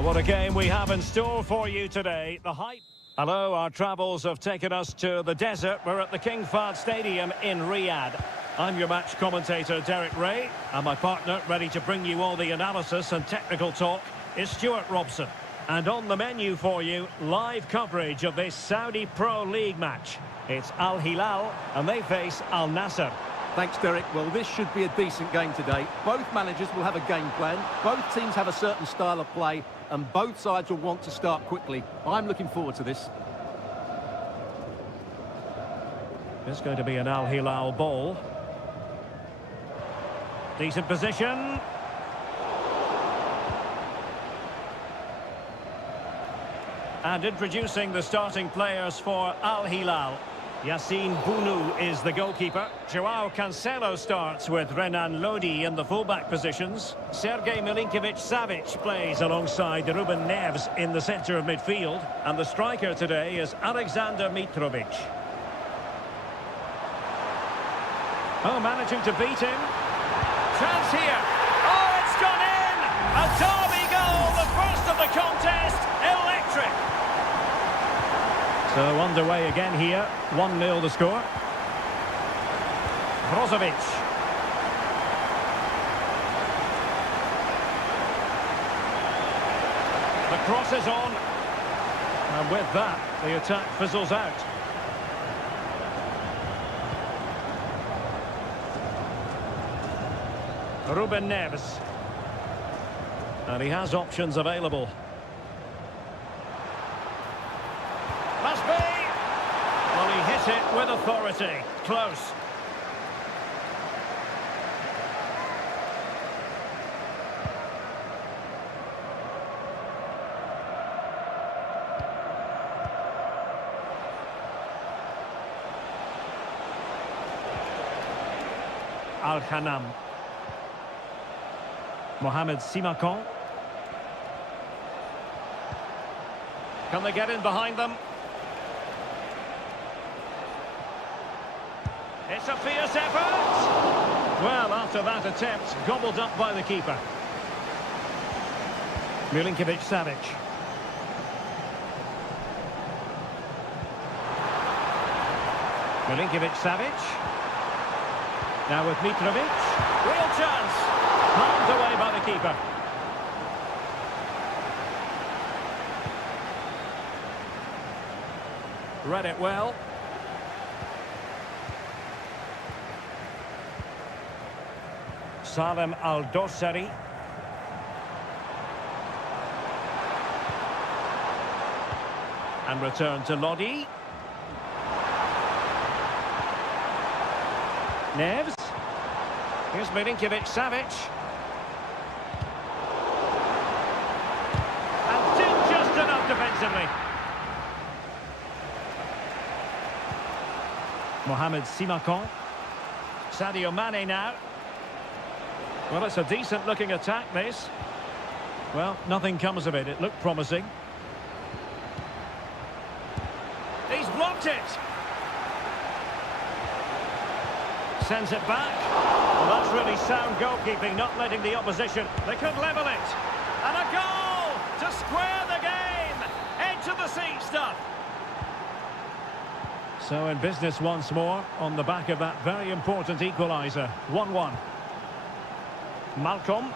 Well, what a game we have in store for you today. The hype. Hello, our travels have taken us to the desert. We're at the King Fahd Stadium in Riyadh. I'm your match commentator, Derek Ray, and my partner, ready to bring you all the analysis and technical talk, is Stuart Robson. And on the menu for you, live coverage of this Saudi Pro League match. It's Al Hilal, and they face Al Nassr. Thanks, Derek. Well, this should be a decent game today. Both managers will have a game plan. Both teams have a certain style of play, and both sides will want to start quickly. I'm looking forward to this. It's going to be an Al Hilal ball. Decent position. And introducing the starting players for Al Hilal. Yassine Bounou is the goalkeeper. Joao Cancelo starts with Renan Lodi in the fullback positions. Sergej Milinkovic-Savic plays alongside Ruben Neves in the centre of midfield. And the striker today is Alexander Mitrovic. Oh, managing to beat him. Chance here. Oh, it's gone in! A derby goal, the first of the contest. Electric. So underway again here. 1-0 the score. Brozovic. The cross is on. And with that, the attack fizzles out. Ruben Neves. And he has options available. Must be! Well, he hit it with authority. Close. Al-Khanam. Mohamed Simakon. Can they get in behind them? It's a fierce effort! Well, after that attempt, gobbled up by the keeper. Milinkovic-Savic. Milinkovic-Savic. Now with Mitrovic. Real chance! Palmed away by the keeper. Read it well. Salem Al-Dossari. And return to Lodi. Neves. Here's Milinkovic-Savic. And did just enough defensively. Mohamed Simakon. Sadio Mane now. Well, it's a decent-looking attack, this. Well, nothing comes of it. It looked promising. He's blocked it. Sends it back. Well, that's really sound goalkeeping, not letting the opposition. They could level it. And a goal to square the game. Edge of the seat stuff. So in business once more on the back of that very important equaliser. 1-1. Malcolm.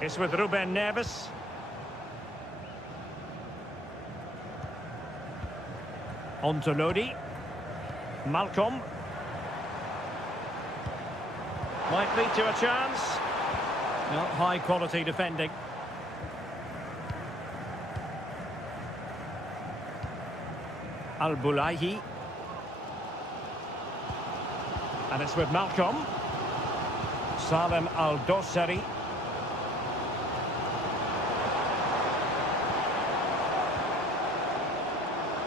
It's with Ruben Neves. On to Lodi. Malcolm. Might lead to a chance. Not high quality defending. Al-Bulaihi. And it's with Malcolm. Salem Al-Dossari.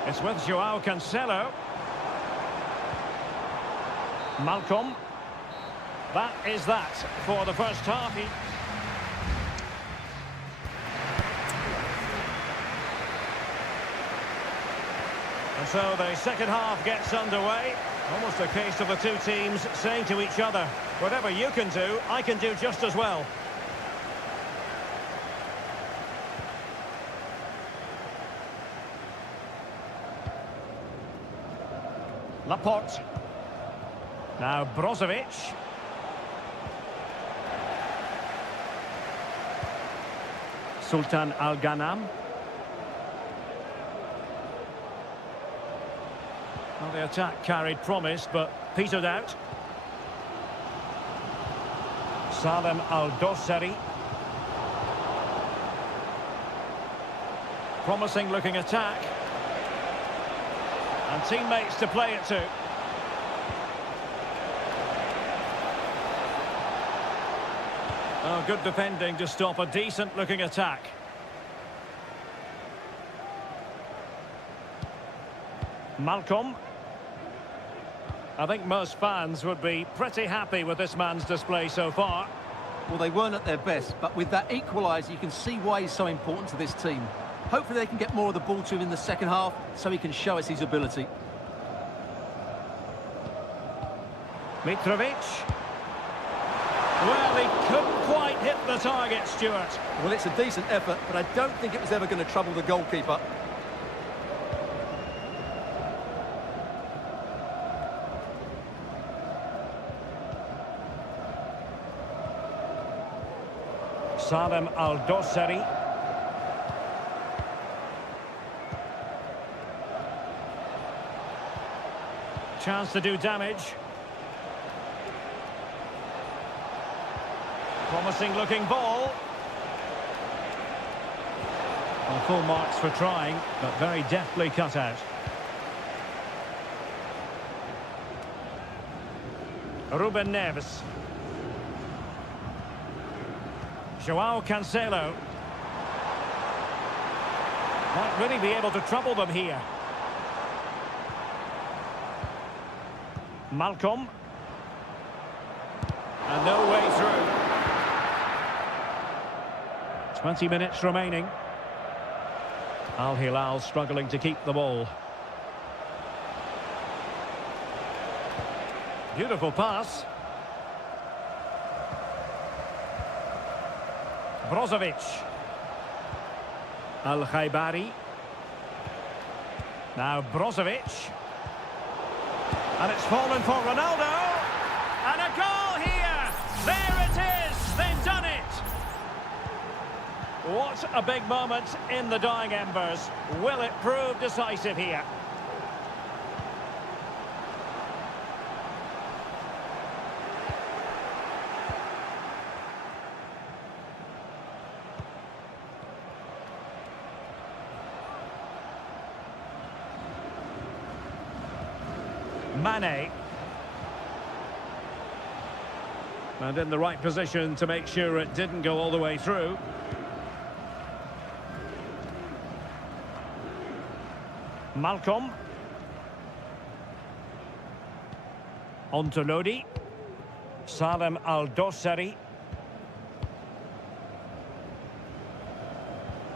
It's with Joao Cancelo. Malcolm. That is that for the first half. And so the second half gets underway. Almost a case of the two teams saying to each other, whatever you can do, I can do just as well. Laporte. Now Brozovic. Sultan Al-Ghanam. Well, the attack carried promise, but petered out. Salem Al-Dossari. Promising looking attack. And teammates to play it to. Oh, good defending to stop a decent looking attack. Malcolm. I think most fans would be pretty happy with this man's display so far. Well, they weren't at their best, but with that equaliser, you can see why he's so important to this team. Hopefully they can get more of the ball to him in the second half so he can show us his ability. Mitrovic. Well, he couldn't quite hit the target, Stuart. Well, it's a decent effort, but I don't think it was ever going to trouble the goalkeeper. Salem Al-Dossari. Chance to do damage. Promising looking ball. Well, full marks for trying, but very deftly cut out. Ruben Neves. Joao Cancelo. Might really be able to trouble them here. Malcolm. And no way through. 20 minutes remaining. Al Hilal struggling to keep the ball. Beautiful pass. Brozovic. Al-Khaibari. Now Brozovic. And it's fallen for Ronaldo. And a goal here. There it is. They've done it. What a big moment in the dying embers. Will it prove decisive here? Mane. And in the right position to make sure it didn't go all the way through. Malcolm. On to Lodi. Salem Al-Dossari.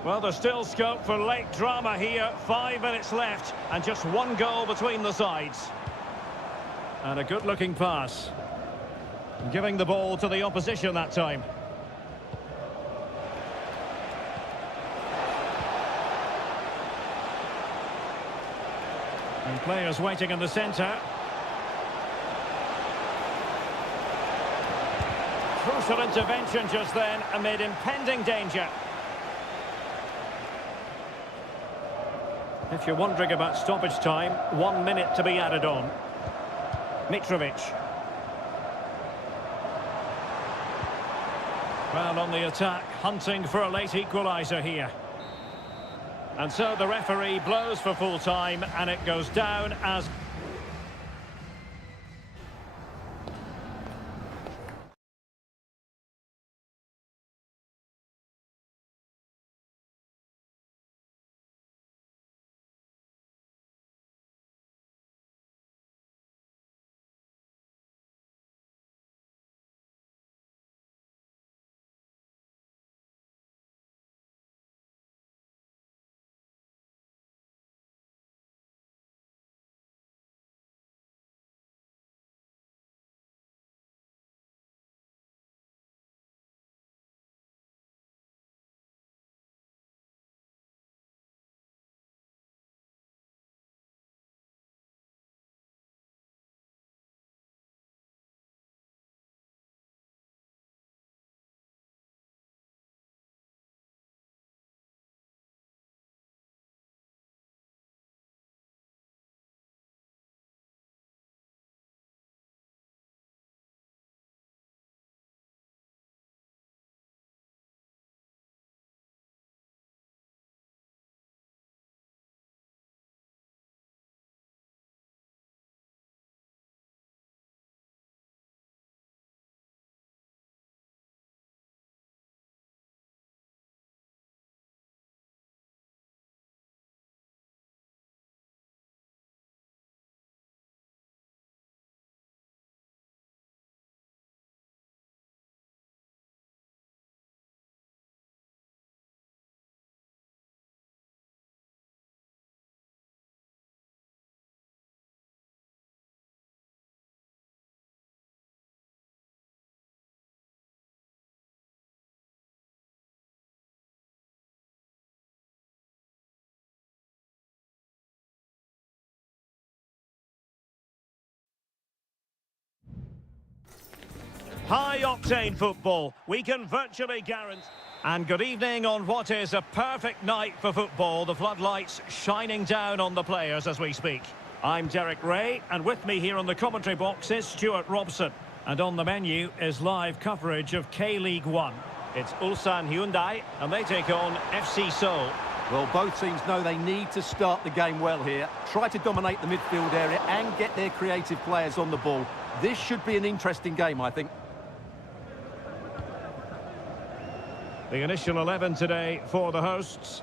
Well, there's still scope for late drama here. 5 minutes left and just one goal between the sides. And a good-looking pass. Giving the ball to the opposition that time. And players waiting in the centre. Crucial intervention just then amid impending danger. If you're wondering about stoppage time, 1 minute to be added on. Mitrovic. Well, on the attack, hunting for a late equaliser here. And so the referee blows for full time, and it goes down as... High-octane football. We can virtually guarantee... And good evening on what is a perfect night for football. The floodlights shining down on the players as we speak. I'm Derek Ray, and with me here on the commentary box is Stuart Robson. And on the menu is live coverage of K-League 1. It's Ulsan Hyundai, and they take on FC Seoul. Well, both teams know they need to start the game well here. Try to dominate the midfield area and get their creative players on the ball. This should be an interesting game, I think. The initial 11 today for the hosts.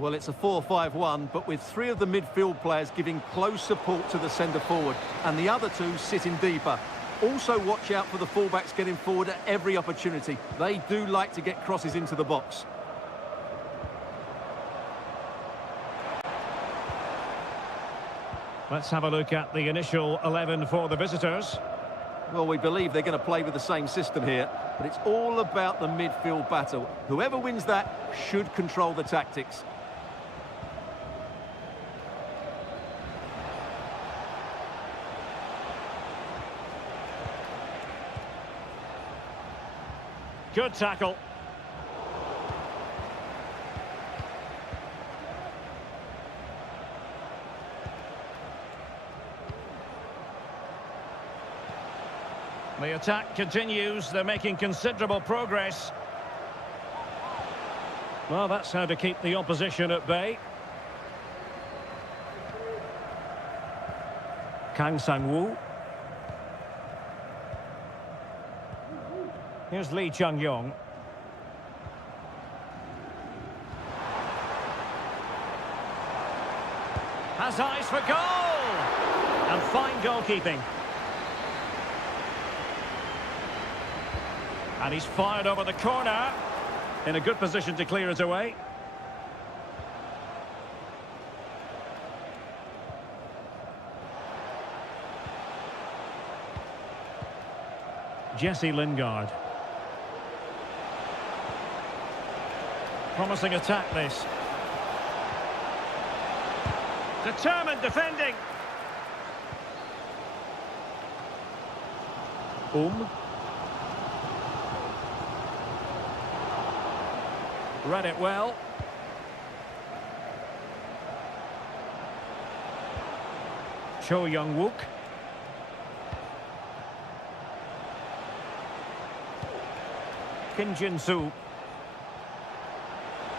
Well, it's a 4-5-1, but with three of the midfield players giving close support to the centre forward, and the other two sitting deeper. Also watch out for the fullbacks getting forward at every opportunity. They do like to get crosses into the box. Let's have a look at the initial 11 for the visitors. Well, we believe they're going to play with the same system here, but it's all about the midfield battle. Whoever wins that should control the tactics. Good tackle. The attack continues. They're making considerable progress. Well, that's how to keep the opposition at bay. Kang Sang-woo. Here's Lee Chung-yong. Has eyes for goal! And fine goalkeeping. And he's fired over the corner. In a good position to clear it away. Jesse Lingard. Promising attack, this. Determined defending. Read it well. Cho Young-wook. Kim Jin-soo.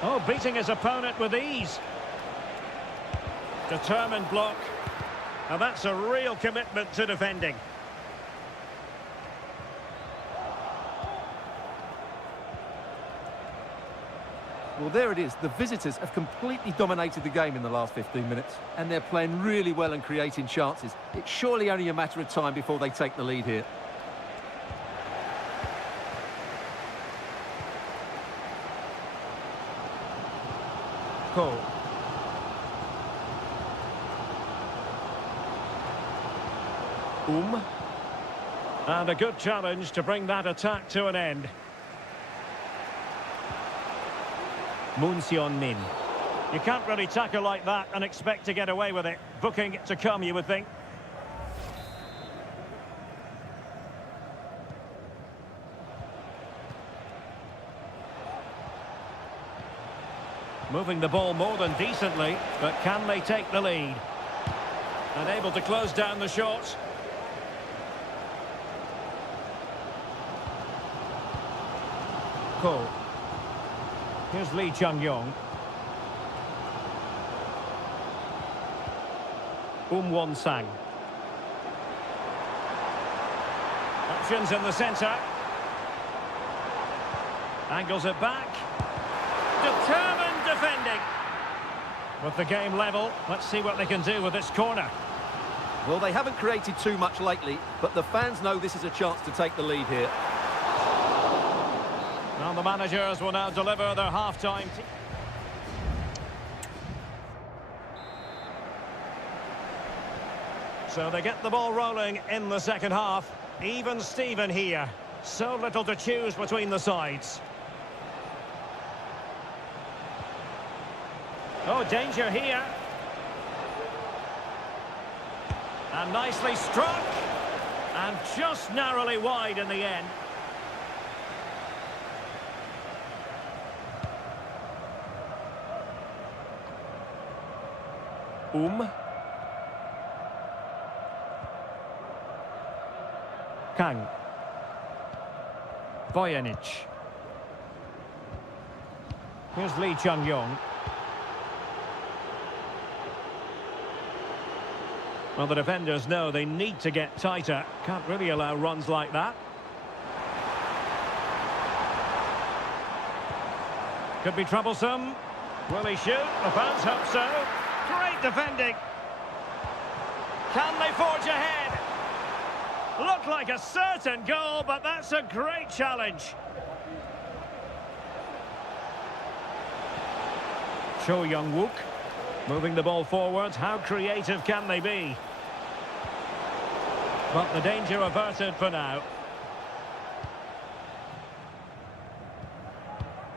Oh, beating his opponent with ease. Determined block. And that's a real commitment to defending. Well, there it is. The visitors have completely dominated the game in the last 15 minutes, and they're playing really well and creating chances. It's surely only a matter of time before they take the lead here. Cole. And a good challenge to bring that attack to an end. Moon Seon-min. You can't really tackle like that and expect to get away with it. Booking to come, you would think. Moving the ball more than decently, but can they take the lead? And able to close down the shot. Cole. Here's Lee Chung-yong. Won-sang. Options in the centre. Angles it back. Determined defending. With the game level, let's see what they can do with this corner. Well, they haven't created too much lately, but the fans know this is a chance to take the lead here. Well, the managers will now deliver their half-time. So they get the ball rolling in the second half. Even Steven here. So little to choose between the sides. Oh, danger here. And nicely struck. And just narrowly wide in the end. Kang. Bojanic. Here's Lee Chung-yong. Well, the defenders know they need to get tighter. Can't really allow runs like that. Could be troublesome. Will he shoot? The fans hope so. Great defending. Can they forge ahead? Looked like a certain goal, but that's a great challenge. Cho Young-wook moving the ball forward. How creative can they be? But the danger averted for now.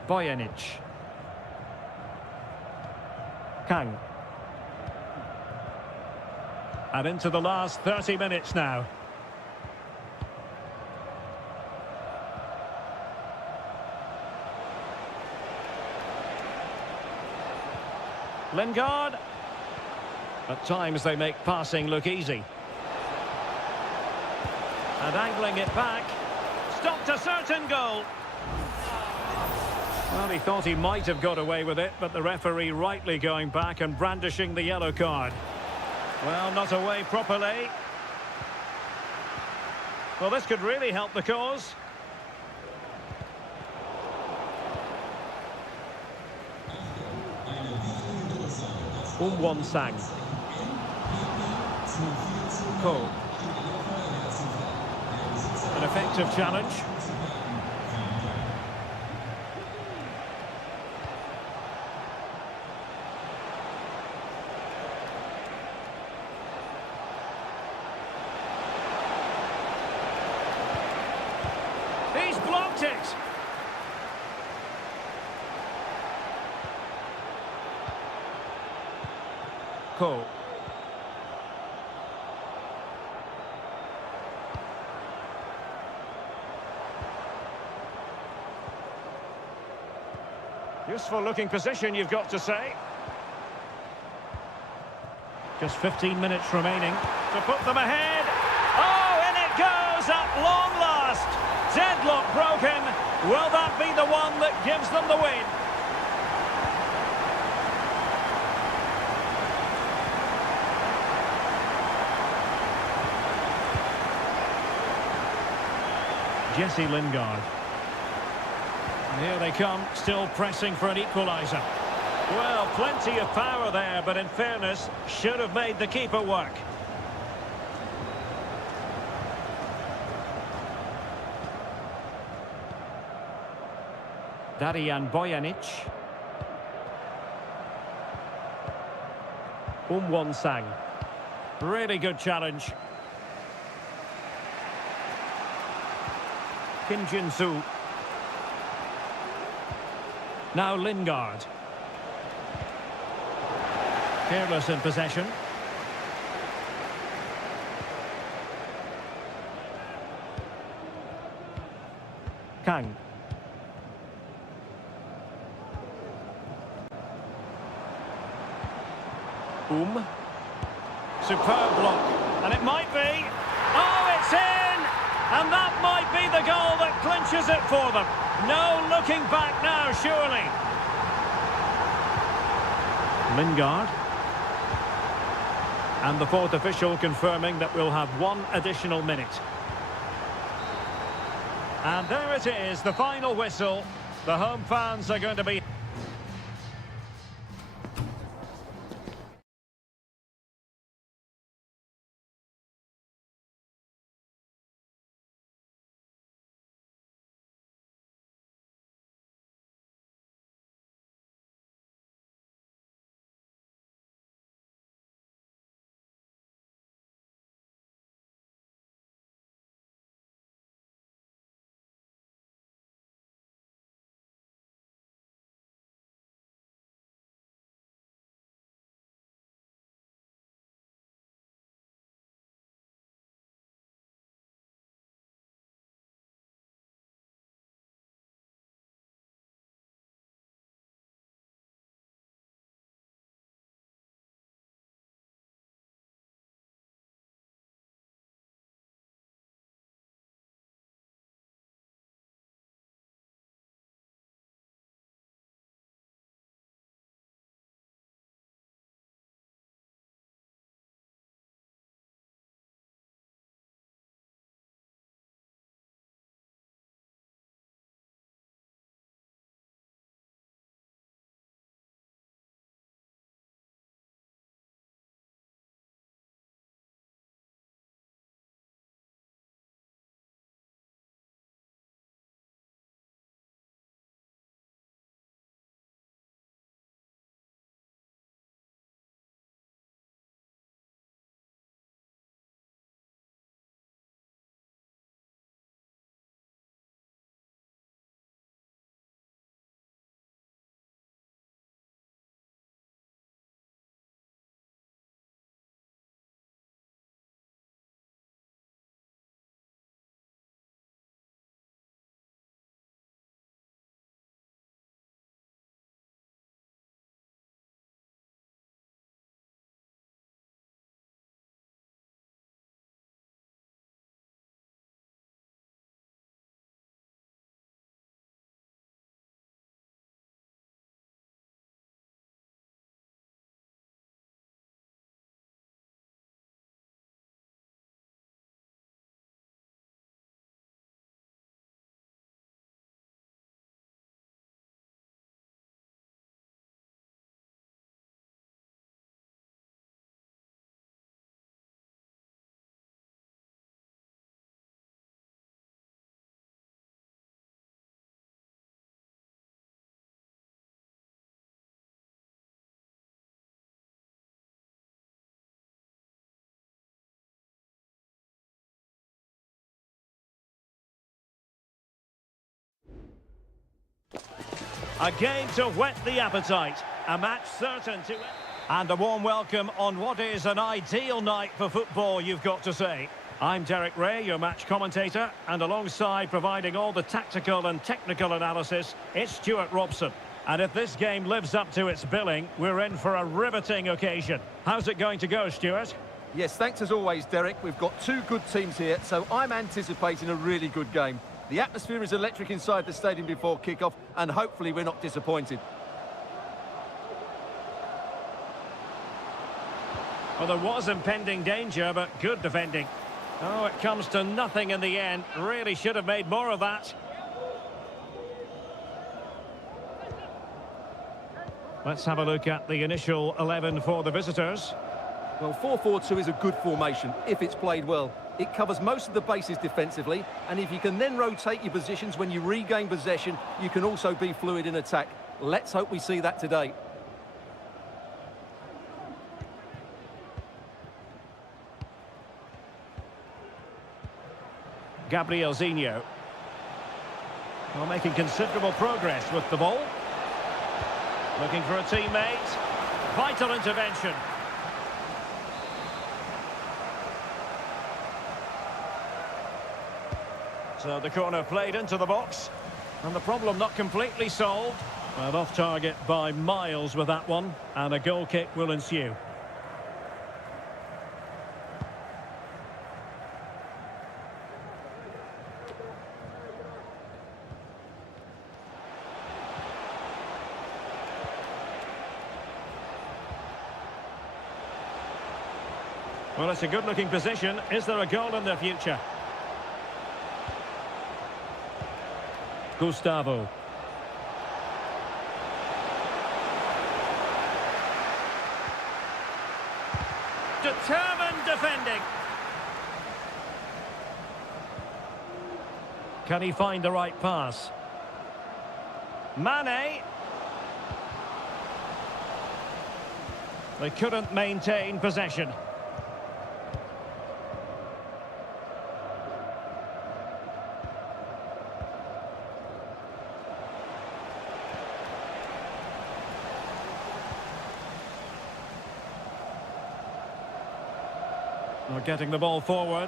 Bojanic. Kang. And into the last 30 minutes now. Lingard. At times they make passing look easy. And angling it back. Stopped a certain goal. Well, he thought he might have got away with it, but the referee rightly going back and brandishing the yellow card. Well, not away properly. Well, this could really help the cause. Won-sang. Ko. An effective challenge. He's blocked it. Ko. Useful looking position, you've got to say. Just 15 minutes remaining to put them ahead. Oh, and it goes at long last. Deadlock broken. Will that be the one that gives them the win? Jesse Lingard. And here they come, still pressing for an equaliser. Well, plenty of power there, but in fairness, should have made the keeper work. Darian Bojanic. Won-sang. Really good challenge. Kim Jin-soo. Now Lingard. Careless in possession. Kang. Superb block. And it might be. Oh, it's in! And that might be the goal that clinches it for them. No looking back now, surely. Lingard. And the fourth official confirming that we'll have one additional minute. And there it is, the final whistle. The home fans are going to be... A game to whet the appetite. A match certain to... And a warm welcome on what is an ideal night for football, you've got to say. I'm Derek Ray, your match commentator, and alongside providing all the tactical and technical analysis, it's Stuart Robson. And if this game lives up to its billing, we're in for a riveting occasion. How's it going to go, Stuart? Yes, thanks as always, Derek. We've got two good teams here, so I'm anticipating a really good game. The atmosphere is electric inside the stadium before kick-off, and hopefully we're not disappointed. Well, there was impending danger, but good defending. Oh, it comes to nothing in the end. Really should have made more of that. Let's have a look at the initial 11 for the visitors. Well, 4-4-2 is a good formation, if it's played well. It covers most of the bases defensively, and if you can then rotate your positions when you regain possession, you can also be fluid in attack. Let's hope we see that today. Gabriel Zinho. Well, making considerable progress with the ball. Looking for a teammate. Vital intervention. So the corner played into the box. And the problem not completely solved. Well, off target by miles with that one. And a goal kick will ensue. Well, it's a good-looking position. Is there a goal in the future? Gustavo. Determined defending. Can he find the right pass? Mane. They couldn't maintain possession. We're getting the ball forward.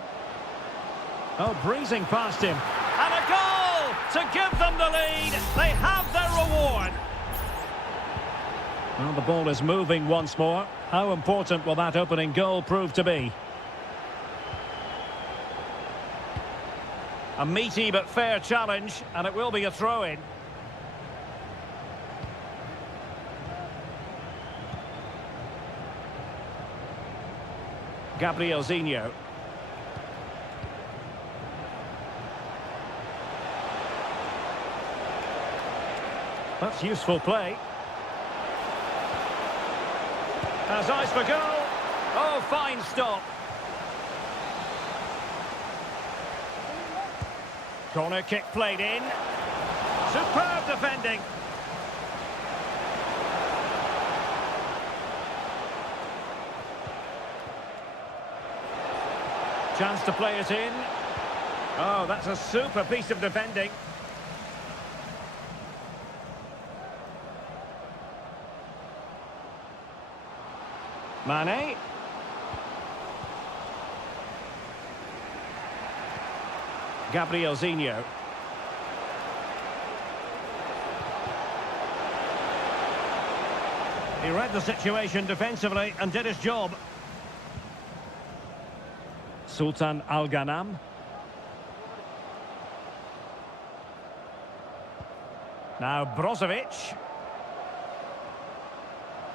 Oh, breezing past him. And a goal to give them the lead. They have their reward. Well, the ball is moving once more. How important will that opening goal prove to be? A meaty but fair challenge, and it will be a throw-in. Gabriel Zinho. That's useful play. Has eyes for goal. Oh, fine stop. Corner kick played in. Superb defending. Chance to play it in. Oh, that's a super piece of defending. Mane. Gabriel Zinho. He read the situation defensively and did his job. Sultan Al-Ghanam. Now Brozovic.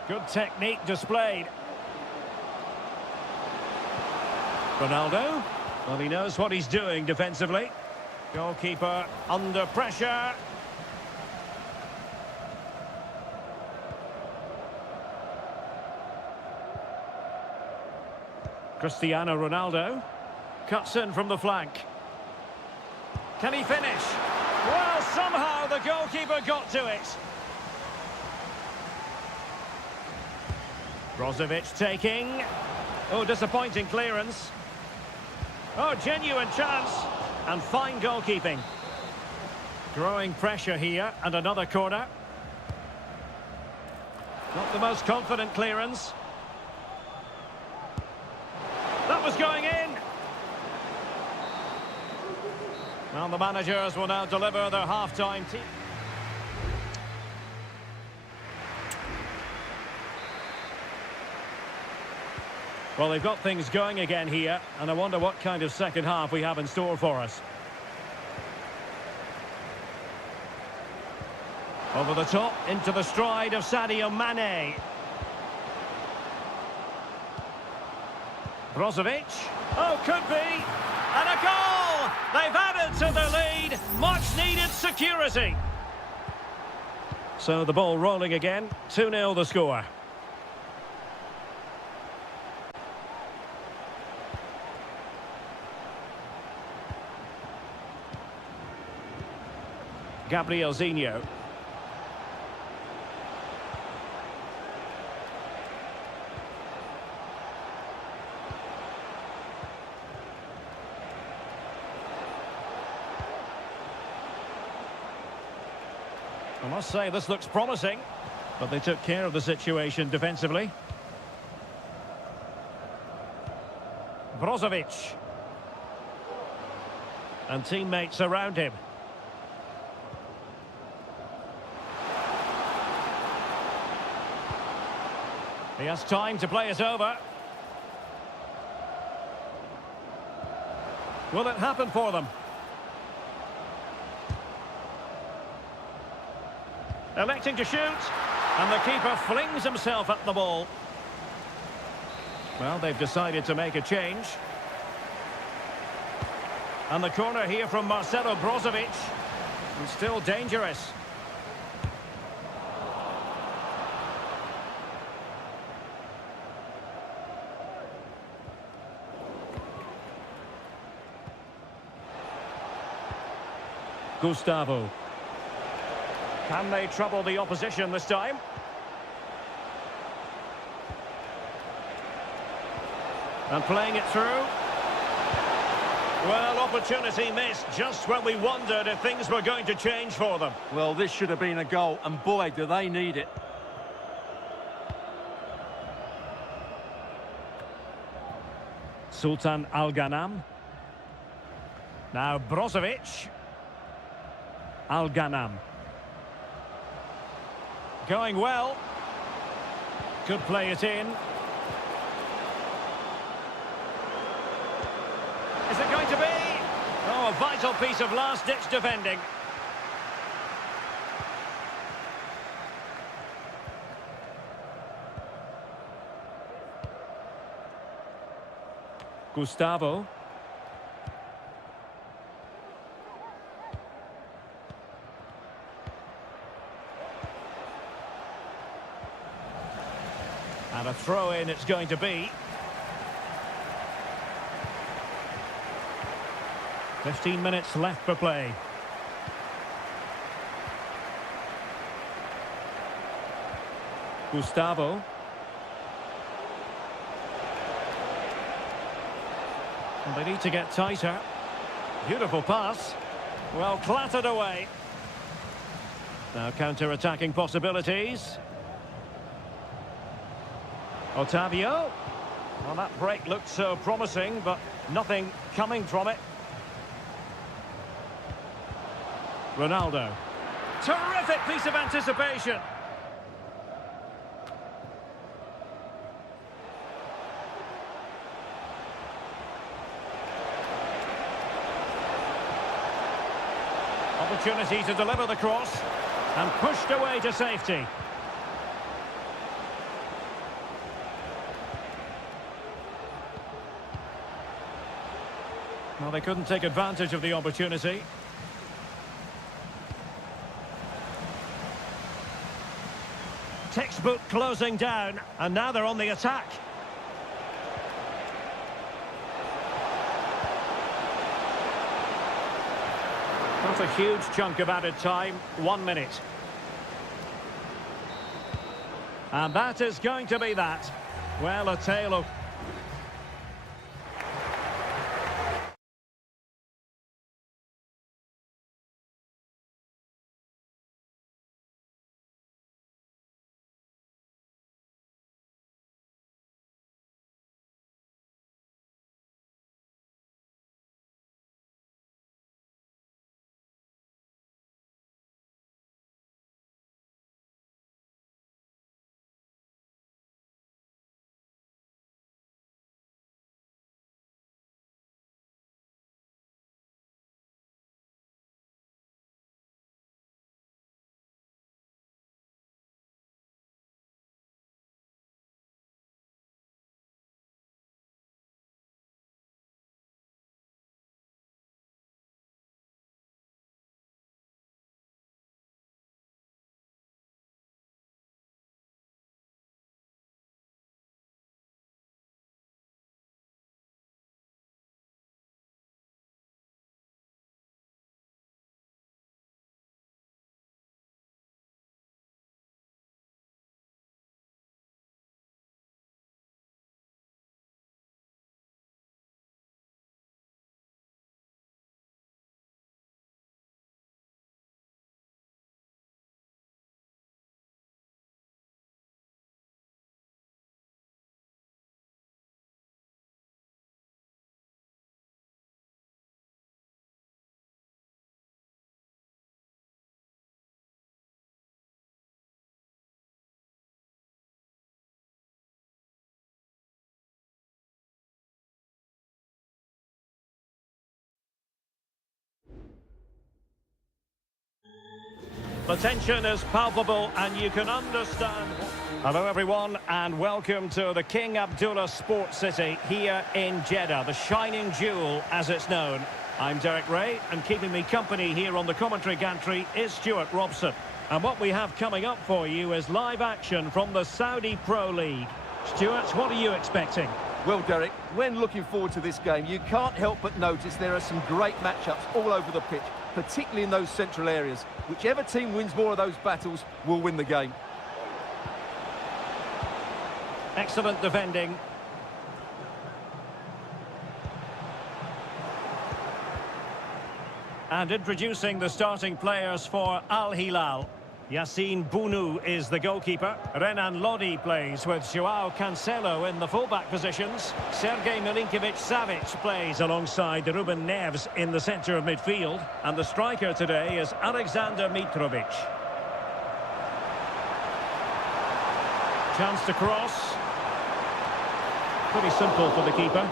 Good technique displayed. Ronaldo. Well, he knows what he's doing defensively. Goalkeeper under pressure. Cristiano Ronaldo cuts in from the flank. Can he finish? Well, somehow the goalkeeper got to it. Brozovic taking. Oh, disappointing clearance. Oh, genuine chance. And fine goalkeeping. Growing pressure here, and another corner. Not the most confident clearance. That was going in. Well, the managers will now deliver their half-time team. Well, they've got things going again here, and I wonder what kind of second half we have in store for us. Over the top, into the stride of Sadio Mane. Brozovic. Oh, could be. And a goal! They've added to their lead. Much-needed security. So the ball rolling again. 2-0 the score. Gabriel Zinho. I must say this looks promising, but they took care of the situation defensively. Brozovic. And teammates around him. He has time to play it over. Will it happen for them? Electing to shoot, and the keeper flings himself at the ball. Well, they've decided to make a change. And the corner here from Marcelo Brozovic. And still dangerous. Gustavo. Can they trouble the opposition this time? And playing it through. Well, opportunity missed just when we wondered if things were going to change for them. Well, this should have been a goal, and boy, do they need it. Sultan Al-Ghanam. Now Brozovic. Al-Ghanam. Going well. Could play it in. Is it going to be? Oh, a vital piece of last-ditch defending. Gustavo. And a throw-in it's going to be. 15 minutes left for play. Gustavo. And they need to get tighter. Beautiful pass. Well clattered away. Now counter-attacking possibilities. Otavio. Well, that break looked so promising, but nothing coming from it. Ronaldo. Terrific piece of anticipation. Opportunity to deliver the cross and pushed away to safety. Well, they couldn't take advantage of the opportunity. Textbook closing down, and now they're on the attack. Not a huge chunk of added time, 1 minute. And that is going to be that. Well, a tale of The tension is palpable and you can understand. Hello everyone and welcome to the King Abdullah Sports City here in Jeddah, the shining jewel as it's known. I'm Derek Ray and keeping me company here on the commentary gantry is Stuart Robson. And what we have coming up for you is live action from the Saudi Pro League. Stuart, what are you expecting? Well, Derek, when looking forward to this game, you can't help but notice there are some great matchups all over the pitch, particularly in those central areas. Whichever team wins more of those battles will win the game. Excellent defending. And introducing the starting players for Al Hilal. Yassine Bounou is the goalkeeper. Renan Lodi plays with Joao Cancelo in the fullback positions. Sergej Milinkovic-Savic plays alongside Ruben Neves in the centre of midfield. And the striker today is Alexander Mitrovic. Chance to cross. Pretty simple for the keeper.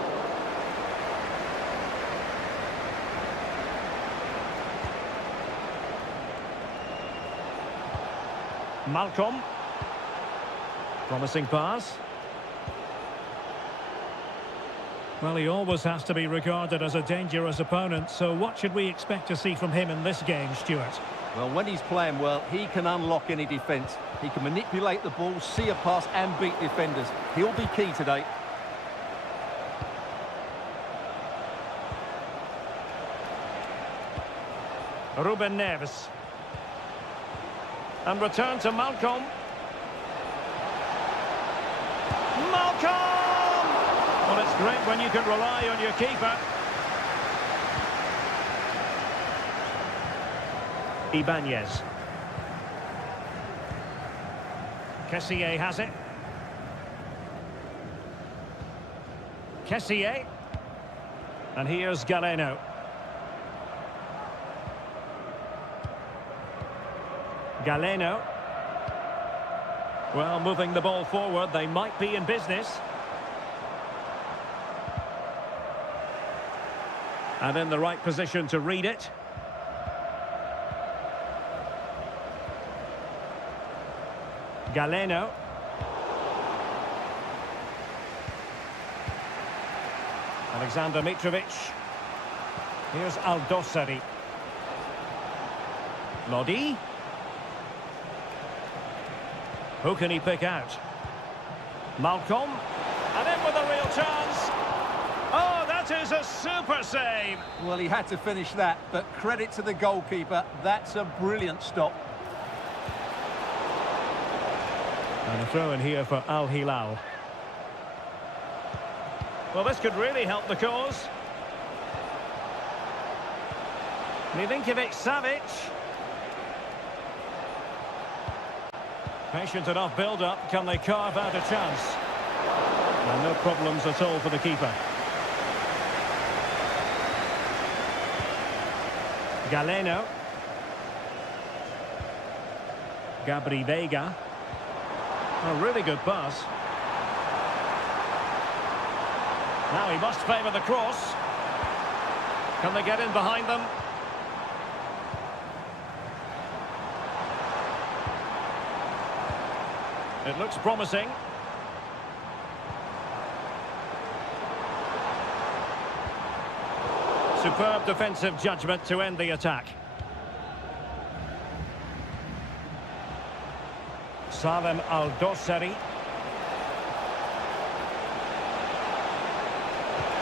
Malcolm. Promising pass. Well, he always has to be regarded as a dangerous opponent, so what should we expect to see from him in this game, Stuart? Well, when he's playing well, he can unlock any defence. He can manipulate the ball, see a pass and beat defenders. He'll be key today. Ruben Neves. And return to Malcolm. Malcolm! Well, it's great when you can rely on your keeper. Ibanez. Kessié has it. Kessié. And here's Galeno. Galeno. Well, moving the ball forward, they might be in business. And in the right position to read it. Galeno. Alexander Mitrovic. Here's Aldosari. Lodi. Who can he pick out? Malcolm. And in with a real chance. Oh, that is a super save. Well, he had to finish that, but credit to the goalkeeper. That's a brilliant stop. And a throw in here for Al Hilal. Well, this could really help the cause. Milinkovic-Savic. Patient enough build-up. Can they carve out a chance? And no problems at all for the keeper. Galeno. Gabri Veiga. A really good pass. Now he must favour the cross. Can they get in behind them? It looks promising. Superb defensive judgment to end the attack. Salem Aldosari.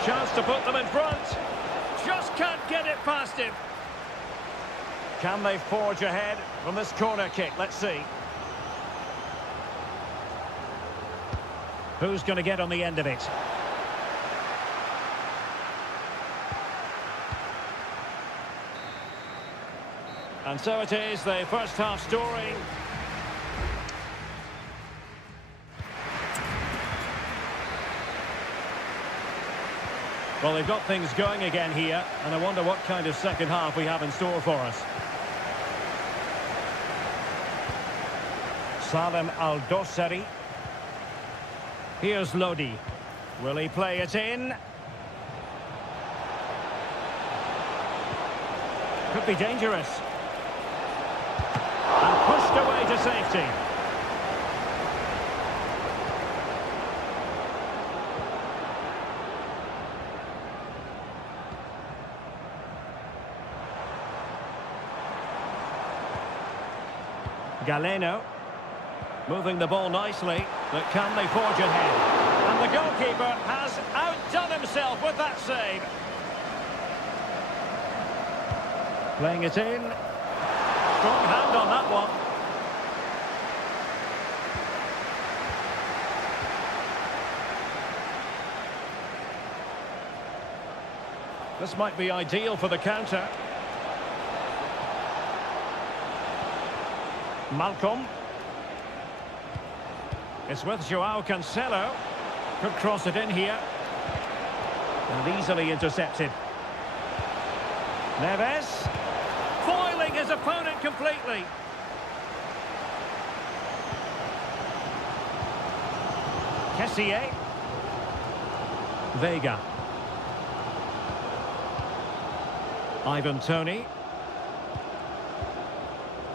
Chance to put them in front. Just can't get it past him. Can they forge ahead from this corner kick? Let's see. Who's going to get on the end of it? And so it is, the first half story. Well, they've got things going again here, and I wonder what kind of second half we have in store for us. Salem Aldosari. Here's Lodi. Will he play it in? Could be dangerous. And to safety. Galeno. Moving the ball nicely, but can they forge ahead? And the goalkeeper has outdone himself with that save. Playing it in. Strong hand on that one. This might be ideal for the counter. Malcolm. It's with Joao Cancelo. Could cross it in here. And easily intercepted. Neves. Foiling his opponent completely. Kessié. Vega. Ivan Toney.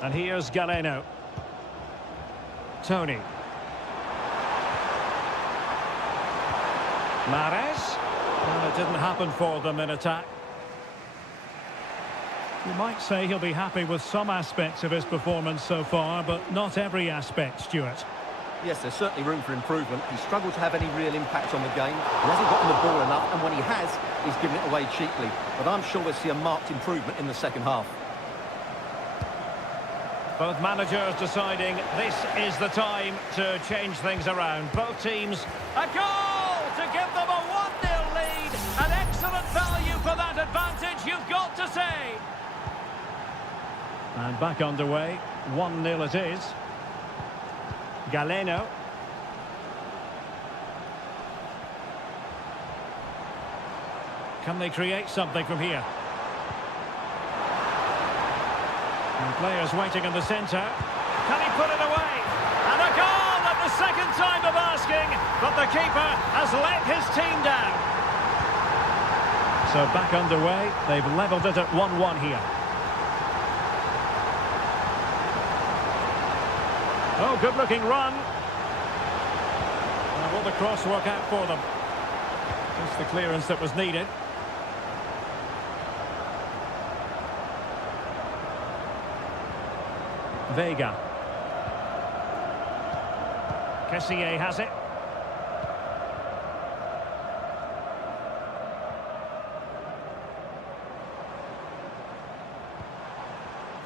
And here's Galeno. Toney. Mahrez. Well, it didn't happen for them in attack. You might say he'll be happy with some aspects of his performance so far, but not every aspect, Stuart. Yes, there's certainly room for improvement. He's struggled to have any real impact on the game. He hasn't gotten the ball enough, and when he has, he's given it away cheaply. But I'm sure we'll see a marked improvement in the second half. Both managers deciding this is the time to change things around. Both teams, a goal to give them a 1-0 lead. An excellent value for that advantage, you've got to say. And back underway, 1-0 it is. Galeno. Can they create something from here? And players waiting in the centre. Can he put it away? And a goal at the second time of asking, but the keeper has let his team down. So back underway, they've levelled it at 1-1 here. Oh, good-looking run. Will the cross work out for them? Just the clearance that was needed. Vega. Kessié has it.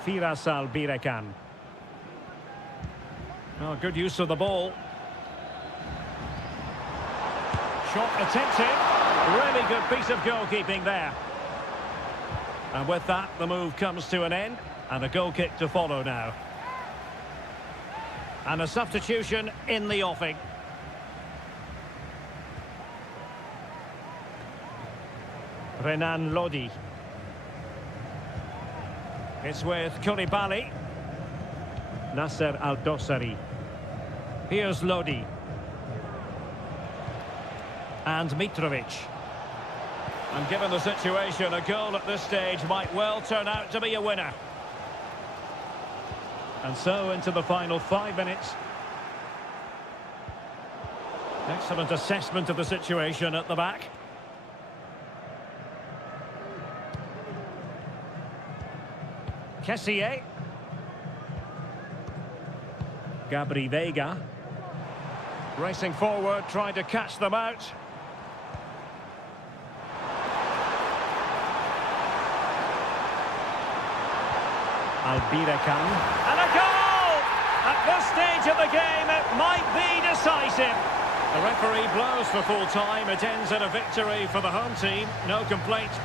Firasal Birekan. Oh, good use of the ball. Shot attempted. Really good piece of goalkeeping there. And with that, the move comes to an end. And a goal kick to follow now. And a substitution in the offing. Renan Lodi. It's with Koulibaly. Nasser Al-Dossari. Here's Lodi. And Mitrovic. And given the situation, a goal at this stage might well turn out to be a winner. And so into the final 5 minutes. Excellent assessment of the situation at the back. Kessié. Gabri Vega. Racing forward, trying to catch them out. Albirekan. And a goal! At this stage of the game, it might be decisive. The referee blows for full time. It ends in a victory for the home team. No complaints.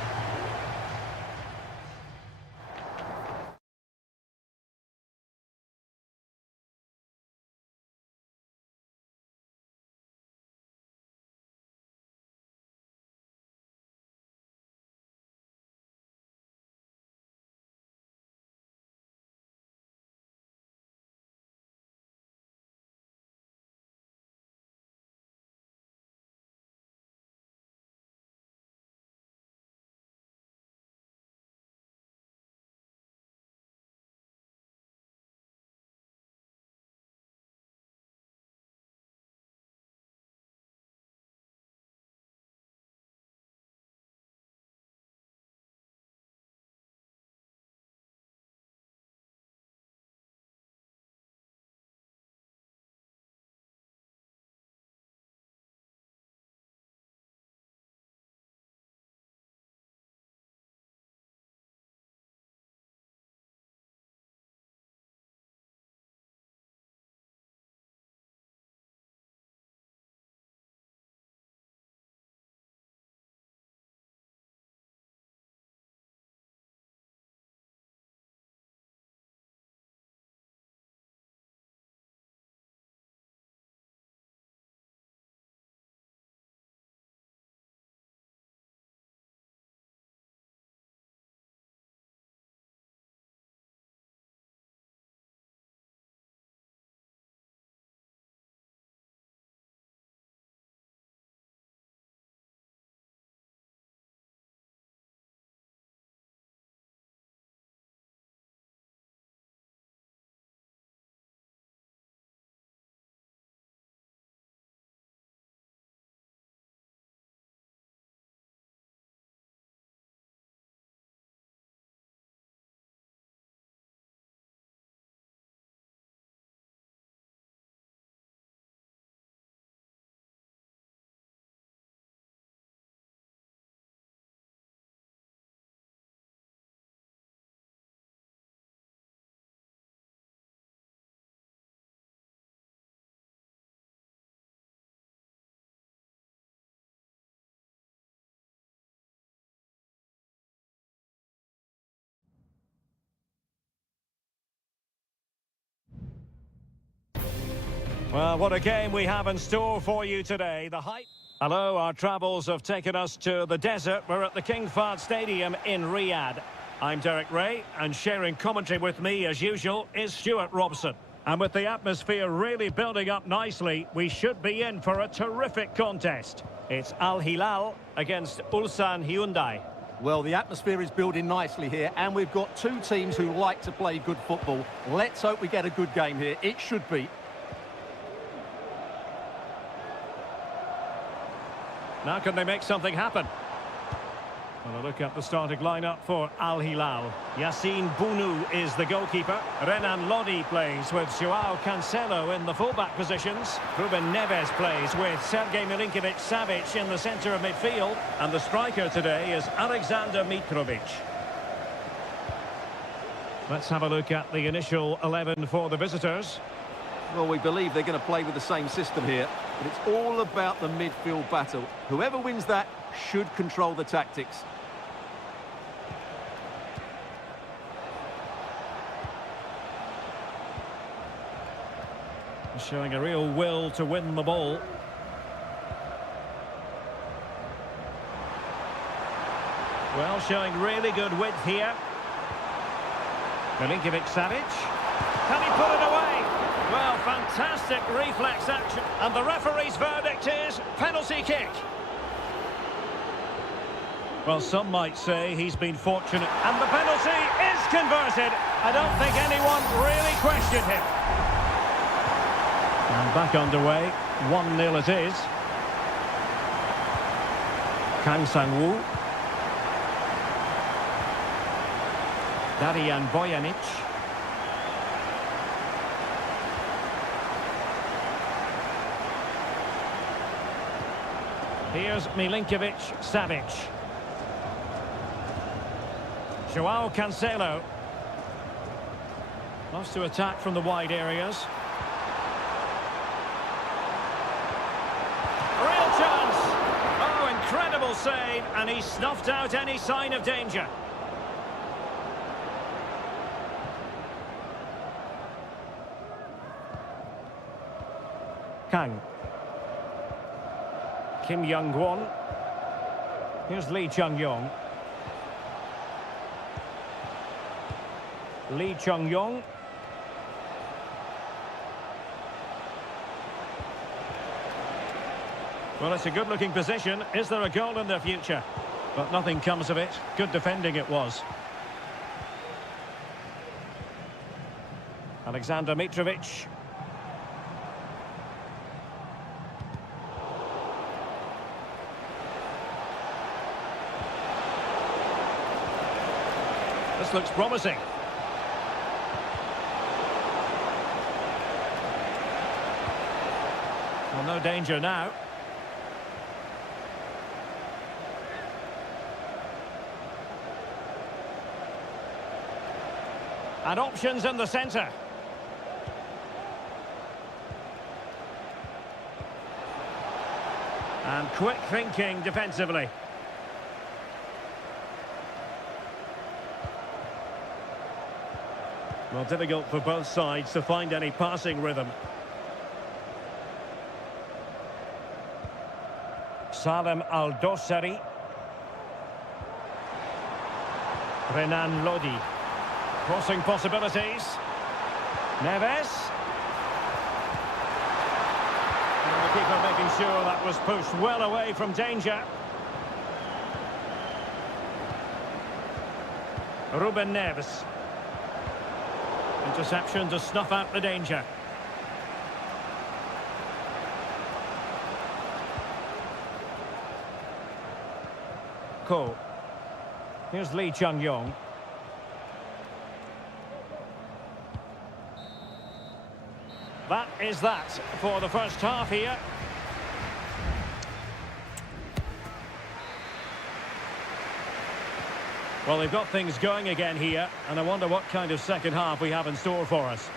Well, what a game we have in store for you today. The hype. Hello, our travels have taken us to the desert. We're at the King Fahd Stadium in Riyadh. I'm Derek Ray, and sharing commentary with me, as usual, is Stuart Robson. And with the atmosphere really building up nicely, we should be in for a terrific contest. It's Al Hilal against Ulsan Hyundai. Well, the atmosphere is building nicely here, and we've got two teams who like to play good football. Let's hope we get a good game here. It should be. Now can they make something happen? Well, a look at the starting lineup for Al Hilal. Yassine Bounou is the goalkeeper. Renan Lodi plays with Joao Cancelo in the fullback positions. Ruben Neves plays with Sergej Milinkovic-Savic in the centre of midfield. And the striker today is Alexander Mitrovic. Let's have a look at the initial 11 for the visitors. Well, we believe they're going to play with the same system here, but it's all about the midfield battle. Whoever wins that should control the tactics. Showing a real will to win the ball. Well, showing really good width here. Milinkovic-Savic. Can he put it away? Well, fantastic reflex action. And the referee's verdict is penalty kick. Well, some might say he's been fortunate. And the penalty is converted. I don't think anyone really questioned him. And back underway. 1-0 it is. Kang Sang-woo. Darian Bojanic. Here's Milinkovic-Savic. Joao Cancelo. Loves to attack from the wide areas. Real chance! Oh, incredible save, and he snuffed out any sign of danger. Kang. Kim Young-won. Here's Lee Chung-yong. Lee Chung-yong. Well, it's a good-looking position. Is there a goal in their future? But nothing comes of it. Good defending it was. Alexander Mitrovic. This looks promising. Well, no danger now. And options in the centre. And quick thinking defensively. Well, difficult for both sides to find any passing rhythm. Salem Al-Dossari. Renan Lodi. Crossing possibilities. Neves. And the keeper making sure that was pushed well away from danger. Ruben Neves. Interception to snuff out the danger. Ko. Here's Lee Chung-yong. That is that for the first half here. Well, they've got things going again here, and I wonder what kind of second half we have in store for us.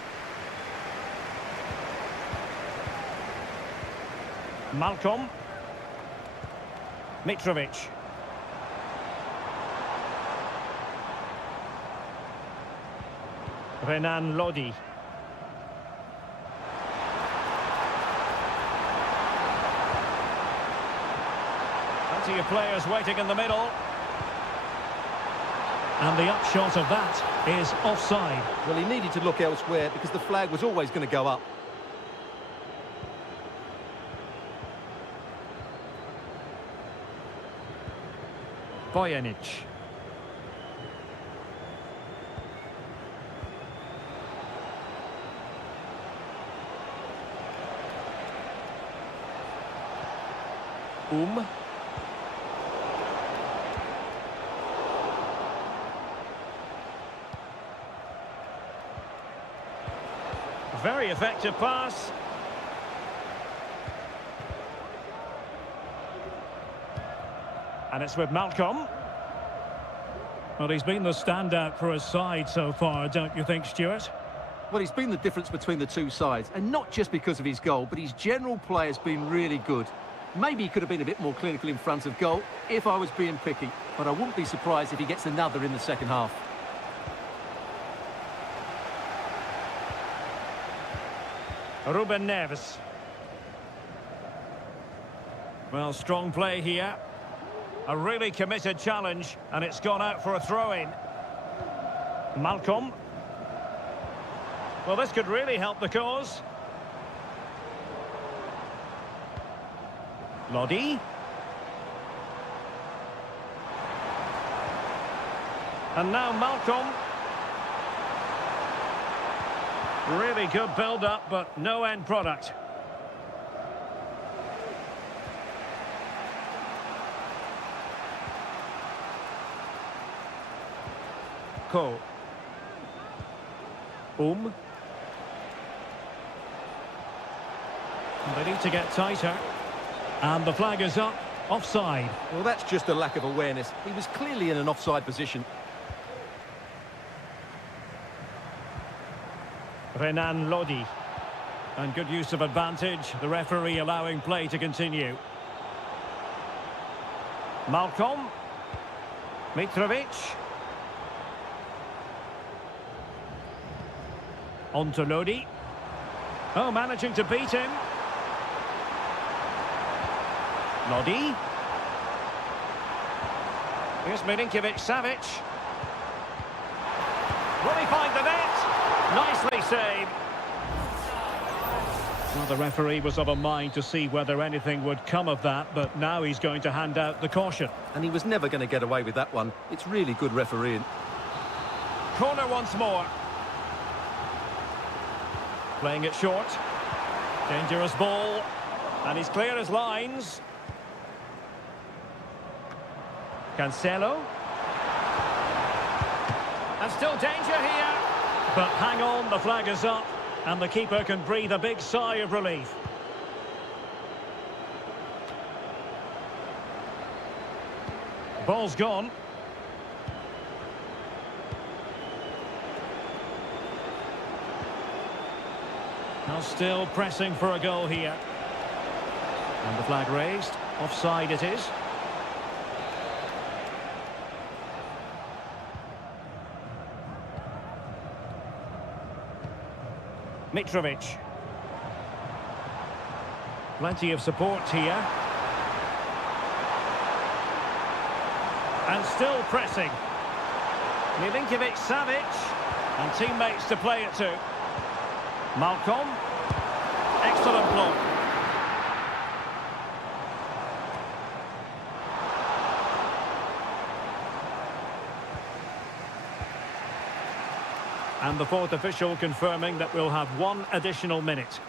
Malcolm. Mitrovic. Renan Lodi. Plenty of players waiting in the middle. And the upshot of that is offside. Well, he needed to look elsewhere because the flag was always going to go up. Bojanic. Very effective pass. And it's with Malcolm. Well, he's been the standout for his side so far, don't you think, Stuart? Well, he's been the difference between the two sides, and not just because of his goal, but his general play has been really good. Maybe he could have been a bit more clinical in front of goal if I was being picky, but I wouldn't be surprised if he gets another in the second half. Ruben Neves. Well, strong play here. A really committed challenge, and it's gone out for a throw-in. Malcolm. Well, this could really help the cause. Lodi. And now Malcolm. Really good build-up, but no end product. Cole. They need to get tighter. And the flag is up. Offside. Well, that's just a lack of awareness. He was clearly in an offside position. Renan Lodi. And good use of advantage. The referee allowing play to continue. Malcolm. Mitrovic. On to Lodi. Oh, managing to beat him. Lodi. Here's Milinkovic-Savic. Will he find the net? Nicely saved. Well, the referee was of a mind to see whether anything would come of that, but now he's going to hand out the caution. And he was never going to get away with that one. It's really good refereeing. Corner once more. Playing it short. Dangerous ball. And he's clear as lines. Cancelo. And still danger here. But hang on, the flag is up. And the keeper can breathe a big sigh of relief. Ball's gone. Now still pressing for a goal here. And the flag raised. Offside it is. Mitrovic. Plenty of support here. And still pressing. Milinkovic-Savic. And teammates to play it to. Malcolm. Excellent block. And the fourth official confirming that we'll have one additional minute.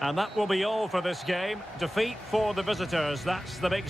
And that will be all for this game. Defeat for the visitors. That's the big...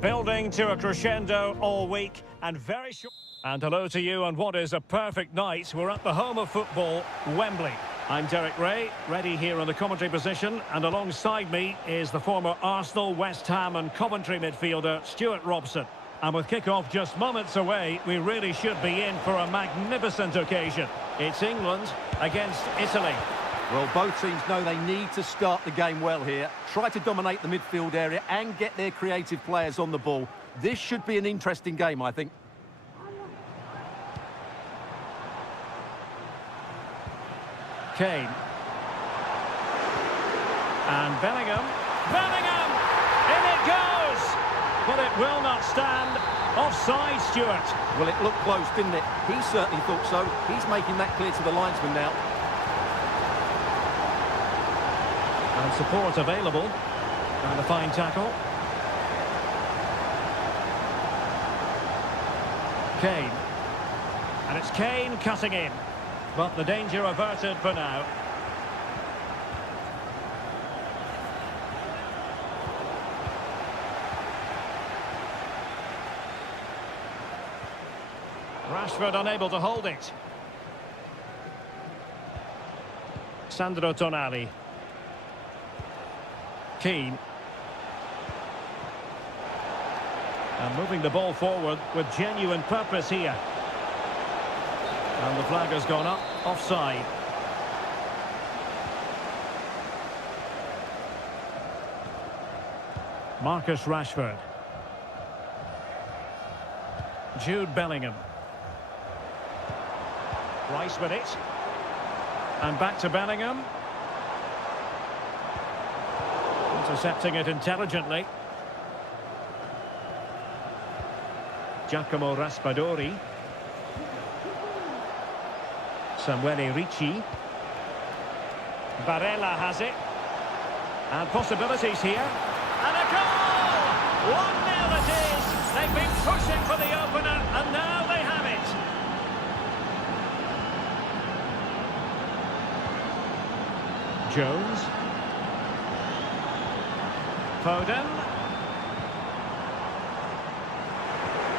Building to a crescendo all week and very short. And hello to you on what is a perfect night. We're at the home of football, Wembley. I'm Derek Ray, ready here in the commentary position, and alongside me is the former Arsenal, West Ham and Coventry midfielder, Stuart Robson. And with kick-off just moments away, we really should be in for a magnificent occasion. It's England against Italy. Well, both teams know they need to start the game well here, try to dominate the midfield area and get their creative players on the ball. This should be an interesting game, I think. Kane. And Bellingham. Bellingham! In it goes! But it will not stand. Offside, Stuart. Well, it looked close, didn't it? He certainly thought so. He's making that clear to the linesman now. And support available. And a fine tackle. Kane. And it's Kane cutting in. But the danger averted for now. Rashford unable to hold it. Sandro Tonali. Keane. And moving the ball forward with genuine purpose here. And the flag has gone up, offside. Marcus Rashford. Jude Bellingham. Rice with it. And back to Bellingham. Intercepting it intelligently. Giacomo Raspadori. Samuele Ricci. Barella has it. And possibilities here. And a goal! 1-0 it is. They've been pushing for the opener, and now they have it. Jones. Foden.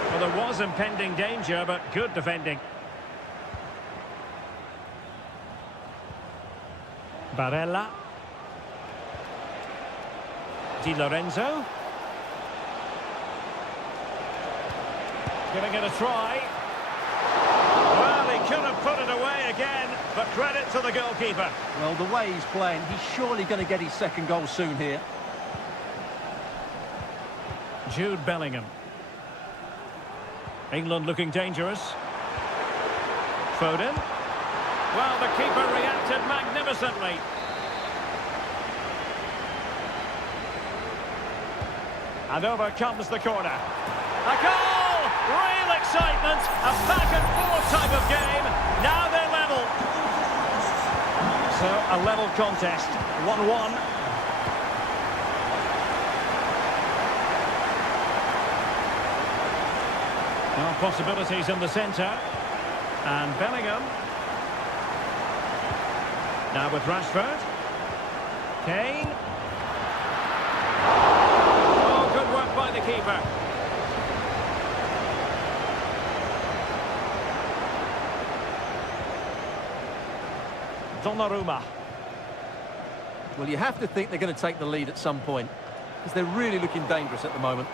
Well, there was impending danger, but good defending. Barella. Di Lorenzo. Giving it a try. Well, he could have put it away again, but credit to the goalkeeper. Well, the way he's playing, he's surely going to get his second goal soon here. Jude Bellingham. England looking dangerous. Foden. Well, the keeper reacted magnificently. And over comes the corner. A goal! Real excitement. A back and forth type of game. Now they're level. So, a level contest. 1-1. Well, possibilities in the centre. And Bellingham. Now with Rashford. Kane. Oh, good work by the keeper. Donnarumma. Well, you have to think they're going to take the lead at some point, because they're really looking dangerous at the moment.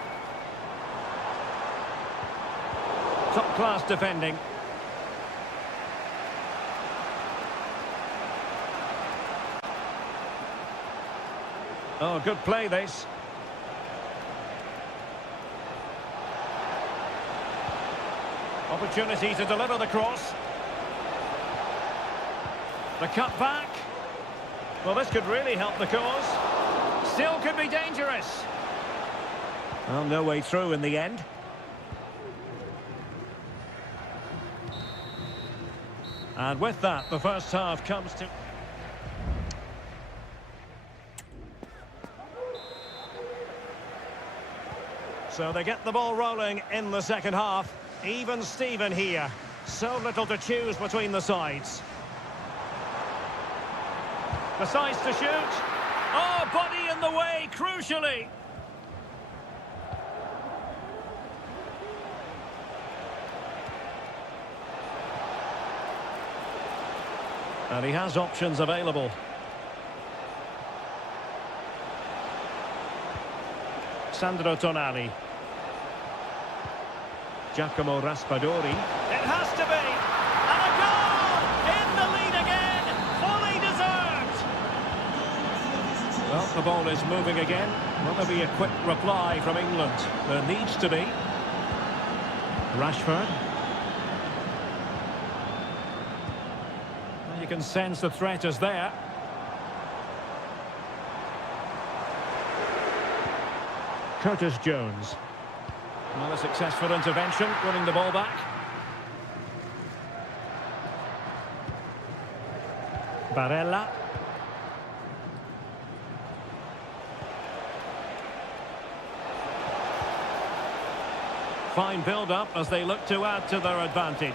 Top-class defending. Oh, good play, this. Opportunity to deliver the cross. The cut back. Well, this could really help the cause. Still could be dangerous. Well, no way through in the end. And with that, the first half comes to... So they get the ball rolling in the second half. Even Steven here. So little to choose between the sides. Decides to shoot. Oh, body in the way, crucially. And he has options available. Sandro Tonali. Giacomo Raspadori. It has to be! And a goal! In the lead again! Fully deserved! Well, the ball is moving again. Will there be a quick reply from England? There needs to be. Rashford. Well, you can sense the threat is there. Curtis Jones. Well, a successful intervention, winning the ball back. Barella. Fine build-up as they look to add to their advantage.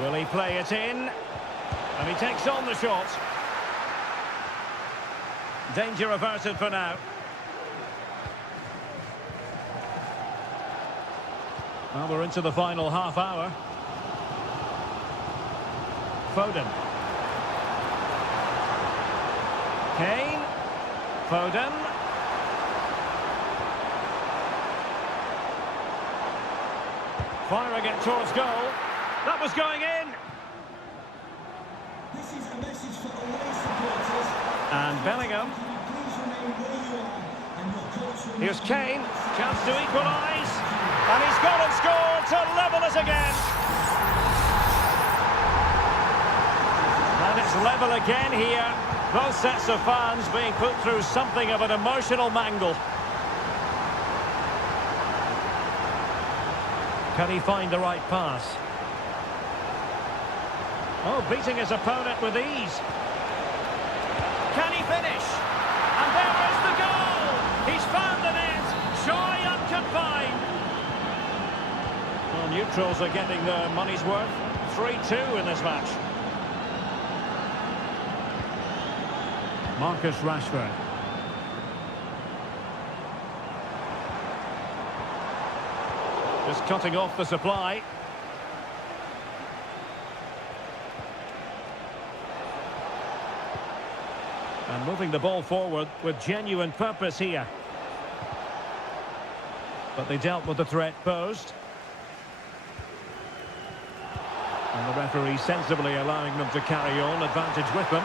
Will he play it in? And he takes on the shot. Danger averted for now. Well, we're into the final half hour. Foden. Kane. Foden. Firing it towards goal. That was going in. This is a message for away supporters. And Bellingham. Please remain where you are, and your coach will... Here's Kane. Chance to equalise. And he's gone and scored to level it again. And it's level again here. Both sets of fans being put through something of an emotional mangle. Can he find the right pass? Oh, beating his opponent with ease. Can he finish? And there is the goal! He's found the net! Joy unconfined! Well, neutrals are getting their money's worth. 3-2 in this match. Marcus Rashford. Just cutting off the supply. And moving the ball forward with genuine purpose here. But they dealt with the threat posed. And the referee sensibly allowing them to carry on, advantage with them.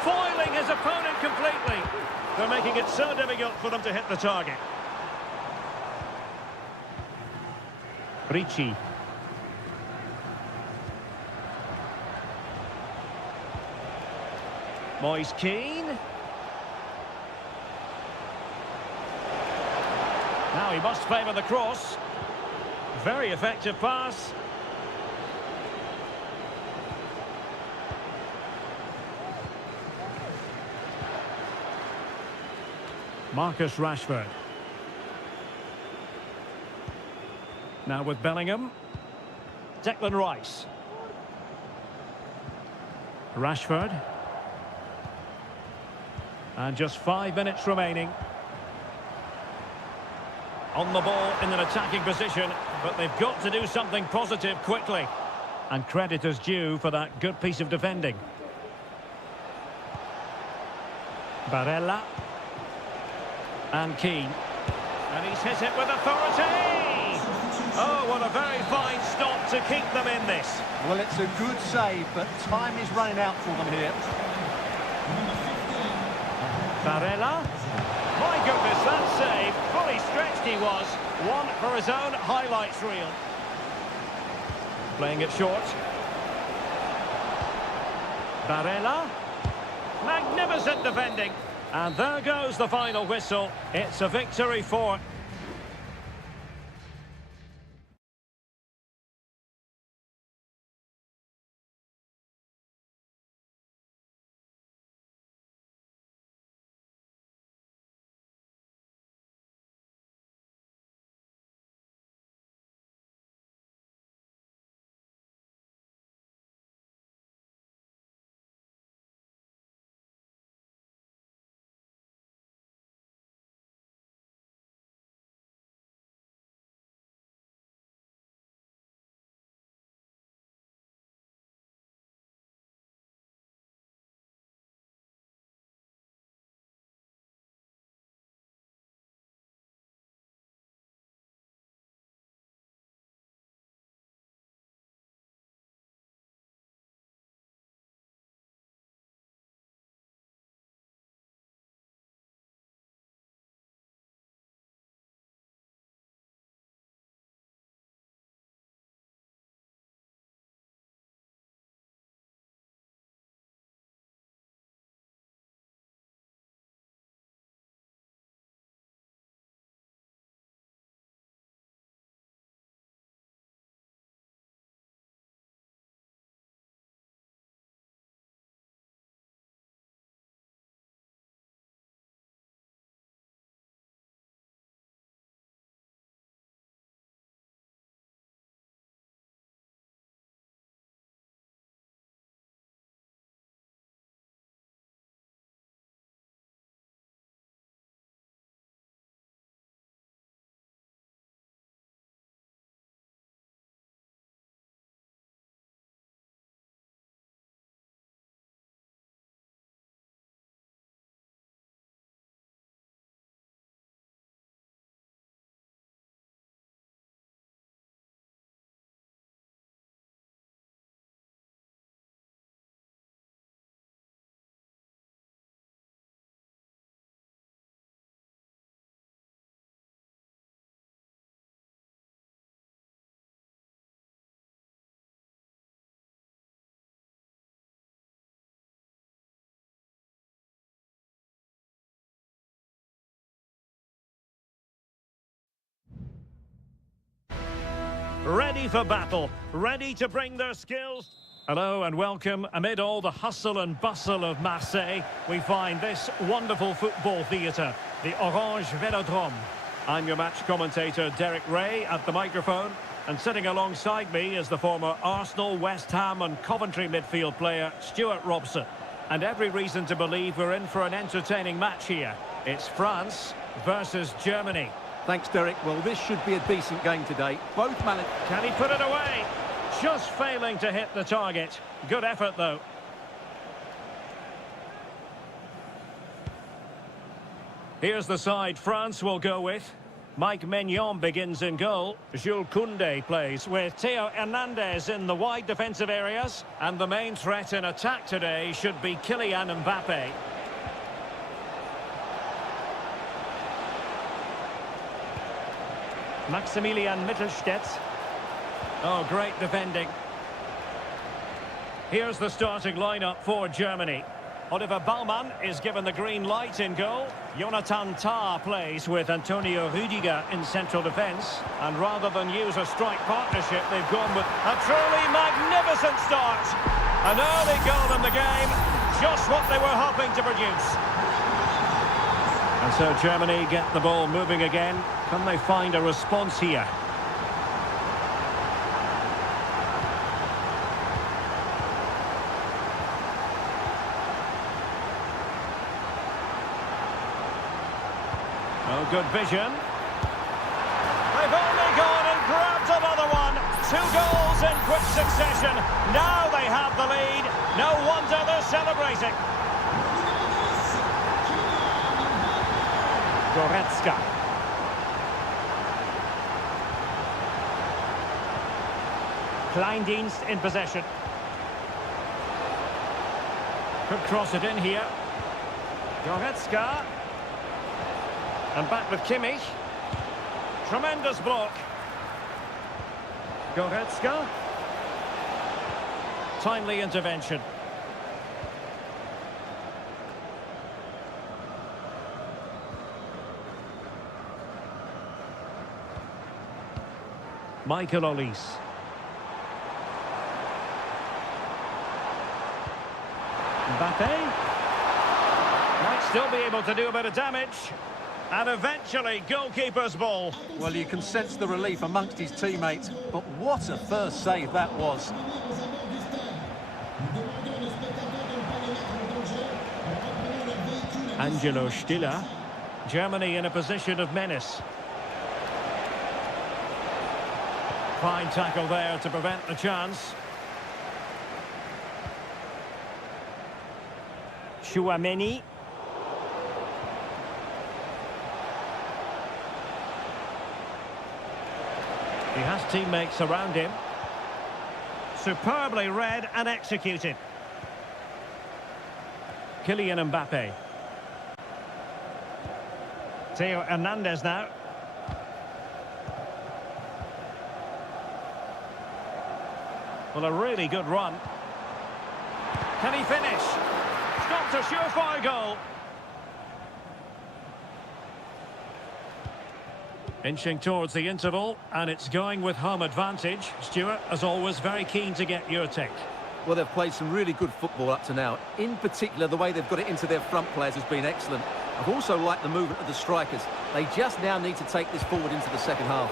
Foiling his opponent completely. They're making it so difficult for them to hit the target. Ricci. Moise Keane. Now he must favour the cross. Very effective pass. Marcus Rashford. Now with Bellingham. Declan Rice. Rashford. And just 5 minutes remaining. On the ball in an attacking position, but they've got to do something positive quickly. And credit is due for that good piece of defending. Barella. And Keane. And he's hit it with authority! Oh, what a very fine stop to keep them in this. Well, it's a good save, but time is running out for them here. Barella. My goodness, that save. Fully stretched he was. One for his own highlights reel. Playing it short. Barella. Magnificent defending. And there goes the final whistle. It's a victory for ready for battle, ready to bring their skills. Hello and welcome. Amid all the hustle and bustle of Marseille, we find this wonderful football theatre, the Orange Velodrome. I'm your match commentator, Derek Ray, at the microphone. And sitting alongside me is the former Arsenal, West Ham and Coventry midfield player, Stuart Robson. And every reason to believe we're in for an entertaining match here. It's France versus Germany. Thanks, Derek. Well, this should be a decent game today. Both managed... Can he put it away? Just failing to hit the target. Good effort, though. Here's the side France will go with. Mike Maignan begins in goal. Jules Koundé plays with Theo Hernandez in the wide defensive areas. And the main threat in attack today should be Kylian Mbappe. Maximilian Mittelstädt. Oh, great defending. Here's the starting lineup for Germany. Oliver Baumann is given the green light in goal. Jonathan Tah plays with Antonio Rüdiger in central defence. And rather than use a strike partnership, they've gone with a truly magnificent start. An early goal in the game, just what they were hoping to produce. And so Germany get the ball moving again. Can they find a response here? Oh, good vision. They've only gone and grabbed another one. 2 goals in quick succession. Now they have the lead. No wonder they're celebrating. Goretzka. Kleindienst in possession. Could cross it in here. Goretzka. And back with Kimmich. Tremendous block. Goretzka. Timely intervention. Michael Olise. Mbappe. Might still be able to do a bit of damage. And eventually, goalkeeper's ball. Well, you can sense the relief amongst his teammates, but what a first save that was. Angelo Stiller. Germany in a position of menace. Fine tackle there to prevent the chance. Chouameni. He has teammates around him. Superbly read and executed. Kylian Mbappe. Theo Hernandez now. Well, a really good run. Can he finish? Stopped a surefire goal. Inching towards the interval, and it's going with home advantage. Stuart, as always, very keen to get your take. Well, they've played some really good football up to now. In particular, the way they've got it into their front players has been excellent. I've also liked the movement of the strikers. They just now need to take this forward into the second half.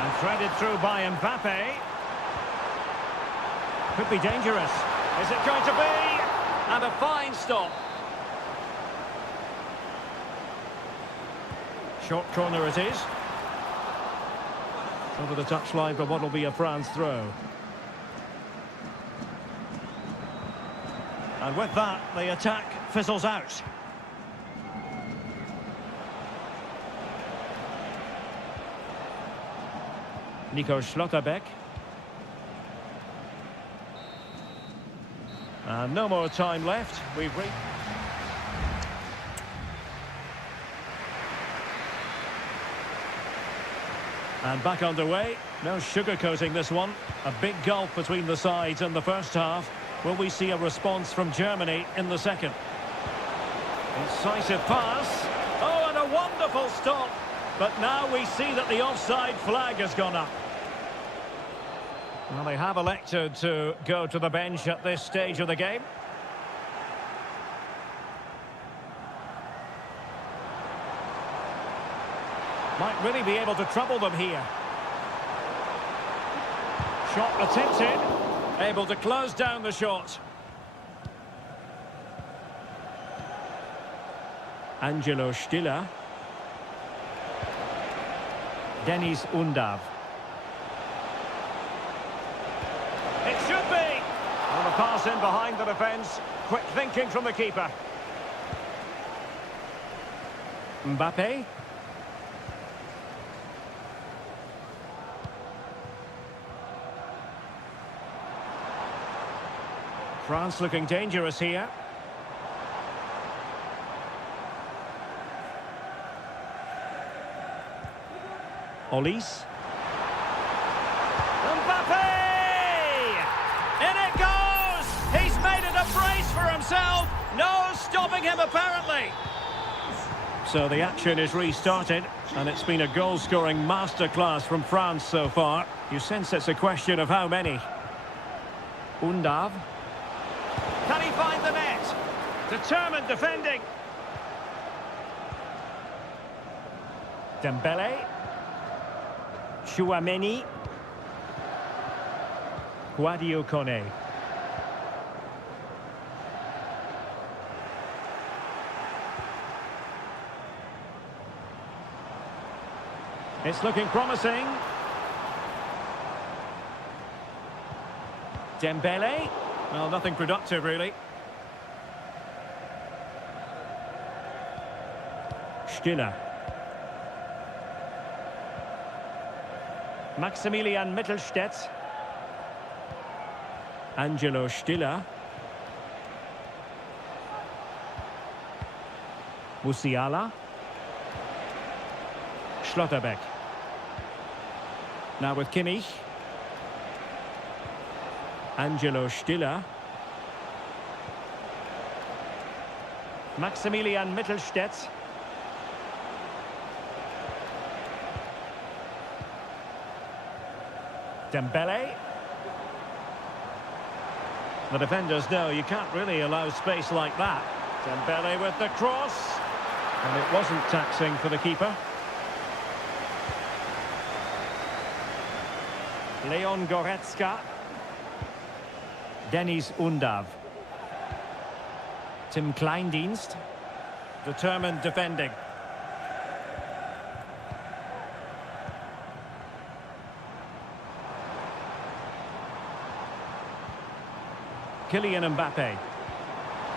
And threaded through by Mbappe. Could be dangerous. Is it going to be? And a fine stop. Short corner it is. Over the touchline for what will be a France throw. And with that, the attack fizzles out. Nico Schlotterbeck. And no more time left. We've reached... And back underway. No sugarcoating this one. A big gulf between the sides in the first half. Will we see a response from Germany in the second? Incisive pass. Oh, and a wonderful stop. But now we see that the offside flag has gone up. Well, they have elected to go to the bench at this stage of the game. Might really be able to trouble them here. Shot attempted. Able to close down the shot. Angelo Stiller. Dennis Undav. It should be! And the pass in behind the defence. Quick thinking from the keeper. Mbappe. France looking dangerous here. Olise. Mbappe! In it goes! He's made it a brace for himself. No stopping him, apparently. So the action is restarted, and it's been a goal-scoring masterclass from France so far. You sense it's a question of how many. Undav. Can he find the net? Determined defending. Dembele. Chouameni. Guadio Kone. It's looking promising. Dembele. Well, nothing productive, really. Stiller. Maximilian Mittelstädt. Angelo Stiller. Musiala. Schlotterbeck. Now with Kimmich. Angelo Stiller. Maximilian Mittelstädt. Dembele. The defenders know you can't really allow space like that. Dembele with the cross. And it wasn't taxing for the keeper. Leon Goretzka. Dennis Undav. Tim Kleindienst. Determined defending. Kylian Mbappe.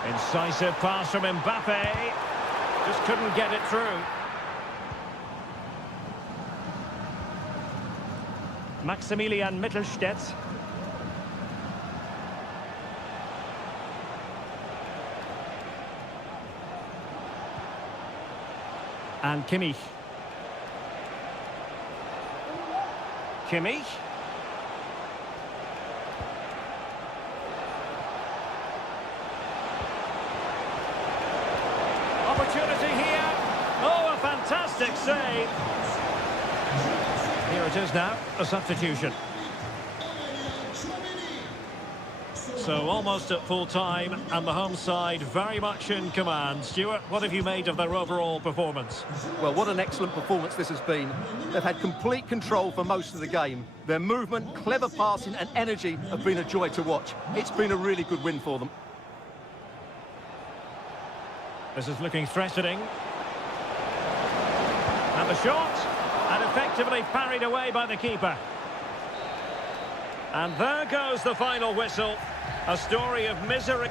Incisive pass from Mbappe. Just couldn't get it through. Maximilian Mittelstädt. And Kimmich. Kimmich. Opportunity here. Oh, a fantastic save. Here it is now, a substitution. So almost at full time, and the home side very much in command. Stuart, what have you made of their overall performance? Well, what an excellent performance this has been. They've had complete control for most of the game. Their movement, clever passing and energy have been a joy to watch. It's been a really good win for them. This is looking threatening. And the shot, and effectively parried away by the keeper. And there goes the final whistle. A story of misery.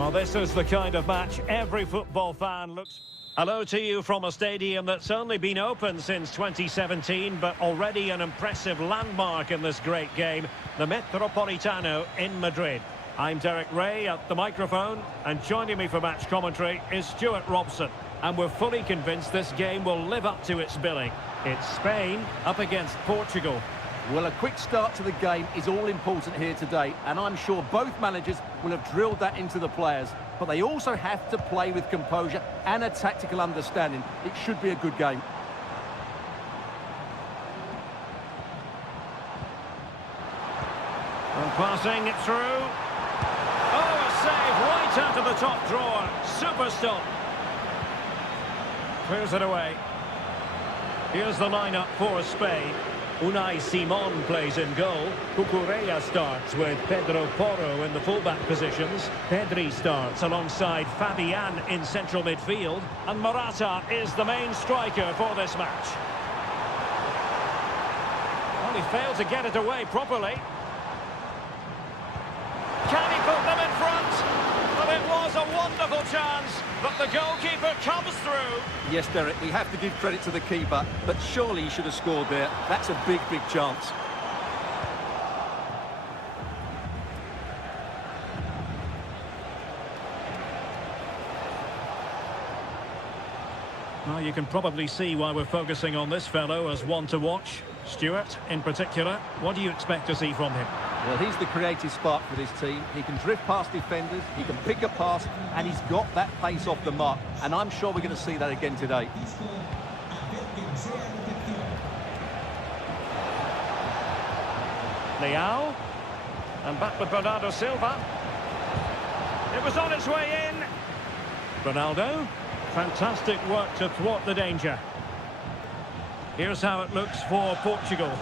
Well, this is the kind of match every football fan looks... Hello to you from a stadium that's only been open since 2017, but already an impressive landmark in this great game, the Metropolitano in Madrid. I'm Derek Ray at the microphone, and joining me for match commentary is Stuart Robson. And we're fully convinced this game will live up to its billing. It's Spain up against Portugal. Well, a quick start to the game is all important here today, and I'm sure both managers will have drilled that into the players. But they also have to play with composure and a tactical understanding. It should be a good game. And passing it through. Oh, a save right out of the top drawer. Super stop. Clears it away. Here's the lineup for Spain. Unai Simon plays in goal. Cucurella starts with Pedro Porro in the fullback positions. Pedri starts alongside Fabian in central midfield. And Morata is the main striker for this match. Well, he failed to get it away properly. Can he put them in front? Well, it was a wonderful chance, but the goalkeeper comes through. Yes, Derek, we have to give credit to the keeper, but surely he should have scored there. That's a big, big chance. Well, you can probably see why we're focusing on this fellow as one to watch. Stuart, in particular, what do you expect to see from him? Well, he's the creative spark for this team. He can drift past defenders, he can pick a pass, and he's got that pace off the mark. And I'm sure we're going to see that again today. Leao. And back with Bernardo Silva. It was on its way in. Ronaldo. Fantastic work to thwart the danger. Here's how it looks for Portugal.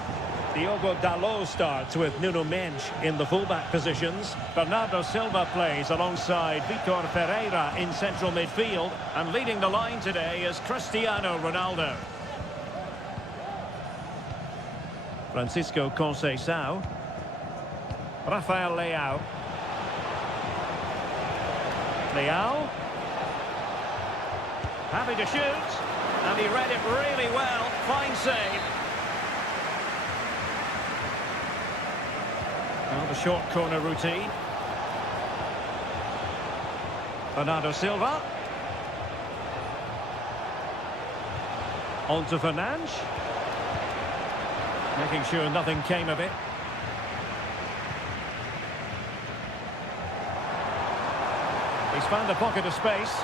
Diogo Dalot starts with Nuno Mendes in the fullback positions. Bernardo Silva plays alongside Vitor Ferreira in central midfield. And leading the line today is Cristiano Ronaldo. Francisco Conceição. Rafael Leao. Leao. Happy to shoot. And he read it really well. Fine save. Well, the short corner routine. Bernardo Silva. On to Fernandes. Making sure nothing came of it. He's found a pocket of space.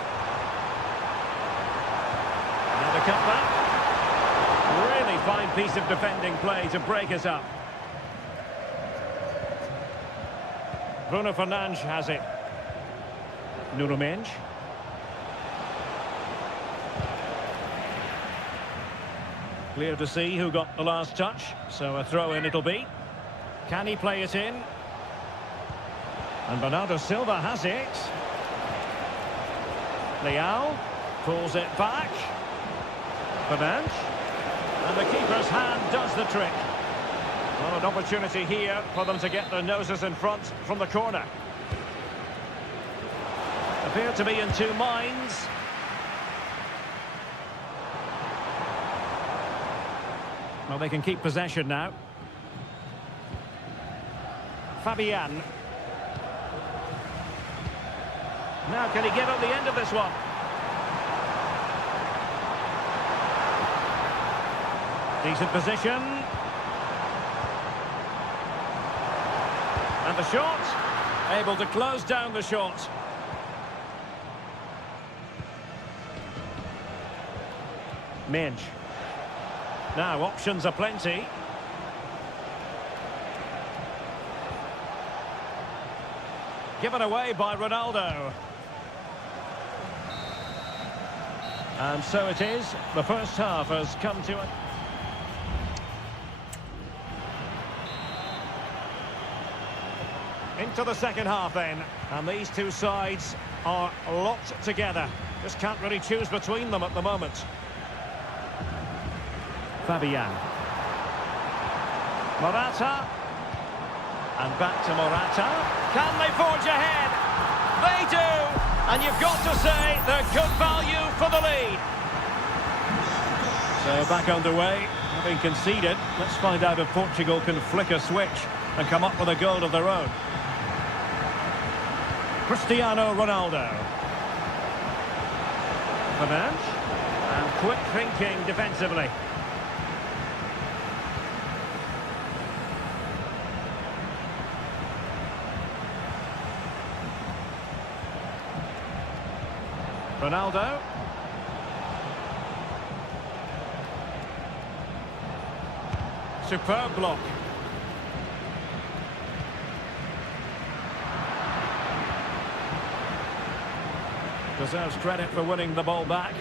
Another cutback. Really fine piece of defending play to break us up. Bruno Fernandes has it. Nuno Mendes. Clear to see who got the last touch, so a throw-in it'll be. Can he play it in? And Bernardo Silva has it. Leao pulls it back. Fernandes. And the keeper's hand does the trick. Well, an opportunity here for them to get their noses in front from the corner. Appear to be in two minds. Well, they can keep possession now. Fabian. Now, can he get on the end of this one? Decent position. And the shot. Able to close down the shot. Mendes. Now, options are plenty. Given away by Ronaldo. And so it is. The first half has come to it. Into the second half then. And these two sides are locked together. Just can't really choose between them at the moment. Fabian. Morata. And back to Morata. Can they forge ahead? They do! And you've got to say they're good value for the lead. So back underway, having conceded. Let's find out if Portugal can flick a switch and come up with a goal of their own. Cristiano Ronaldo. Fernandes. And quick thinking defensively. Ronaldo. Superb block. Deserves credit for winning the ball back.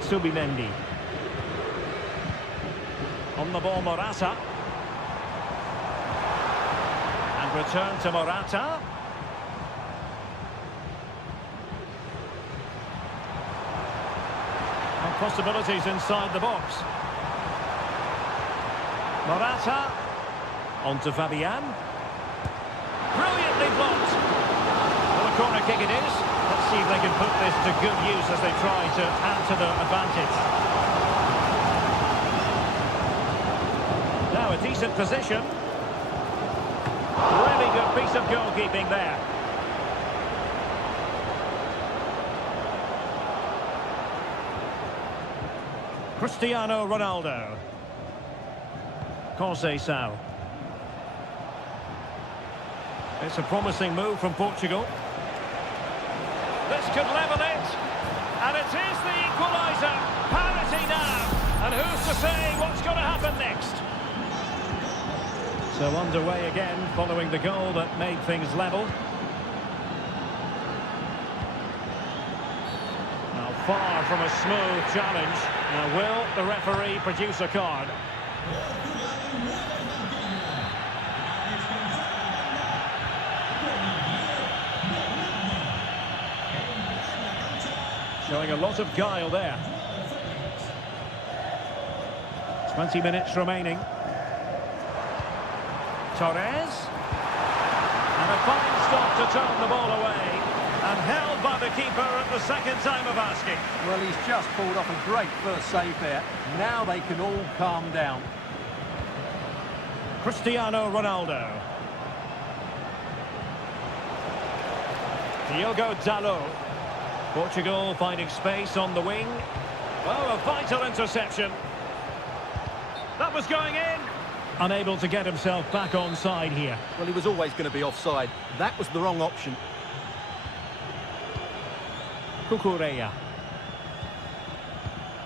Subimendi. On the ball, Morata. And return to Morata. And possibilities inside the box. Morata. On to Fabian. Brilliantly blocked. Well, a corner kick it is. Let's see if they can put this to good use as they try to add to their advantage. Now a decent position. Really good piece of goalkeeping there. Cristiano Ronaldo. Conceição. It's a promising move from Portugal. This could level it. And it is the equaliser. Parity now. And who's to say what's going to happen next? So underway again following the goal that made things level. Now far from a smooth challenge. Now will the referee produce a card? Showing a lot of guile there. 20 minutes remaining. Torres. And a fine stop to turn the ball away. And held by the keeper at the second time of asking. Well, he's just pulled off a great first save there. Now they can all calm down. Cristiano Ronaldo. Diogo Dalot. Portugal finding space on the wing. Oh, a vital interception. That was going in. Unable to get himself back on side here. Well, he was always going to be offside. That was the wrong option. Cucurella.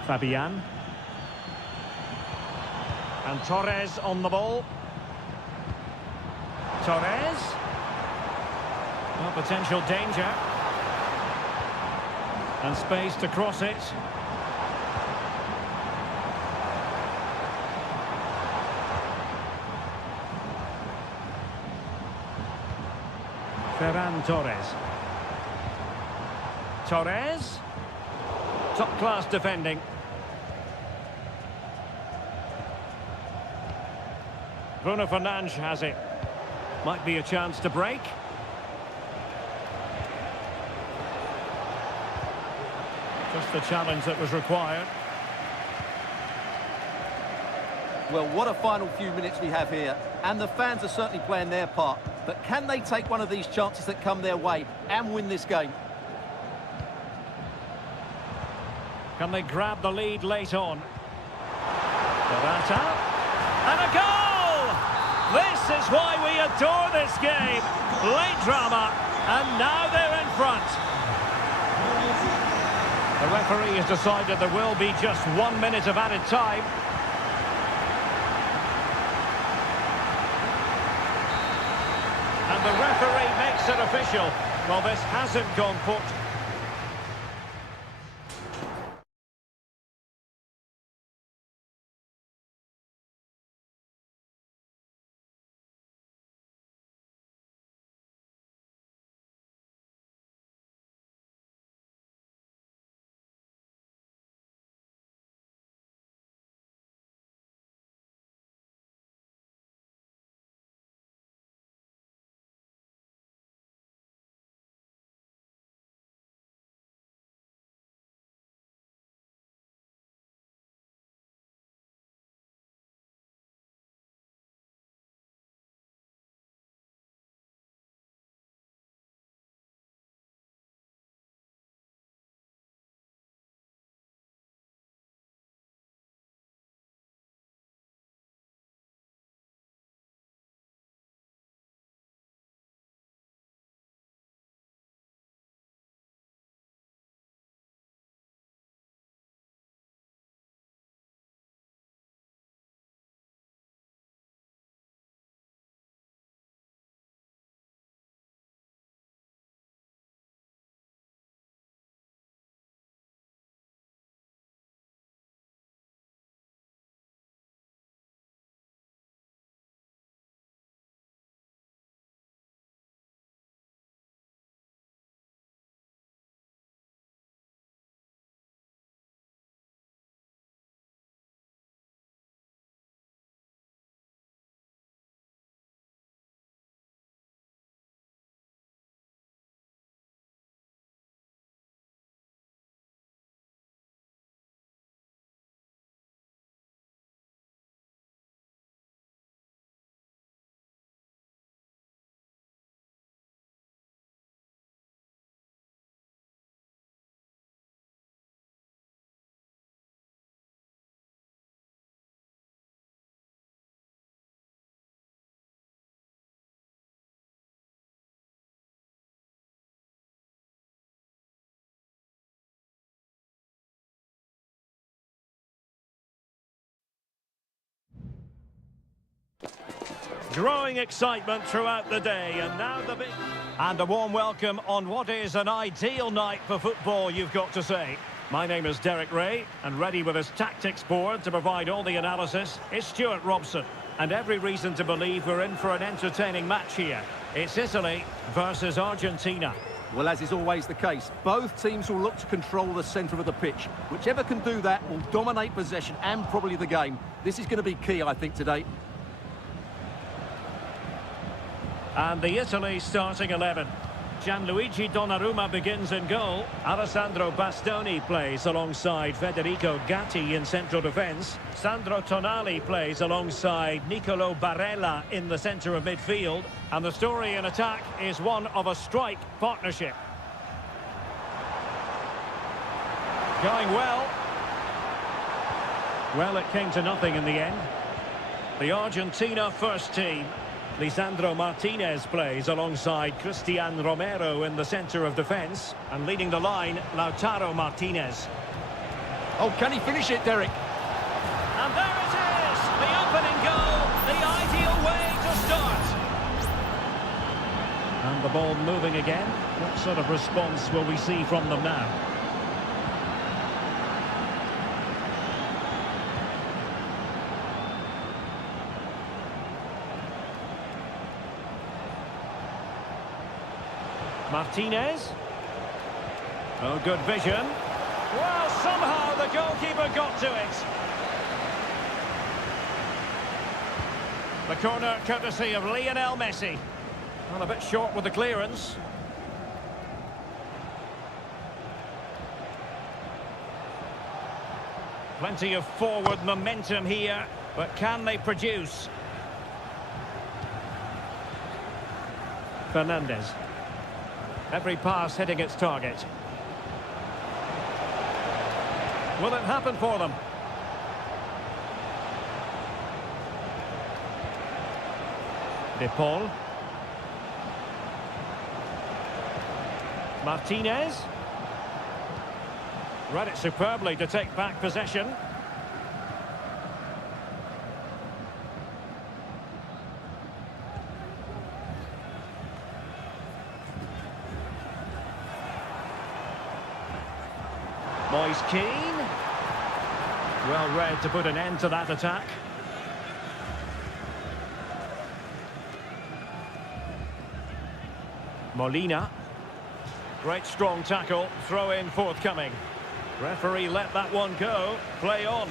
Fabian. And Torres on the ball. Torres. Well, potential danger. And space to cross it. Ferran Torres. Torres. Top-class defending. Bruno Fernandes has it. Might be a chance to break. Just the challenge that was required. Well, what a final few minutes we have here. And the fans are certainly playing their part. But can they take one of these chances that come their way and win this game? Can they grab the lead late on? Morata. And a goal! This is why we adore this game. Late drama. And now they're in front. The referee has decided there will be just 1 minute of added time. And the referee makes it official. Well, this hasn't gone Portugal. Growing excitement throughout the day, and now the big... And a warm welcome on what is an ideal night for football, you've got to say. My name is Derek Ray, and ready with his tactics board to provide all the analysis is Stuart Robson. And every reason to believe we're in for an entertaining match here. It's Italy versus Argentina. Well, as is always the case, both teams will look to control the centre of the pitch. Whichever can do that will dominate possession and probably the game. This is going to be key, I think, today. And the Italy starting 11. Gianluigi Donnarumma begins in goal. Alessandro Bastoni plays alongside Federico Gatti in central defence. Sandro Tonali plays alongside Nicolo Barella in the centre of midfield. And the story in attack is one of a strike partnership. Going well. Well, it came to nothing in the end. The Argentina first team. Lisandro Martinez plays alongside Cristian Romero in the centre of defence. And leading the line, Lautaro Martinez. Oh, can he finish it, Derek? And there it is! The opening goal, the ideal way to start. And the ball moving again. What sort of response will we see from them now? Martinez. Oh, good vision. Well, somehow the goalkeeper got to it. The corner courtesy of Lionel Messi. Well, a bit short with the clearance. Plenty of forward momentum here, but can they produce? Fernandez. Every pass hitting its target. Will it happen for them? De Paul. Martinez. Read it superbly to take back possession. Moise Keane. Well read to put an end to that attack. Molina. Great strong tackle. Throw in forthcoming. Referee let that one go. Play on.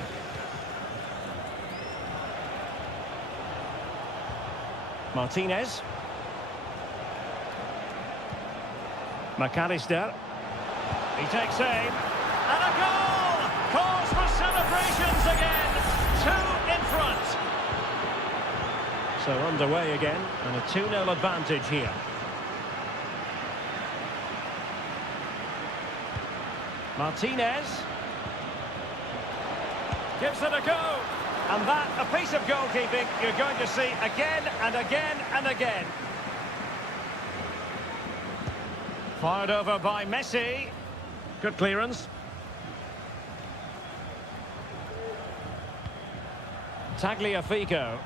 Martinez. McAllister. He takes aim. And a goal! Calls for celebrations again. 2 in front. So underway again, and a 2-0 advantage here. Martinez. Gives it a go. And that, a piece of goalkeeping you're going to see again and again and again. Fired over by Messi. Good clearance. Tagliafico.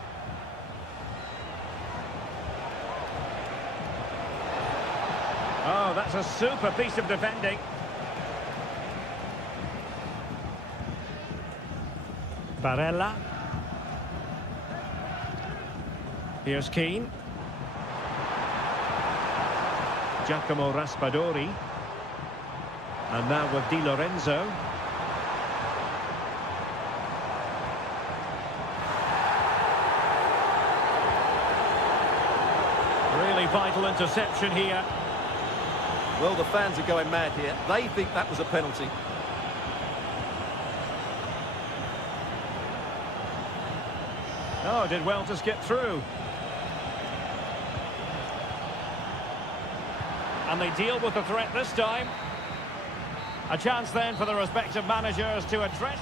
Oh, that's a super piece of defending. Barella. Here's Keane. Giacomo Raspadori. And now with Di Lorenzo. Really vital interception here. Well, the fans are going mad here. They think that was a penalty. Oh, did well to skip through. And they deal with the threat this time. A chance then for the respective managers to address.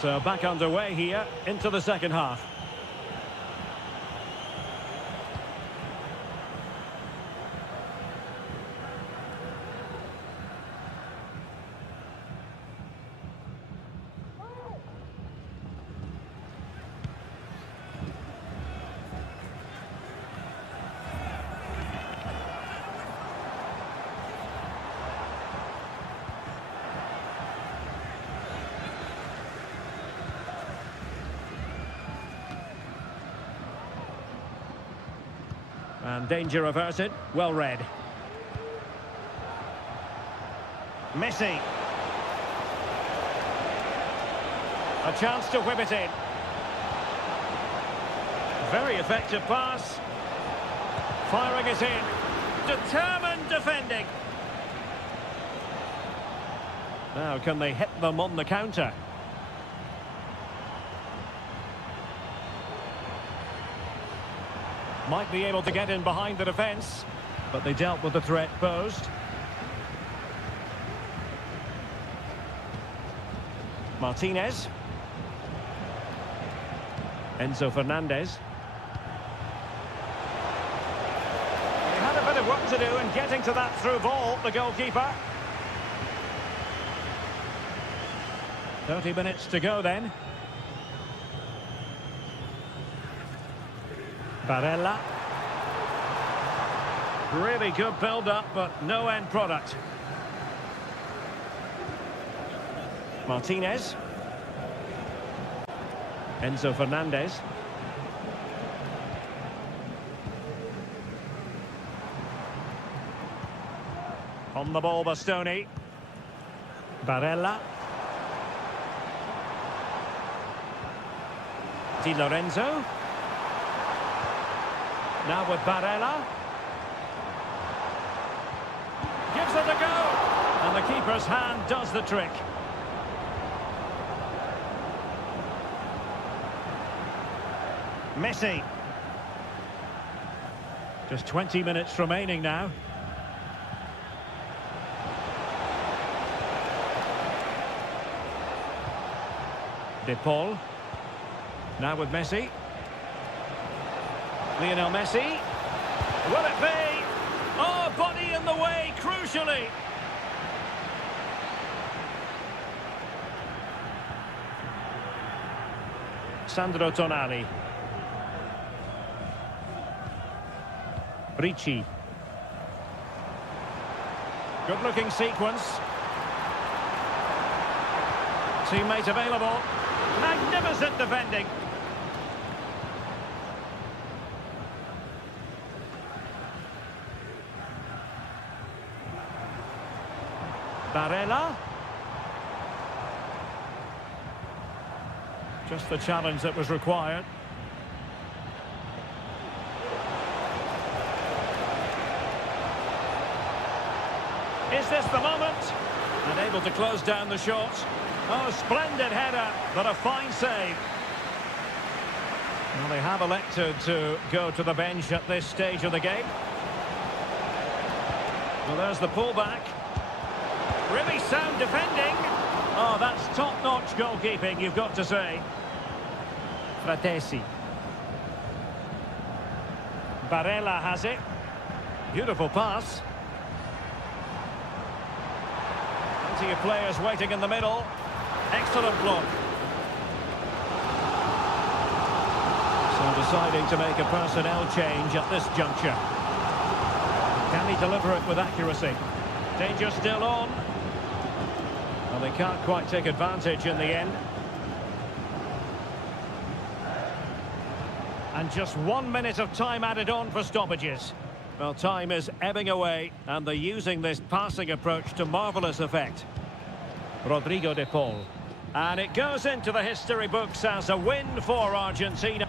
So back underway here into the second half. And danger averted. Well read. Messi. A chance to whip it in. Very effective pass. Firing it in. Determined defending. Now, can they hit them on the counter? Might be able to get in behind the defence, but they dealt with the threat posed. Martinez. Enzo Fernandez. He had a bit of work to do in getting to that through ball, the goalkeeper. 30 minutes to go then. Barella. Really good build-up, but no end product. Martinez. Enzo Fernandez. On the ball, Bastoni. Barella. Di Lorenzo. Now with Barella. Gives it a go. And the keeper's hand does the trick. Messi. Just 20 minutes remaining now. De Paul. Now with Messi. Lionel Messi. Will it be? Oh, body in the way, crucially. Sandro Tonali. Ricci. Good-looking sequence. Teammate available. Magnificent defending. Barella. Just the challenge that was required. Is this the moment? And able to close down the shot. Oh, splendid header, but a fine save. Well, they have elected to go to the bench at this stage of the game. Well, there's the pullback. Really sound defending. Oh, that's top-notch goalkeeping, you've got to say. Fratesi. Barella has it. Beautiful pass. Plenty of players waiting in the middle. Excellent block. So deciding to make a personnel change at this juncture. Can he deliver it with accuracy? Danger still on. Well, they can't quite take advantage in the end. And just 1 minute of time added on for stoppages. Well, time is ebbing away, and they're using this passing approach to marvellous effect. Rodrigo de Paul. And it goes into the history books as a win for Argentina.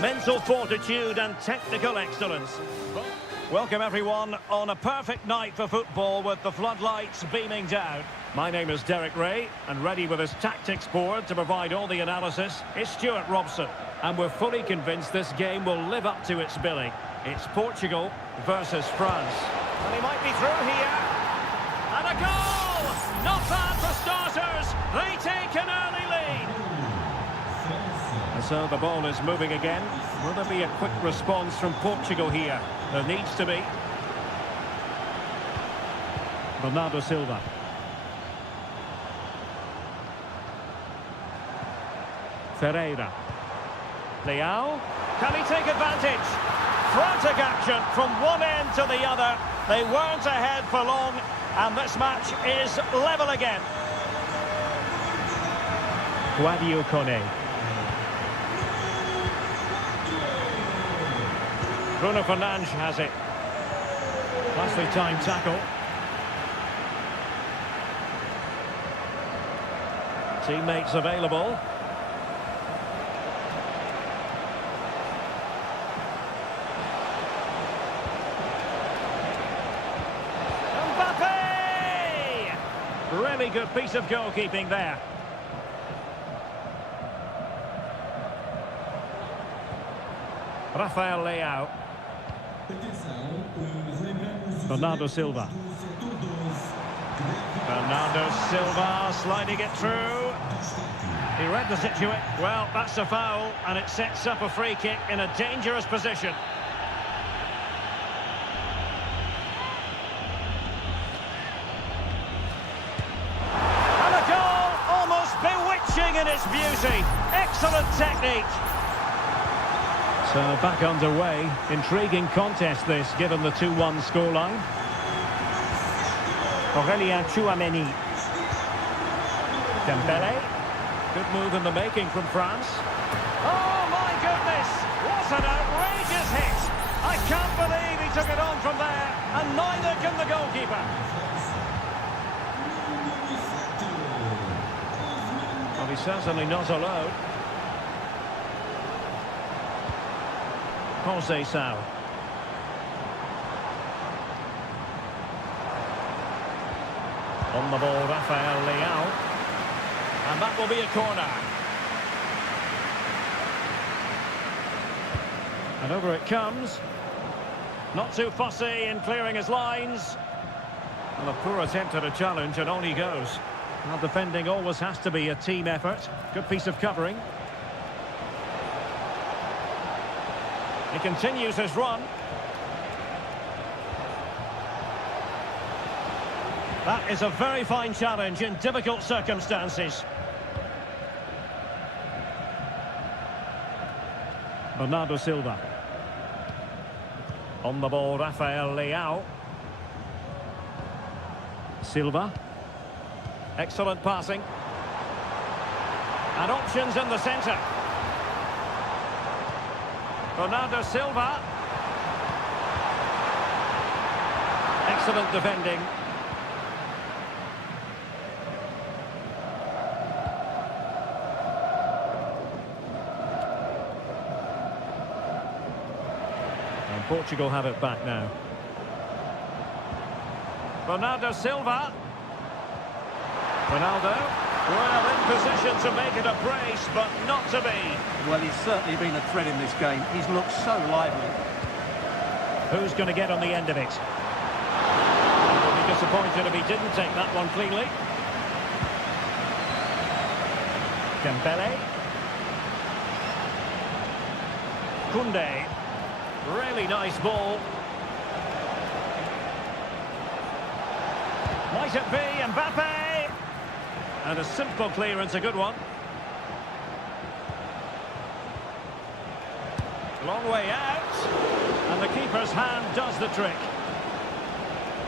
mental fortitude and technical excellence. Welcome everyone on a perfect night for football with the floodlights beaming down. My name is Derek Ray, and ready with his tactics board to provide all the analysis is Stuart Robson. And we're fully convinced this game will live up to its billing. It's Portugal versus France. And he might be through here. And a goal! Not bad for starters. They take an early lead. And so the ball is moving again. Will there be a quick response from Portugal here? There needs to be. Bernardo Silva. Ferreira. Leao. Can he take advantage? Frantic action from one end to the other. They weren't ahead for long, and this match is level again. Guadio Kone. Bruno Fernandes has it. Nicely timed tackle. Teammates available. Really good piece of goalkeeping there. Rafael Leao. Bernardo Silva. Bernardo Silva sliding it through. He read the situation. Well, that's a foul, and it sets up a free kick in a dangerous position. In its beauty. Excellent technique. So back underway. Intriguing contest this, given the 2-1 scoreline. Aurélien Tchouameni. Dembele. Good move in the making from France. Oh my goodness! What an outrageous hit! I can't believe he took it on from there, and neither can the goalkeeper. Well, he's certainly not alone. Jose Sao. On the ball, Rafael Leao. And that will be a corner. And over it comes. Not too fussy in clearing his lines. And a poor attempt at a challenge, and on he goes. Well, defending always has to be a team effort. Good piece of covering. He continues his run. That is a very fine challenge in difficult circumstances. Bernardo Silva. On the ball, Rafael Leao. Silva. Excellent passing. And options in the centre. Bernardo Silva. Excellent defending. And Portugal have it back now. Bernardo Silva. Ronaldo, well, in position to make it a brace, but not to be. Well, he's certainly been a threat in this game. He's looked so lively. Who's going to get on the end of it? I'll be disappointed if he didn't take that one cleanly. Dembele. Koundé. Really nice ball. Might it be Mbappe? And a simple clearance, a good one. Long way out. And the keeper's hand does the trick.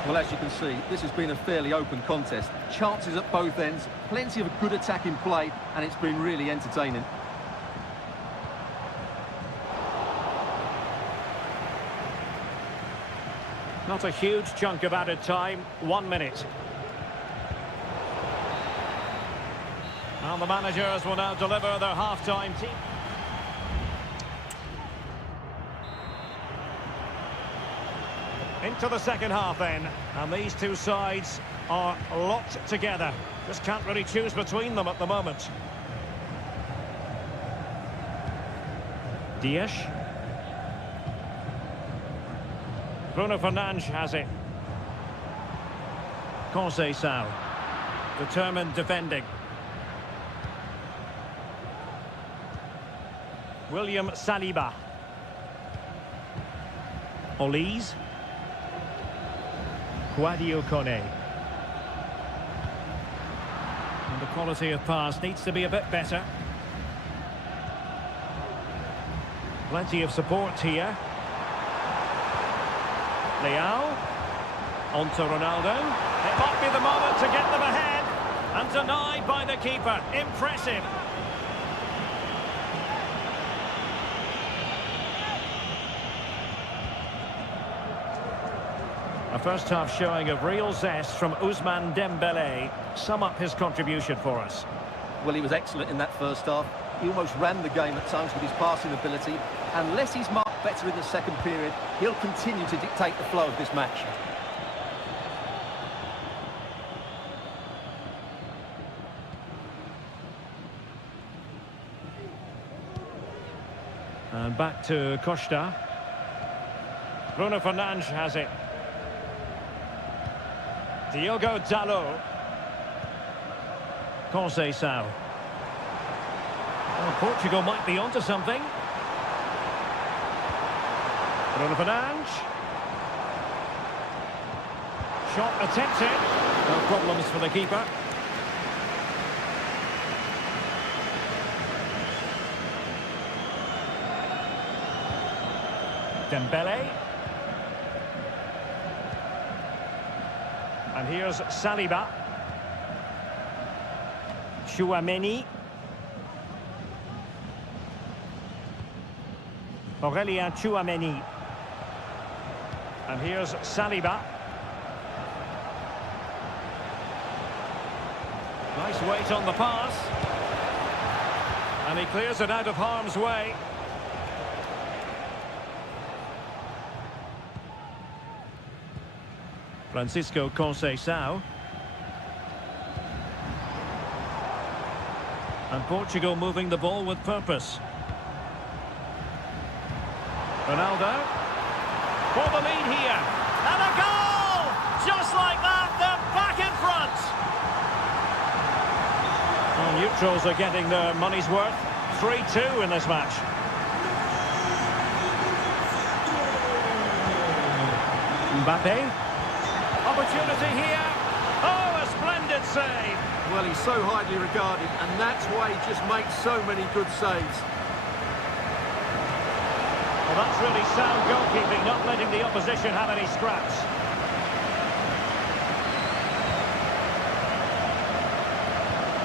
Well, as you can see, this has been a fairly open contest. Chances at both ends, plenty of good attacking play, and it's been really entertaining. Not a huge chunk of added time, 1 minute. And the managers will now deliver their half-time team. back to the second half then. And these two sides are locked together. Just can't really choose between them at the moment. Dias. Bruno Fernandes has it. Conceição. Determined defending. William Saliba. Olise. Guadio Kone. And the quality of pass needs to be a bit better. Plenty of support here. Leao. On to Ronaldo. It might be the moment to get them ahead. And denied by the keeper. Impressive. A first half showing of real zest from Ousmane Dembélé. Sum up his contribution for us. Well, he was excellent in that first half. He almost ran the game at times with his passing ability. Unless he's marked better in the second period, he'll continue to dictate the flow of this match. And back to Costa. Bruno Fernandes has it. Diogo Dalot. Conceição. Well, Portugal might be onto something. Bruno Fernandes. Shot attempted. No problems for the keeper. Dembele. And here's Saliba. Tchouaméni. Aurélien Tchouaméni. And here's Saliba. Nice weight on the pass. And he clears it out of harm's way. Francisco Conceição. And Portugal moving the ball with purpose. Ronaldo. For the lead here. And a goal! Just like that, they're back in front. Well, neutrals are getting their money's worth. 3-2 in this match. Mbappe. Opportunity here. Oh, a splendid save. Well, he's so highly regarded, and that's why he just makes so many good saves. Well, that's really sound goalkeeping, not letting the opposition have any scraps.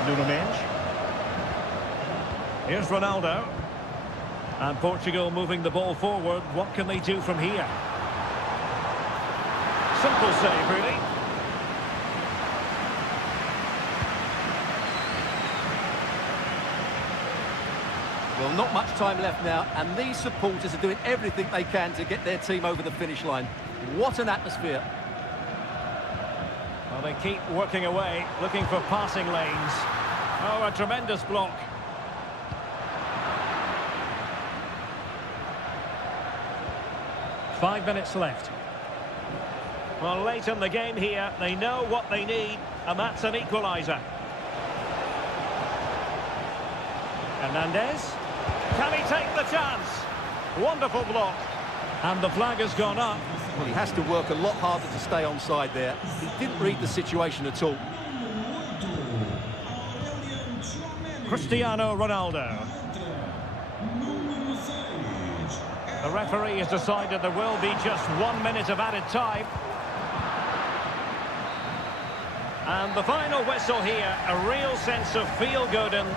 Nuno Mendes. Here's Ronaldo. And Portugal moving the ball forward. What can they do from here? Simple save, really. Well, not much time left now, and these supporters are doing everything they can to get their team over the finish line. What an atmosphere. Well, they keep working away, looking for passing lanes. Oh, a tremendous block. Five minutes left. Well, late in the game here, they know what they need, and that's an equaliser. Hernandez. Can he take the chance? Wonderful block. And the flag has gone up. Well, he has to work a lot harder to stay onside there. He didn't read the situation at all. Cristiano Ronaldo. The referee has decided there will be just 1 minute of added time. And the final whistle here, a real sense of feel-good and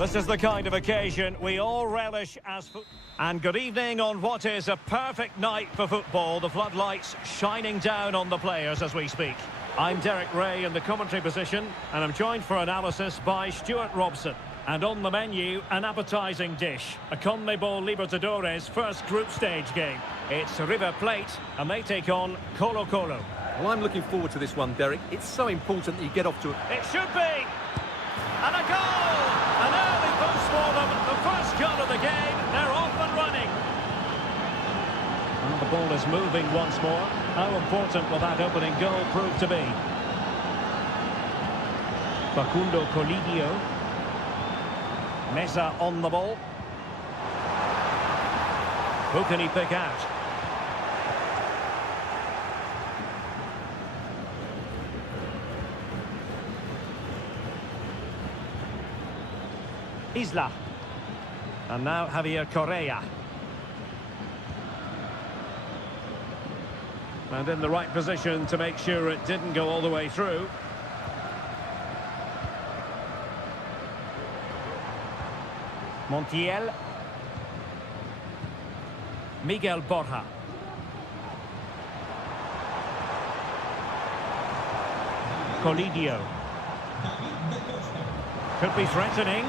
This is the kind of occasion we all relish as And good evening on what is a perfect night for football. The floodlights shining down on the players as we speak. I'm Derek Ray in the commentary position, and I'm joined for analysis by Stuart Robson. And on the menu, an appetising dish. A CONMEBOL Libertadores first group stage game. It's River Plate, and they take on Colo Colo. Well, I'm looking forward to this one, Derek. It's so important that you get off to it. It should be! And a goal! An early boost for them. The first goal of the game. They're off and running. And the ball is moving once more. How important will that opening goal prove to be? Facundo Colidio. Mesa on the ball. Who can he pick out? Isla. And now Javier Correa. And in the right position to make sure it didn't go all the way through. Montiel. Miguel Borja. Colidio. Could be threatening.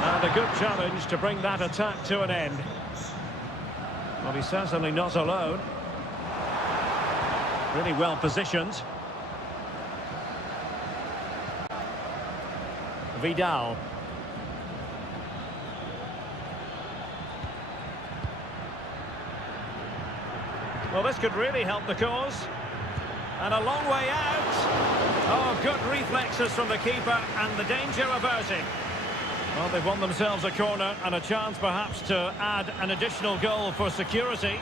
And a good challenge to bring that attack to an end. Well, he's certainly not alone. Really well positioned. Vidal. Well, this could really help the cause. And a long way out. Oh, good reflexes from the keeper and the danger averted. Well, they've won themselves a corner and a chance perhaps to add an additional goal for security.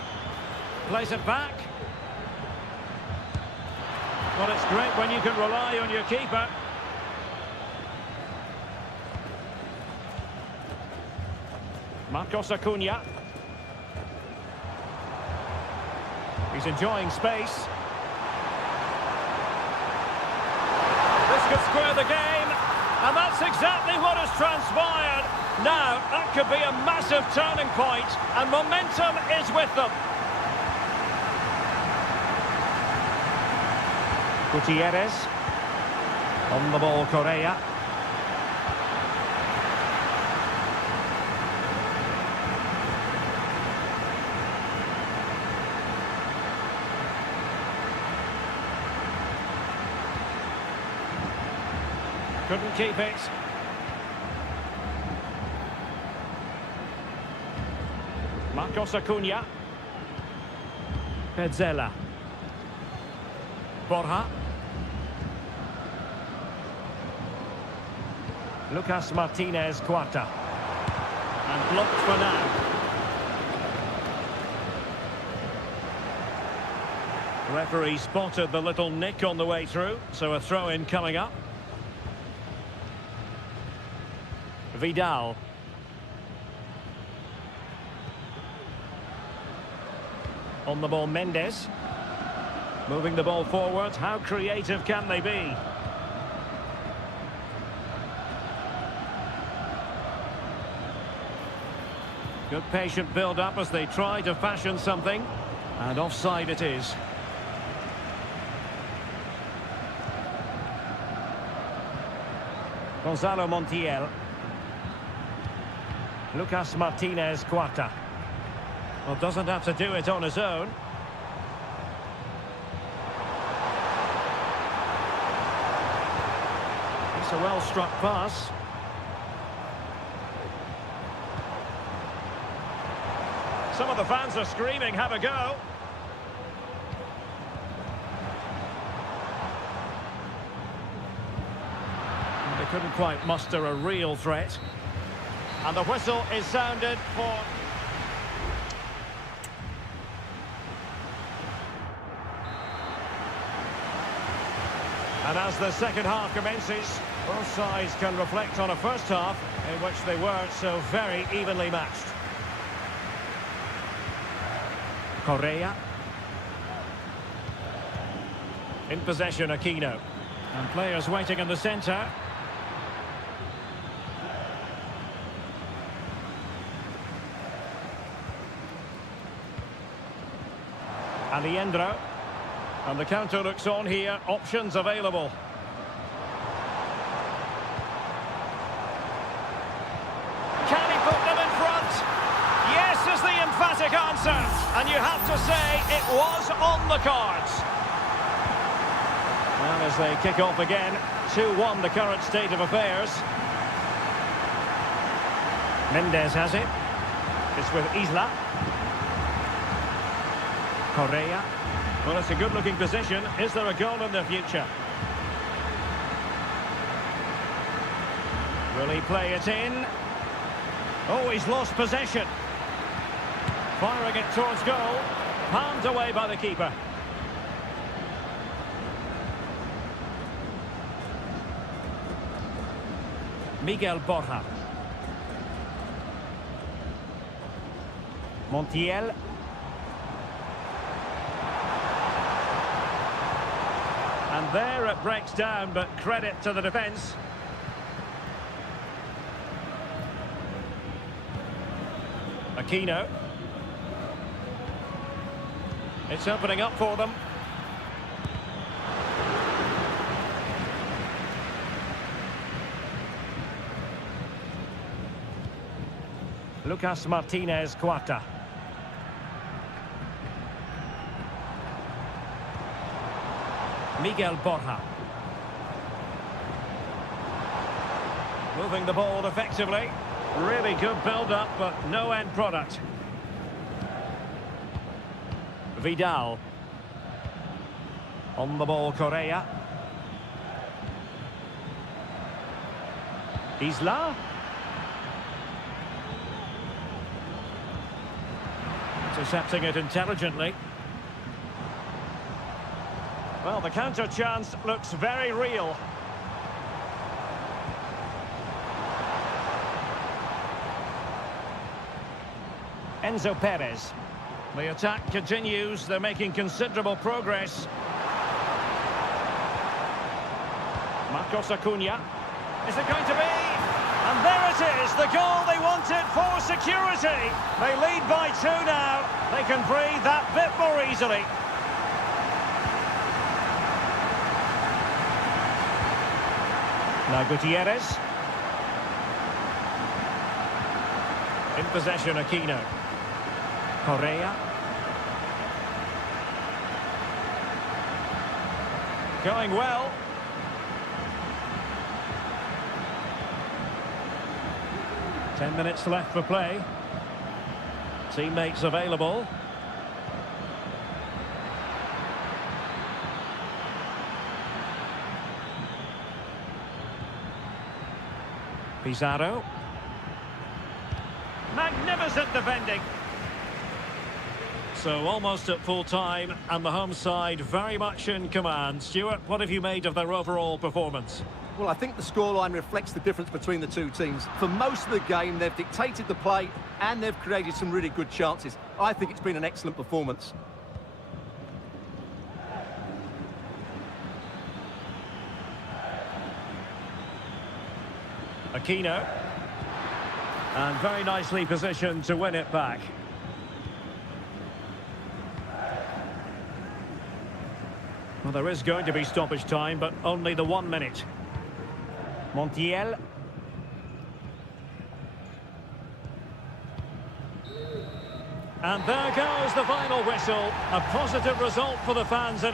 Plays it back. Well, it's great when you can rely on your keeper. Marcos Acuna. He's enjoying space. This could square the game, and that's exactly what has transpired. Now, that could be a massive turning point, and momentum is with them. Gutierrez. On the ball, Correa. Couldn't keep it. Marcos Acuna. Petzela. Borja. Lucas Martinez Cuarta. And blocked for now. The referee spotted the little nick on the way through, so a throw-in coming up. Vidal. On the ball, Mendes. Moving the ball forward. How creative can they be? Good patient build-up as they try to fashion something. And offside it is. Gonzalo Montiel. Lucas Martinez Cuarta. Well, doesn't have to do it on his own. It's a well-struck pass. Some of the fans are screaming, have a go. They couldn't quite muster a real threat. And the whistle is sounded for... And as the second half commences, both sides can reflect on a first half in which they weren't so very evenly matched. Correa. In possession, Aquino. And players waiting in the centre. Aliendro. And the counter looks on here. Options available. Can he put them in front? Yes is the emphatic answer. And you have to say it was on the cards. And as they kick off again, 2-1 the current state of affairs. Mendes has it. It's with Isla. Correa. Well, it's a good-looking position. Is there a goal in the future? Will he play it in? Oh, he's lost possession. Firing it towards goal. Palmed away by the keeper. Miguel Borja. Montiel. And there it breaks down, but credit to the defence. Aquino. It's opening up for them. Lucas Martinez Cuarta. Miguel Borja. Moving the ball effectively. Really good build-up, but no end product. Vidal. On the ball, Correa. Isla. Intercepting it intelligently. Well, the counter chance looks very real. Enzo Perez. The attack continues. They're making considerable progress. Marcos Acuna. Is it going to be? And there it is, the goal they wanted for security. They lead by 2 now. They can breathe that bit more easily. Now Gutierrez. In possession, Aquino. Correa. Going well. Ten minutes left for play. Teammates available. Pizarro. Magnificent defending. So almost at full time, and the home side very much in command. Stuart, what have you made of their overall performance? Well, I think the scoreline reflects the difference between the two teams. For most of the game, they've dictated the play and they've created some really good chances. I think it's been an excellent performance. Aquino. And very nicely positioned to win it back. Well, there is going to be stoppage time, but only the 1 minute. Montiel. And there goes the final whistle. A positive result for the fans.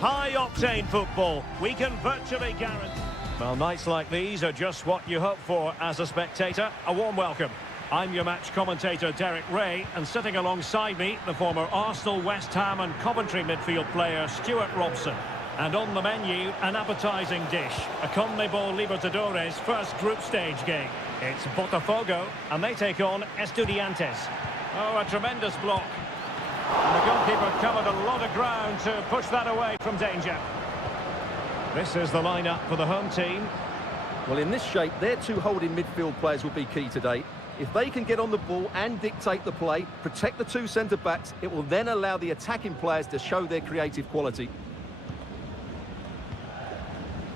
High-octane football. We can virtually guarantee... Well, nights like these are just what you hope for as a spectator. A warm welcome. I'm your match commentator, Derek Ray, and sitting alongside me, the former Arsenal, West Ham and Coventry midfield player, Stuart Robson. And on the menu, an appetising dish, a CONMEBOL Libertadores first group stage game. It's Botafogo, and they take on Estudiantes. Oh, a tremendous block. And the goalkeeper covered a lot of ground to push that away from danger. This is the lineup for the home team. Well, in this shape, their two holding midfield players will be key today. If they can get on the ball and dictate the play, protect the two centre-backs, it will then allow the attacking players to show their creative quality.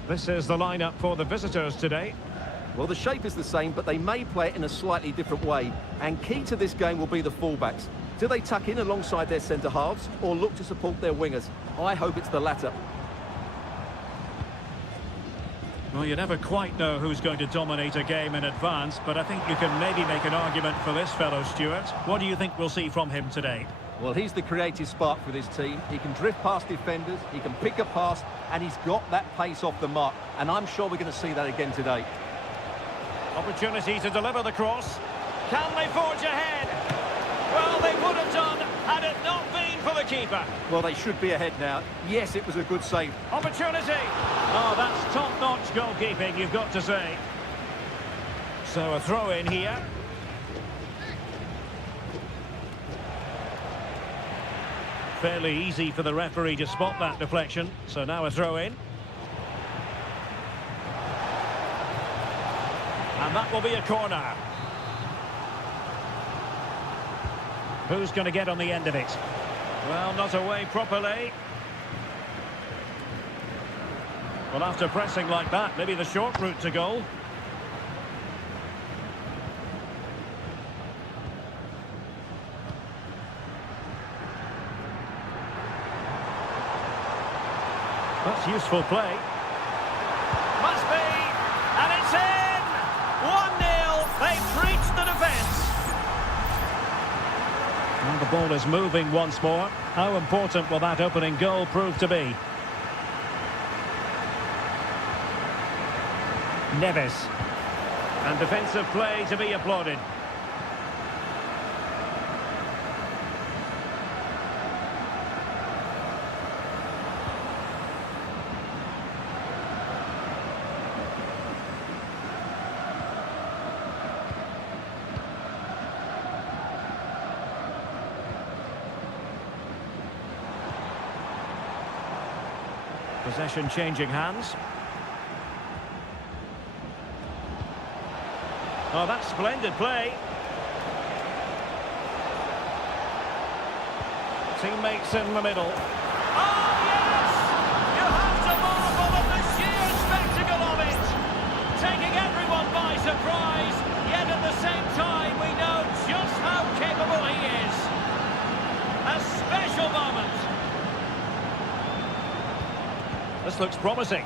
This is the lineup for the visitors today. Well, the shape is the same, but they may play it in a slightly different way. And key to this game will be the fullbacks. Do they tuck in alongside their centre-halves or look to support their wingers? I hope it's the latter. Well, you never quite know who's going to dominate a game in advance, but I think you can maybe make an argument for this fellow, Stuart. What do you think we'll see from him today? Well, he's the creative spark for this team. He can drift past defenders, he can pick a pass, and he's got that pace off the mark. And I'm sure we're going to see that again today. Opportunity to deliver the cross. Can they forge ahead? Well, they would have done had it not been for the keeper. Well, they should be ahead now. Yes, it was a good save. Opportunity. Oh, that's top-notch goalkeeping, you've got to say. So a throw in here. Fairly easy for the referee to spot that deflection. So now a throw in. And that will be a corner. Who's going to get on the end of it? Well, not away properly. Well, after pressing like that, maybe the short route to goal. That's useful play. Must be! And it's in! 1-0. They've breached the defence. And the ball is moving once more. How important will that opening goal prove to be? Neves. And defensive play to be applauded. Possession changing hands. Oh, that's splendid play. Teammates in the middle. Oh, yes! You have to marvel at the sheer spectacle of it. Taking everyone by surprise, yet at the same time we know just how capable he is. A special moment. This looks promising.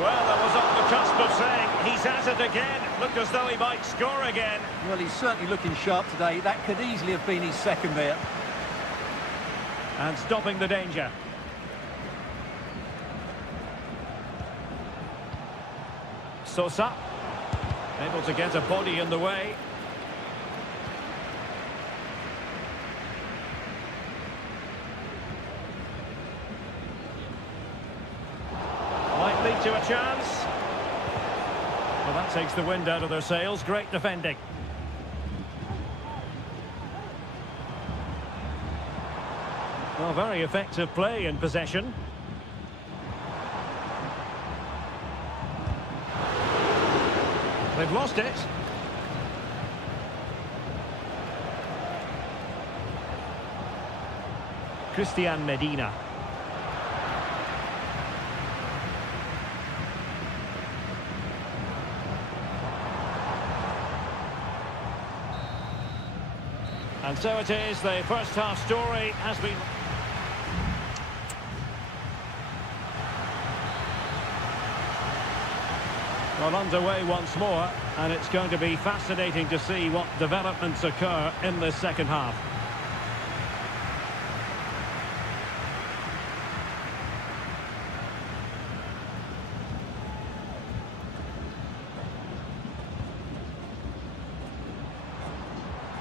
Well, that was on the cusp of saying he's at it again. Looked as though he might score again. Well, he's certainly looking sharp today. That could easily have been his second there. And stopping the danger. Sosa. Able to get a body in the way. Might lead to a chance. Well, that takes the wind out of their sails. Great defending. Well, very effective play in possession. They've lost it. Christian Medina. And so it is, the first half story has been... Well, underway once more, and it's going to be fascinating to see what developments occur in this second half.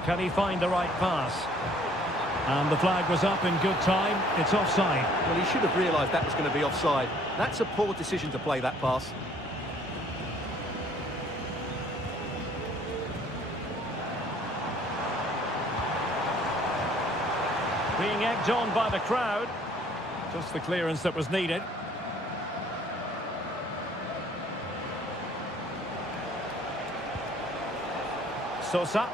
Can he find the right pass? And the flag was up in good time. It's offside. Well, he should have realised that was going to be offside. That's a poor decision to play that pass. Being egged on by the crowd. Just the clearance that was needed. Sosa.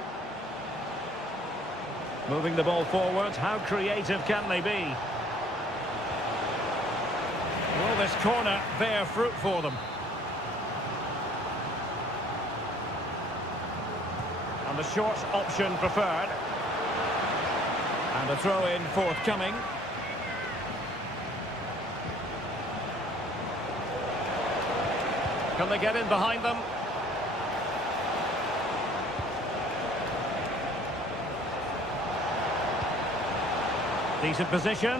Moving the ball forward. How creative can they be? Will this corner bear fruit for them? And the short option preferred. And a throw-in forthcoming. Can they get in behind them? Decent position.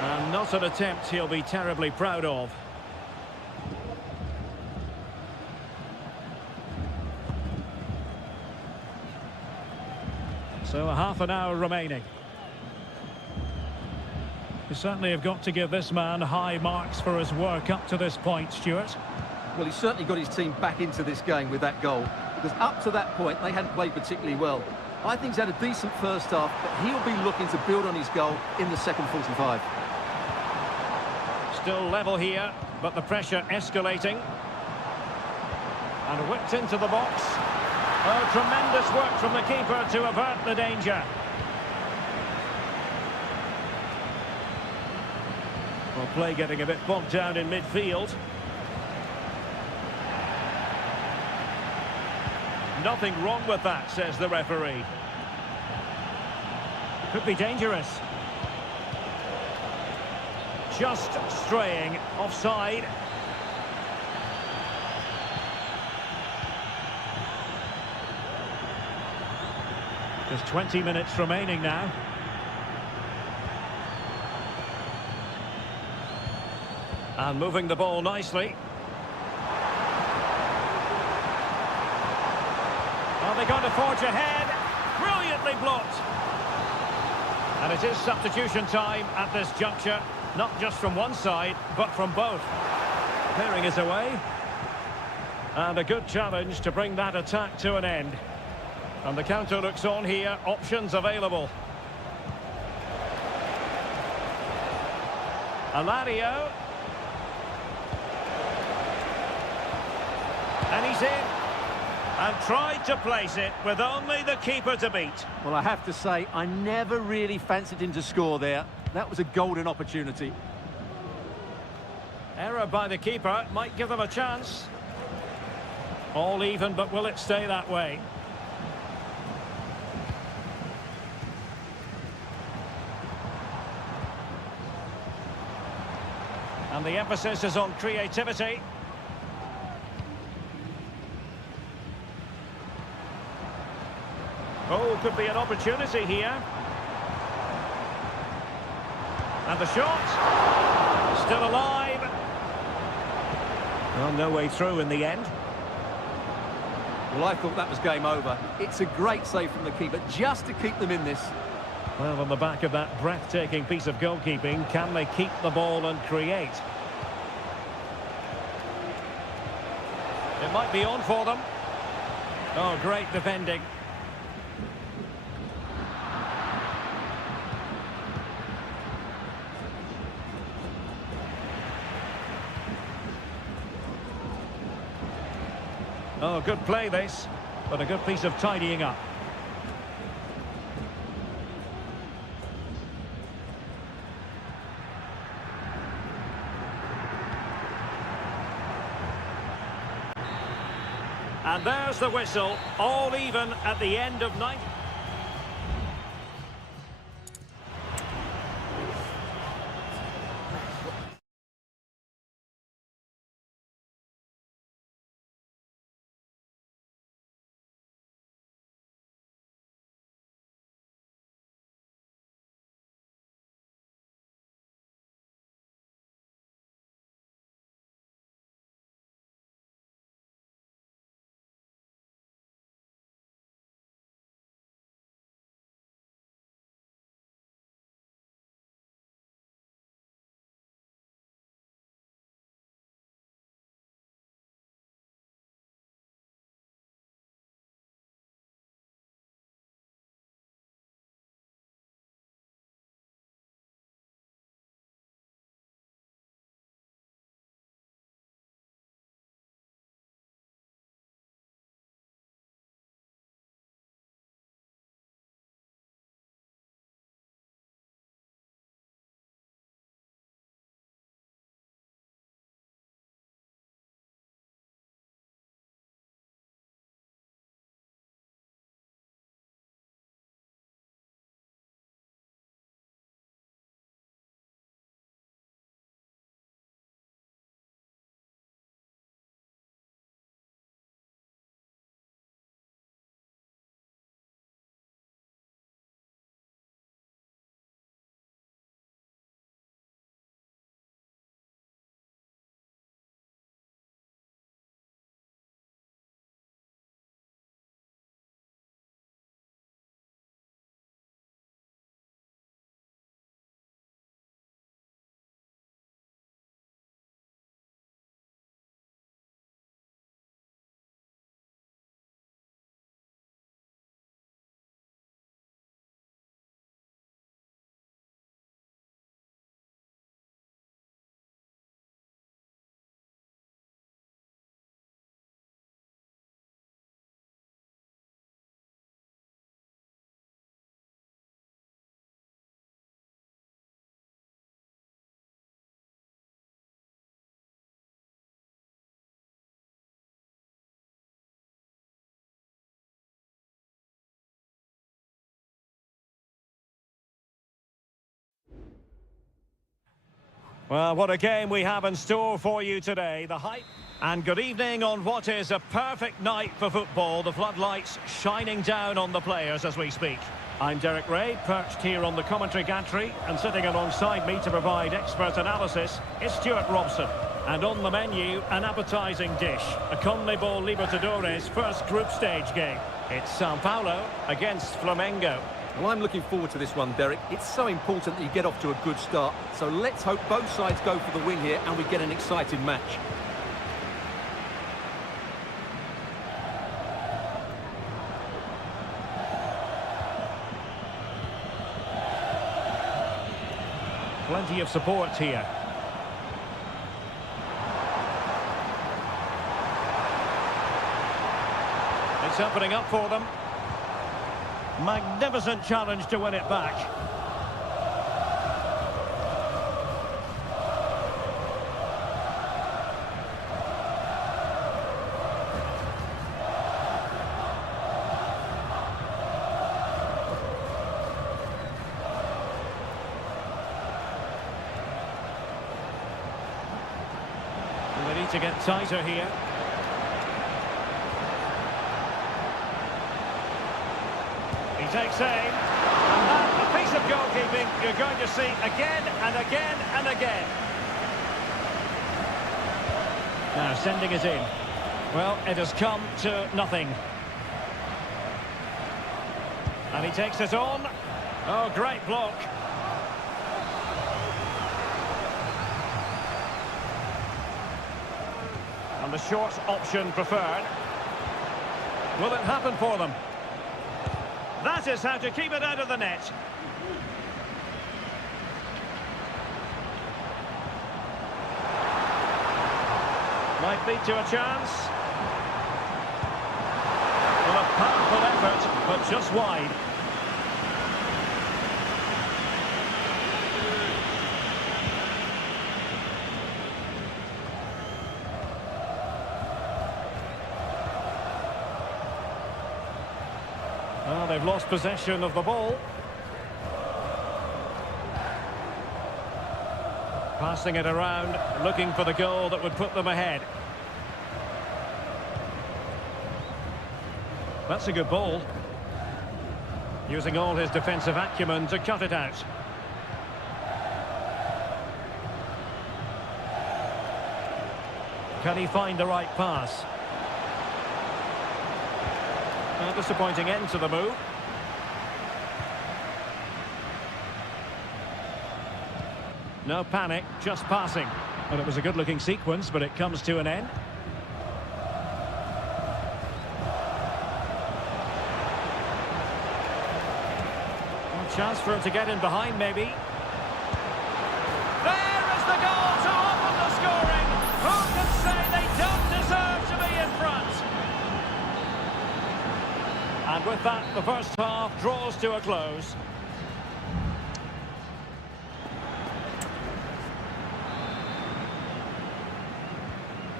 And not an attempt he'll be terribly proud of. So a half an hour remaining. You certainly have got to give this man high marks for his work up to this point, Stuart. Well, he's certainly got his team back into this game with that goal. Because up to that point, they hadn't played particularly well. I think he's had a decent first half, but he'll be looking to build on his goal in the second 45. Still level here, but the pressure escalating. And whipped into the box. Oh, tremendous work from the keeper to avert the danger. Well, play getting a bit bogged down in midfield. Nothing wrong with that, says the referee. Could be dangerous. Just straying offside. Just 20 minutes remaining now. And moving the ball nicely. Are they going to forge ahead? Brilliantly blocked. And it is substitution time at this juncture. Not just from one side, but from both. Clearing is away. And a good challenge to bring that attack to an end. And the counter looks on here. Options available. Alario. And he's in. And tried to place it with only the keeper to beat. Well, I have to say, I never really fancied him to score there. That was a golden opportunity. Error by the keeper might give them a chance. All even, but will it stay that way? And the emphasis is on creativity. Oh, could be an opportunity here. And the shot. Still alive. Well, no way through in the end. Well, I thought that was game over. It's a great save from the keeper, just to keep them in this. Well, on the back of that breathtaking piece of goalkeeping, can they keep the ball and create? It might be on for them. Oh, great defending. Oh, good play this, but a good piece of tidying up. And there's the whistle, all even at the end of 90. Well, what a game we have in store for you today. The hype. And good evening on what is a perfect night for football. The floodlights shining down on the players as we speak. I'm Derek Ray, perched here on the commentary gantry, and sitting alongside me to provide expert analysis is Stuart Robson. And on the menu, an appetising dish, a CONMEBOL Libertadores first group stage game. It's Sao Paulo against Flamengo. Well, I'm looking forward to this one, Derek. It's so important that you get off to a good start. So let's hope both sides go for the win here and we get an exciting match. Plenty of support here. It's opening up for them. Magnificent challenge to win it back. They need to get tighter here. He takes aim, and that, a piece of goalkeeping you're going to see again and again and again. Now sending it in. Well, it has come to nothing. And he takes it on. Oh, great block. And the short option preferred. Will it happen for them? That is how to keep it out of the net. Might lead to a chance. Well, a powerful effort, but just wide. Well, they've lost possession of the ball. Passing it around, looking for the goal that would put them ahead. That's a good ball. Using all his defensive acumen to cut it out. Can he find the right pass? A disappointing end to the move. No panic, just passing. Well, it was a good-looking sequence, but it comes to an end. A chance for him to get in behind, maybe. There is the goal to open the scoring! Who can say they don't deserve to be in front? And with that, the first half draws to a close.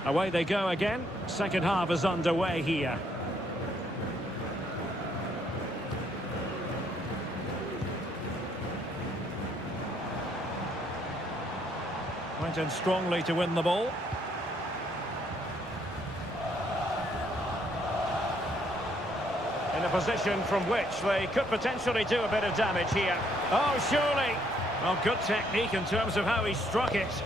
Away they go again. Second half is underway here. Went in strongly to win the ball. In a position from which they could potentially do a bit of damage here. Oh, surely. Well, good technique in terms of how he struck it.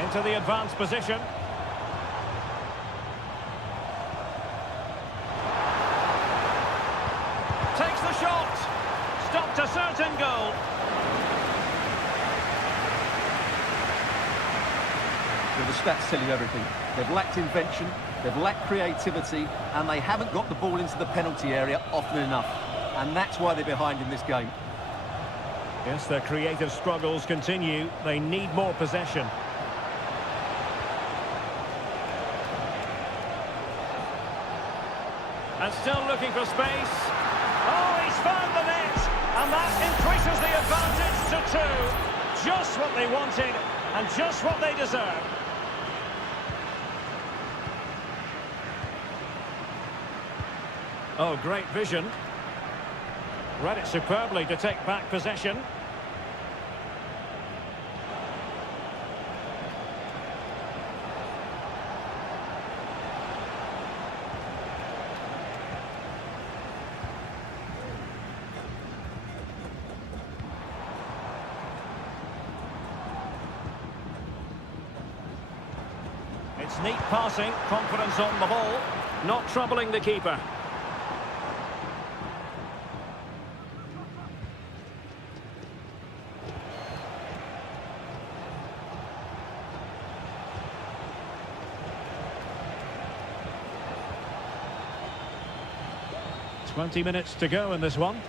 Into the advanced position. Takes the shot. Stopped a certain goal. Well, the stats tell you everything. They've lacked invention, they've lacked creativity, and they haven't got the ball into the penalty area often enough. And that's why they're behind in this game. Yes, their creative struggles continue. They need more possession. And still looking for space. Oh, he's found the net. And that increases the advantage to 2. Just what they wanted and just what they deserve. Oh, great vision. Read it superbly to take back possession. It's neat passing, confidence on the ball, not troubling the keeper. Twenty minutes to go in this one.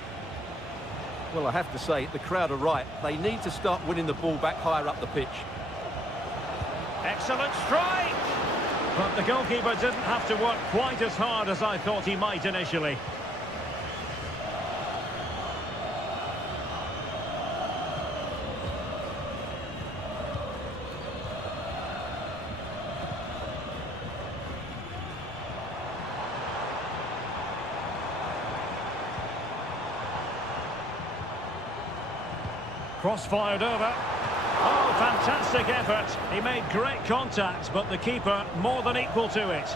Well, I have to say, the crowd are right. They need to start winning the ball back higher up the pitch. Excellent strike! But the goalkeeper didn't have to work quite as hard as I thought he might initially. Cross-fired over. Oh, fantastic effort. He made great contact, but the keeper more than equal to it.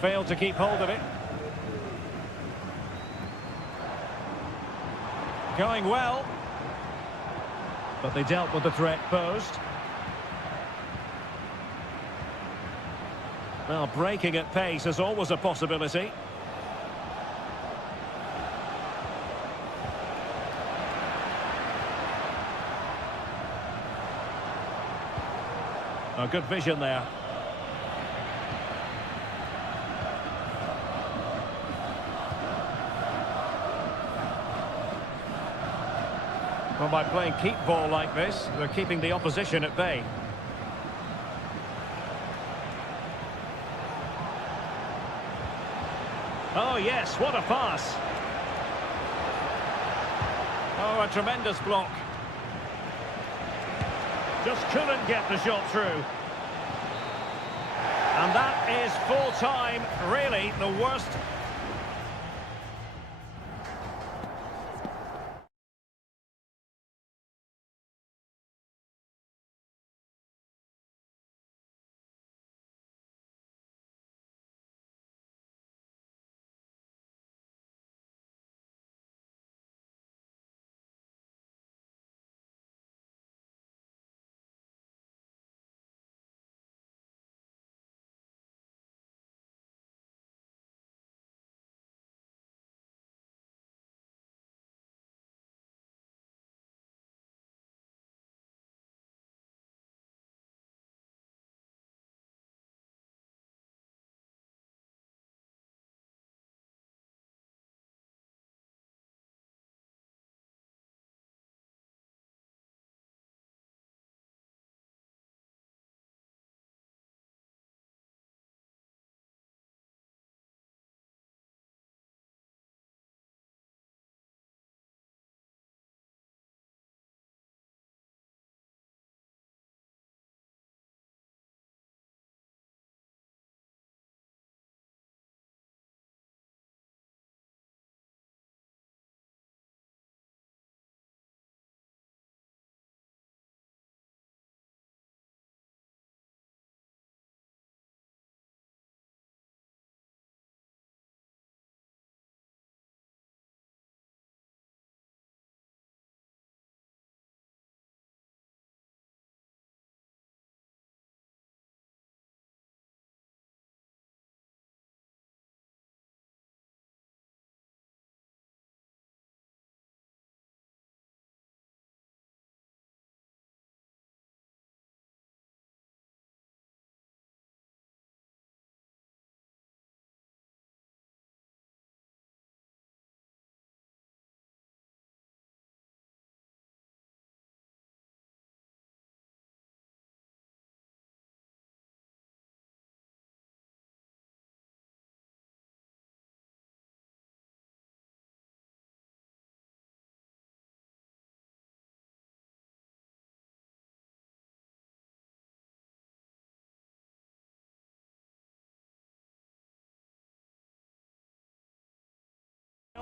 Failed to keep hold of it. Going well. But they dealt with the threat posed. Well, breaking at pace is always a possibility. A good vision there. Well, by playing keep ball like this, they're keeping the opposition at bay. Oh, yes, what a pass. Oh, a tremendous block. Just couldn't get the shot through. And that is full time, really the worst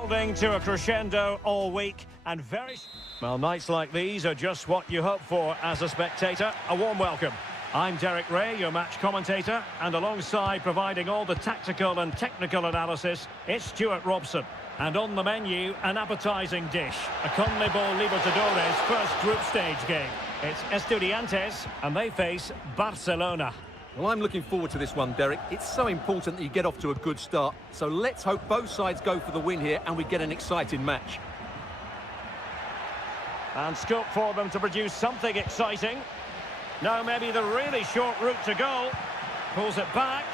Building to a crescendo all week and very... Well, nights like these are just what you hope for as a spectator. A warm welcome. I'm Derek Ray, your match commentator, and alongside providing all the tactical and technical analysis, it's Stuart Robson. And on the menu, an appetising dish, a CONMEBOL Libertadores first group stage game. It's Estudiantes, and they face Barcelona. Well, I'm looking forward to this one, Derek. It's so important that you get off to a good start. So let's hope both sides go for the win here and we get an exciting match. And scope for them to produce something exciting. Now maybe the really short route to goal. Pulls it back.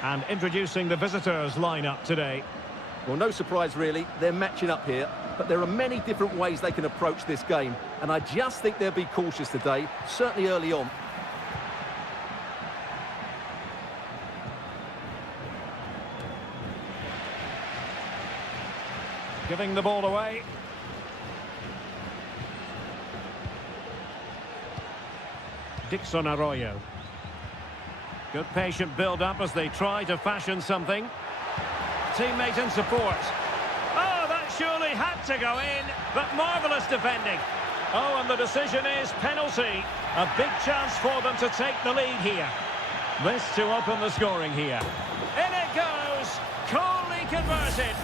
And introducing the visitors' lineup today. Well, no surprise really, they're matching up here, but there are many different ways they can approach this game, and I just think they'll be cautious today, certainly early on. Giving the ball away. Dixon Arroyo. Good patient build-up as they try to fashion something. Teammate in support. Oh, that surely had to go in, but marvellous defending. Oh, and the decision is penalty. A big chance for them to take the lead here. This to open the scoring here. In it goes. Coolly converted.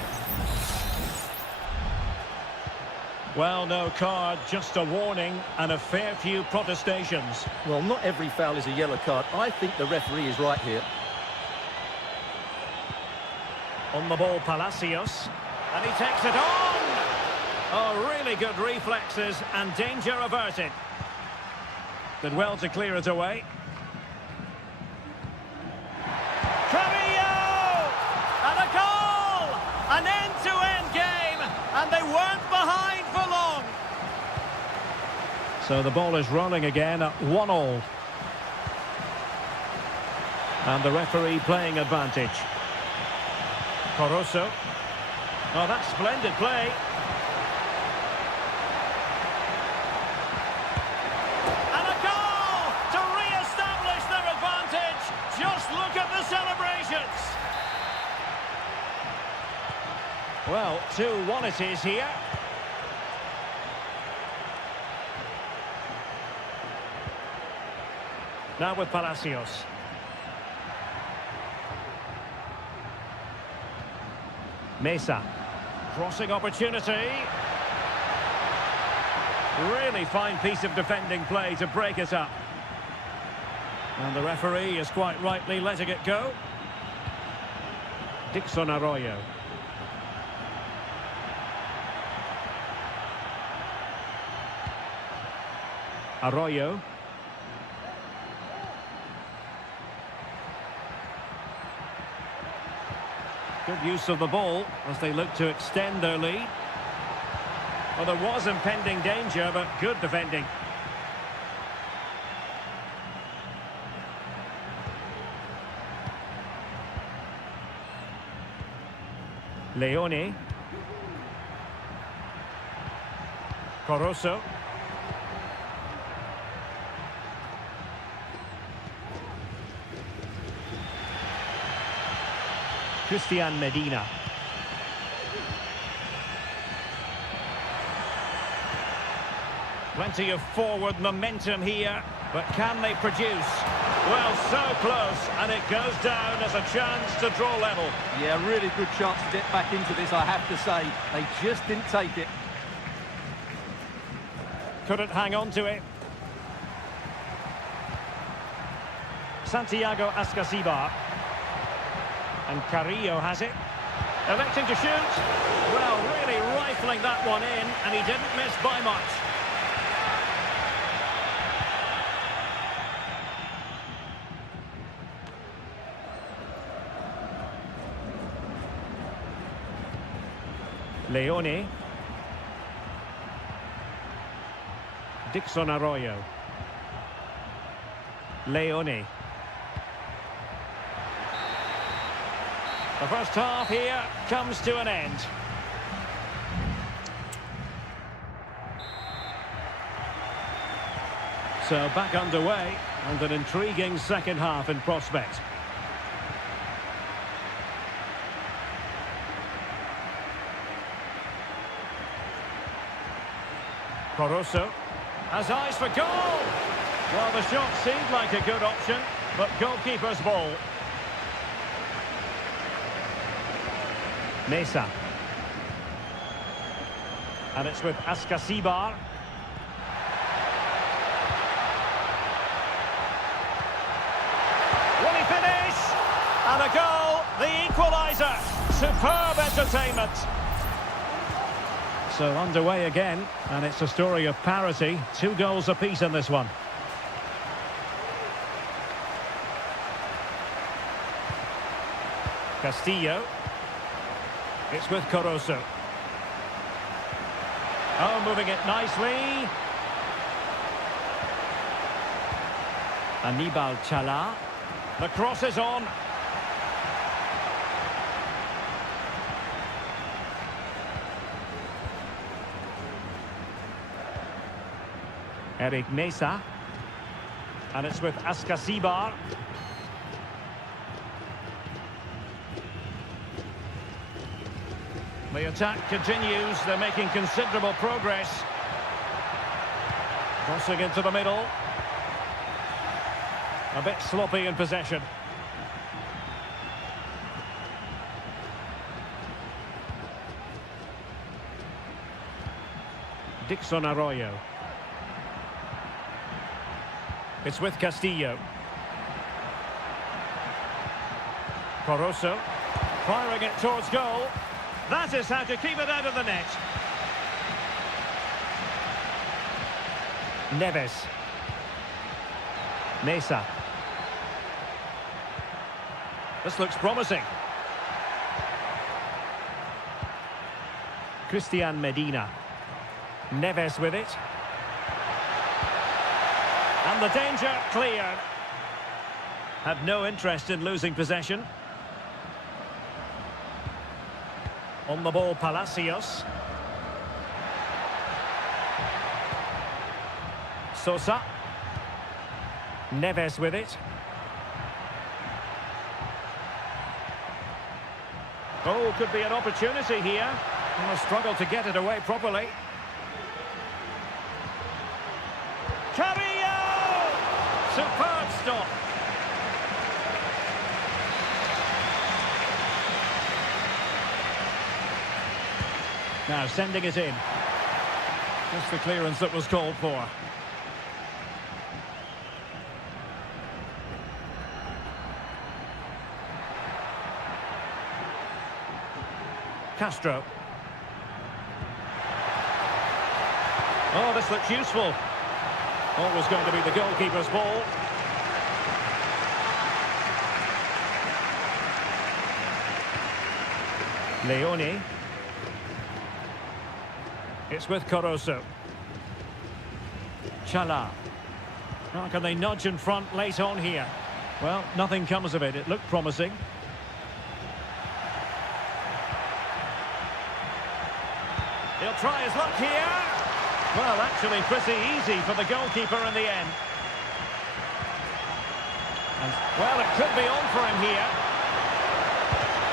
Well, no card, just a warning and a fair few protestations. Well, not every foul is a yellow card. I think the referee is right here. On the ball, Palacios. And he takes it on! Oh, really good reflexes and danger averted. Did well to clear it away. Carrillo! And a goal! An end-to-end game! And they weren't behind for long. So the ball is rolling again at 1-1. And the referee playing advantage. Caruso. Oh, that's splendid play. And a goal to re-establish their advantage. Just look at the celebrations. Well, 2-1 it is here. Now with Palacios. Mesa. Crossing opportunity. Really fine piece of defending play to break it up. And the referee is quite rightly letting it go. Dixon Arroyo. Arroyo. Good use of the ball as they look to extend their lead. Well, there was impending danger, but good defending. Leone. Caruso. Christian Medina. Plenty of forward momentum here, but can they produce? Well, so close, and it goes down as a chance to draw level. Yeah, really good chance to get back into this, I have to say. They just didn't take it. Couldn't hang on to it. Santiago Ascasibar. And Carrillo has it. Electing to shoot. Well, really rifling that one in, and he didn't miss by much. Leone. Dixon Arroyo. Leone. The first half here comes to an end. So back underway, and an intriguing second half in prospect. Caruso has eyes for goal. Well, the shot seemed like a good option, but goalkeeper's ball. Mesa. And it's with Askasibar. Will he finish? And a goal, the equaliser. Superb entertainment. So underway again, and it's a story of parity. 2 goals apiece in this one. Castillo. It's with Caruso. Oh, moving it nicely. Anibal Chala. The cross is on. Eric Mesa. And it's with Askasibar. The attack continues. They're making considerable progress. Crossing into the middle. A bit sloppy in possession. Dixon Arroyo. It's with Castillo. Caruso. Firing it towards goal. That is how to keep it out of the net. Neves. Mesa. This looks promising. Christian Medina. Neves with it. And the danger cleared. Had no interest in losing possession. On the ball, Palacios. Sosa. Neves with it. Oh, could be an opportunity here. And a struggle to get it away properly. Carrillo! Superb stop. Now sending it in. Just the clearance that was called for. Castro. Oh, this looks useful. Always going to be the goalkeeper's ball. Leone. It's with Caruso. Chala. How can they nudge in front late on here? Well, nothing comes of it. It looked promising. He'll try his luck here. Well, actually pretty easy for the goalkeeper in the end. And, well, it could be on for him here.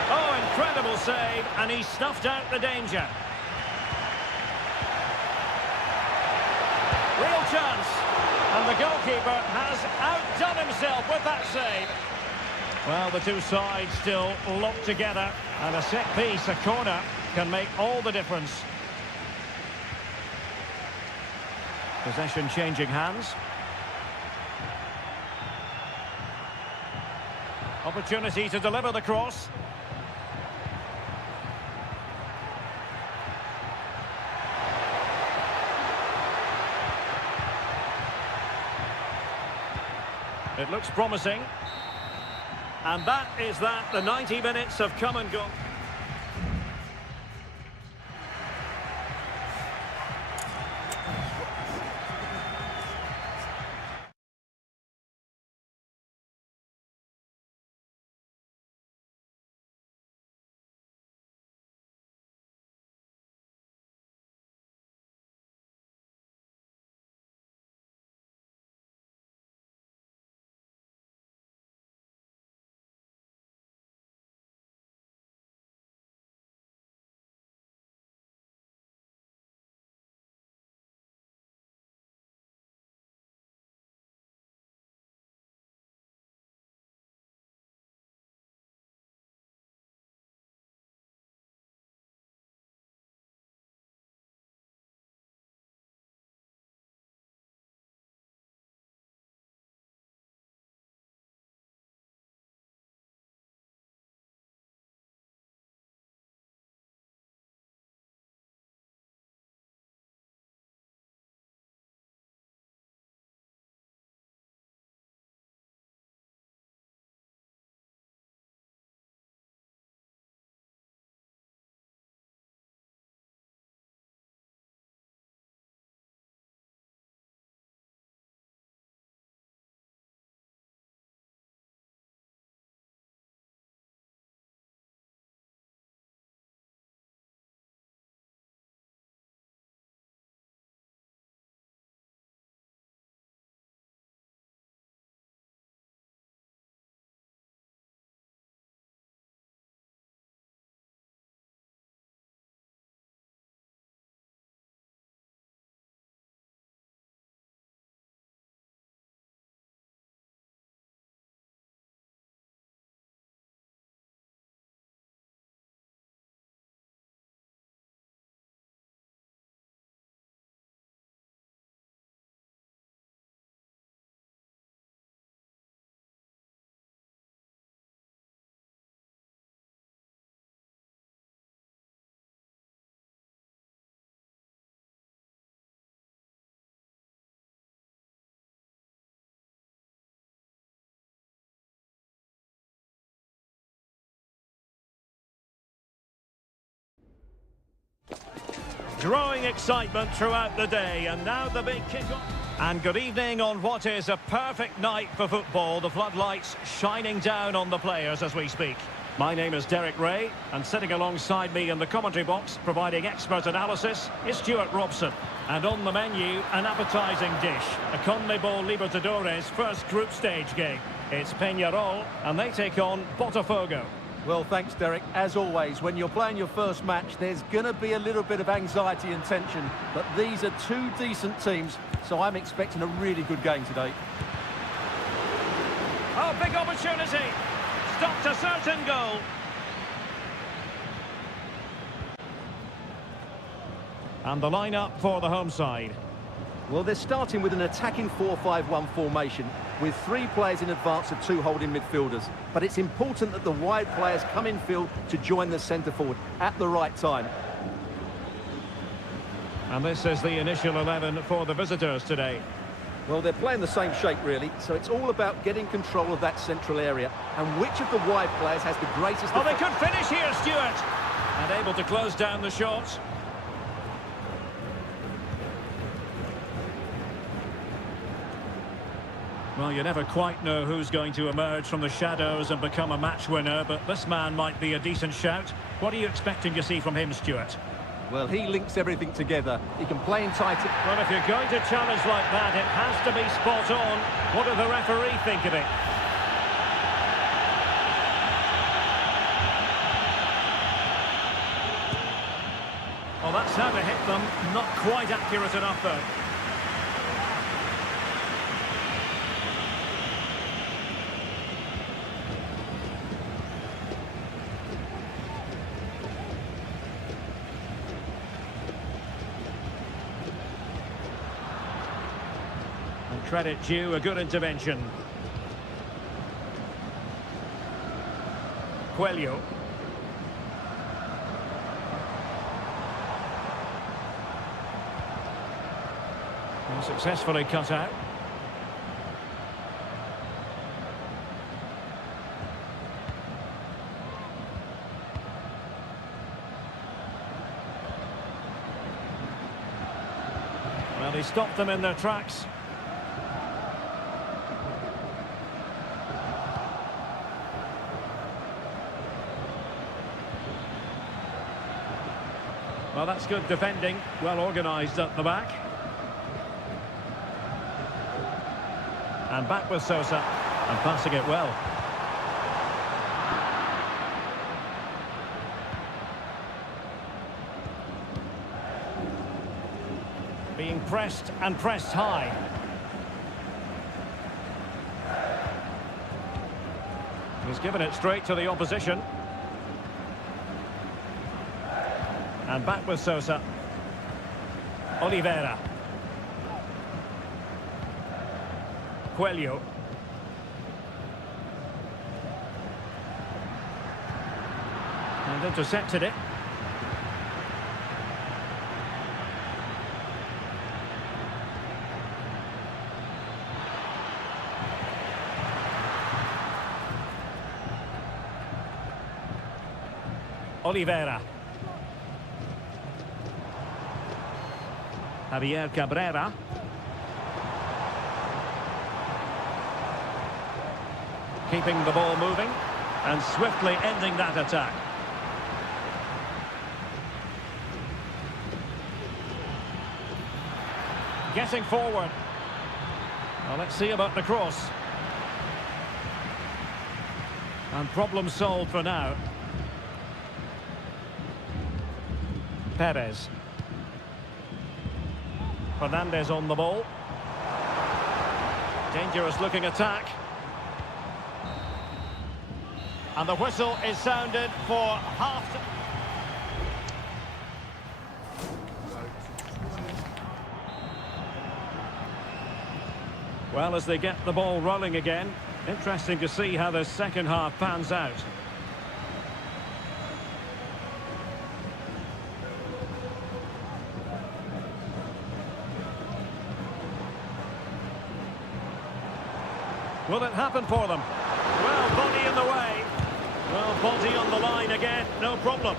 Oh, incredible save, and he snuffed out the danger. Real chance, and the goalkeeper has outdone himself with that save. Well, the two sides still locked together, and a set piece, a corner, can make all the difference. Possession changing hands. Opportunity to deliver the cross. It looks promising. And that is that. The 90 minutes have come and gone. Growing excitement throughout the day, and now the big kick-off. And good evening on what is a perfect night for football. The floodlights shining down on the players as we speak. My name is Derek Ray, and sitting alongside me in the commentary box, providing expert analysis, is Stuart Robson. And on the menu, an appetising dish, a CONMEBOL Libertadores first group stage game. It's Peñarol, and they take on Botafogo. Well, thanks, Derek. As always, when you're playing your first match, there's going to be a little bit of anxiety and tension. But these are two decent teams, so I'm expecting a really good game today. Oh, big opportunity. Stopped a certain goal. And the lineup for the home side. Well, they're starting with an attacking 4-5-1 formation with 3 players in advance of 2 holding midfielders. But it's important that the wide players come in field to join the centre forward at the right time. And this is the initial 11 for the visitors today. Well, they're playing the same shape, really, so it's all about getting control of that central area and which of the wide players has the greatest... Oh, they could finish here, Stuart! And able to close down the shots. Well, you never quite know who's going to emerge from the shadows and become a match winner, but this man might be a decent shout. What are you expecting to see from him, Stuart? Well, he links everything together. He can play in tight... Well, if you're going to challenge like that, it has to be spot on. What does the referee think of it? Well, that's how to hit them. Not quite accurate enough, though. Credit due, a good intervention. Coelho. And successfully cut out. Well, he stopped them in their tracks. Well, that's good defending, well organised at the back. And back with Sosa, and passing it well. Being pressed and pressed high. He's given it straight to the opposition. And back with Sosa. Oliveira. Coelho. And intercepted it. Oliveira. Javier Cabrera. Keeping the ball moving and swiftly ending that attack. Getting forward. Well, let's see about the cross. And problem solved for now. Perez. Fernandez on the ball. Dangerous looking attack. And the whistle is sounded for half. Well, as they get the ball rolling again, interesting to see how the second half pans out. Will it happen for them? Well, body in the way. Well, body on the line again, no problem.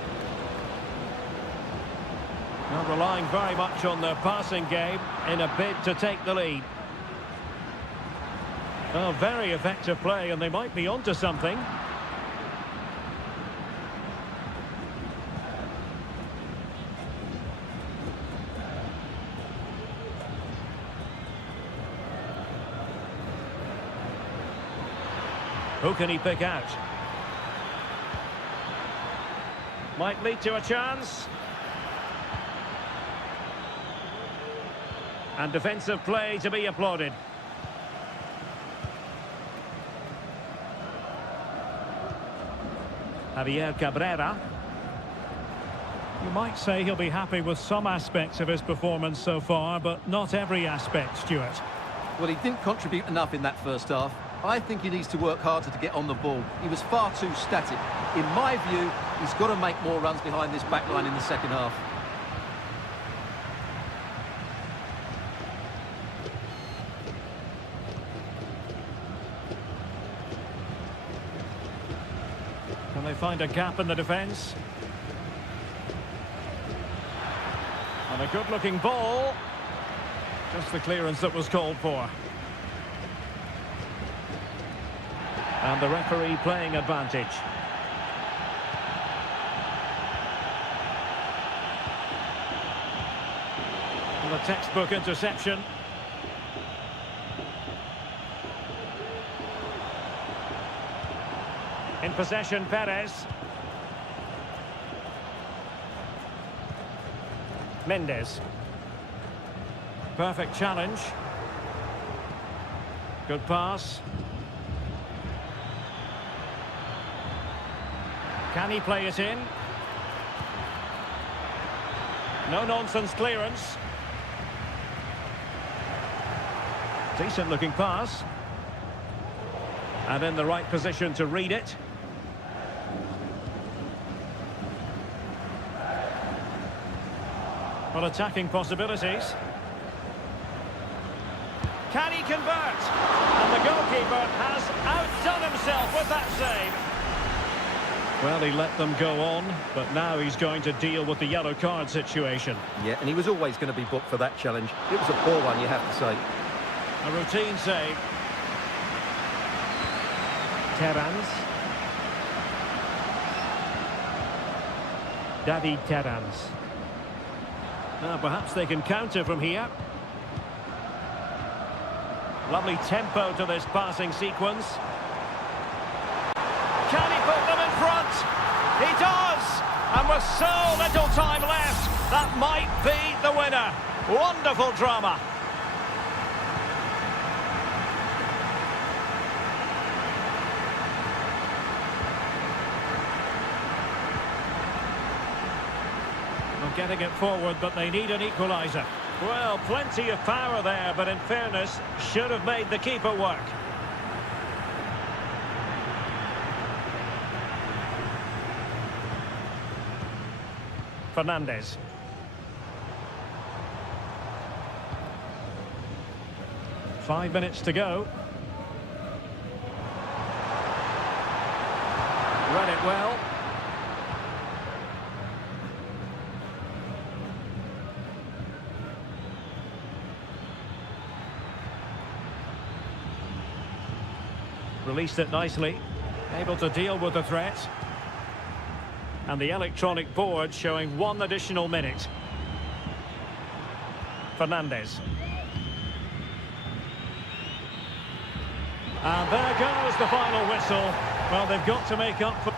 Not relying very much on their passing game in a bid to take the lead. Oh, very effective play, and they might be onto something. Who can he pick out? Might lead to a chance. And defensive play to be applauded. Javier Cabrera. You might say he'll be happy with some aspects of his performance so far, but not every aspect, Stuart. Well, he didn't contribute enough in that first half. I think he needs to work harder to get on the ball. He was far too static. In my view, he's got to make more runs behind this back line in the second half. Can they find a gap in the defence? And a good-looking ball. Just the clearance that was called for. And the referee playing advantage. And a textbook interception. In possession, Perez. Mendes. Perfect challenge. Good pass. Can he play it in? No-nonsense clearance. Decent looking pass. And in the right position to read it. Well, attacking possibilities. Can he convert? And the goalkeeper has outdone himself with that save. Well, he let them go on, but now he's going to deal with the yellow card situation. Yeah, and he was always going to be booked for that challenge. It was a poor one, you have to say. A routine save. Terrans. David Terrans. Now perhaps they can counter from here. Lovely tempo to this passing sequence. Can he put them in front? He does! And with so little time left, that might be the winner. Wonderful drama. Getting it forward, but they need an equaliser. Well, plenty of power there, but in fairness, should have made the keeper work. Fernandez. Five minutes to go. Read it well. Released it nicely, able to deal with the threat. And the electronic board showing one additional minute. Fernandez. And there goes the final whistle. Well, they've got to make up for...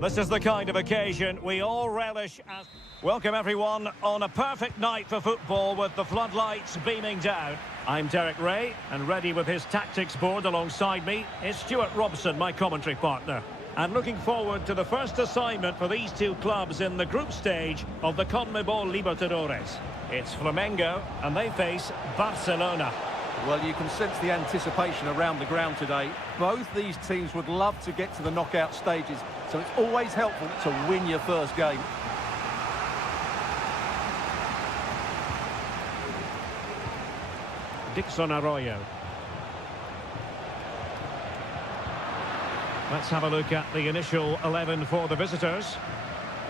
This is the kind of occasion we all relish as... Welcome everyone on a perfect night for football with the floodlights beaming down. I'm Derek Ray, and ready with his tactics board alongside me is Stuart Robson, my commentary partner. And looking forward to the first assignment for these two clubs in the group stage of the CONMEBOL Libertadores. It's Flamengo, and they face Barcelona. Well, you can sense the anticipation around the ground today. Both these teams would love to get to the knockout stages, so it's always helpful to win your first game. Dixon Arroyo. Let's have a look at the initial 11 for the visitors.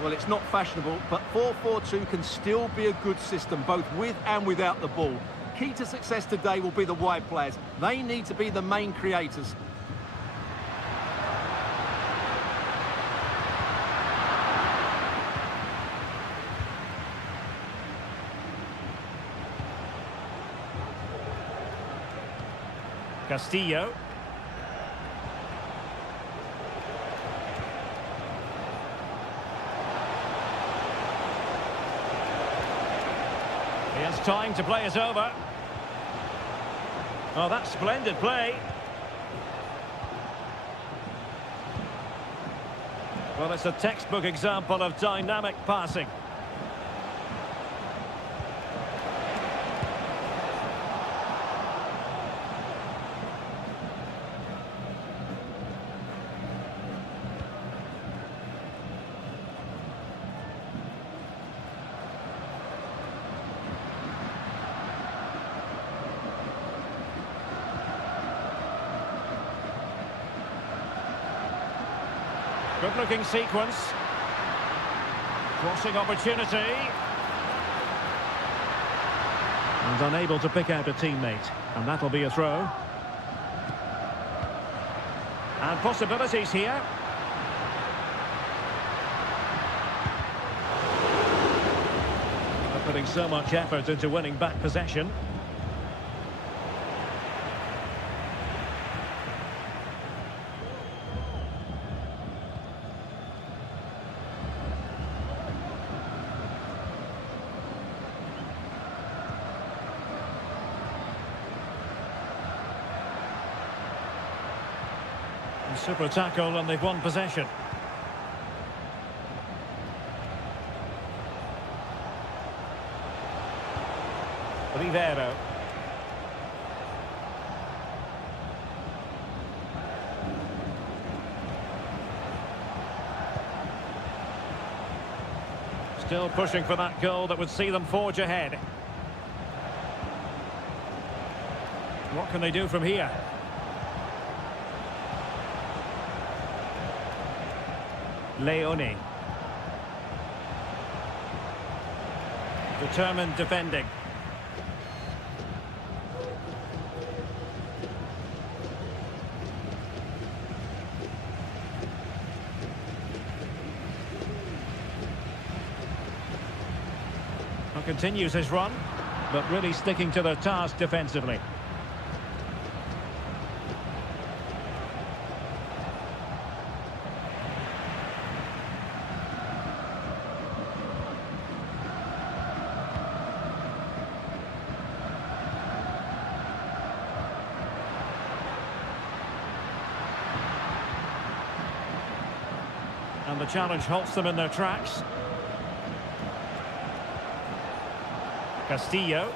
Well, it's not fashionable, but 4-4-2 can still be a good system, both with and without the ball. Key to success today will be the wide players. They need to be the main creators. Castillo. He has time to play it over. Oh, that's splendid play. Well, it's a textbook example of dynamic passing. Good-looking sequence. Crossing opportunity. And unable to pick out a teammate. And that'll be a throw. And possibilities here. They're putting so much effort into winning back possession. Super tackle, and they've won possession. Rivero. Still pushing for that goal that would see them forge ahead. What can they do from here? Leone. Determined defending. Well, continues his run, but really sticking to their task defensively. And the challenge halts them in their tracks. Castillo.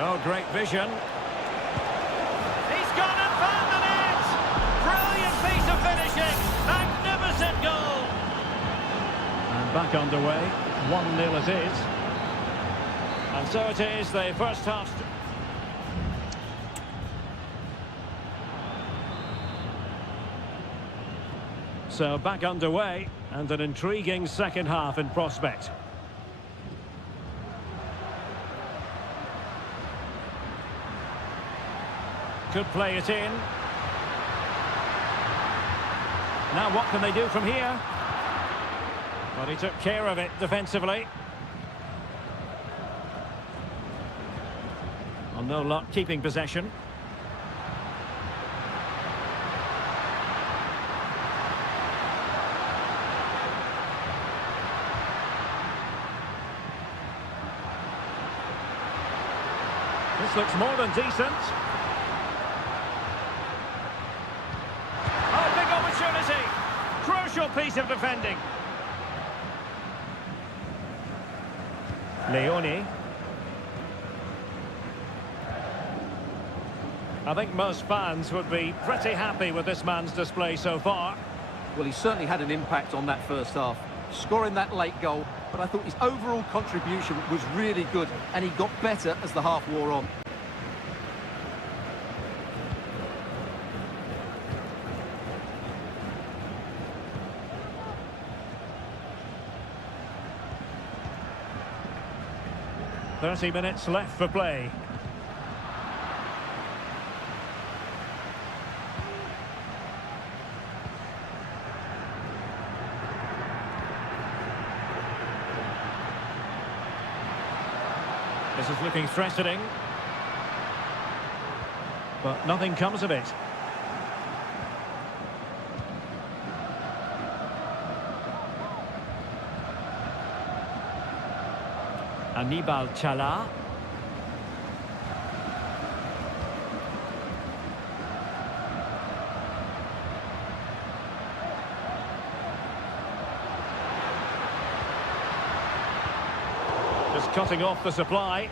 Oh, great vision. He's gone and found the net! Brilliant piece of finishing! Magnificent goal! And back underway. 1-0 it is. And so it is, the first half... So back underway, and an intriguing second half in prospect. Could play it in. Now what can they do from here? Well, he took care of it defensively. Well, no luck keeping possession. This looks more than decent. Oh, big opportunity. Crucial piece of defending. Leone. I think most fans would be pretty happy with this man's display so far. Well, he certainly had an impact on that first half, scoring that late goal, but I thought his overall contribution was really good, and he got better as the half wore on. "30 minutes left for play." This is looking threatening, but nothing comes of it. Anibal Chala. Just cutting off the supply.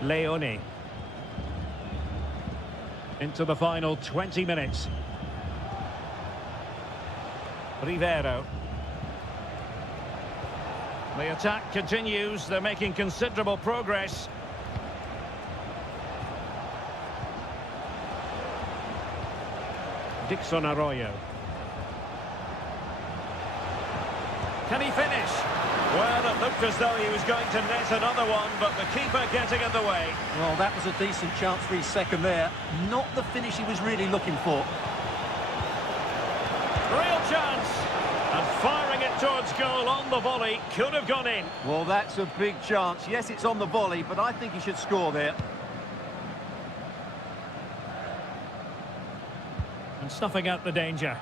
Leone. Into the final 20 minutes. Rivero. The attack continues. They're making considerable progress. Dixon Arroyo. Can he finish? Well, it looked as though he was going to net another one, but the keeper getting in the way. Well, that was a decent chance for his second there. Not the finish he was really looking for. Real chance. And firing it towards goal on the volley. Could have gone in. Well, that's a big chance. Yes, it's on the volley, but I think he should score there. And snuffing out the danger.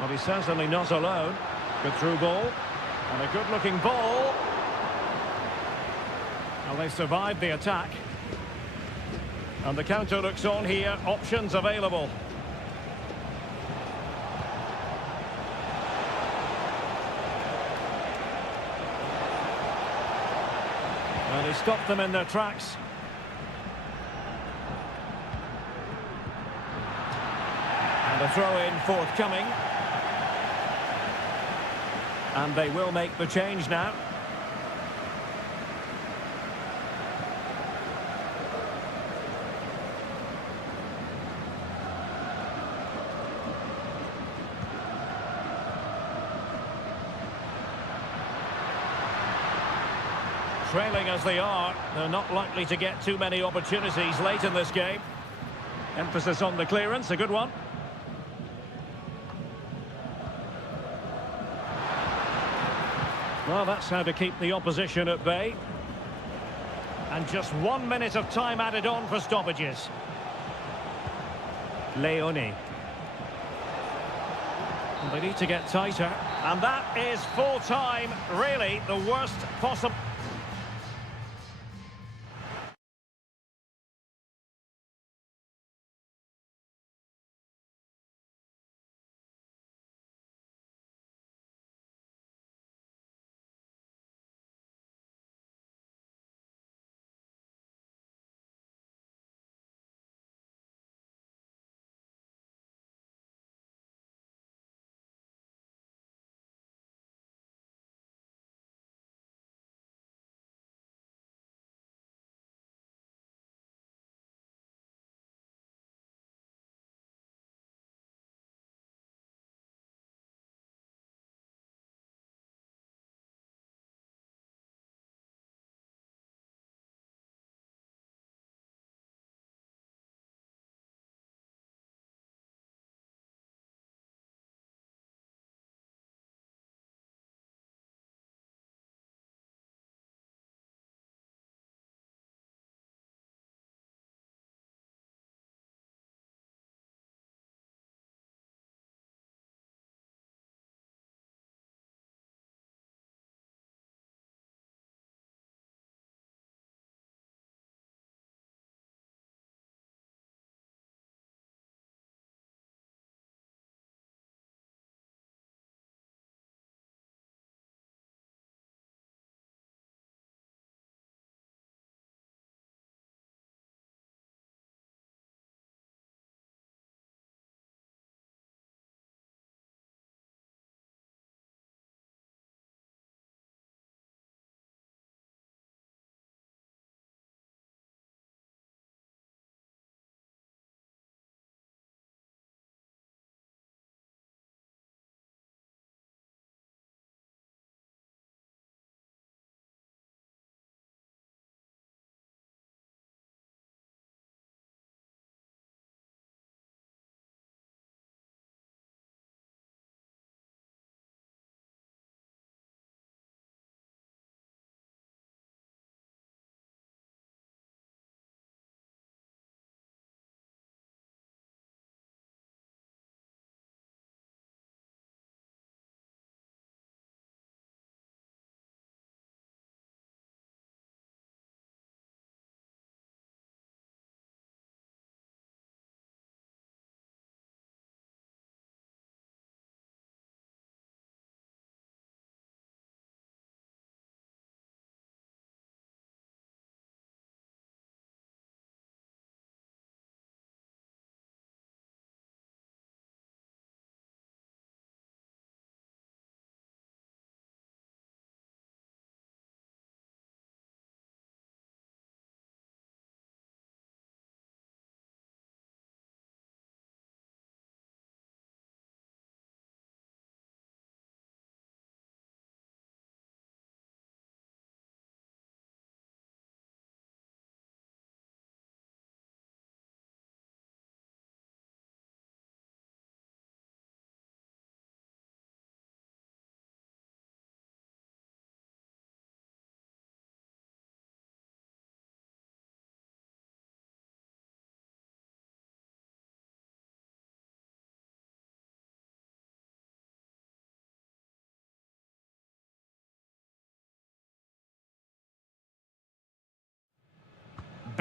Well, he's certainly not alone. Good through ball. And a good-looking ball. Well, they survived the attack. And the counter looks on here. Options available. Well, he stopped them in their tracks. And a throw-in forthcoming. And they will make the change now. Trailing as they are, they're not likely to get too many opportunities late in this game. Emphasis on the clearance, a good one. Well, that's how to keep the opposition at bay. And just 1 minute of time added on for stoppages. Leone. They need to get tighter. And that is full time, really the worst possible.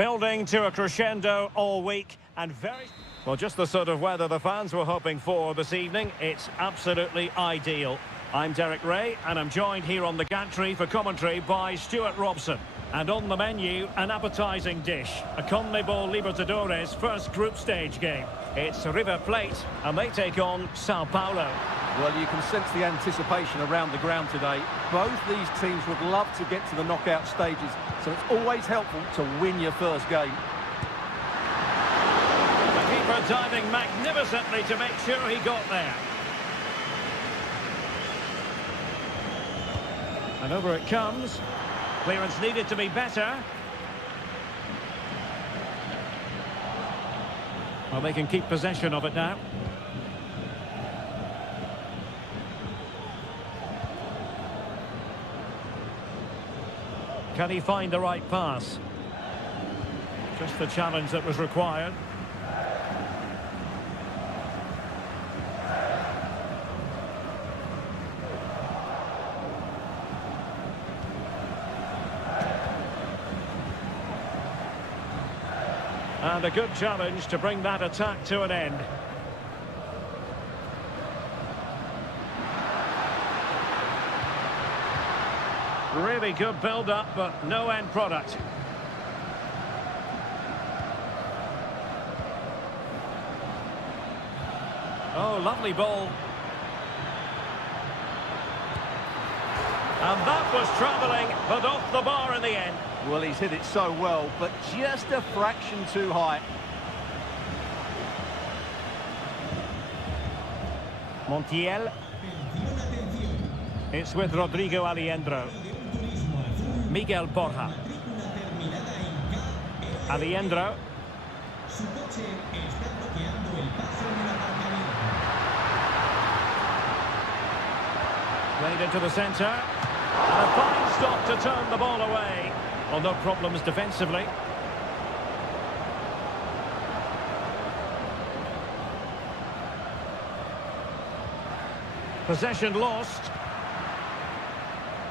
building to a crescendo all week and very... Well, just the sort of weather the fans were hoping for this evening. It's absolutely ideal. I'm Derek Ray, and I'm joined here on the gantry for commentary by Stuart Robson. And on the menu, an appetising dish, a CONMEBOL Libertadores first group stage game. It's River Plate, and they take on Sao Paulo. Well, you can sense the anticipation around the ground today. Both these teams would love to get to the knockout stages, so it's always helpful to win your first game. The keeper diving magnificently to make sure he got there. And over it comes. Clearance needed to be better. Well, they can keep possession of it now. Can he find the right pass? Just the challenge that was required. And a good challenge to bring that attack to an end. Really good build-up, but no end product. Oh, lovely ball. And that was travelling, but off the bar in the end. Well, he's hit it so well, but just a fraction too high. Montiel. It's with Rodrigo Aliendro. Miguel Borja. Aliendro. Played into the centre. And a fine stop to turn the ball away. Well, no problems defensively. Possession lost.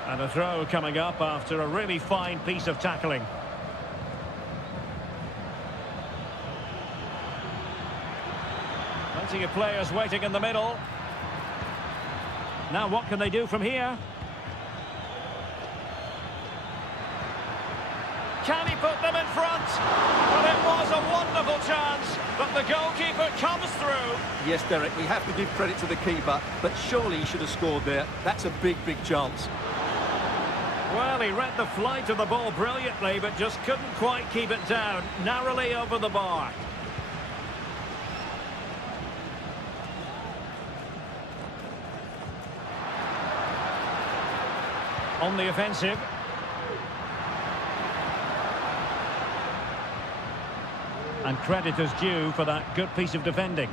And a throw coming up after a really fine piece of tackling. Plenty of players waiting in the middle. Now what can they do from here? Can he put them in front? Well, it was a wonderful chance, but the goalkeeper comes through. Yes, Derek, we have to give credit to the keeper, but surely he should have scored there. That's a big, big chance. Well, he read the flight of the ball brilliantly, but just couldn't quite keep it down. Narrowly over the bar. On the offensive. And credit is due for that good piece of defending.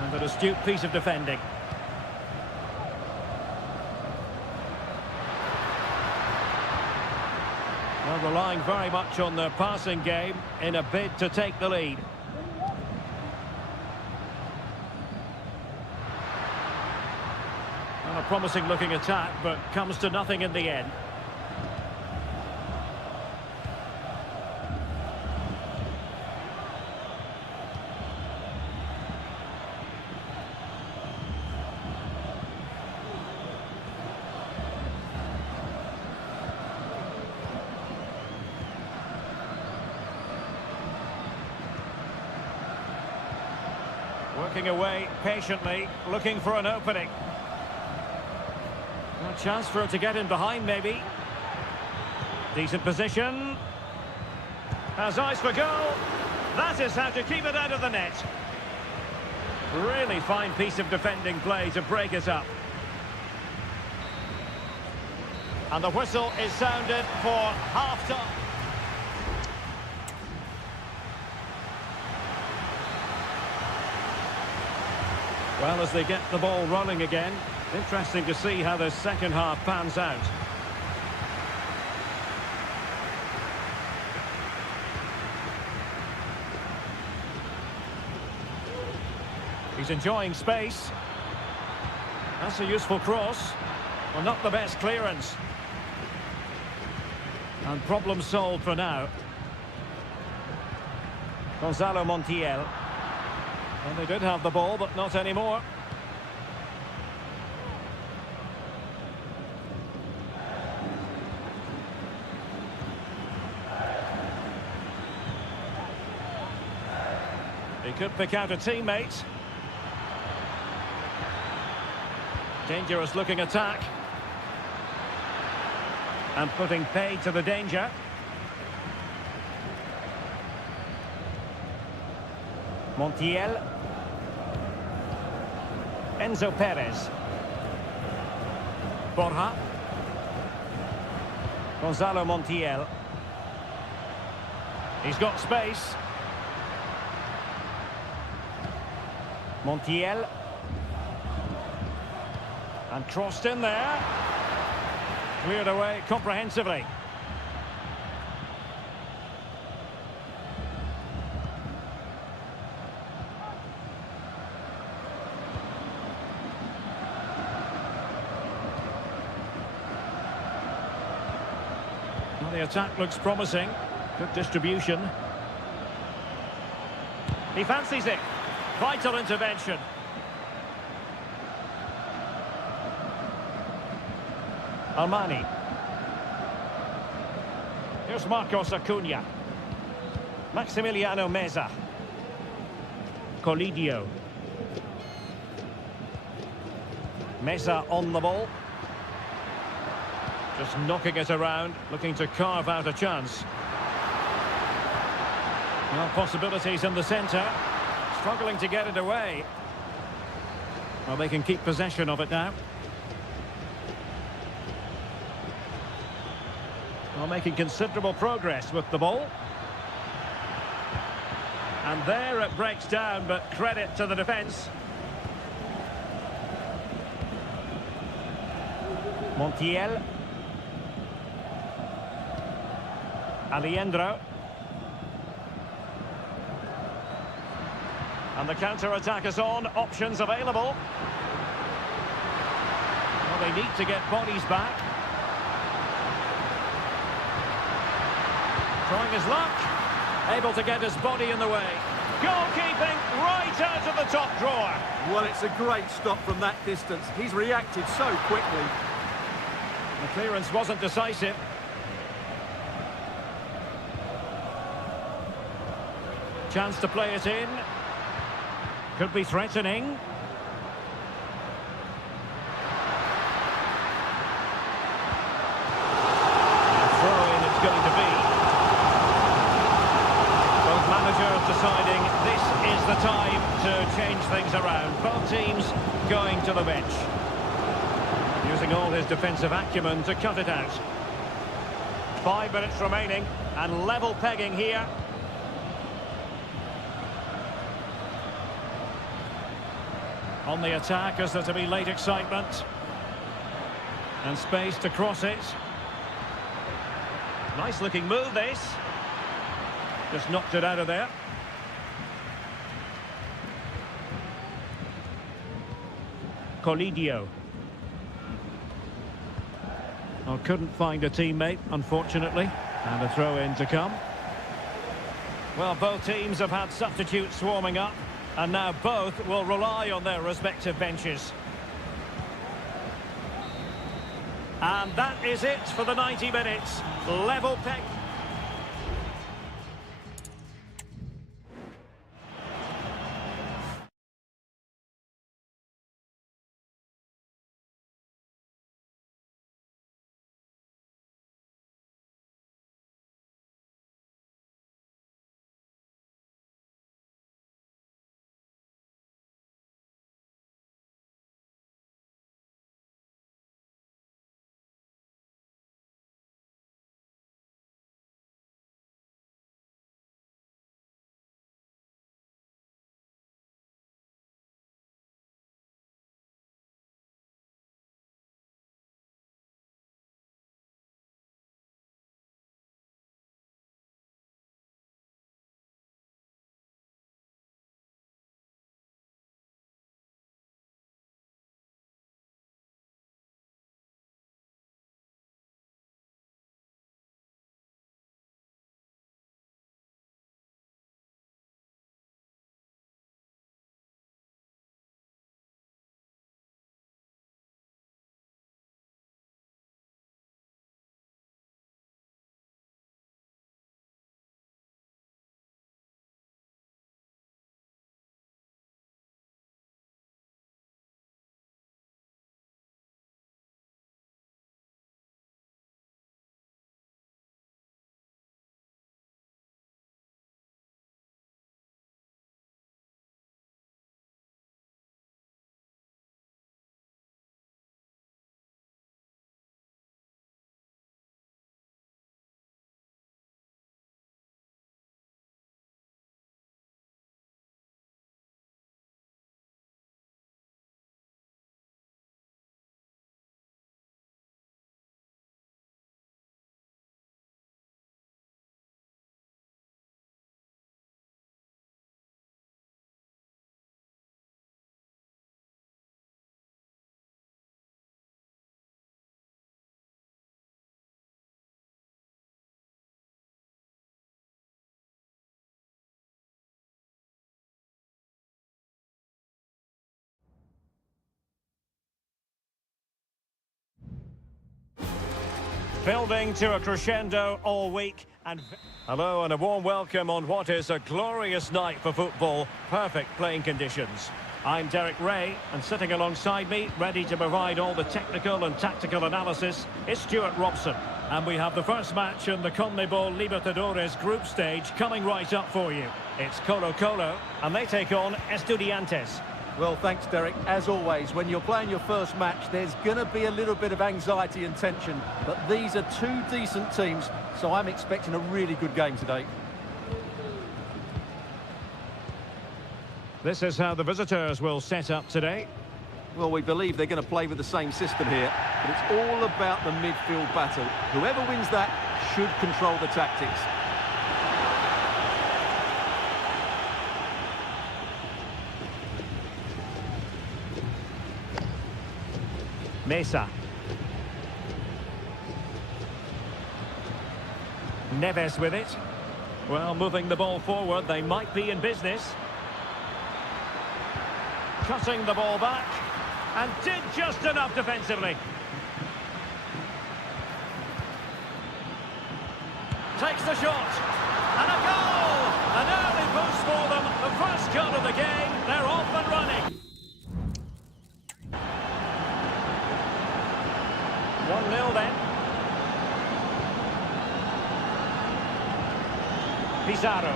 And an astute piece of defending. Well, relying very much on their passing game in a bid to take the lead. Well, a promising looking attack, but comes to nothing in the end. Working away patiently, looking for an opening. A chance for it to get in behind, maybe. Decent position. Has eyes for goal. That is how to keep it out of the net. Really fine piece of defending play to break it up. And the whistle is sounded for half-time. Well, as they get the ball rolling again, interesting to see how the second half pans out. He's enjoying space. That's a useful cross. Well, not the best clearance. And problem solved for now. Gonzalo Montiel. And they did have the ball, but not anymore. He could pick out a teammate. Dangerous looking attack. And putting paid to the danger. Montiel. Enzo Perez. Borja. Gonzalo Montiel. He's got space. Montiel. And crossed in there. Cleared away comprehensively. Well, the attack looks promising. Good distribution. He fancies it. Vital intervention. Armani. Here's Marcos Acuna. Maximiliano Meza. Colidio. Meza on the ball. Just knocking it around, looking to carve out a chance. Well, possibilities in the centre. Struggling to get it away. Well, they can keep possession of it now. Well, making considerable progress with the ball. And there it breaks down, but credit to the defence. Montiel. Aliendro. And the counter-attack is on. Options available. Well, they need to get bodies back. Trying his luck. Able to get his body in the way. Goalkeeping right out of the top drawer. Well, it's a great stop from that distance. He's reacted so quickly. The clearance wasn't decisive. Chance to play it in. Could be threatening. Throw-in it's going to be. Both managers deciding this is the time to change things around. Both teams going to the bench. Using all his defensive acumen to cut it out. 5 minutes remaining and level pegging here. On the attack, as there to be late excitement. And space to cross it. Nice looking move, this. Just knocked it out of there. Colidio. Oh, couldn't find a teammate, unfortunately. And a throw-in to come. Well, both teams have had substitutes warming up. And now both will rely on their respective benches. And that is it for the 90 minutes. Level peg. Building to a crescendo all week and... Hello and a warm welcome on what is a glorious night for football. Perfect playing conditions. I'm Derek Ray, and sitting alongside me, ready to provide all the technical and tactical analysis, is Stuart Robson. And we have the first match in the CONMEBOL Libertadores group stage coming right up for you. It's Colo-Colo, and they take on Estudiantes. Well, thanks, Derek. As always, when you're playing your first match, there's going to be a little bit of anxiety and tension. But these are two decent teams, so I'm expecting a really good game today. This is how the visitors will set up today. Well, we believe they're going to play with the same system here, but it's all about the midfield battle. Whoever wins that should control the tactics. Mesa. Neves with it. Well, moving the ball forward, they might be in business. Cutting the ball back, and did just enough defensively. Takes the shot, and a goal! An early boost for them, the first goal of the game, they're off and running. 1-0 then. Pizarro.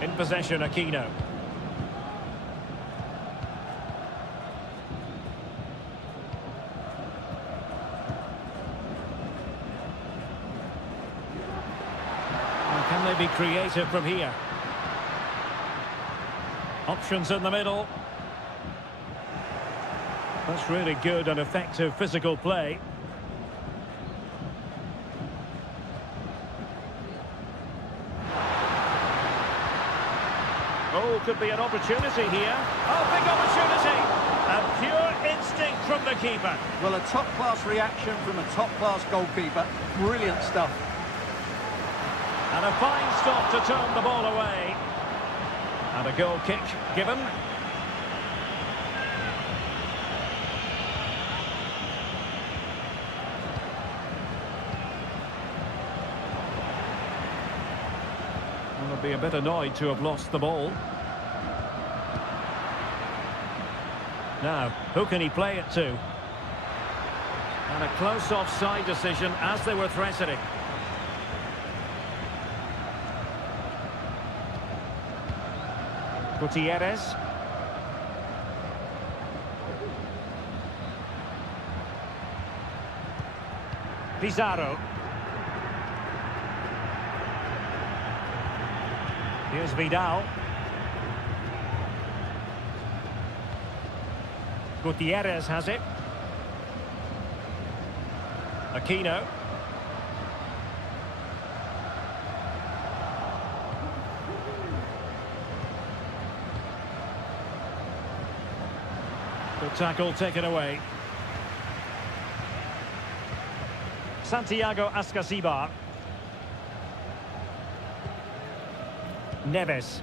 In possession, Aquino. Can they be creative from here? Options in the middle. That's really good and effective physical play. Oh, could be an opportunity here. Oh, big opportunity! And pure instinct from the keeper. Well, a top-class reaction from a top-class goalkeeper. Brilliant stuff. And a fine stop to turn the ball away. And a goal kick given. Will be a bit annoyed to have lost the ball. Now, who can he play it to? And a close offside decision as they were threatening. Gutierrez. Pizarro. Here's Vidal. Gutierrez has it. Aquino. Good tackle taken away. Santiago Ascasibar. Neves.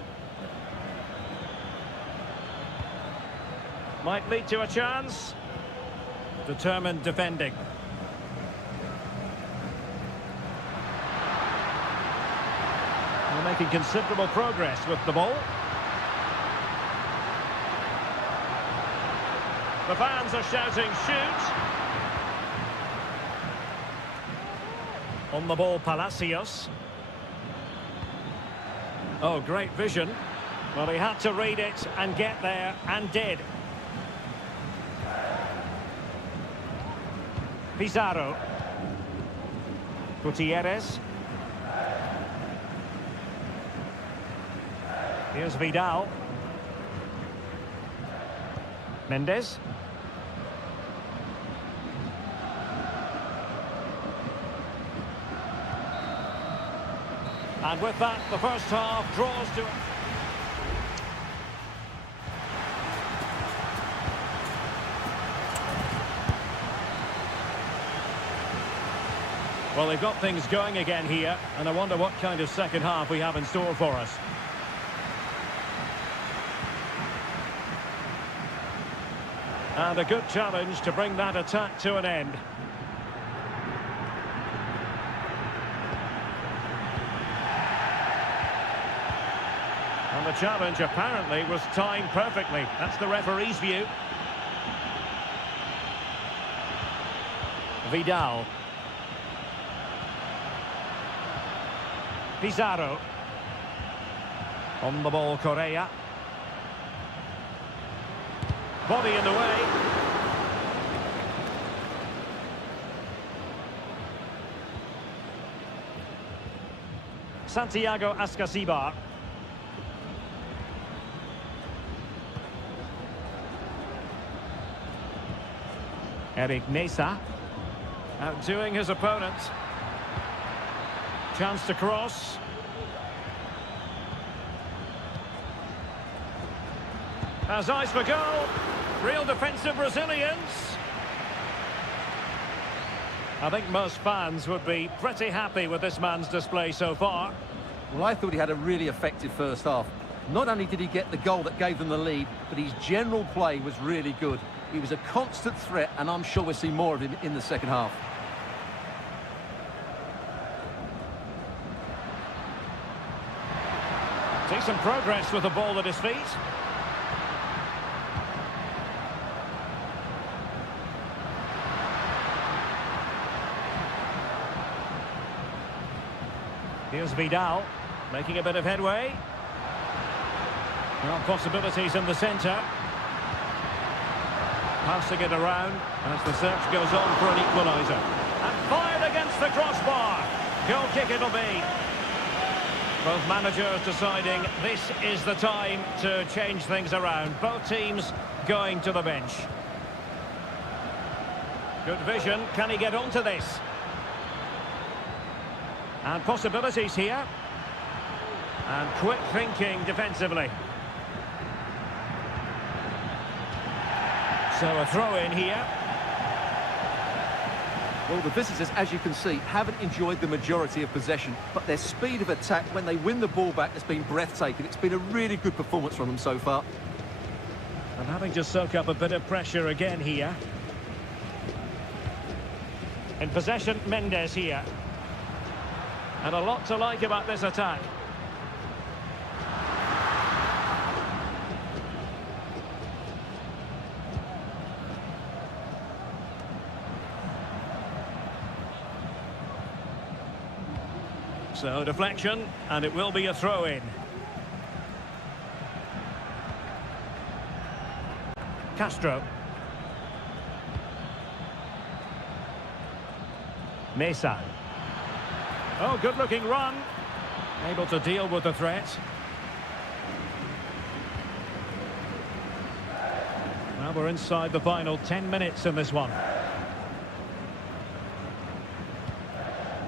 Might lead to a chance. Determined defending. They're making considerable progress with the ball. The fans are shouting, shoot! On the ball, Palacios. Oh, great vision. Well, he had to read it and get there, and did. Pizarro. Gutierrez. Here's Vidal. Mendes. And with that, the first half draws to... Well, they've got things going again here, and I wonder what kind of second half we have in store for us. And a good challenge to bring that attack to an end. And the challenge apparently was timed perfectly. That's the referee's view. Vidal. Pizarro. On the ball, Correa. Body in the way. Santiago Ascasibar. Eric Mesa. Outdoing his opponent. Chance to cross. Has eyes for goal. Real defensive resilience. I think most fans would be pretty happy with this man's display so far. Well, I thought he had a really effective first half. Not only did he get the goal that gave them the lead, but his general play was really good. He was a constant threat, and I'm sure we'll see more of him in the second half. Decent progress with the ball at his feet. Here's Vidal, making a bit of headway. Well, possibilities in the centre. Passing it around as the search goes on for an equaliser. And fired against the crossbar. Goal kick it'll be. Both managers deciding this is the time to change things around. Both teams going to the bench. Good vision. Can he get onto this? And possibilities here. And quick thinking defensively. So a throw in here. Well, the visitors, as you can see, haven't enjoyed the majority of possession, but their speed of attack when they win the ball back has been breathtaking. It's been a really good performance from them so far. And having to soak up a bit of pressure again here. In possession, Mendes here. And a lot to like about this attack. So deflection, and it will be a throw-in. Castro. Mesa. Oh, good-looking run. Able to deal with the threat. Well, we're inside the final 10 minutes in this one.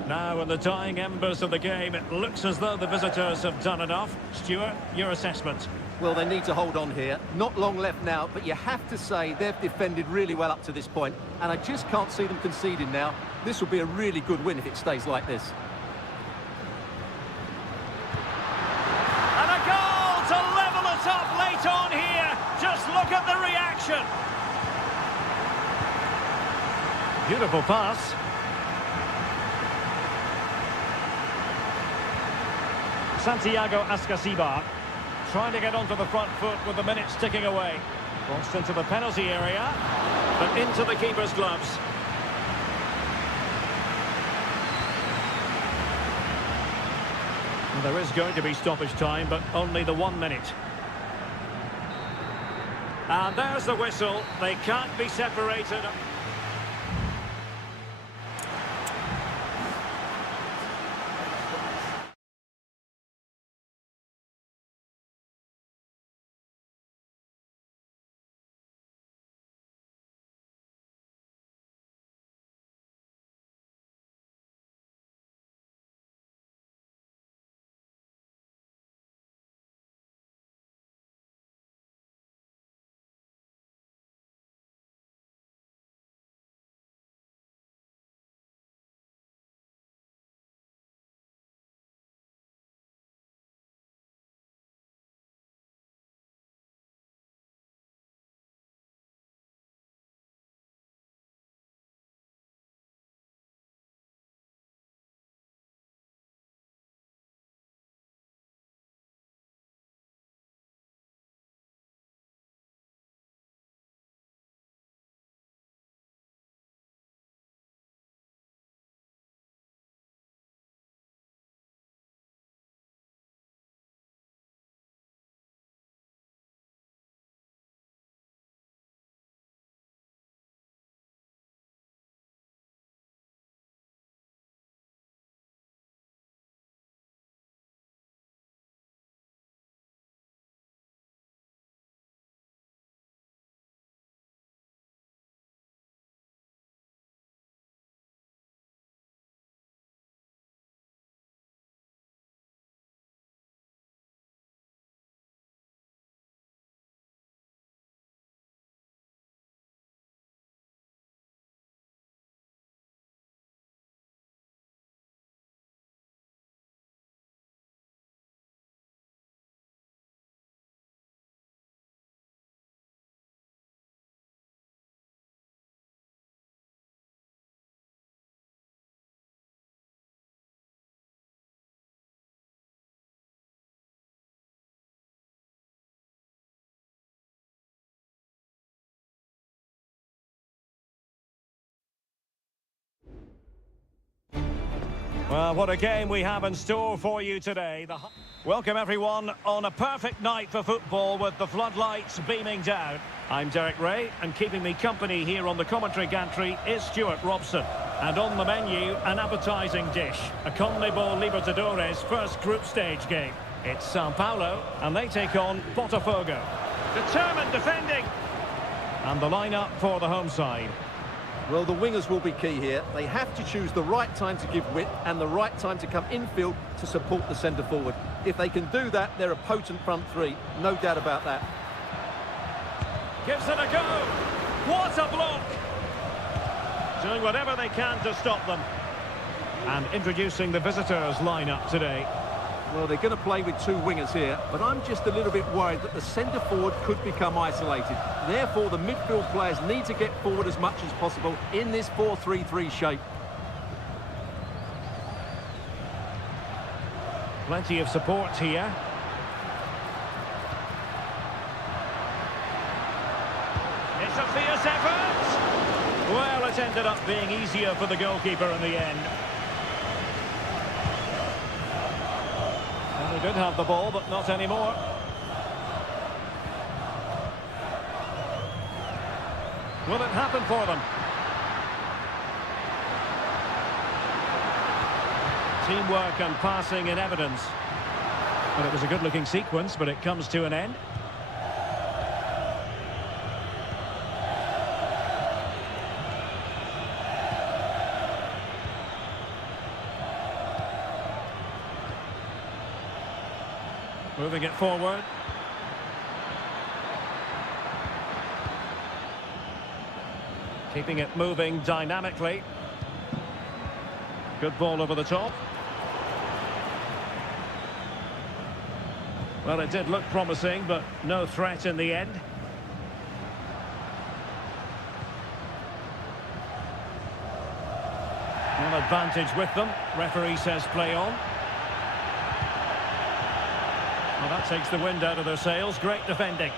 Now, in the dying embers of the game, it looks as though the visitors have done enough. Stuart, your assessment? Well, they need to hold on here. Not long left now, but you have to say they've defended really well up to this point, and I just can't see them conceding now. This will be a really good win if it stays like this. And a goal to level it up late on here. Just look at the reaction. Beautiful pass. Santiago Ascasibar trying to get onto the front foot with the minutes ticking away. Crossed into the penalty area, but into the keeper's gloves. Well, there is going to be stoppage time, but only the 1 minute. And there's the whistle. They can't be separated. Well, what a game we have in store for you today. Welcome everyone on a perfect night for football with the floodlights beaming down. I'm Derek Ray, and keeping me company here on the commentary gantry is Stuart Robson. And on the menu, an appetising dish, a CONMEBOL Libertadores first group stage game. It's Sao Paulo, and they take on Botafogo. Determined defending. And the lineup for the home side. Well, the wingers will be key here. They have to choose the right time to give width and the right time to come infield to support the centre forward. If they can do that, they're a potent front three. No doubt about that. Gives it a go. What a block. Doing whatever they can to stop them. And introducing the visitors lineup today. Well, they're going to play with two wingers here, but I'm just a little bit worried that the centre forward could become isolated. Therefore, the midfield players need to get forward as much as possible in this 4-3-3 shape. Plenty of support here. It's a fierce effort. Well, it ended up being easier for the goalkeeper in the end. They did have the ball, but not anymore. Will it happen for them? Teamwork and passing in evidence. Well, it was a good-looking sequence, but it comes to an end. Moving it forward. Keeping it moving dynamically. Good ball over the top. Well, it did look promising, but no threat in the end. One advantage with them. Referee says play on. Well, that takes the wind out of their sails. Great defending.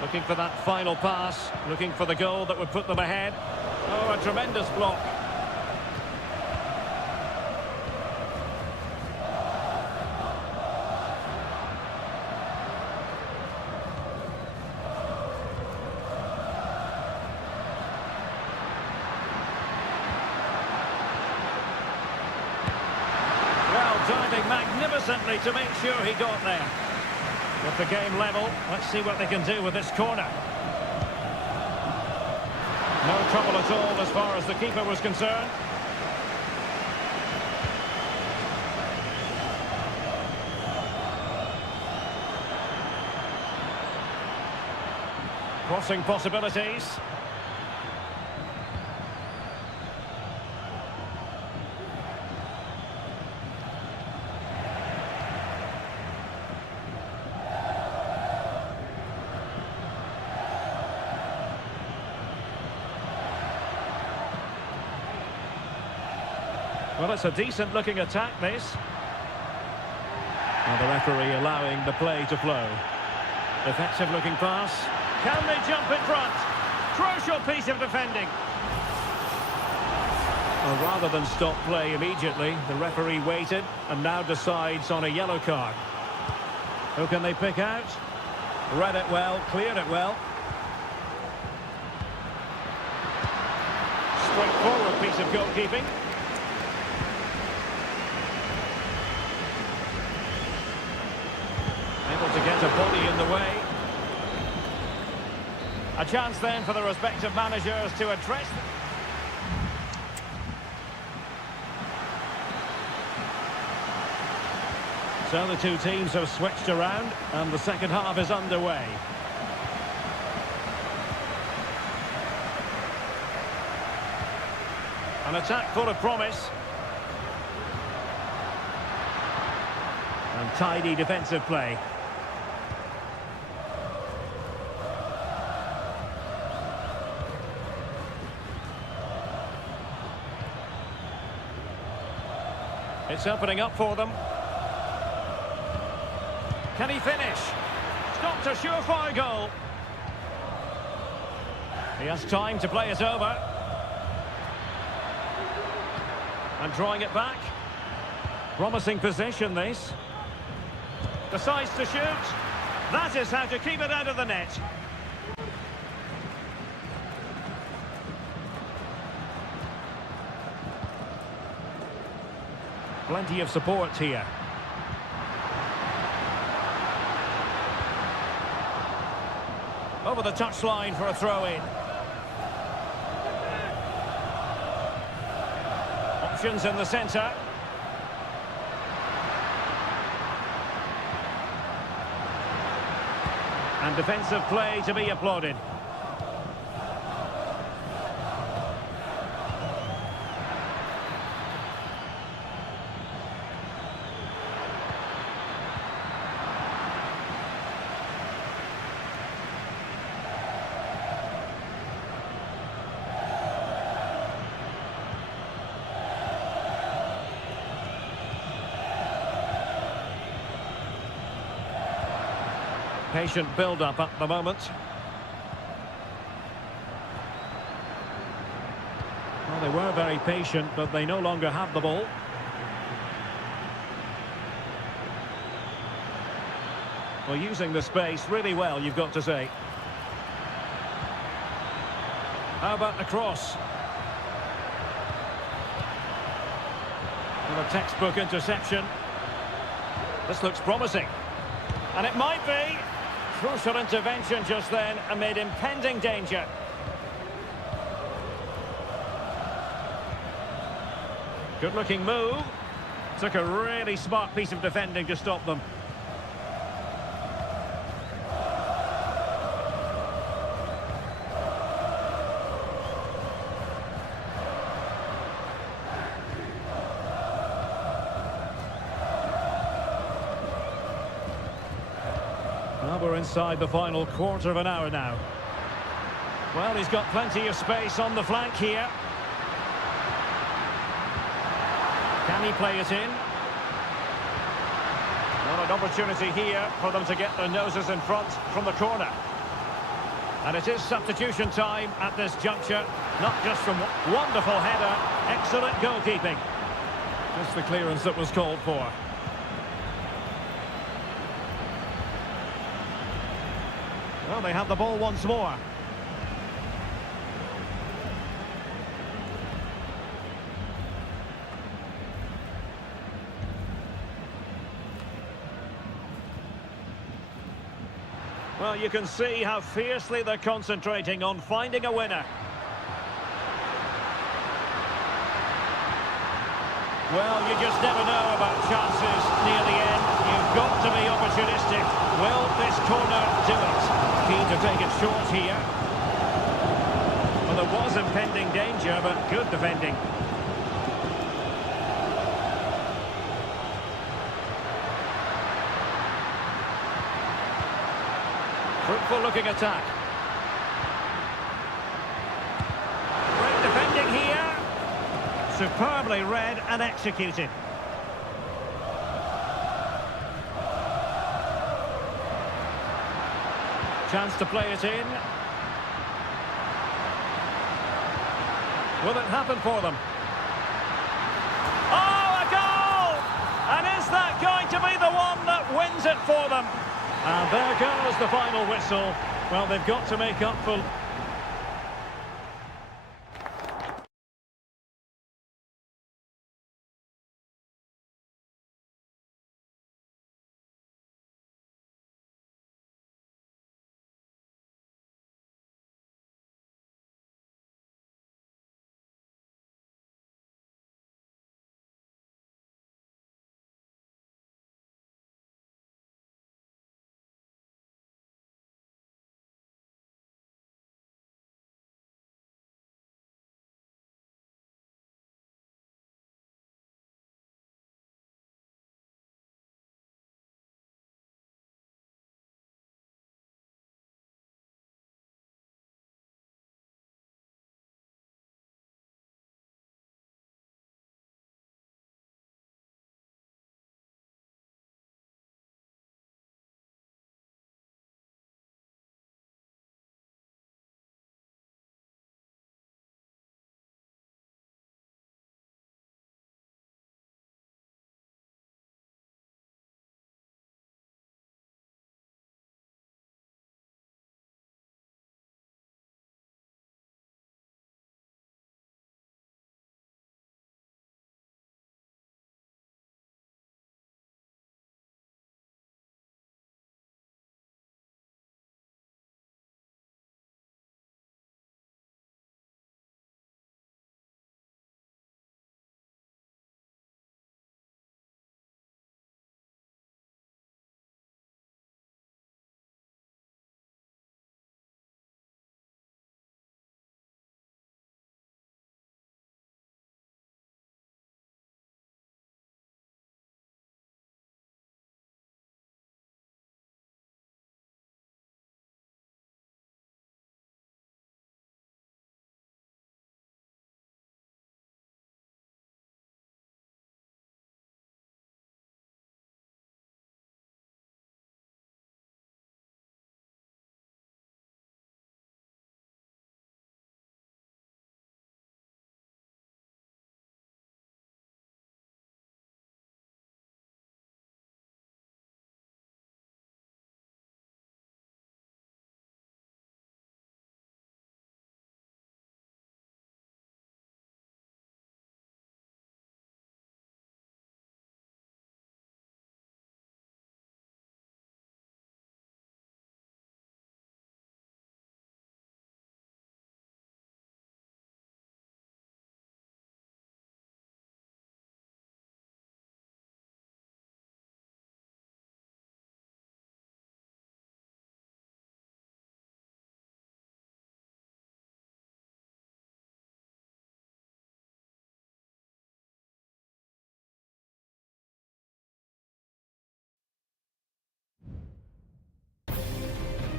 Looking for that final pass. Looking for the goal that would put them ahead. Oh, a tremendous block. Diving magnificently to make sure he got there. With the game level, let's see what they can do with this corner. No trouble at all as far as the keeper was concerned. Crossing possibilities. Well, it's a decent-looking attack, this. And the referee allowing the play to flow. Effective-looking pass. Can they jump in front? Crucial piece of defending. Well, rather than stop play immediately, the referee waited and now decides on a yellow card. Who can they pick out? Read it well, cleared it well. Straightforward piece of goalkeeping. To get a body in the way. A chance then for the respective managers to address them. So the two teams have switched around and the second half is underway. An attack full of promise. And tidy defensive play. It's opening up for them. Can he finish? Stopped a surefire goal. He has time to play it over. And drawing it back. Promising possession, this. Decides to shoot. That is how to keep it out of the net. Plenty of support here. Over the touchline for a throw-in. Options in the centre. And defensive play to be applauded. Patient build-up at the moment. Well, they were very patient, but they no longer have the ball. Well, using the space really well, you've got to say. How about the cross? Well, a textbook interception. This looks promising. And it might be. Crucial intervention just then amid impending danger. Good-looking move. Took a really smart piece of defending to stop them. Well, we're inside the final quarter of an hour now. Well, he's got plenty of space on the flank here. Can he play it in? Well, an opportunity here for them to get their noses in front from the corner. And it is substitution time at this juncture. Not just from wonderful header, excellent goalkeeping. Just the clearance that was called for. Well, they have the ball once more. Well, you can see how fiercely they're concentrating on finding a winner. Well, you just never know about chances near the end. You've got to be opportunistic. Will this corner do it? Keen to take it short here. Well, there was impending danger, but good defending. Fruitful looking attack. Great defending here. Superbly read and executed. Chance to play it in. Will it happen for them? Oh, a goal! And is that going to be the one that wins it for them? And there goes the final whistle. Well, they've got to make up for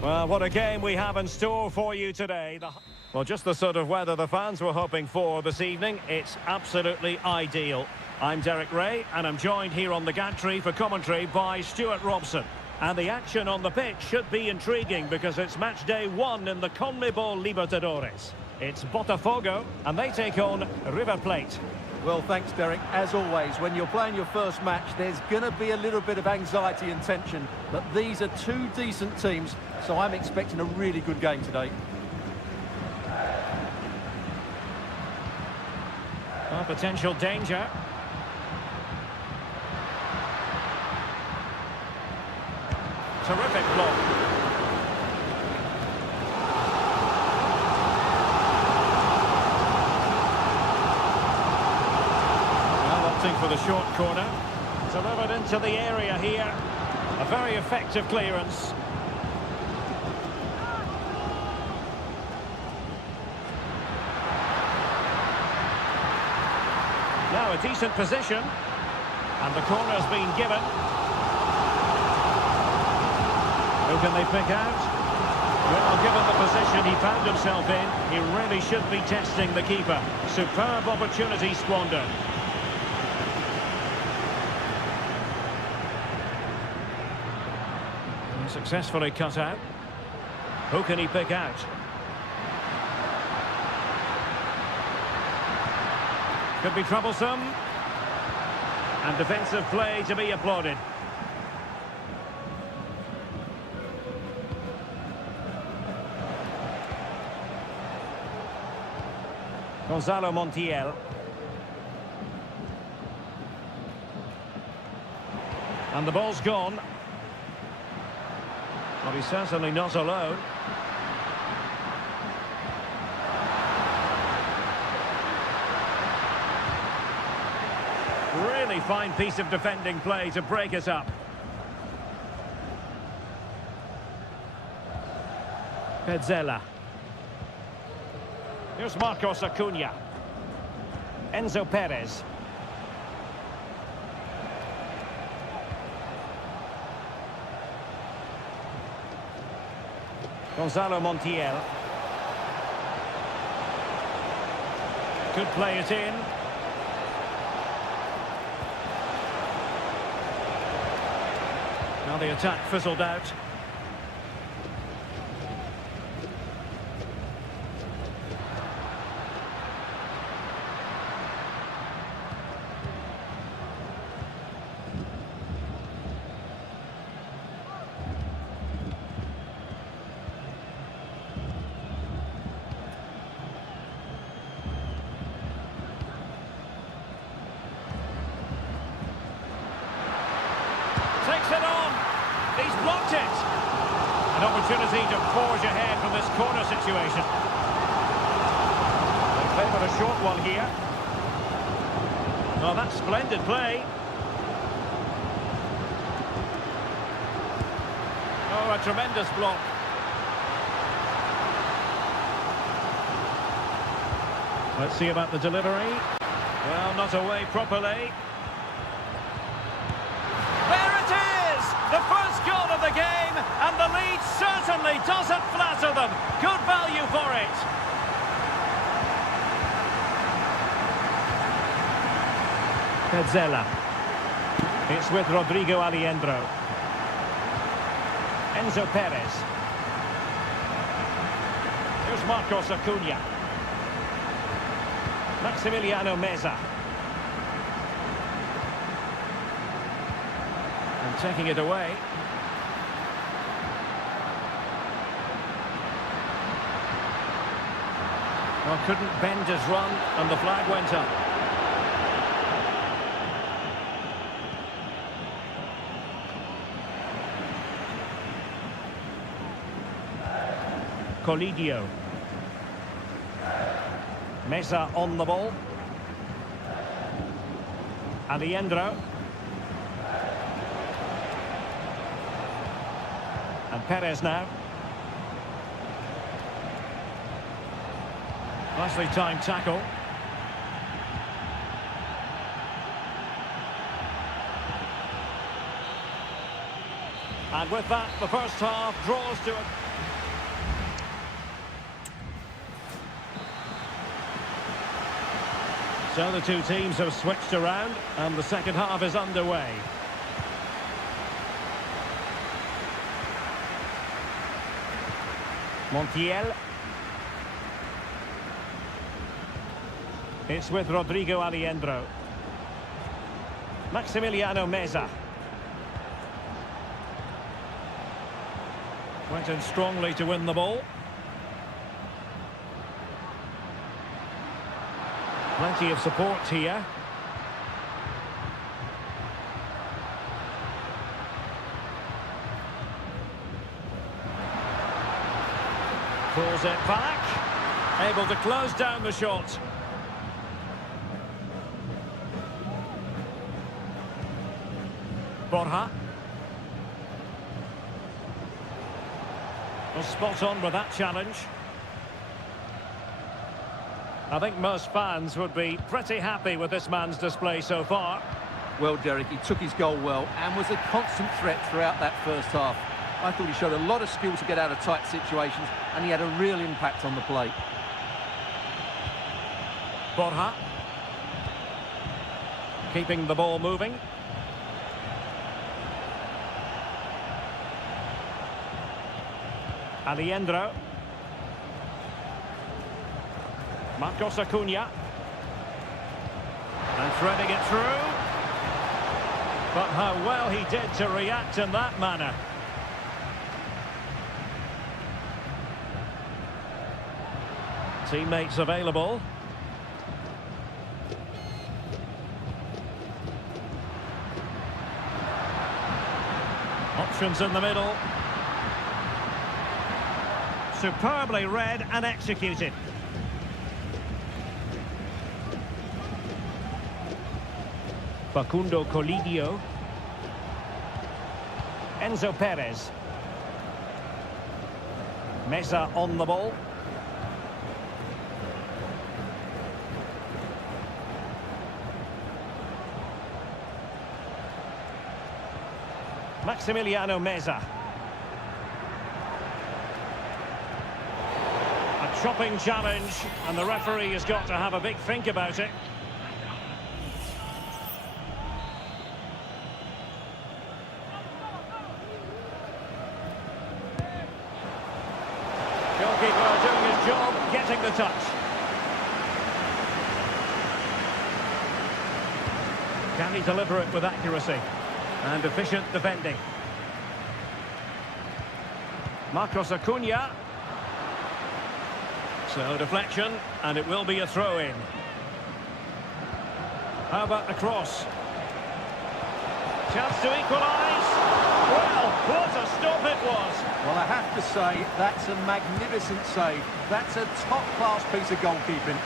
Well, what a game we have in store for you today. Well, just the sort of weather the fans were hoping for this evening. It's absolutely ideal. I'm Derek Ray, and I'm joined here on the gantry for commentary by Stuart Robson. And the action on the pitch should be intriguing because it's match day 1 in the CONMEBOL Libertadores. It's Botafogo, and they take on River Plate. Well, thanks, Derek. As always, when you're playing your first match, there's going to be a little bit of anxiety and tension. But these are two decent teams, so I'm expecting a really good game today. Oh, potential danger. Terrific block. For the short corner, delivered into the area here. A very effective clearance. Now a decent position, and the corner's been given. Who can they pick out? Well, given the position he found himself in, he really should be testing the keeper. Superb opportunity squandered. Successfully cut out. Who can he pick out? Could be troublesome. And defensive play to be applauded. Gonzalo Montiel. And the ball's gone. Well, he's certainly not alone. Really fine piece of defending play to break it up. Petzela. Here's Marcos Acuna. Enzo Perez. Gonzalo Montiel. Could play it in. Now the attack fizzled out. Takes it on. He's blocked it. An opportunity to forge ahead from this corner situation. They favour a short one here. Oh, that's splendid play. Oh, a tremendous block. Let's see about the delivery. Well, not away properly. The first goal of the game, and the lead certainly doesn't flatter them. Good value for it. Petzela. It's with Rodrigo Alejandro. Enzo Perez. Here's Marcos Acuna. Maximiliano Meza. And taking it away. Well, couldn't bend his run, and the flag went up. Colidio. Meza on the ball. Alejandro. And Perez now. Nicely timed tackle. And with that, the first half draws to a... So the two teams have switched around and the second half is underway. Montiel. It's with Rodrigo Alejandro. Maximiliano Meza. Went in strongly to win the ball. Plenty of support here. Pulls it back. Able to close down the shot. Borja. Was spot on with that challenge. I think most fans would be pretty happy with this man's display so far. Well, Derek, he took his goal well and was a constant threat throughout that first half. I thought he showed a lot of skill to get out of tight situations, and he had a real impact on the plate. Borja. Keeping the ball moving. Alejandro. Marcos Acuna. And threading it through. But how well he did to react in that manner. Teammates available. Options in the middle. Superbly read and executed. Facundo Colidio. Enzo Perez. Meza on the ball. Maximiliano Meza. A chopping challenge, and the referee has got to have a big think about it. Goalkeeper doing his job, getting the touch. Can he deliver it with accuracy? And efficient defending. Marcos Acuna. So deflection, and it will be a throw-in. How about the cross? Chance to equalise. Well, what a stop it was. Well, I have to say, that's a magnificent save. That's a top-class piece of goalkeeping.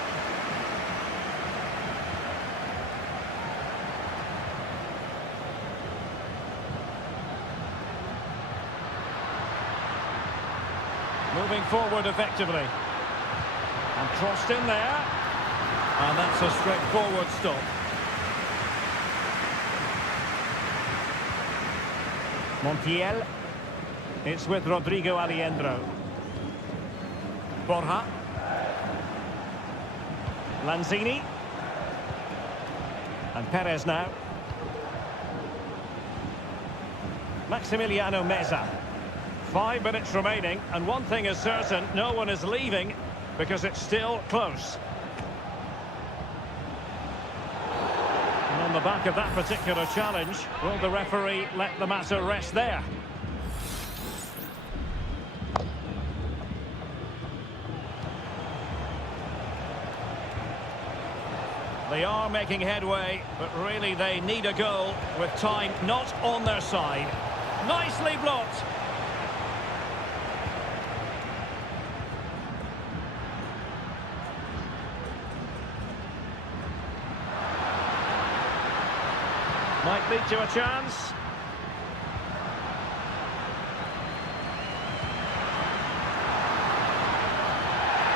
Moving forward effectively. And crossed in there. And that's a straightforward stop. Montiel. It's with Rodrigo Alejandro. Borja. Lanzini. And Perez now. Maximiliano Meza. 5 minutes remaining, and one thing is certain, no one is leaving because it's still close. And on the back of that particular challenge, will the referee let the matter rest there? They are making headway, but really they need a goal with time not on their side. Nicely blocked. Might lead to a chance.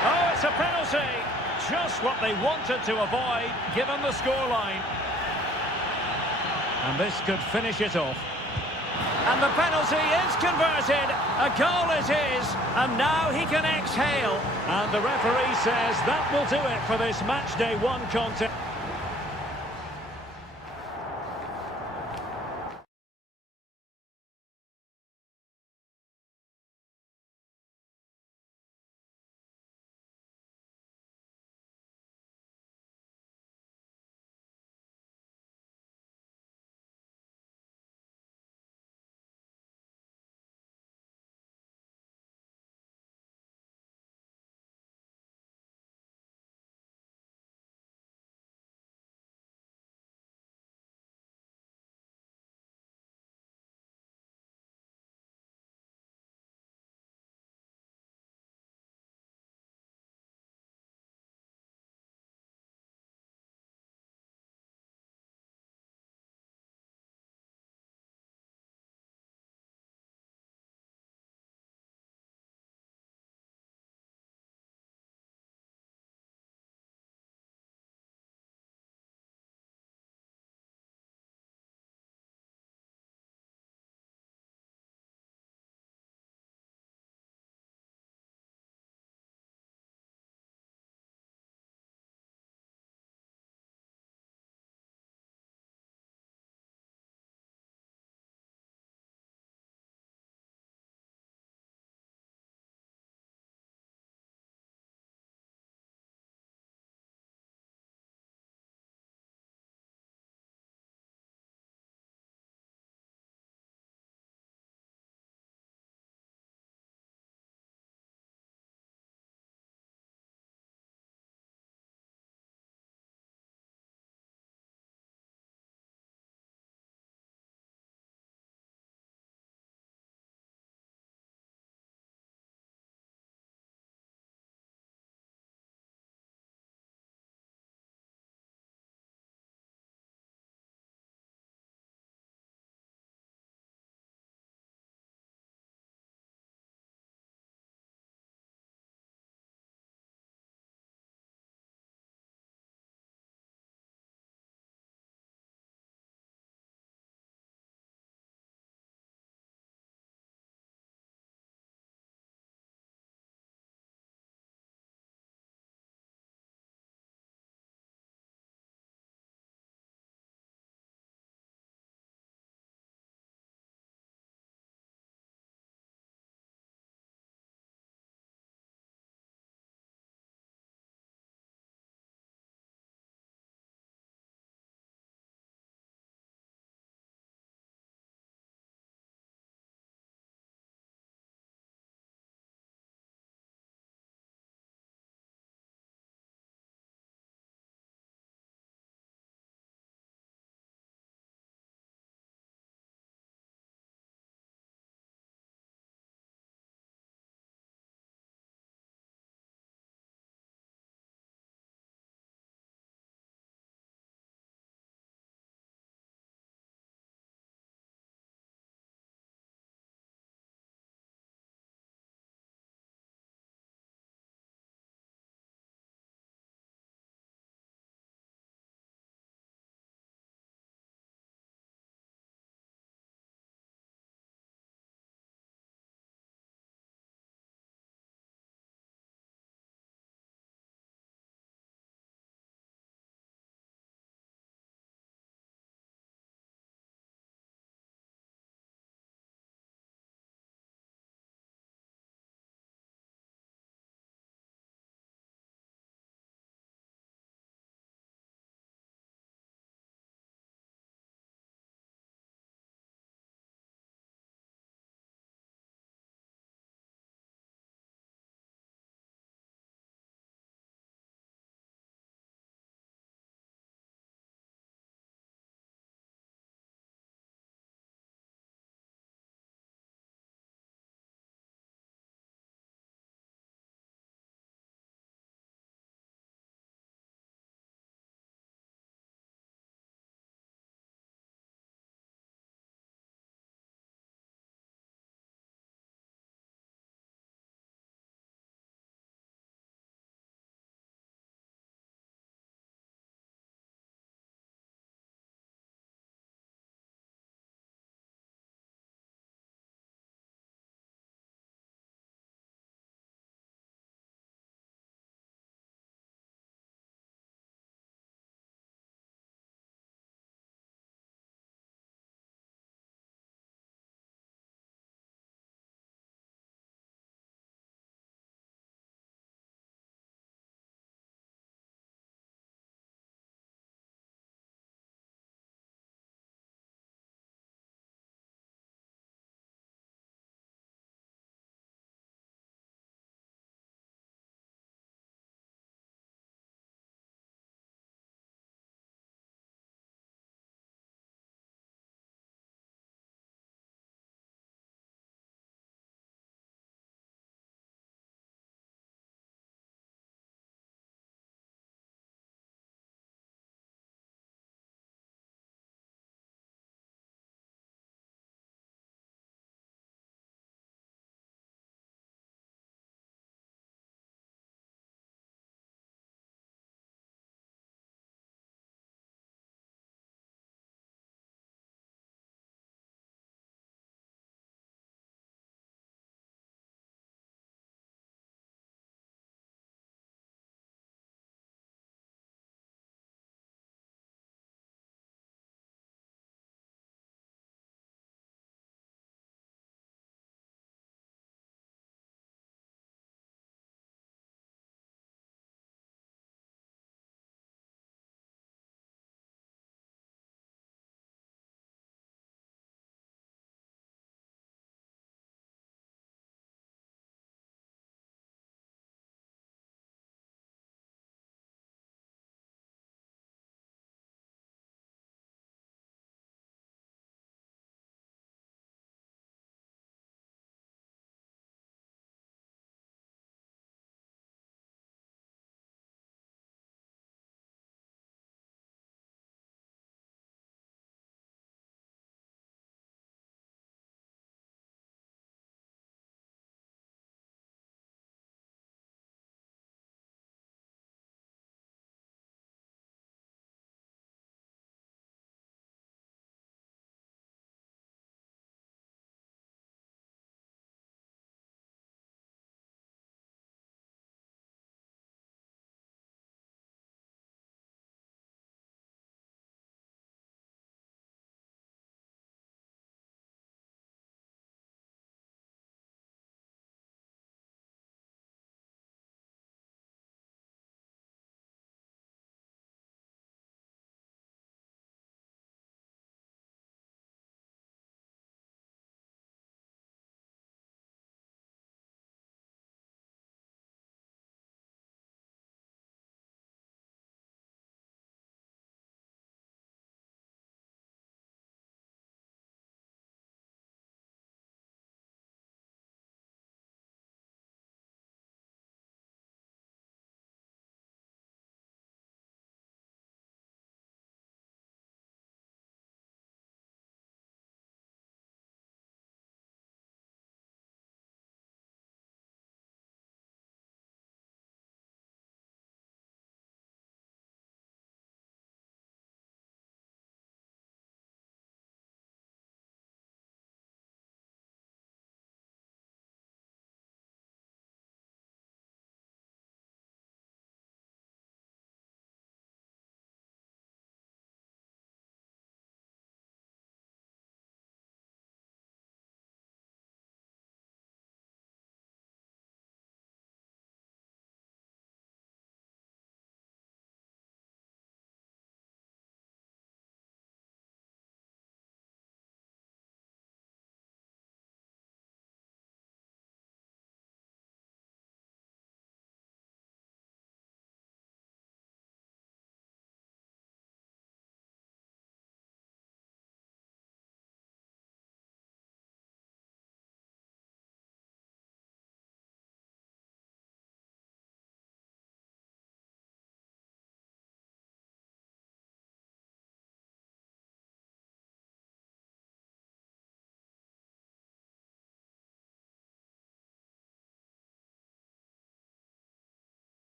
Oh, it's a penalty. Just what they wanted to avoid, given the scoreline. And this could finish it off. And the penalty is converted. A goal it is. And now he can exhale. And the referee says that will do it for this match day 1 contest.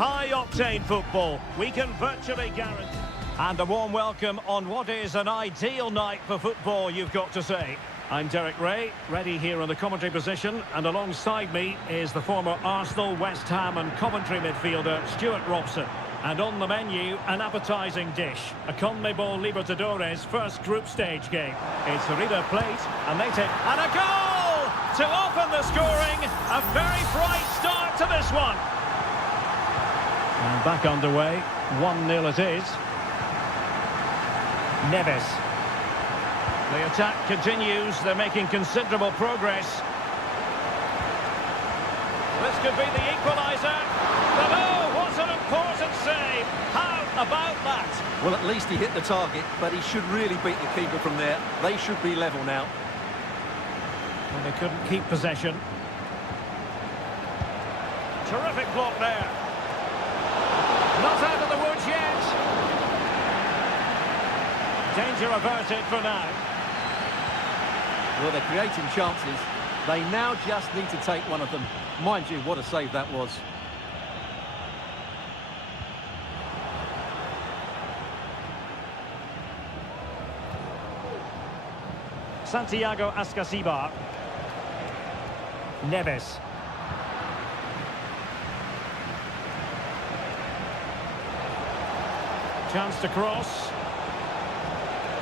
High-octane football, we can virtually guarantee. And a warm welcome on what is an ideal night for football, you've got to say. I'm Derek Ray, ready here in the commentary position, and alongside me is the former Arsenal, West Ham and Coventry midfielder Stuart Robson. And on the menu, an appetising dish, a CONMEBOL Libertadores first group stage game. It's a River Plate, and they take... And a goal! To open the scoring, a very bright start to this one. And back underway, 1-0 it is. Neves. The attack continues, they're making considerable progress. This could be the equaliser. But oh, what an important save! How about that? Well, at least he hit the target, but he should really beat the keeper from there. They should be level now. And they couldn't keep possession. Terrific block there. Not out of the woods yet. Danger averted for now. Well, they're creating chances. They now just need to take one of them. Mind you, what a save that was. Santiago Ascasibar. Neves. Chance to cross.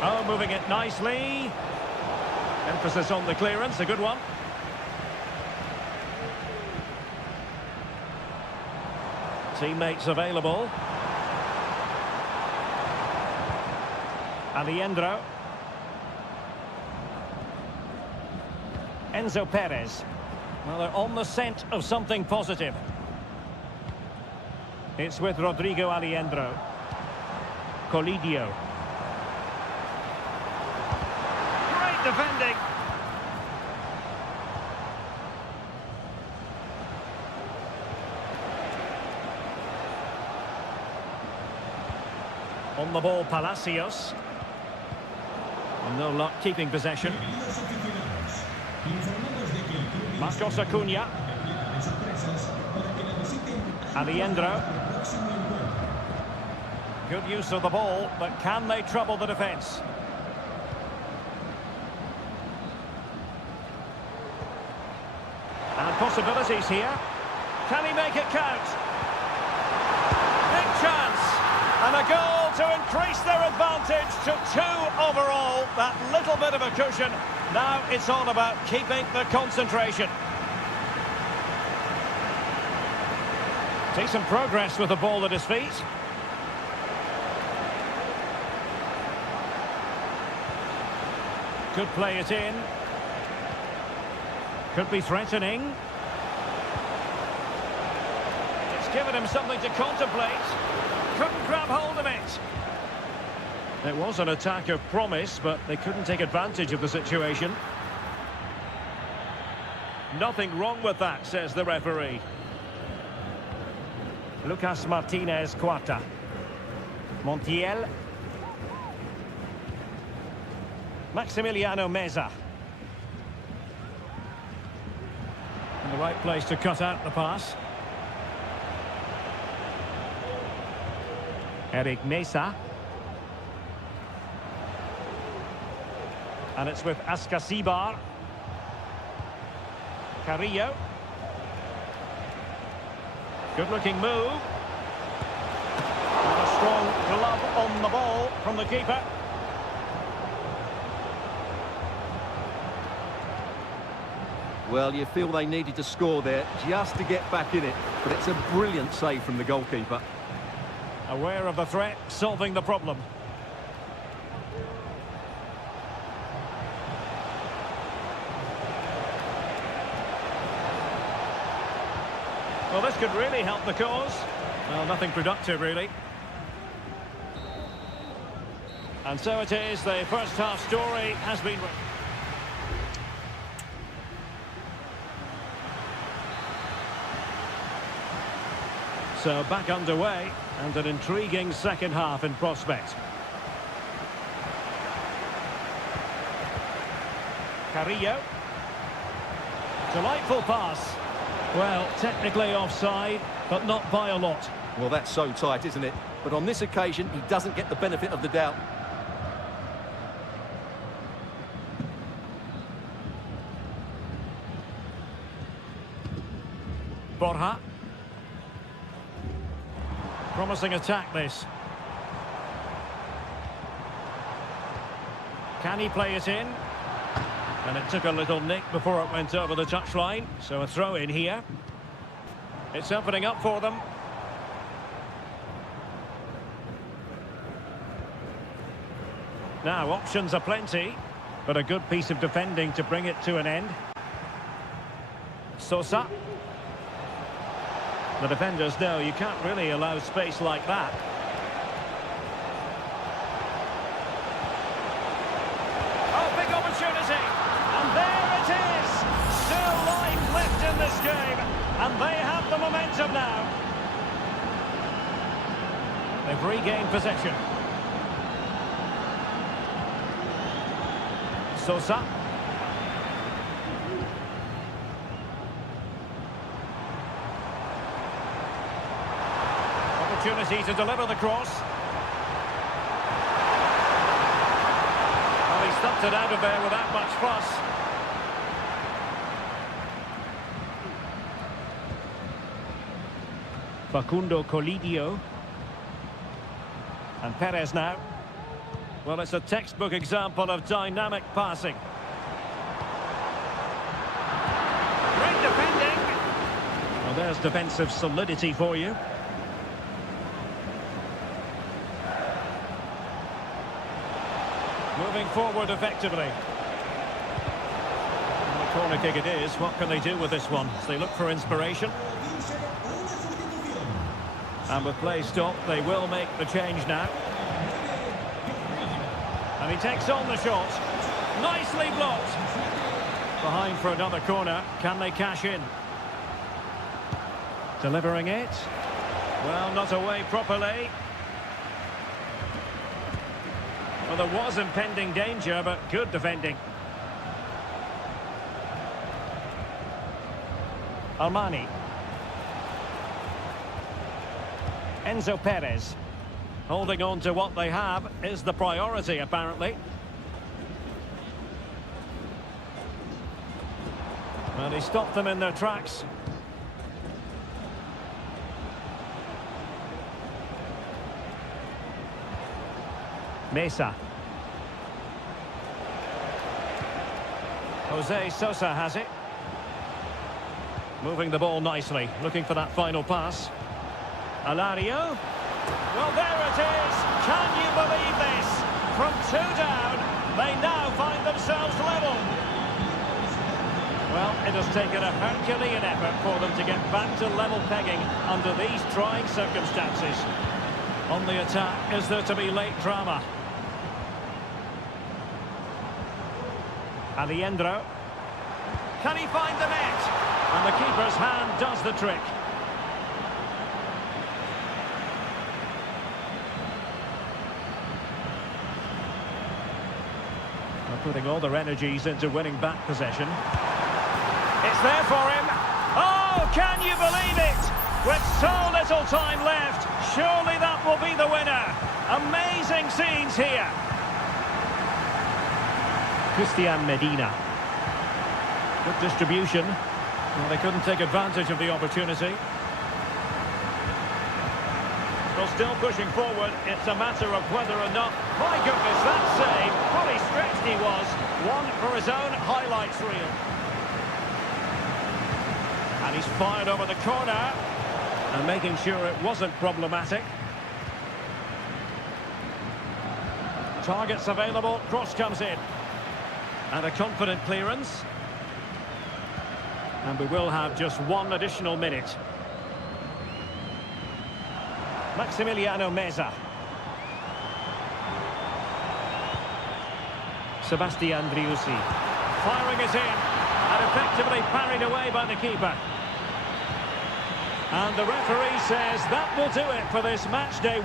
Oh, moving it nicely. Emphasis on the clearance, a good one. Teammates available. Alejandro. Enzo Perez. Well, they're on the scent of something positive. It's with Rodrigo Alejandro. Colidio. Great defending. On the ball, Palacios. And no luck keeping possession. Marcos Acuna. Alejandro. Good use of the ball, but can they trouble the defence? And possibilities here. Can he make it count? Big chance. And a goal to increase their advantage to 2 overall. That little bit of a cushion. Now it's all about keeping the concentration. Decent progress with the ball at his feet. Could play it in. Could be threatening. It's given him something to contemplate. Couldn't grab hold of it. It was an attack of promise, but they couldn't take advantage of the situation. Nothing wrong with that, says the referee. Lucas Martinez Cuarta. Montiel. Maximiliano Meza. In the right place to cut out the pass. Eric Mesa. And it's with Ascasibar. Carrillo. Good-looking move. And a strong glove on the ball from the keeper. Well, you feel they needed to score there just to get back in it, but it's a brilliant save from the goalkeeper. Aware of the threat, solving the problem. Well, this could really help the cause. Well, nothing productive, really. And so it is, the first half story has been... So back underway, and an intriguing second half in prospect. Carrillo. Delightful pass. Well, technically offside, but not by a lot. Well, that's so tight, isn't it? But on this occasion, he doesn't get the benefit of the doubt. Borja. Promising attack, this. Can he play it in? And it took a little nick before it went over the touchline. So a throw in here. It's opening up for them. Now, options are plenty, but a good piece of defending to bring it to an end. Sosa. The defenders know you can't really allow space like that. Oh, big opportunity! And there it is! Still life left in this game, and they have the momentum now. They've regained possession. Sosa. Opportunity to deliver the cross. Well, he stumped it out of there without much fuss. Facundo Colidio. And Perez now. Well, it's a textbook example of dynamic passing. Great defending. Well, there's defensive solidity for you. Moving forward effectively. And the corner kick it is. What can they do with this one? So they look for inspiration. And with play stopped, they will make the change now. And he takes on the shot. Nicely blocked. Behind for another corner. Can they cash in? Delivering it. Well, not away properly. Well, there was impending danger, but good defending. Armani. Enzo Perez. Holding on to what they have is the priority, apparently. And he stopped them in their tracks. Mesa. Jose Sosa has it. Moving the ball nicely, looking for that final pass. Alario. Well, there it is. Can you believe this? From 2 down, they now find themselves level. Well, it has taken a Herculean effort for them to get back to level pegging under these trying circumstances. On the attack, is there to be late drama? Aliendro. Can he find the net? And the keeper's hand does the trick. They're putting all their energies into winning back possession. It's there for him. Oh, can you believe it? With so little time left, surely that will be the winner. Amazing scenes here. Christian Medina. Good distribution. Well, they couldn't take advantage of the opportunity. Well, still pushing forward. It's a matter of whether or not... My goodness, that save. Fully stretched he was. One for his own highlights reel. And he's fired over the corner. And making sure it wasn't problematic. Targets available. Cross comes in. And a confident clearance. And we will have just one additional minute. Maximiliano Meza. Sebastian Driussi. Firing it in. And effectively parried away by the keeper. And the referee says that will do it for this match day.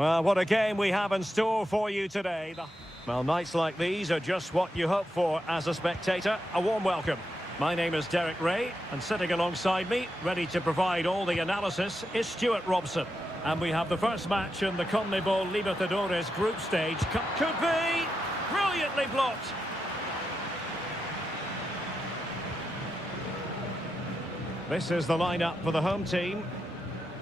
Well, what a game we have in store for you today. Well, nights like these are just what you hope for as a spectator. A warm welcome. My name is Derek Ray, and sitting alongside me, ready to provide all the analysis, is Stuart Robson. And we have the first match in the CONMEBOL Libertadores group stage. Could be brilliantly blocked. This is the lineup for the home team.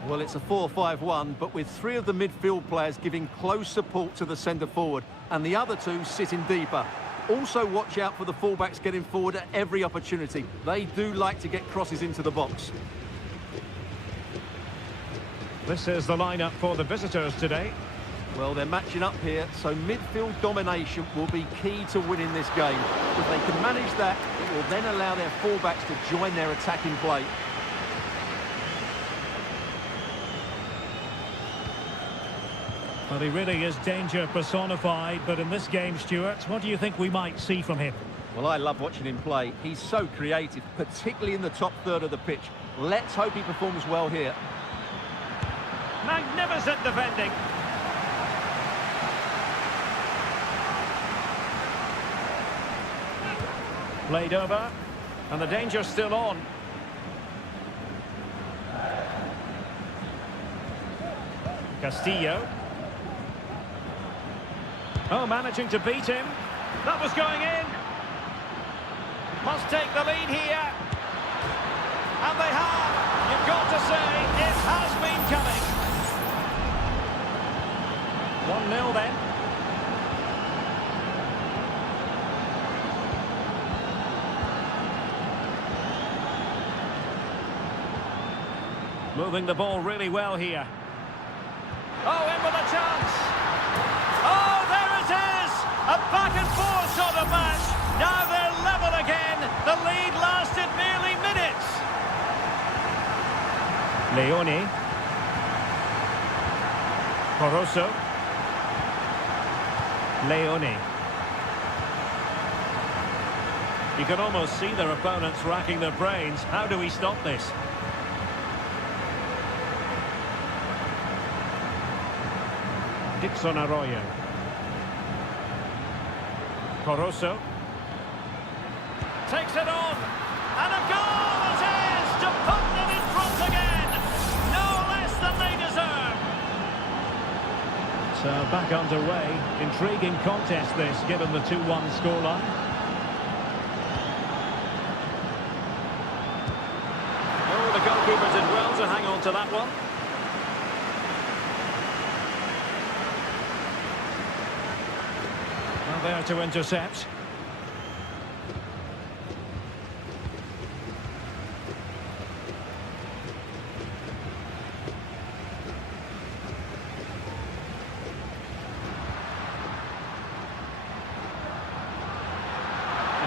Well, it's a 4-5-1, but with three of the midfield players giving close support to the centre-forward, and the other two sitting deeper. Also watch out for the fullbacks getting forward at every opportunity. They do like to get crosses into the box. This is the lineup for the visitors today. Well, they're matching up here, so midfield domination will be key to winning this game. If they can manage that, it will then allow their fullbacks to join their attacking play. Well, he really is danger personified, but in this game, Stuart, what do you think we might see from him? Well, I love watching him play. He's so creative, particularly in the top third of the pitch. Let's hope he performs well here. Magnificent defending. Played over, and the danger's still on. Castillo. Oh, managing to beat him. That was going in. Must take the lead here. And they have. You've got to say, it has been coming. 1-0 then. Moving the ball really well here. Oh, in with a chance. Oh, there it is! A back-and-forth sort of match. Now they're level again. The lead lasted merely minutes. Leone. Corosso. Leone. You can almost see their opponents racking their brains. How do we stop this? Dixon Arroyo. Corosso. Takes it on. And a goal it is to put them in front again. No less than they deserve. So back underway. Intriguing contest this, given the 2-1 scoreline. Oh, the goalkeeper did well to hang on to that one. There to intercept.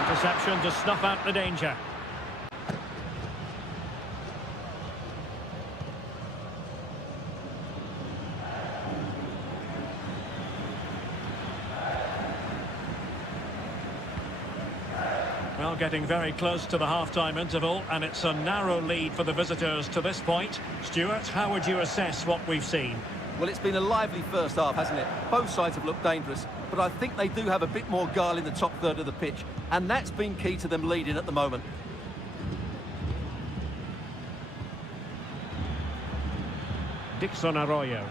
Interception to snuff out the danger. Well, getting very close to the half-time interval, and it's a narrow lead for the visitors to this point. Stuart, how would you assess what we've seen? Well, it's been a lively first half, hasn't it? Both sides have looked dangerous, but I think they do have a bit more guile in the top third of the pitch, and that's been key to them leading at the moment. Dixon Arroyo.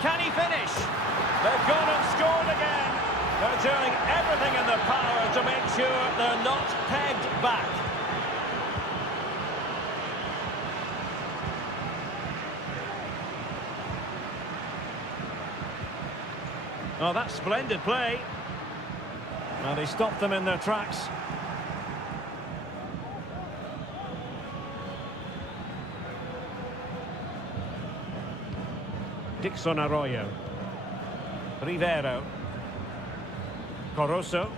Can he finish? They've gone and scored again. They're doing everything in their power to make sure they're not pegged back. Oh, that's splendid play. Well, they stopped them in their tracks. Dixon Arroyo. Rivero. Corosso.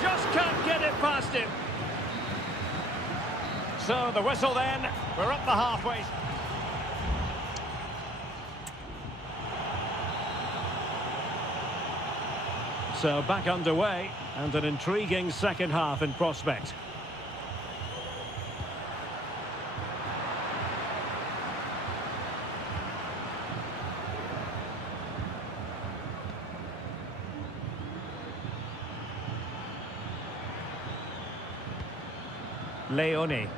Just can't get it past him. So the whistle then. We're up the halfway. So back underway and an intriguing second half in prospect. Leone.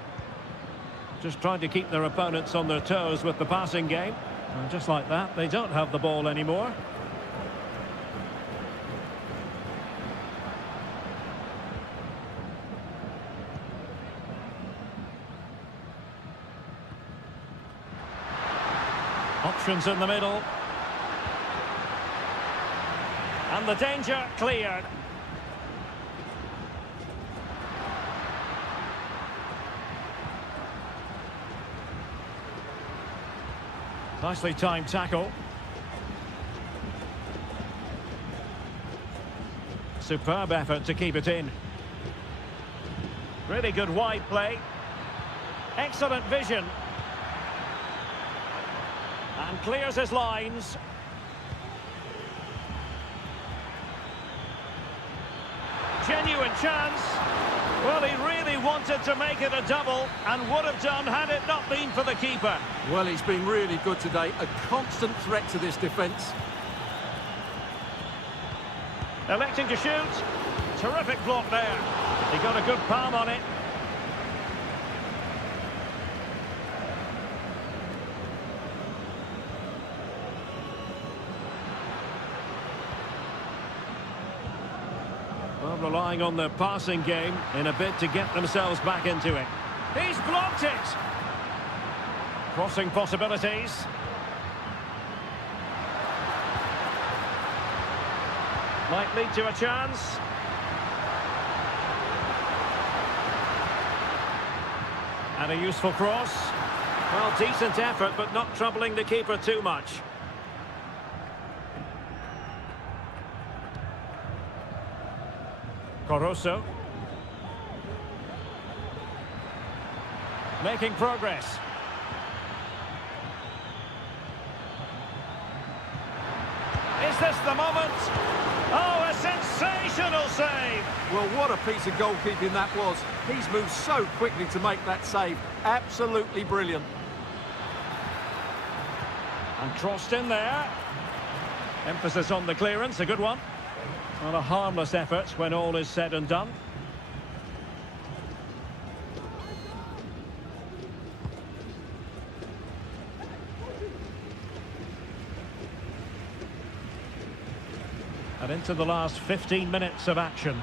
Just trying to keep their opponents on their toes with the passing game. And just like that, they don't have the ball anymore. Options in the middle. And the danger cleared. Nicely timed tackle. Superb effort to keep it in. Really good wide play. Excellent vision. And clears his lines. Genuine chance. Well, he really wanted to make it a double and would have done had it not been for the keeper. Well, he's been really good today. A constant threat to this defence. Electing to shoot. Terrific block there. He got a good palm on it. Well, relying on their passing game in a bid to get themselves back into it. He's blocked it! Crossing possibilities. Might lead to a chance. And a useful cross. Well, decent effort, but not troubling the keeper too much. Caruso. Making progress. Is this the moment? Oh, a sensational save! Well, what a piece of goalkeeping that was. He's moved so quickly to make that save. Absolutely brilliant. And crossed in there. Emphasis on the clearance, a good one. Well, a harmless effort when all is said and done. And into the last 15 minutes of action.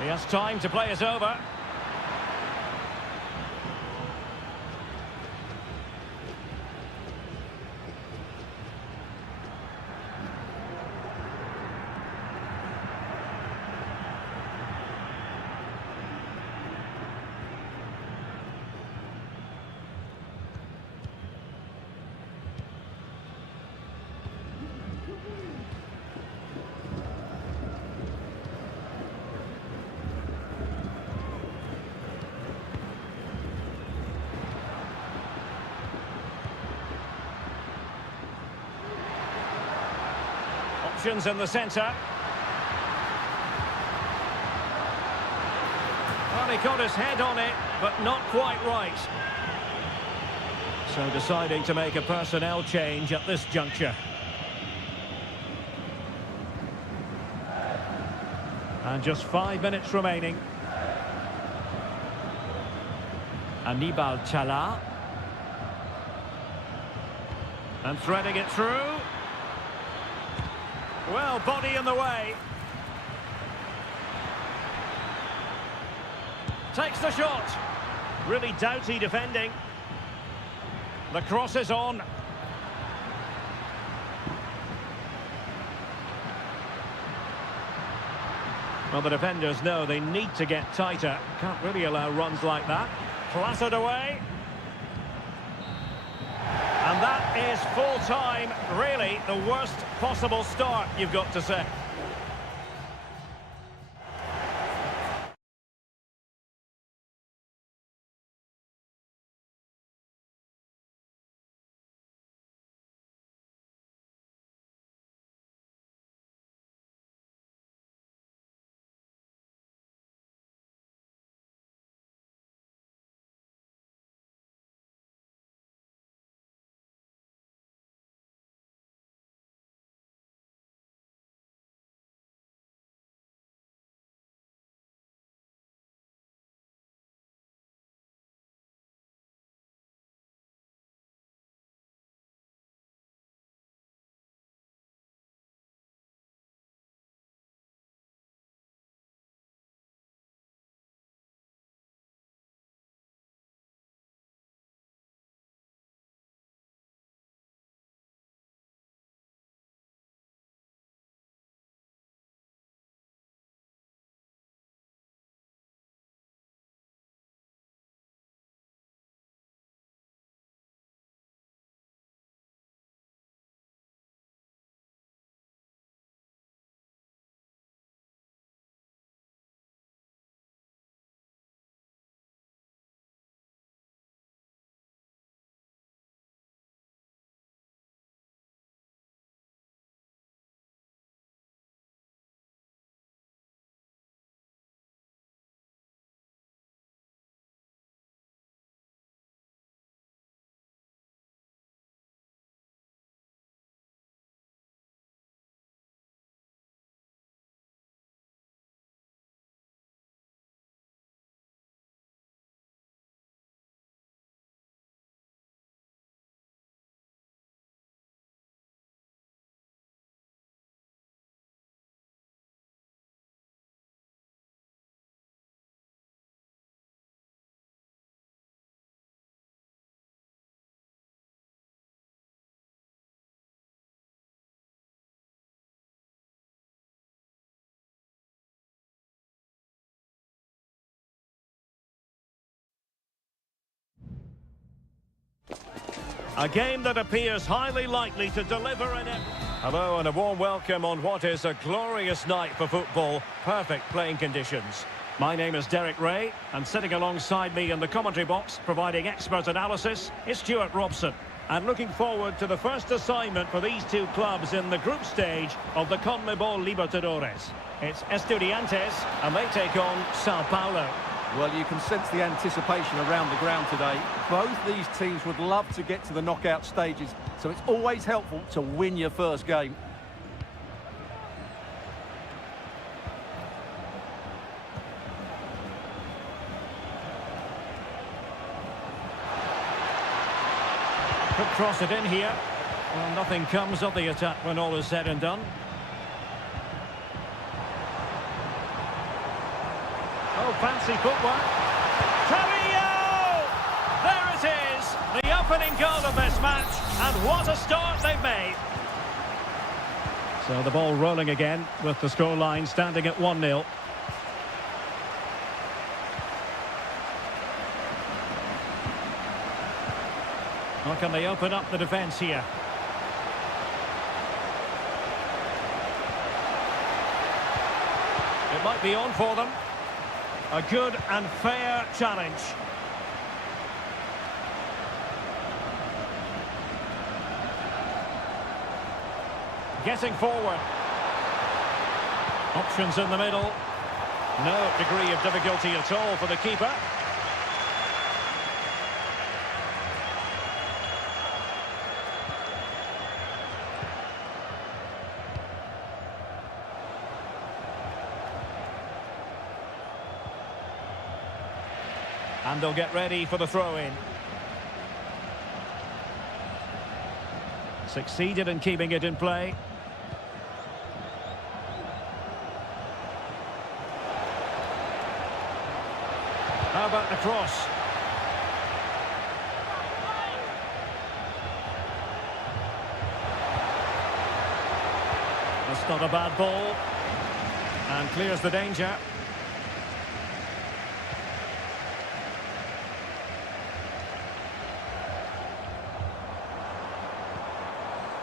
He has time to play it over. Options in the centre. Well, he got his head on it, but not quite right. So deciding to make a personnel change at this juncture. And just 5 minutes remaining. Anibal Chala. And threading it through. Well, body in the way. Takes the shot. Really doughty defending. The cross is on. Well, the defenders know they need to get tighter. Can't really allow runs like that. Clattered away. And that is full time. Really, the worst possible start, you've got to say. A game that appears highly likely to deliver in it. Hello and a warm welcome on what is a glorious night for football. Perfect playing conditions. My name is Derek Ray, and sitting alongside me in the commentary box, providing expert analysis, is Stuart Robson. And looking forward to the first assignment for these two clubs in the group stage of the CONMEBOL Libertadores. It's Estudiantes, and they take on Sao Paulo. Well, you can sense the anticipation around the ground today. Both these teams would love to get to the knockout stages, so it's always helpful to win your first game. Could cross it in here. Well, nothing comes of the attack when all is said and done. Oh, fancy footwork. Carrillo! There it is! The opening goal of this match. And what a start they've made. So the ball rolling again with the scoreline standing at 1-0. How can they open up the defence here? It might be on for them. A good and fair challenge. Getting forward. Options in the middle. No degree of difficulty at all for the keeper. And they'll get ready for the throw-in. Succeeded in keeping it in play. How about the cross? That's not a bad ball. And clears the danger.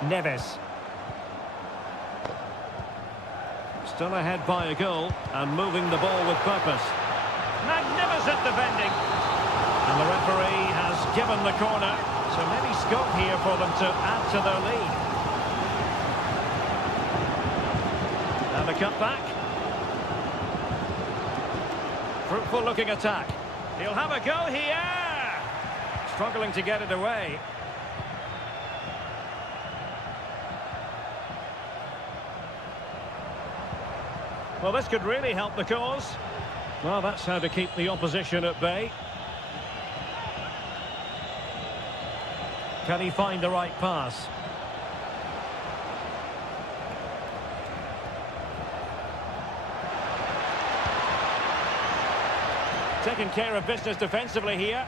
Neves. Still ahead by a goal and moving the ball with purpose. Magnificent defending. And the referee has given the corner, so maybe scope here for them to add to their lead. And a cutback. Fruitful looking attack. He'll have a go here. Struggling to get it away. Well, this could really help the cause. Well, that's how to keep the opposition at bay. Can he find the right pass? Taking care of business defensively here.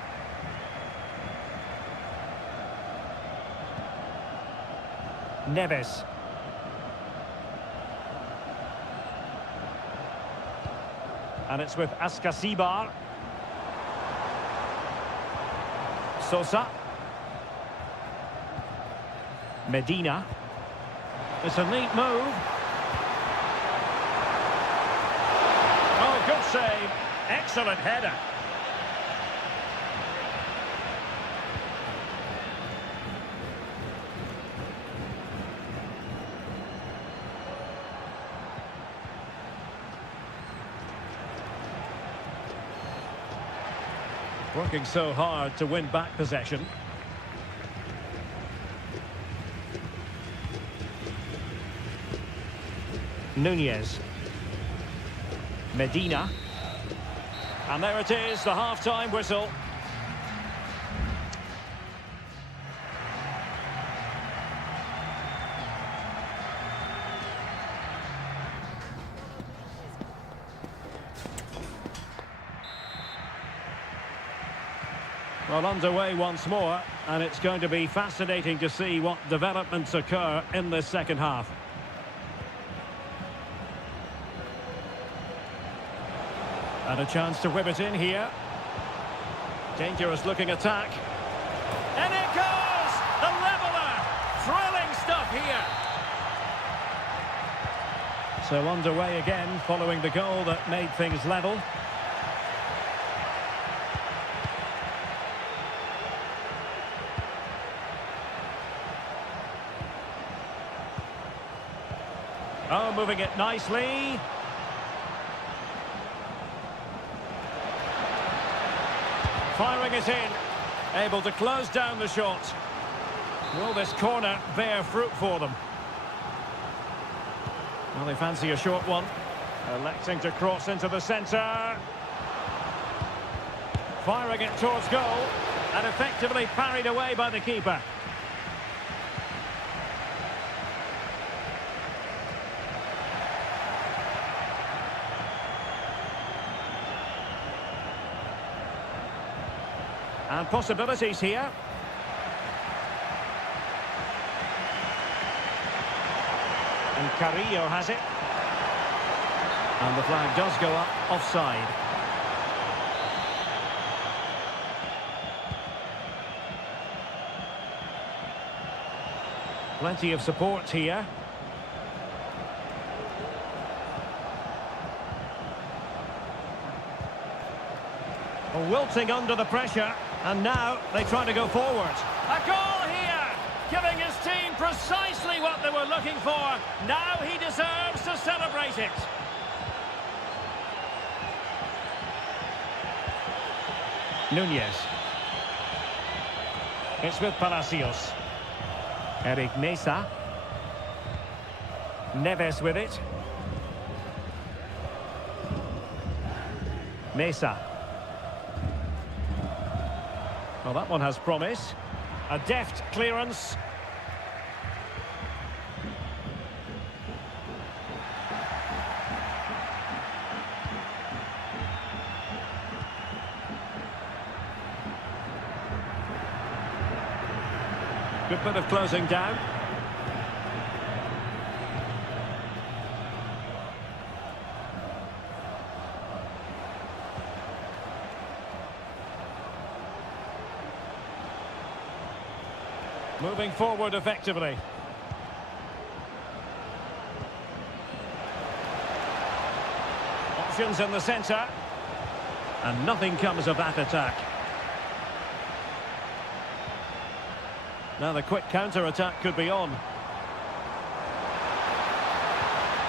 Neves. And it's with Ascasibar. Sosa. Medina. It's a neat move. Oh, good save. Excellent header. Working so hard to win back possession. Nunez. Medina. And there it is, the half-time whistle. Well, underway once more, and it's going to be fascinating to see what developments occur in this second half. And a chance to whip it in here. Dangerous looking attack. And it goes! So underway again following the goal that made things level. Oh, moving it nicely. Firing it in. Able to close down the shot. Will this corner bear fruit for them? Well, they fancy a short one. Electing to cross into the centre. Firing it towards goal. And effectively parried away by the keeper. And possibilities here. And Carrillo has it. And the flag does go up offside. Plenty of support here. Wilting under the pressure. And now they try to go forward. A goal here, giving his team precisely what they were looking for. Now he deserves to celebrate it. Nunez. It's with Palacios. Eric Mesa. Neves with it. Mesa. Well, that one has promise. A deft clearance. Good bit of closing down. Moving forward effectively. Options in the centre. And nothing comes of that attack. Now the quick counter-attack could be on.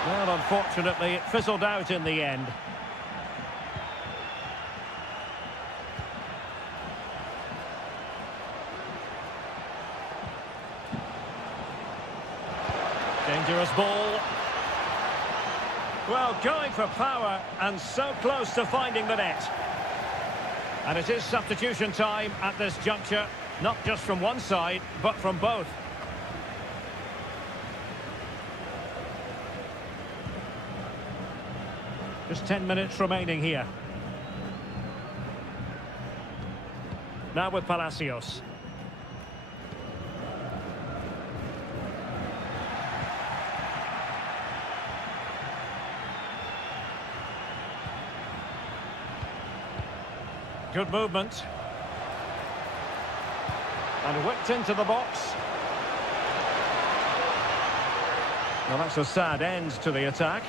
Well, unfortunately, it fizzled out in the end. Dangerous ball. Well, going for power and so close to finding the net. And it is substitution time at this juncture, not just from one side, but from both. Just 10 minutes remaining here. Now with Palacios. Good movement. And whipped into the box. Well, that's a sad end to the attack.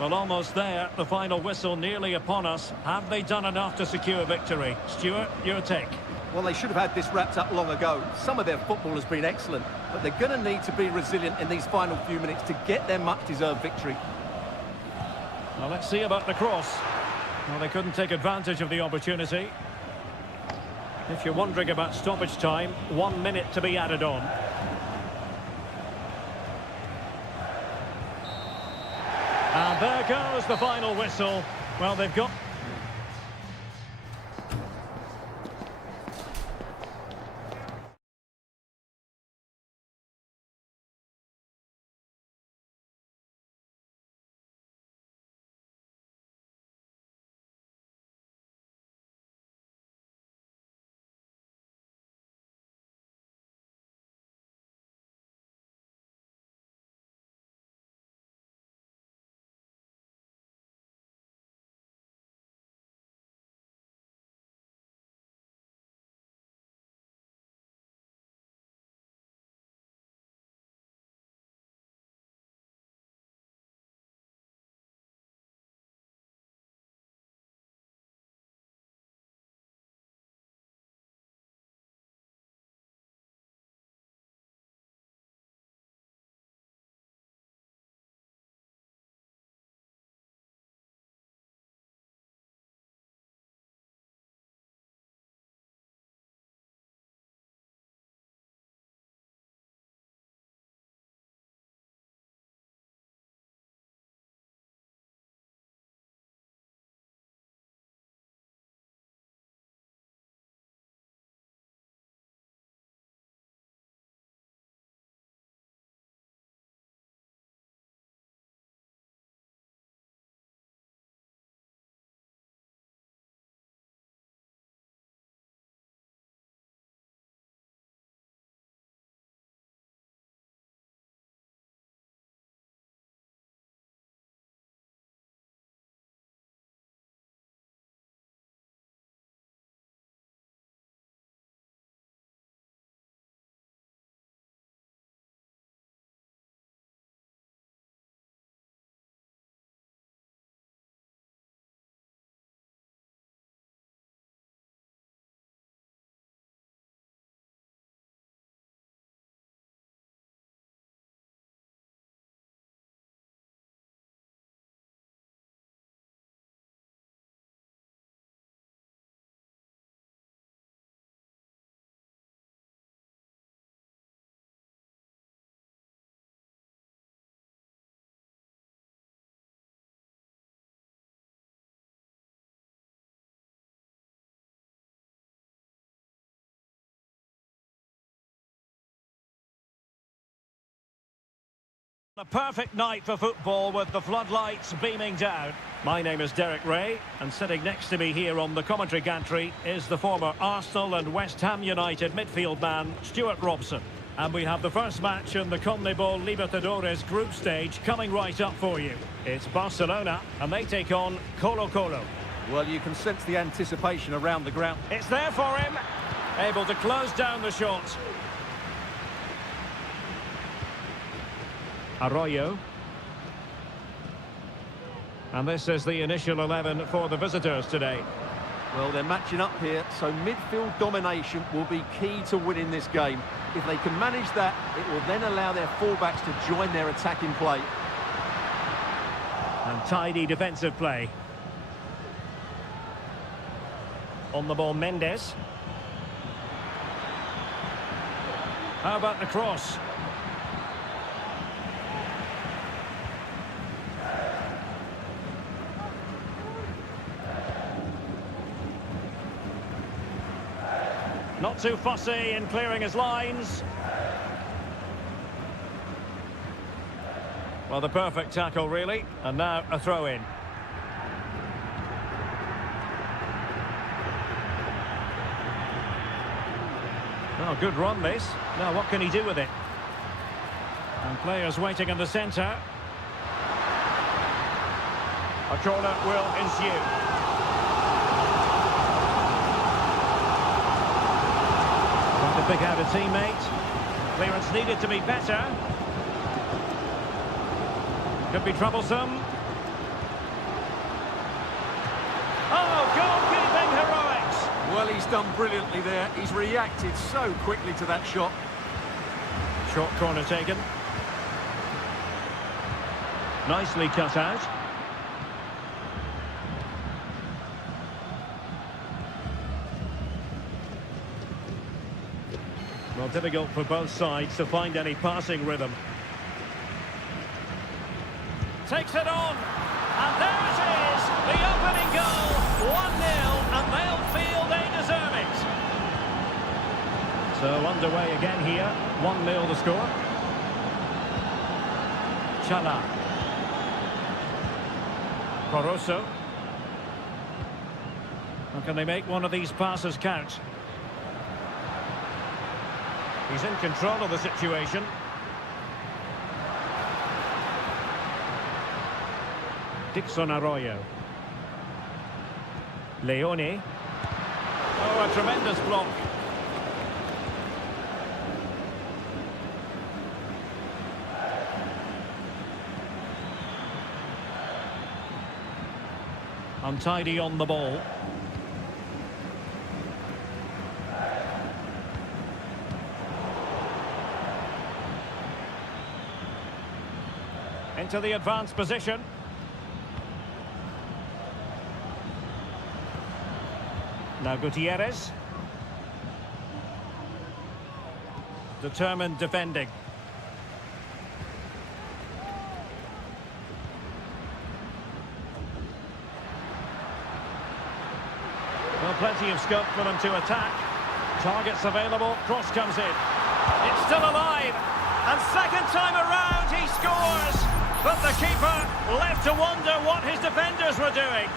Well, almost there. The final whistle nearly upon us. Have they done enough to secure victory? Stuart, your take. Well, they should have had this wrapped up long ago. Some of their football has been excellent, but they're going to need to be resilient in these final few minutes to get their much-deserved victory. Well, let's see about the cross. Well, they couldn't take advantage of the opportunity. If you're wondering about stoppage time, 1 minute to be added on. And there goes the final whistle. Well, they've got... A perfect night for football with the floodlights beaming down. My name is Derek Ray, and sitting next to me here on the commentary gantry is the former Arsenal and West Ham United midfield man, Stuart Robson. And we have the first match in the CONMEBOL Libertadores group stage coming right up for you. It's Barcelona, and they take on Colo-Colo. Well, you can sense the anticipation around the ground. It's there for him, able to close down the shot. Arroyo. And this is the initial 11 for the visitors today. Well, they're matching up here, so midfield domination will be key to winning this game. If they can manage that, it will then allow their fullbacks to join their attacking play. And tidy defensive play. On the ball, Mendes. How about the cross? Not too fussy in clearing his lines. Well, the perfect tackle, really. And now a throw-in. Oh, good run, this. Now, what can he do with it? And players waiting in the centre. A corner will ensue. To pick out a teammate. Clearance needed to be better. Could be troublesome. Oh, goalkeeping heroics! Well, he's done brilliantly there. He's reacted so quickly to that shot. Short corner taken. Nicely cut out. Well, difficult for both sides to find any passing rhythm. Takes it on, and there it is, the opening goal, 1-0, and they'll feel they deserve it. So underway again here, 1-0 the score. Chala. Coroso. How can they make one of these passes count? He's in control of the situation. Dixon Arroyo. Leone. Oh, a tremendous block. Untidy on the ball. Into the advanced position. Now Gutierrez. Determined defending. Well, plenty of scope for them to attack. Targets available, cross comes in. It's still alive, and second time around he scores. But the keeper left to wonder what his defenders were doing.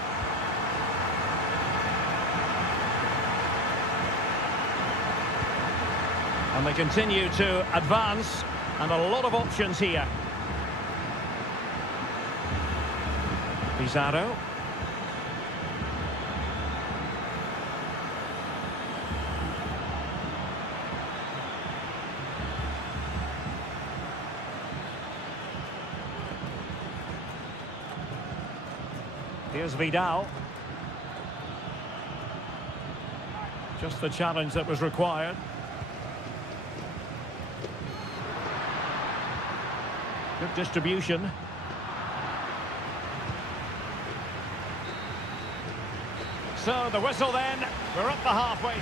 And they continue to advance, and a lot of options here. Pizarro. Here's Vidal. Just the challenge that was required. Good distribution. So the whistle then. We're up the halfway.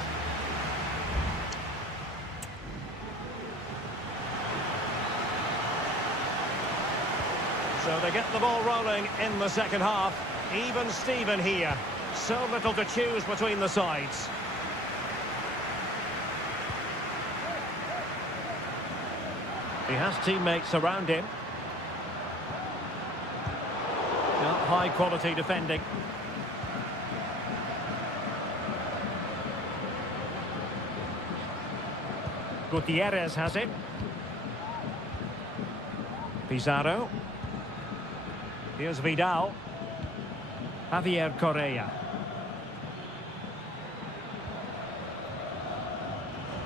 So they get the ball rolling in the second half. Even Steven here. So little to choose between the sides. He has teammates around him. high-quality defending. Gutierrez has it. Pizarro. Here's Vidal. Javier Correa.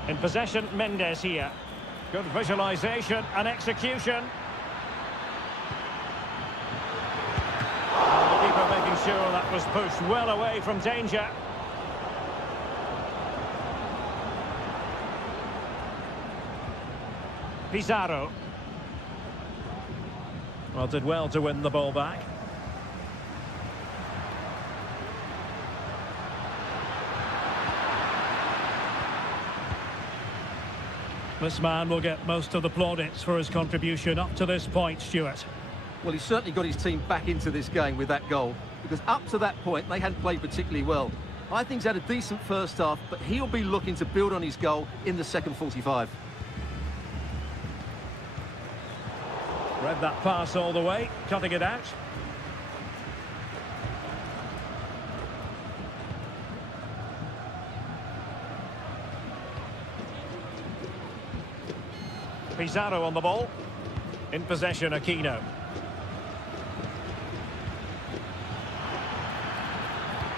In possession, Mendes here. Good visualization and execution. And the keeper making sure that was pushed well away from danger. Pizarro. Well, did well to win the ball back. This man will get most of the plaudits for his contribution up to this point, Stuart. Well, he's certainly got his team back into this game with that goal, because up to that point, they hadn't played particularly well. I think he's had a decent first half, but he'll be looking to build on his goal in the second 45. Read that pass all the way, cutting it out. Pizarro on the ball. In possession, Aquino.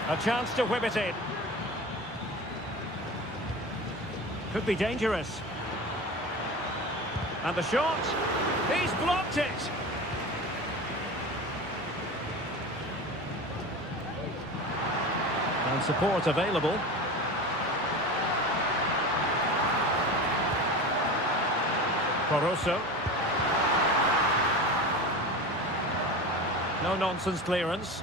A chance to whip it in. Could be dangerous. And the shot. He's blocked it. And support available. Caruso. No nonsense clearance.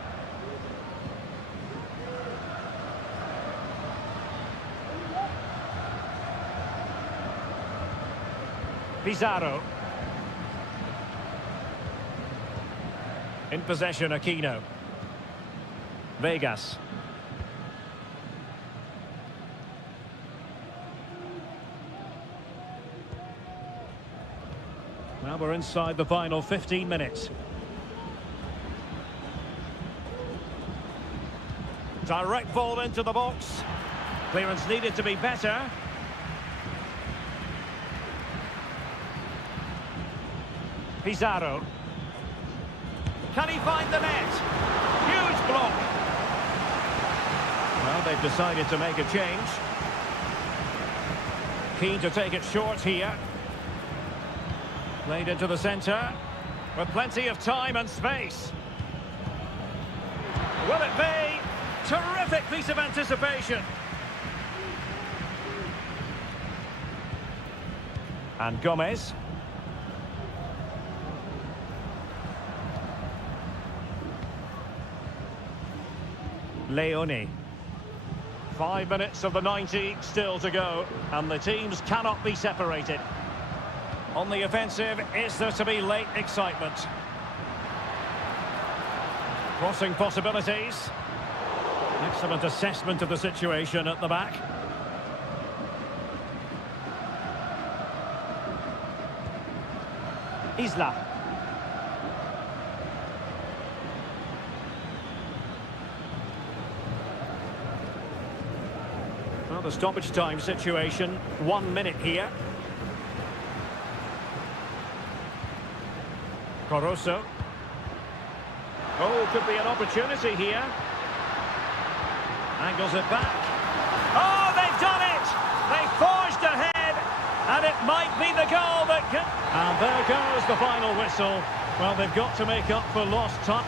Pizarro. In possession, Aquino. Vegas. Now we're inside the final 15 minutes. Direct ball into the box. Clearance needed to be better. Pizarro. Can he find the net? Huge block. Well, they've decided to make a change. Keen to take it short here. Played into the centre, with plenty of time and space. Will it be? Terrific piece of anticipation. And Gomez. Leone. 5 minutes of the 90 still to go, and the teams cannot be separated. On the offensive, is there to be late excitement? Crossing possibilities. Excellent assessment of the situation at the back. Isla. Well, the stoppage time situation, 1 minute here. Caruso. Oh, could be an opportunity here. Angles it back. Oh, they've done it! They forged ahead, and it might be the goal that can... And there goes the final whistle. Well, they've got to make up for lost time.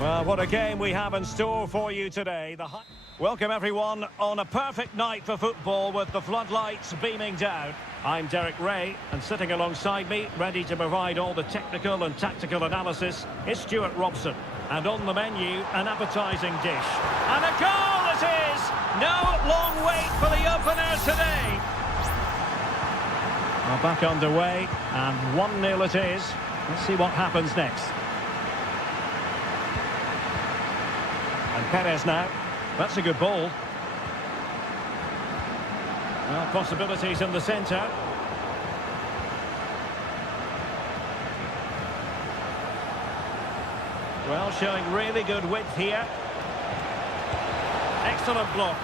Well, what a game we have in store for you today. Welcome everyone on a perfect night for football with the floodlights beaming down. I'm Derek Ray, and sitting alongside me, ready to provide all the technical and tactical analysis, is Stuart Robson. And on the menu, an appetising dish. And a goal it is! No long wait for the opener today. Well, back underway, and 1-0 it is. Let's see what happens next. And Perez now. That's a good ball. Well, possibilities in the centre. Well, showing really good width here. Excellent block.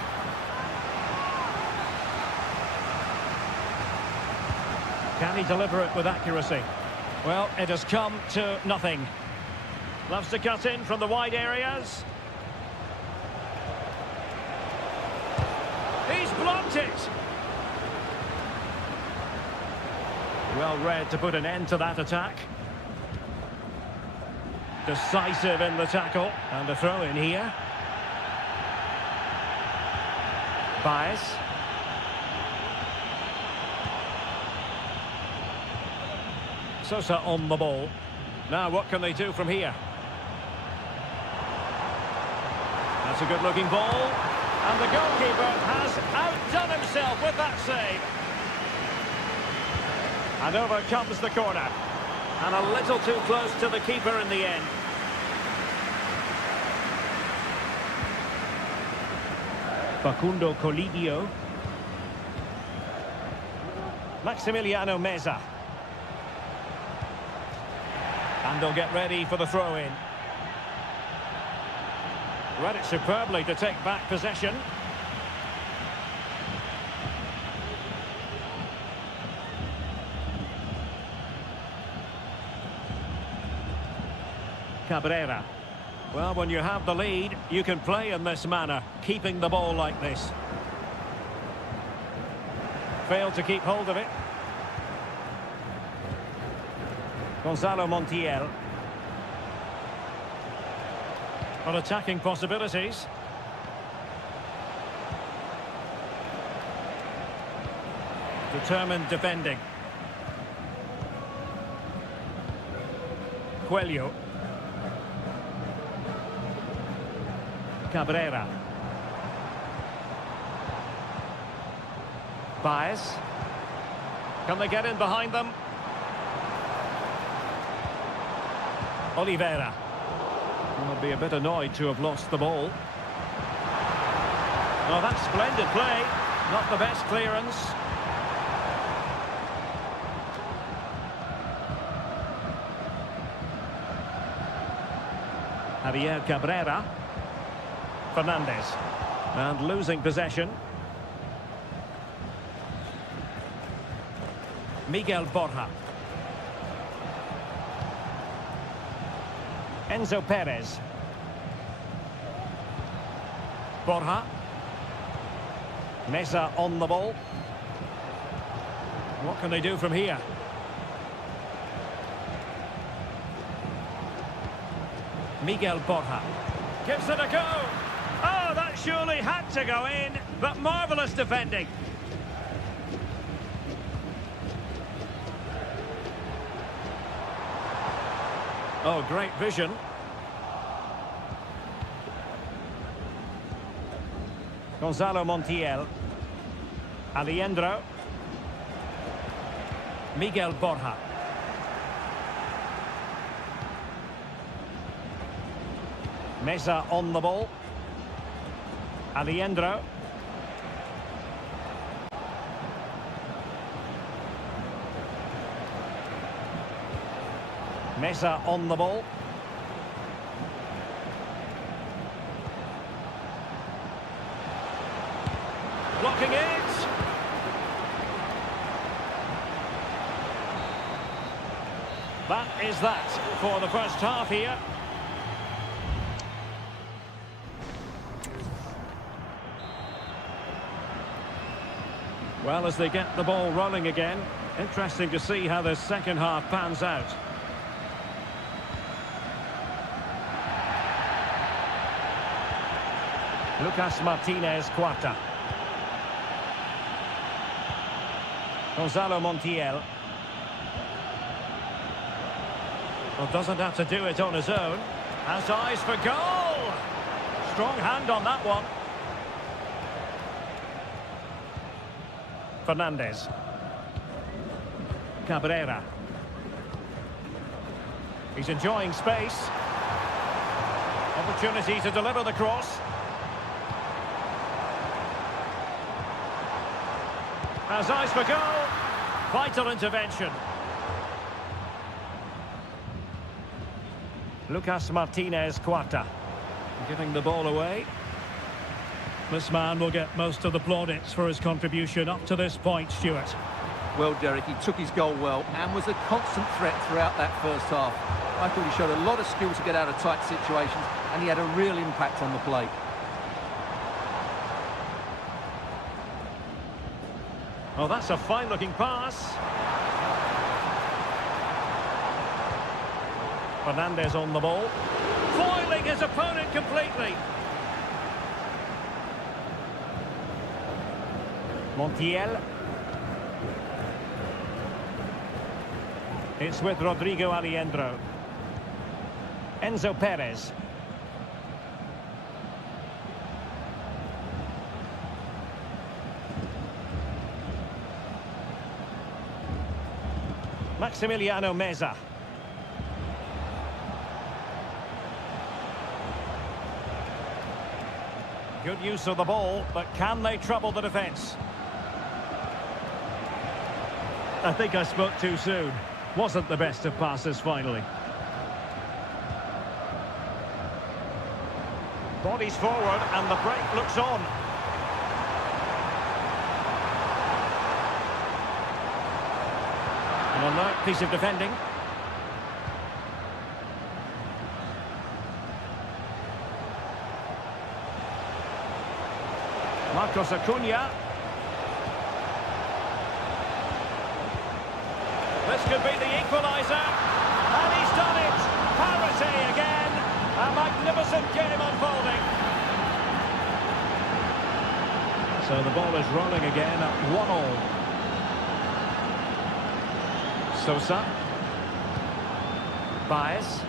Can he deliver it with accuracy? Well, it has come to nothing. Loves to cut in from the wide areas. He's blocked it. Well read to put an end to that attack. Decisive in the tackle. And the throw in here. Baez. Sosa on the ball. Now what can they do from here? That's a good looking ball. And the goalkeeper has outdone himself with that save. And over comes the corner. And a little too close to the keeper in the end. Facundo Colidio. Maximiliano Meza. And they'll get ready for the throw-in. Read it superbly to take back possession. Cabrera. Well, when you have the lead, you can play in this manner, keeping the ball like this. Failed to keep hold of it. Gonzalo Montiel. On attacking possibilities. Determined defending. Coelho. Cabrera. Baez. Can they get in behind them? Oliveira. Will be a bit annoyed to have lost the ball. Oh, that's splendid play. Not the best clearance. Javier Cabrera. Fernandez. And losing possession. Miguel Borja. Enzo Perez. Borja. Meza on the ball. What can they do from here? Miguel Borja. Gives it a go. Oh, that surely had to go in, but marvellous defending. Oh, great vision. Gonzalo Montiel. Alejandro. Miguel Borja. Meza on the ball. Alejandro. Meza on the ball. Blocking it. That is that for the first half here. Well, as they get the ball rolling again, interesting to see how the second half pans out. Lucas Martinez Quarta. Gonzalo Montiel. Well, doesn't have to do it on his own. Has eyes for goal. Strong hand on that one. Fernandez. Cabrera. He's enjoying space. Opportunity to deliver the cross. Has eyes for goal. Vital intervention. Lucas Martinez Quarta. Giving the ball away. This man will get most of the plaudits for his contribution up to this point, Stuart. Well, Derek, he took his goal well and was a constant threat throughout that first half. I thought he showed a lot of skill to get out of tight situations, and he had a real impact on the play. Oh, that's a fine-looking pass. Fernandez on the ball. Foiling his opponent completely. Montiel. It's with Rodrigo Aliendro. Enzo Perez. Maximiliano Meza. Good use of the ball, but can they trouble the defence? I think I spoke too soon. Wasn't the best of passes finally. Bodies forward and the break looks on. An alert piece of defending. Marcos Acuna. This could be the equaliser. And he's done it. Parity again. A magnificent game unfolding. So the ball is rolling again at 1-1. Sosa. Baez.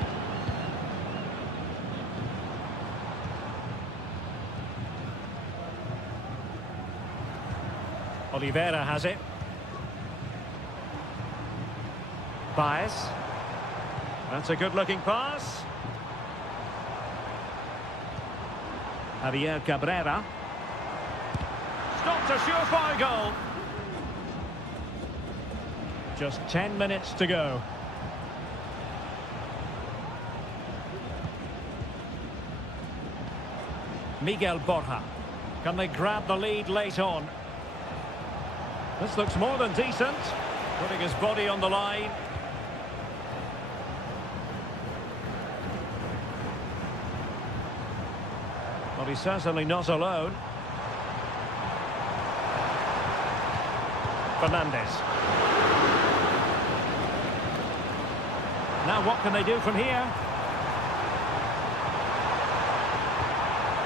Oliveira has it. Baez. That's a good-looking pass. Javier Cabrera. Stopped a surefire goal. Just 10 minutes to go. Miguel Borja. Can they grab the lead late on? This looks more than decent. Putting his body on the line. But he's certainly not alone. Fernandez. Now what can they do from here?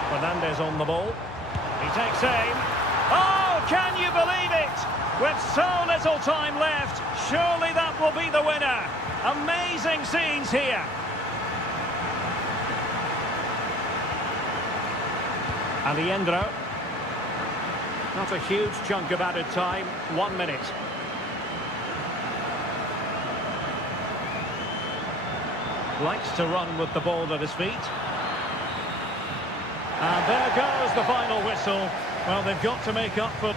Fernandez on the ball. He takes aim. Oh, can you believe it? With so little time left, surely that will be the winner. Amazing scenes here. Aliendro. Not a huge chunk of added time. 1 minute. Likes to run with the ball at his feet. And there goes the final whistle. Well, they've got to make up for...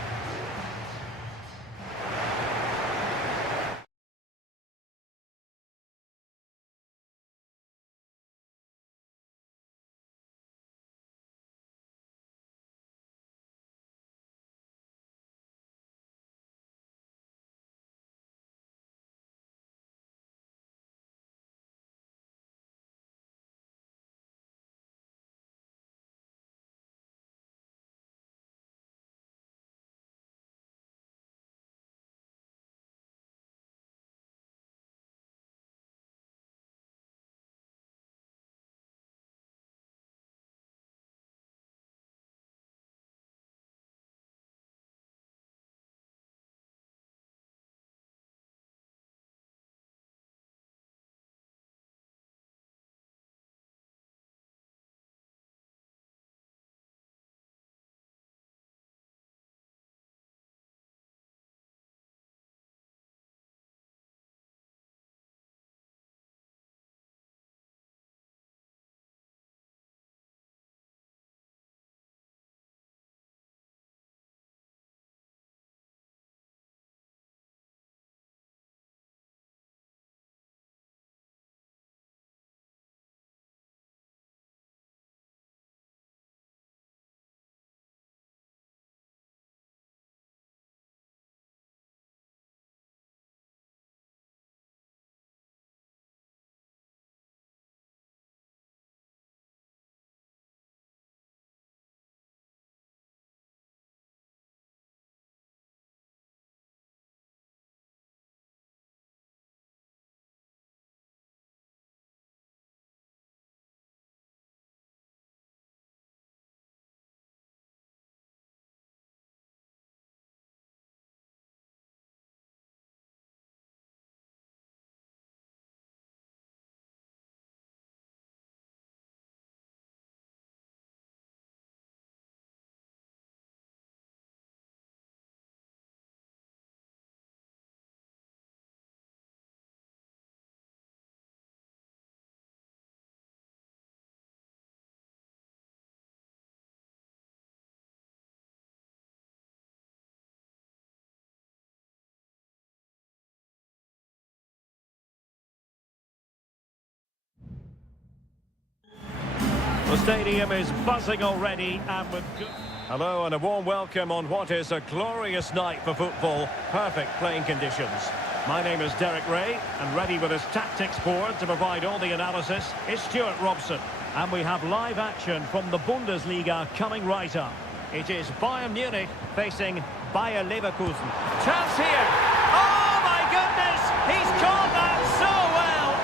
The stadium is buzzing already and with good... Hello and a warm welcome on what is a glorious night for football. Perfect playing conditions. My name is Derek Ray, and ready with his tactics board to provide all the analysis is Stuart Robson. And we have live action from the Bundesliga coming right up. It is Bayern Munich facing Bayer Leverkusen. Chance here! Oh my goodness! He's caught that so well!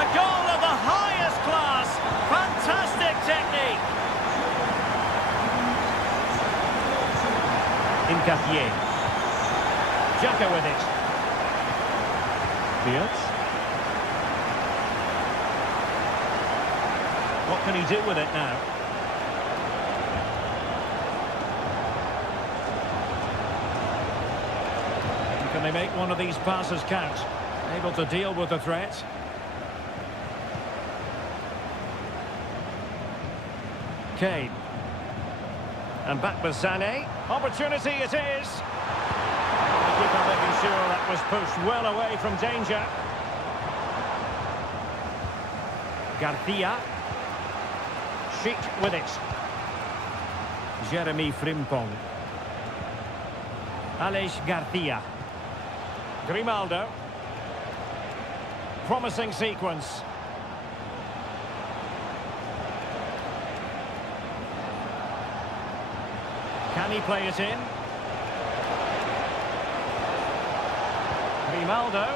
A goal of the highest class! Fantastic technique! Incapié. Xhaka with it. Fields. What can he do with it now? And can they make one of these passes count? Able to deal with the threat. Kane. And back with Sané. Opportunity it is. The keeper making sure that was pushed well away from danger. Garcia. Schick with it. Jeremy Frimpong. Aleix Garcia. Grimaldo. Promising sequence. Can he play it in? Grimaldo.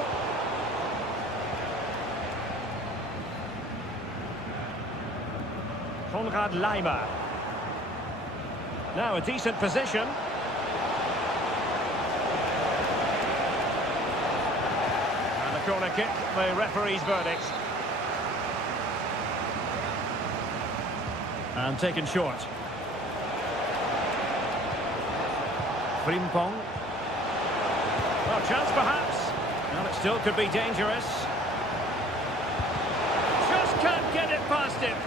Konrad Leimer. Now a decent position. And a corner kick, the referee's verdict. And taken short. Frimpong. Well, chance perhaps. And it still could be dangerous. Just can't get it past him.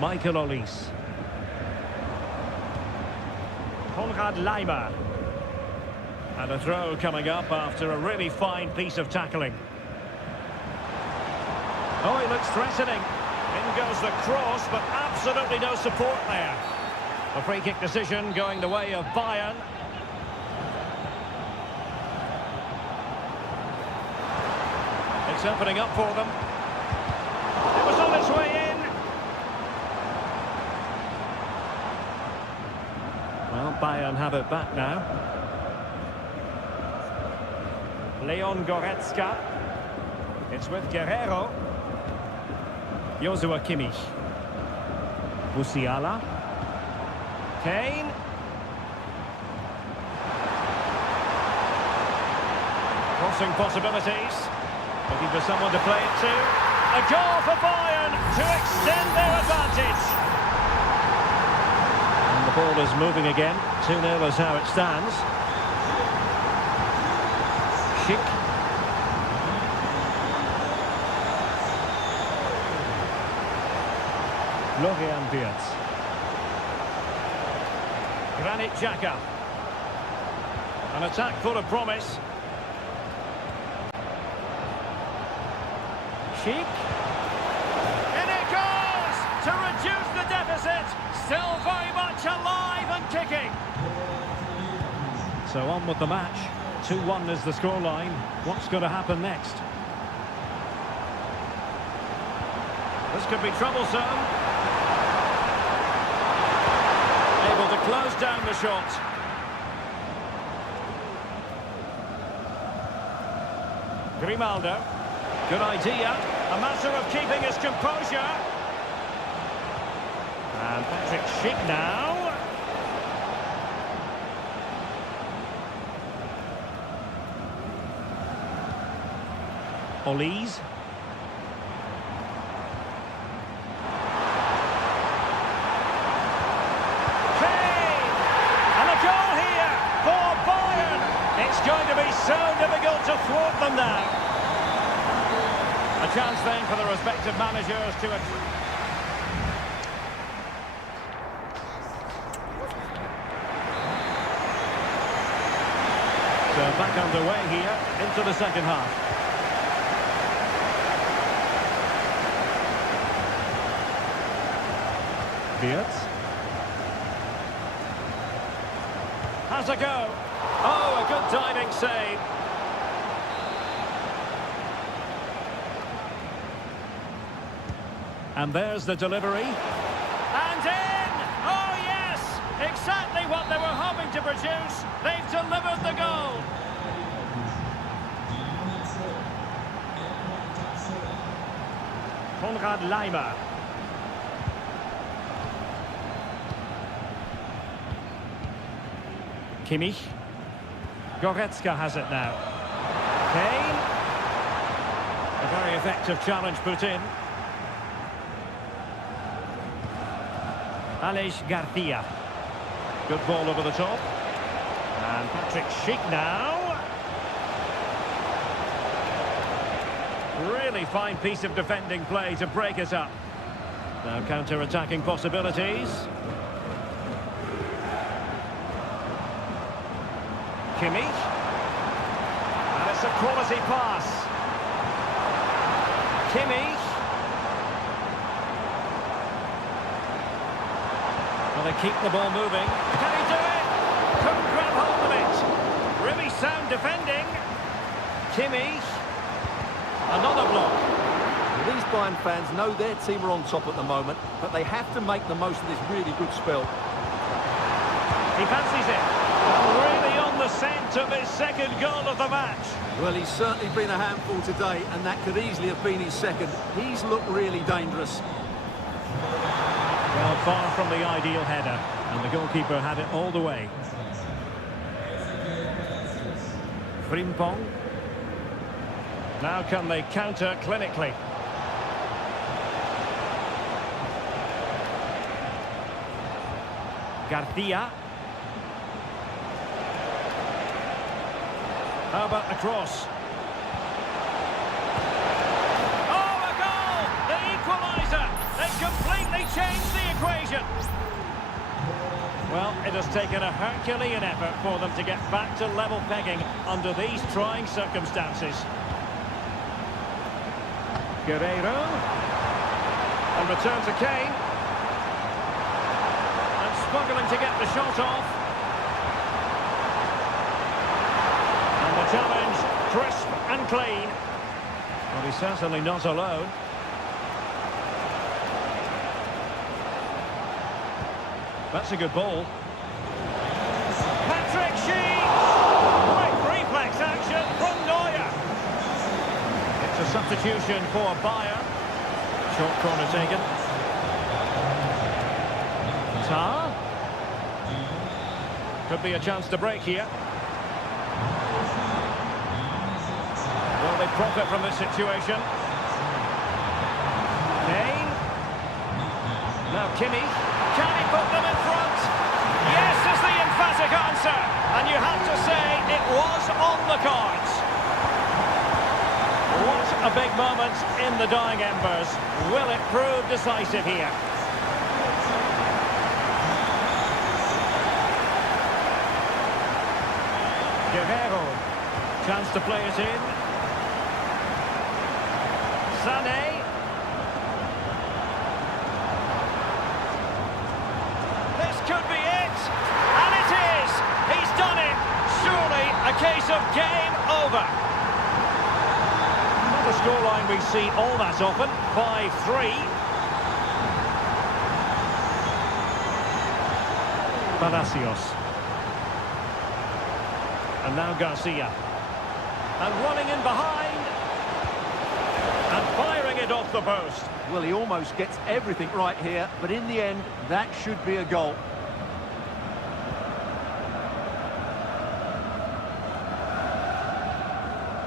Michael Olise. Konrad Leimer. And a throw coming up after a really fine piece of tackling. Oh, he looks threatening. In goes the cross, but absolutely no support there. A free kick decision going the way of Bayern. It's opening up for them. It was on its way in. Well, Bayern have it back now. Leon Goretzka. It's with Guerrero. Joshua Kimmich. Musiala. Kane. Crossing possibilities. Looking for someone to play it to. A goal for Bayern to extend their advantage. And the ball is moving again. 2-0 is how it stands. Schick. Florian Wirtz. Granit Xhaka. An attack full of promise. Schick. In it goes! To reduce the deficit. Still very much alive and kicking. So on with the match. 2-1 is the scoreline. What's going to happen next? This could be troublesome. Able to close down the shot. Grimaldo. Good idea. A matter of keeping his composure. And Patrick Schick now. Olise. Going to be so difficult to thwart them now. A chance then for the respective managers to... So back underway here into the second half. Wirtz. Has a go. Oh, a good diving save. And there's the delivery. And in! Oh, yes! Exactly what they were hoping to produce. They've delivered the goal. Konrad Laimer. Kimmich. Goretzka has it now. Kane. A very effective challenge put in. Aleix Garcia. Good ball over the top. And Patrick Schick now. Really fine piece of defending play to break it up. Now counter-attacking possibilities. Kimmich. And it's a quality pass. Kimmich. Will they keep the ball moving? Can he do it? Couldn't grab hold of it. Really sound defending. Kimmich. Another block. These Bayern fans know their team are on top at the moment, but they have to make the most of this really good spell. He fancies it. Really on the scent of his second goal of the match. Well, he's certainly been a handful today, and that could easily have been his second. He's looked really dangerous. Well, far from the ideal header, and the goalkeeper had it all the way. Frimpong. Now can they counter clinically? Garcia. How about the cross? Oh, a goal! The equaliser! They completely changed the equation. Well, it has taken a Herculean effort for them to get back to level pegging under these trying circumstances. Guerreiro. And return to Kane. And struggling to get the shot off. And the challenge, crisp and clean. Well, he's certainly not alone. That's a good ball. Patrick Schick! Quick reflex action from Neuer. It's a substitution for Bayer. Short corner taken. Tar. Could be a chance to break here. Will they profit from this situation? Kane. Now Kimmich. Can he put them in front? Yes is the emphatic answer. And you have to say it was on the cards. What a big moment in the dying embers. Will it prove decisive here? Guerreiro. Chance to play it in. Sané. This could be it. And it is. He's done it. Surely a case of game over. Not a scoreline we see all that often. 5-3. Palacios. And now Garcia. And running in behind. And firing it off the post. Well, he almost gets everything right here, but in the end, that should be a goal.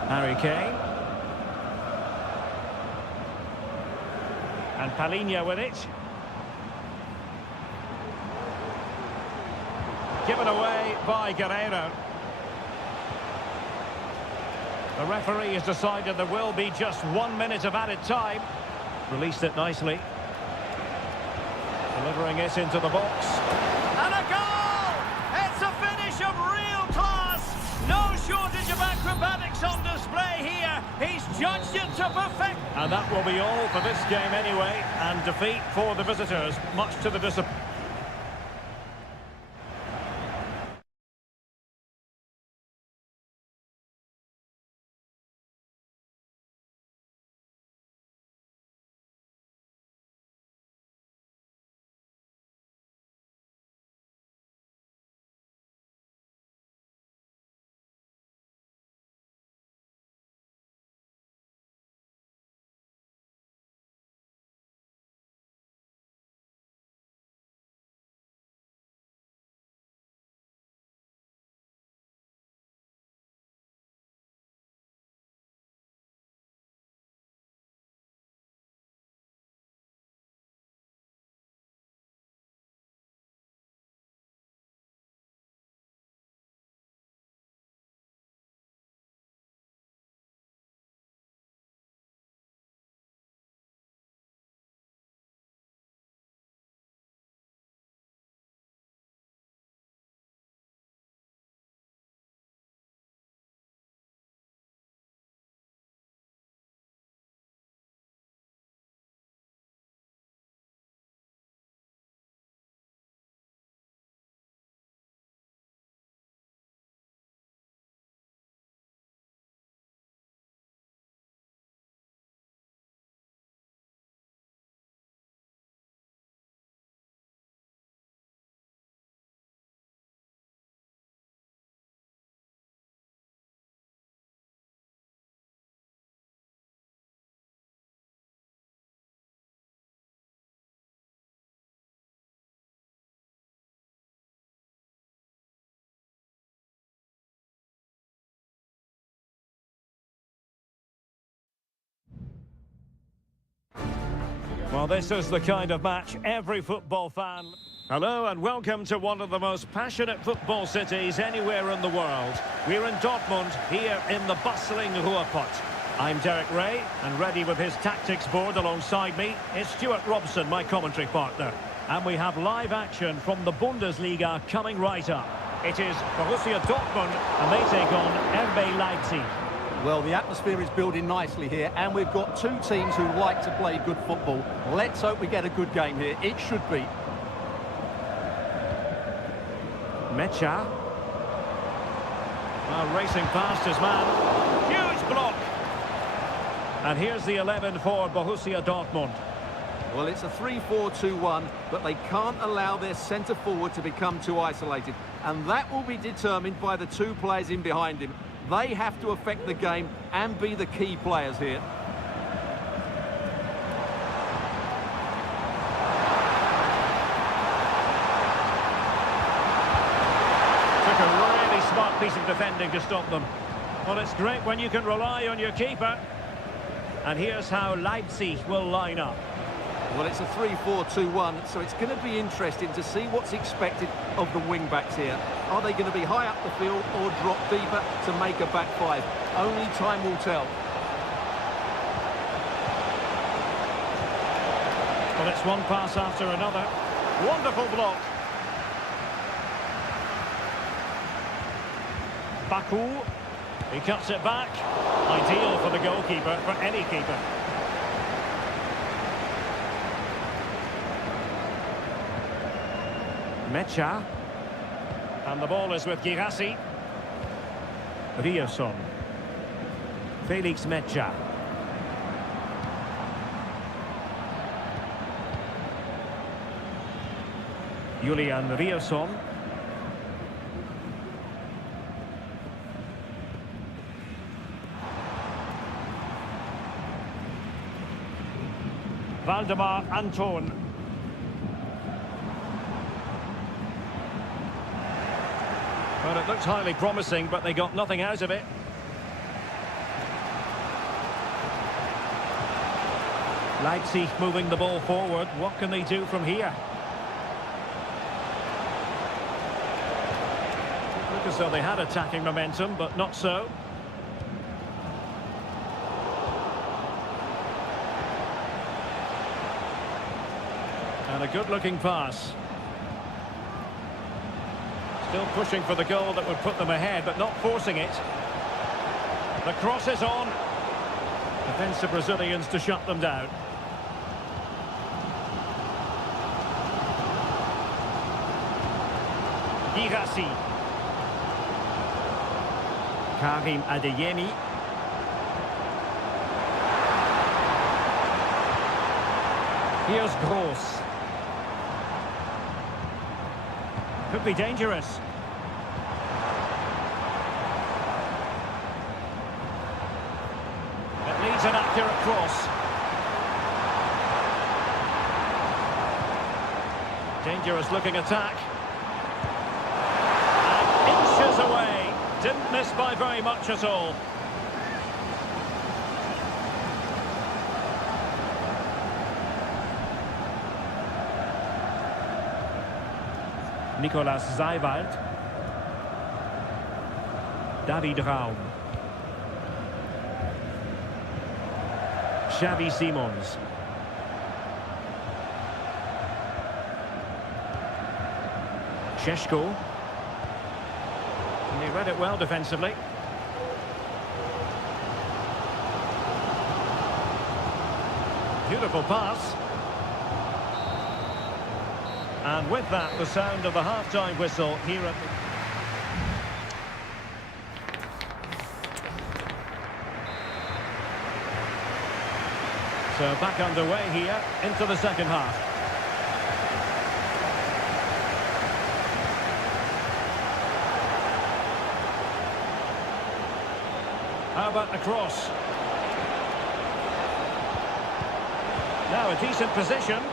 Harry Kane. And Palinha with it. Given away by Guerreiro. The referee has decided there will be just 1 minute of added time. Released it nicely. Delivering it into the box. And a goal! It's a finish of real class! No shortage of acrobatics on display here. He's judged it to perfect. And that will be all for this game anyway. And defeat for the visitors, much to the disappointment. Well, this is the kind of match every football fan... Hello and welcome to one of the most passionate football cities anywhere in the world. We're in Dortmund, here in the bustling Ruhrpott. I'm Derek Ray, and ready with his tactics board alongside me is Stuart Robson, my commentary partner. And we have live action from the Bundesliga coming right up. It is Borussia Dortmund, and they take on RB Leipzig. Well, the atmosphere is building nicely here, and we've got two teams who like to play good football. Let's hope we get a good game here. It should be. Mecha. Well, racing past his man. Huge block. And here's the 11 for Borussia Dortmund. Well, it's a 3-4-2-1, but they can't allow their centre-forward to become too isolated. And that will be determined by the two players in behind him. They have to affect the game and be the key players here. Took a really smart piece of defending to stop them. Well, it's great when you can rely on your keeper. And here's how Leipzig will line up. Well, it's a 3-4-2-1, so it's going to be interesting to see what's expected of the wing-backs here. Are they going to be high up the field or drop deeper to make a back five? Only time will tell. Well, it's one pass after another. Wonderful block. Baku. He cuts it back. Ideal for the goalkeeper, for any keeper. Mecha. And the ball is with Girassi. Rierson. Felix Mecha. Julian Rierson. Valdemar Anton. Well, it looked highly promising, but they got nothing out of it. Leipzig moving the ball forward. What can they do from here? Look as though they had attacking momentum, but not so. And a good-looking pass. Still pushing for the goal that would put them ahead, but not forcing it. The cross is on. defensive Brazilians to shut them down. Girassi. Karim Adeyemi. Here's Gross. Could be dangerous. It needs an accurate cross. Dangerous looking attack. And inches away. Didn't miss by very much at all. Nicolas Seiwald. David Raum. Xavi Simons. Šeško. And he read it well defensively. Beautiful pass. And with that, the sound of the half-time whistle here at the... So back underway here into the second half. How about the cross? Now a decent position.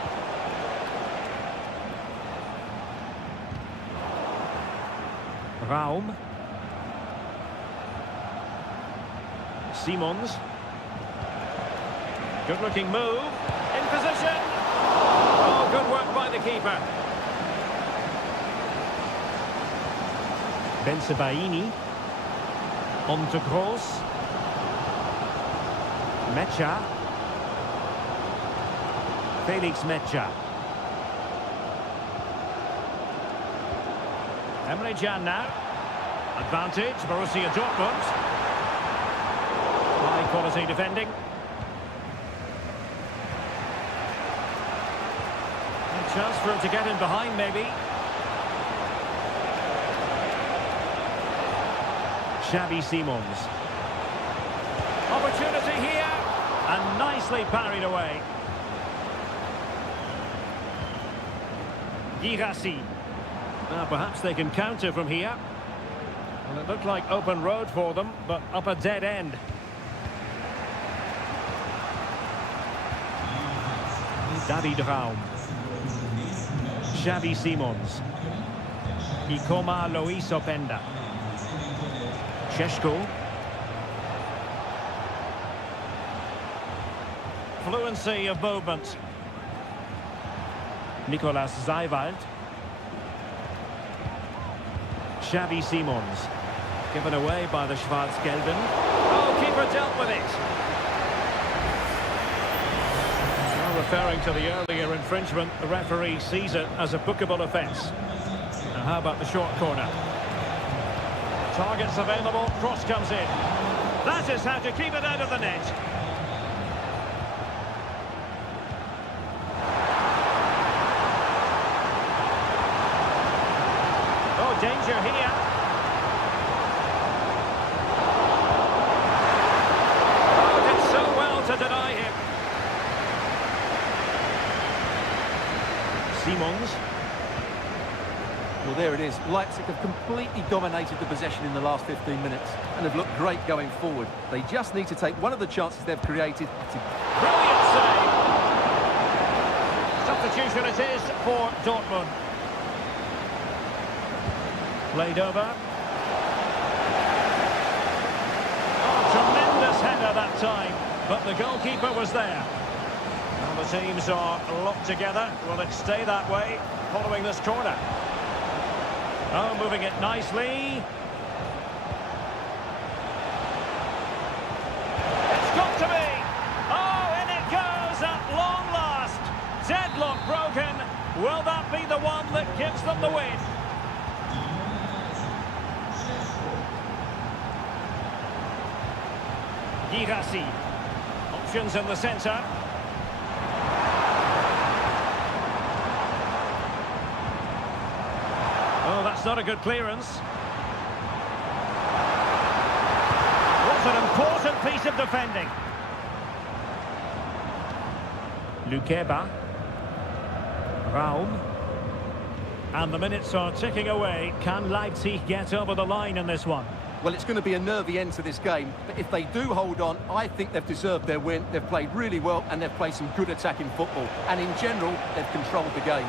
Raum. Simons. Good looking move. In position. Oh, good work by the keeper. Bensebaini. On to Gross. Mecha. Felix Mecha. Emre Can now. Advantage, Borussia Dortmund. High quality defending. A chance for him to get in behind maybe. Xavi Simons. Opportunity here. And nicely parried away. Girassi. Now perhaps they can counter from here. Well, it looked like open road for them, but up a dead end. David Raum. Xavi Simons. Ikoma Luis Openda. Šeško. Fluency of movement. Nicolas Seiwald. Xavi Simons. Given away by the Schwarzgelben. Oh, keeper dealt with it. Well, referring to the earlier infringement, the referee sees it as a bookable offence. Now, how about the short corner? Targets available, cross comes in. That is how to keep it out of the net. Oh, danger here. Oh, did so well to deny him. Simons. Well, there it is. Leipzig have completely dominated the possession in the last 15 minutes and have looked great going forward. They just need to take one of the chances they've created to... Brilliant save. Substitution it is for Dortmund. Played over. Oh, tremendous header that time, but the goalkeeper was there. Well, the teams are locked together. Will it stay that way following this corner? Oh, moving it nicely. It's got to be. Oh, in it goes at long last. Deadlock broken. Will that be the one that gives them the win? Girassi. options in the centre. Oh, that's not a good clearance. What an important piece of defending. Lukeba. Raum. And the minutes are ticking away. Can Leipzig get over the line in this one? Well, it's going to be a nervy end to this game, but if they do hold on, I think they've deserved their win. They've played really well and they've played some good attacking football. And in general, they've controlled the game.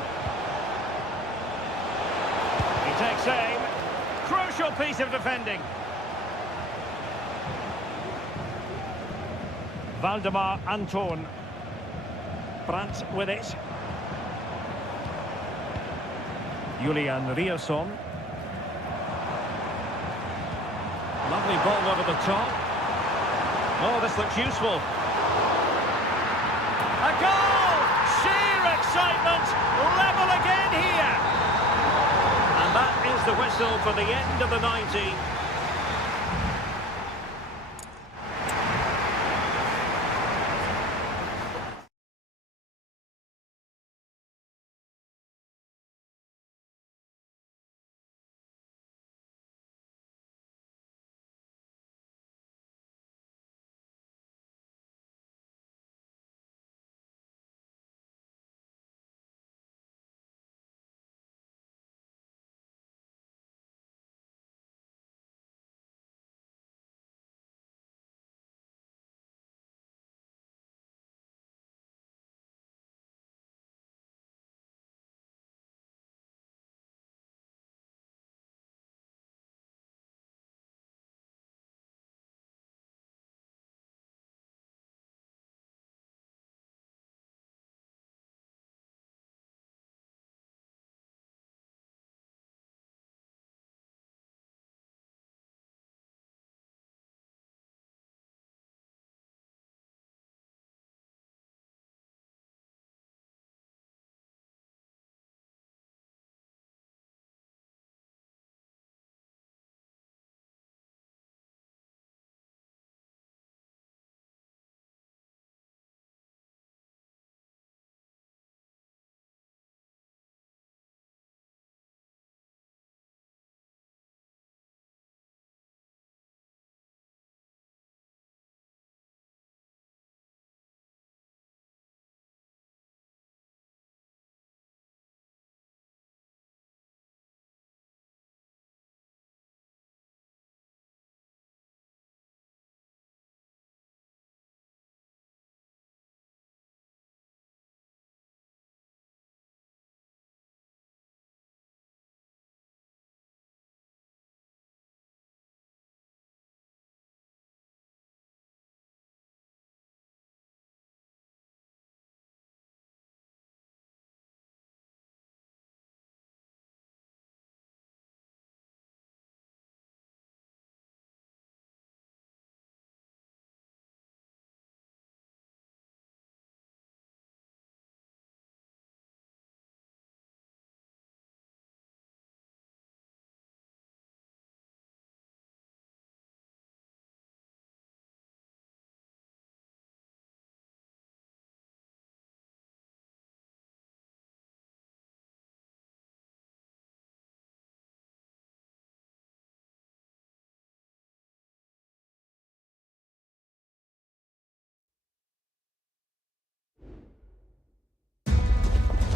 He takes aim. Crucial piece of defending. Valdemar Anton. Brandt with it. Julian Rierson. Lovely ball over the top. Oh, this looks useful. A goal! Sheer excitement! Level again here! And that is the whistle for the end of the 90.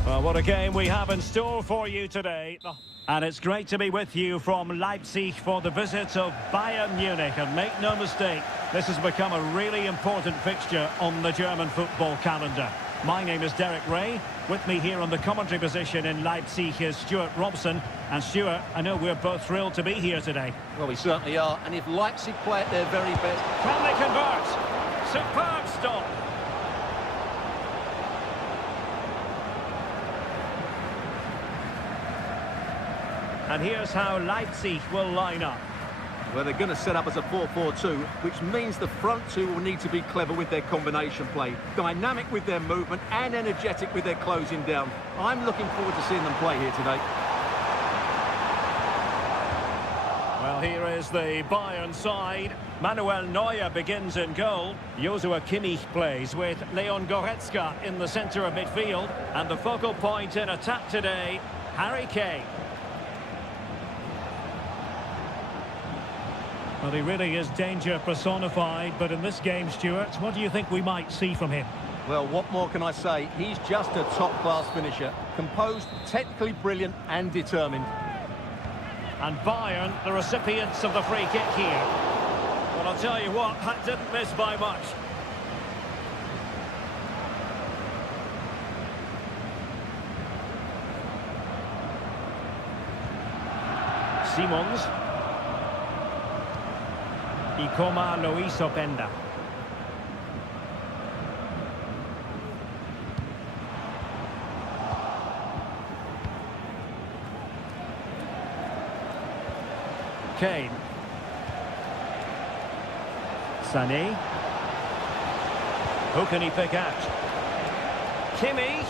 Well, what a game we have in store for you today. And it's great to be with you from Leipzig for the visit of Bayern Munich. And make no mistake, this has become a really important fixture on the German football calendar. My name is Derek Ray. With me here on the commentary position in Leipzig is Stuart Robson. And Stuart, I know we're both thrilled to be here today. Well, we certainly are. And if Leipzig play at their very best... Can they convert? Superb stop. And here's how Leipzig will line up. Well, they're going to set up as a 4-4-2, which means the front two will need to be clever with their combination play, dynamic with their movement and energetic with their closing down. I'm looking forward to seeing them play here today. Well, here is the Bayern side. Manuel Neuer begins in goal. Joshua Kimmich plays with Leon Goretzka in the centre of midfield. And the focal point in attack today, Harry Kane. Well, he really is danger personified, but in this game, Stuart, what do you think we might see from him? Well, what more can I say? He's just a top-class finisher. Composed, technically brilliant and determined. And Bayern, the recipients of the free kick here. Well, I'll tell you what, that didn't miss by much. Simons. Ikoma Luis Openda. Kane. Sané. Who can he pick out? Kimmich.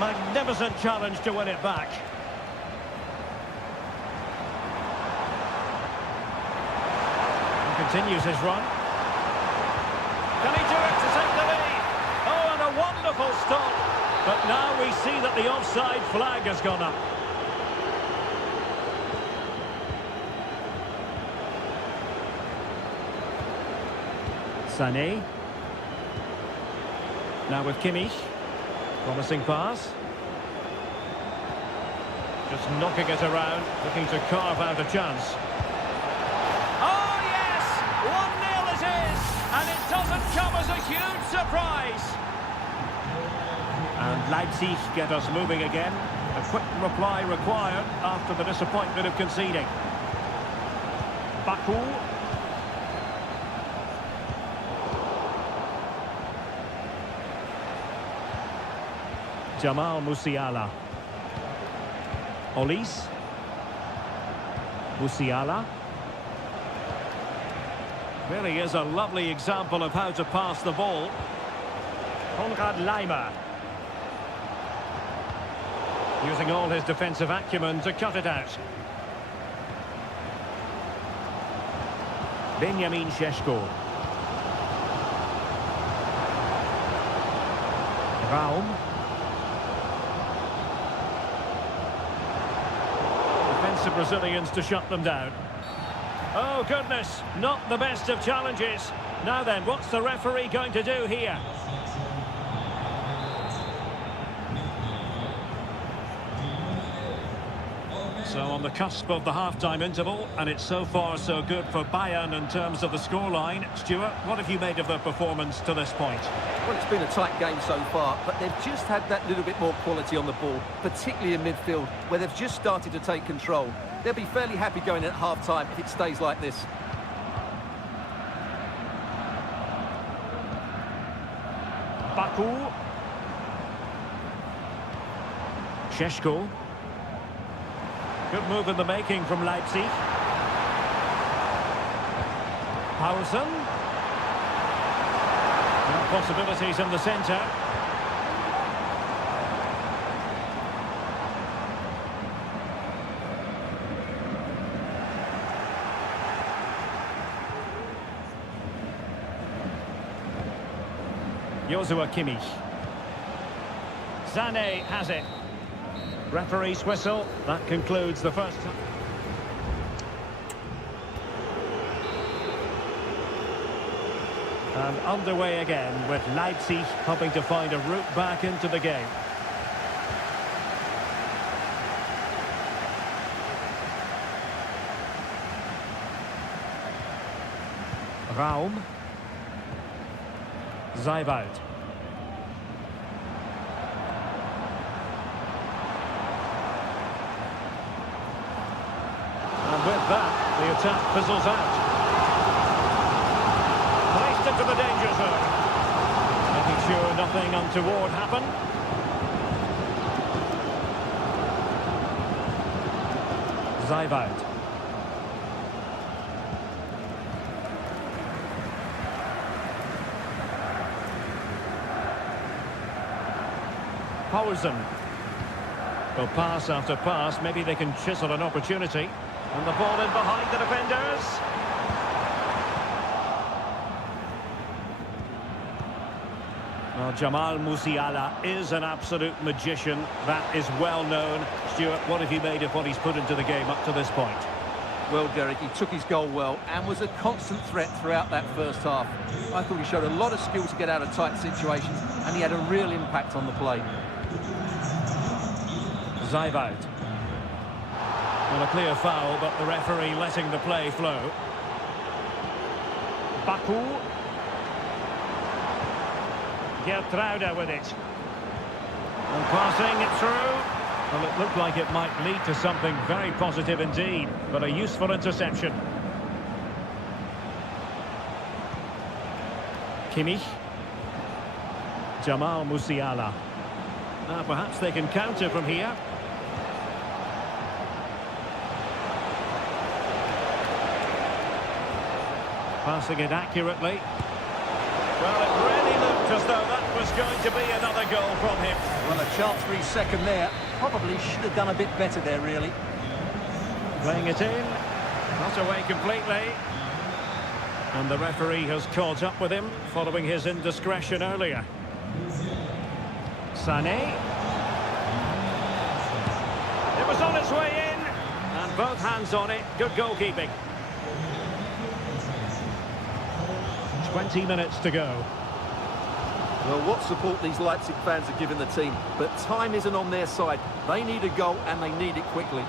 Magnificent challenge to win it back. Continues his run. Can he do it to take the lead? Oh, and a wonderful stop. But now we see that the offside flag has gone up. Sané. Now with Kimmich. Promising pass. Just knocking it around, looking to carve out a chance. 1-0 it is, and it doesn't come as a huge surprise. And Leipzig get us moving again. A quick reply required after the disappointment of conceding. Baku. Jamal Musiala. Olis. Musiala. Really is a lovely example of how to pass the ball. Konrad Laimer. Using all his defensive acumen to cut it out. Benjamin Šeško. Raum. Defensive Brazilians to shut them down. Oh, goodness, not the best of challenges. Now then, what's the referee going to do here? So on the cusp of the half-time interval, and it's so far so good for Bayern in terms of the scoreline. Stuart, what have you made of their performance to this point? Well, it's been a tight game so far, but they've just had that little bit more quality on the ball, particularly in midfield, where they've just started to take control. They'll be fairly happy going in at half-time if it stays like this. Baku. Šeško. Good move in the making from Leipzig. Paulsen. Possibilities in the centre. Joshua Kimmich. Sané has it. Referee's whistle. That concludes the first. And underway again with Leipzig hoping to find a route back into the game. Raum. Zijwoud. And with that, the attack fizzles out. Placed into the danger zone. Making sure nothing untoward happened. Zijwoud. Paulsen. Well, pass after pass, maybe they can chisel an opportunity. And the ball in behind the defenders. Well, Jamal Musiala is an absolute magician. That is well known. Stuart, what have you made of what he's put into the game up to this point? Well, Derek, he took his goal well and was a constant threat throughout that first half. I thought he showed a lot of skill to get out of tight situations, and he had a real impact on the play. Zijwald. Well, a clear foul, but the referee letting the play flow. Baku. Gertruida with it. And passing it through. Well, it looked like it might lead to something very positive indeed, but a useful interception. Kimmich. Jamal Musiala. Now perhaps they can counter from here. Passing it accurately. Well, it really looked as though that was going to be another goal from him. Well, a chance for his second there. Probably should have done a bit better there, really. Playing it in. Not away completely. And the referee has caught up with him following his indiscretion earlier. Sané. It was on its way in. And both hands on it. Good goalkeeping. 20 minutes to go. Well, what support these Leipzig fans are giving the team, but time isn't on their side. They need a goal, and they need it quickly.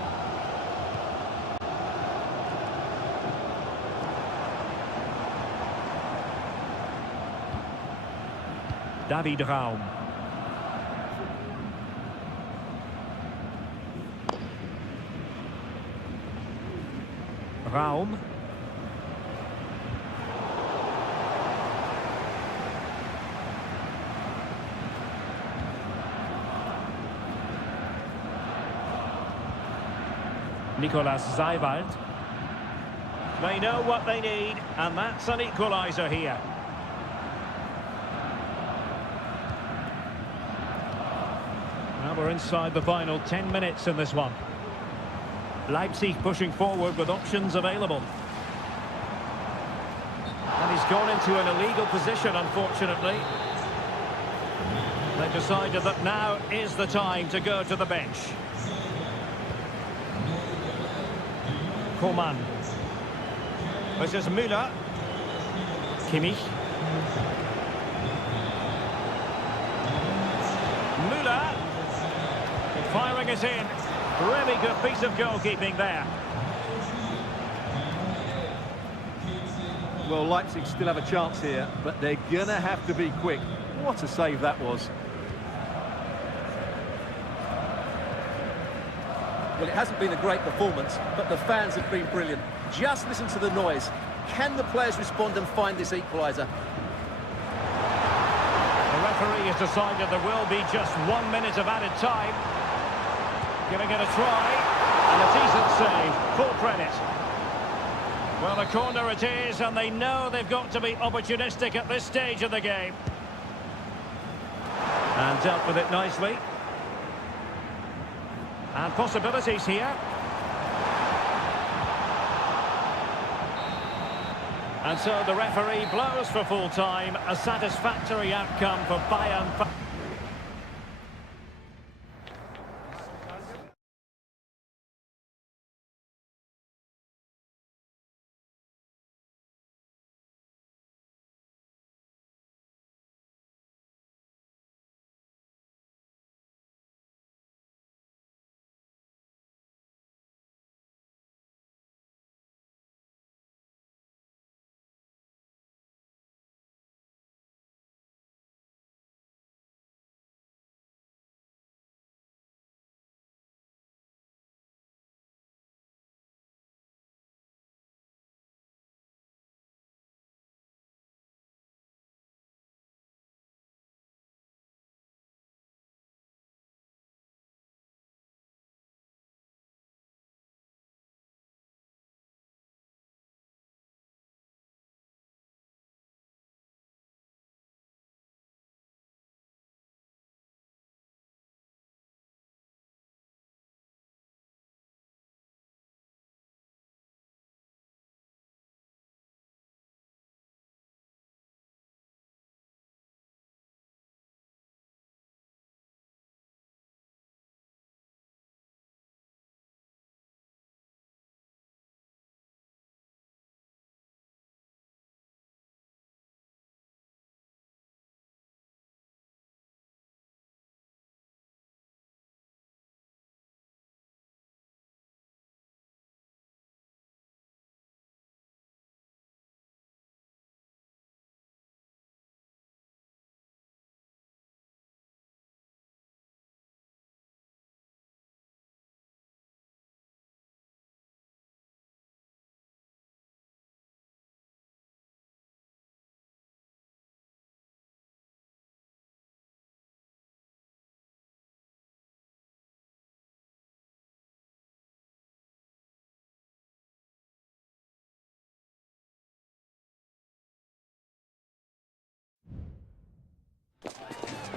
David Raum. Raum. Nicolas Zijwald. They know what they need, and that's an equaliser here. Now we're inside the final 10 minutes in this one. Leipzig pushing forward with options available. And he's gone into an illegal position, unfortunately. They've decided that now is the time to go to the bench. Coman. This is Müller. Kimmich. Müller. Firing it in. Really good piece of goalkeeping there. Well, Leipzig still have a chance here, but they're going to have to be quick. What a save that was. Well, it hasn't been a great performance, but the fans have been brilliant. Just listen to the noise. Can the players respond and find this equaliser? The referee has decided there will be just 1 minute of added time. Giving it a try, and a decent save. Full credit. Well, a corner it is, and they know they've got to be opportunistic at this stage of the game. And dealt with it nicely. And possibilities here. And so the referee blows for full time. A satisfactory outcome for Bayern.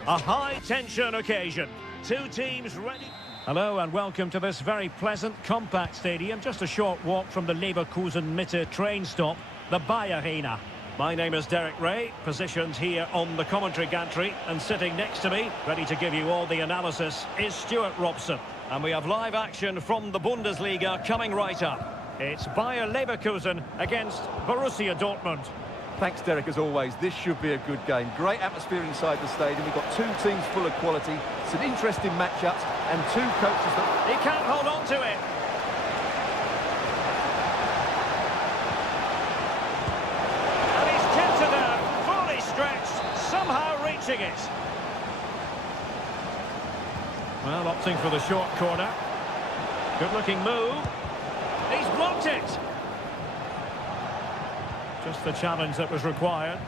A high-tension occasion. Two teams ready. Hello and welcome to this very pleasant, compact stadium. Just a short walk from the Leverkusen-Mitte train stop, the Bayer Arena. My name is Derek Ray, positioned here on the commentary gantry, and sitting next to me, ready to give you all the analysis, is Stuart Robson. And we have live action from the Bundesliga coming right up. It's Bayer Leverkusen against Borussia Dortmund. Thanks, Derek, as always. This should be a good game. Great atmosphere inside the stadium. We've got two teams full of quality, some interesting matchups, and two coaches that... He can't hold on to it. And he's kept it there, fully stretched, somehow reaching it. Well, opting for the short corner. Good-looking move. He's blocked it. Just the challenge that was required.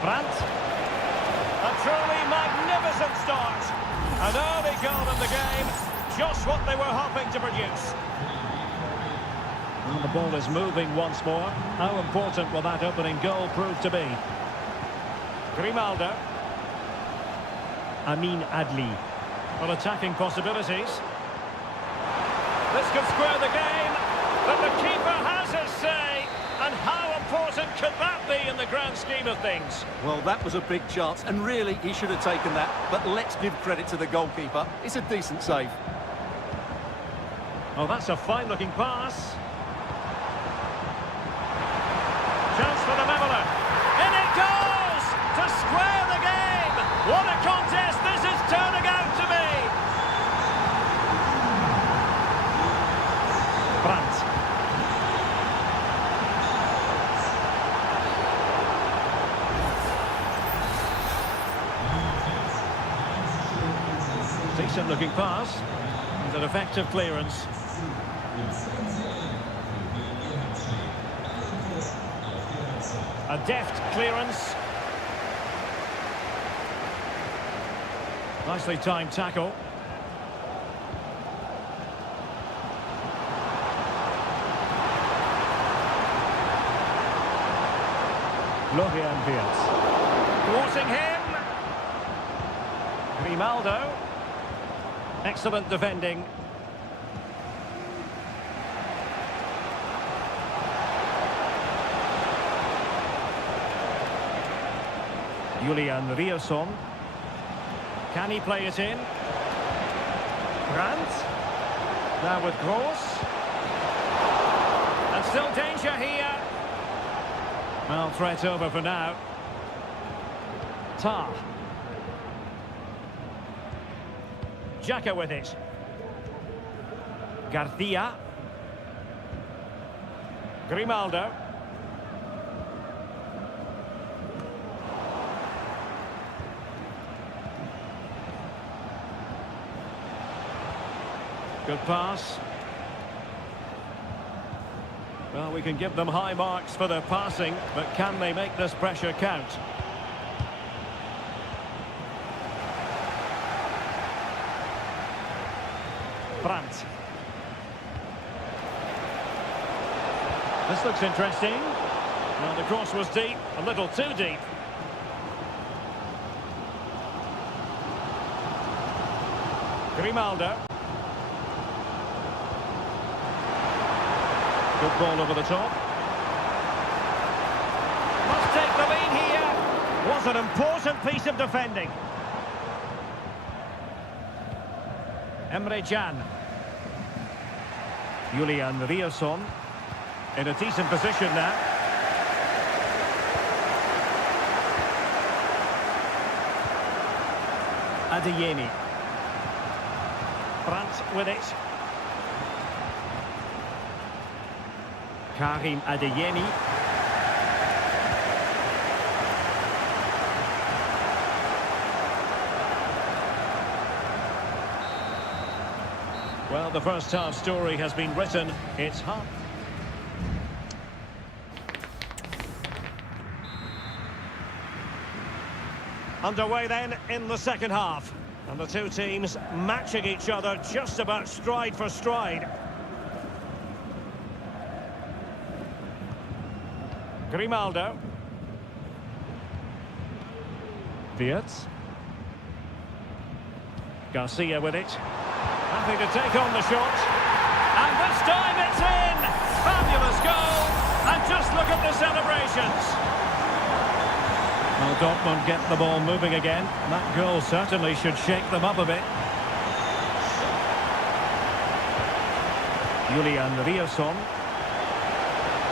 Brandt. A truly magnificent start. An early goal in the game. Just what they were hoping to produce. And the ball is moving once more. How important will that opening goal prove to be? Grimaldo. Amin Adli. Well, attacking possibilities. This could square the game, but the keeper has his say. And how important could that be in the grand scheme of things? Well, that was a big chance, and really, he should have taken that. But let's give credit to the goalkeeper. It's a decent save. Oh, that's a fine-looking pass. Chance for the leveller. In it goes! To square the game! What a contest this is turning out to be! Brandt. Decent looking pass. And an effective clearance. A deft clearance. Nicely timed tackle. Florian Wirtz. Thwarting him. Grimaldo. Excellent defending. Julian Rierson. Can he play it in? Brandt. Now with Gross. And still danger here. Well, threat over for now. Tar. Xhaka with it. Garcia. Grimaldo. Good pass. Well, we can give them high marks for their passing, but can they make this pressure count? Brandt. This looks interesting. Well, the cross was deep, a little too deep. Grimaldo. Good ball over the top. Must take the lead here. Was an important piece of defending. Emre Can. Julian Rierson. In a decent position now. Adeyemi. Brandt with it. Karim Adeyemi. Well, the first half story has been written. It's half. Underway then in the second half. And the two teams matching each other just about stride for stride. Grimaldo. Wirtz. Garcia with it. Happy to take on the shot. And this time it's in! Fabulous goal! And just look at the celebrations. Well, Dortmund get the ball moving again. That goal certainly should shake them up a bit. Julian Rierson.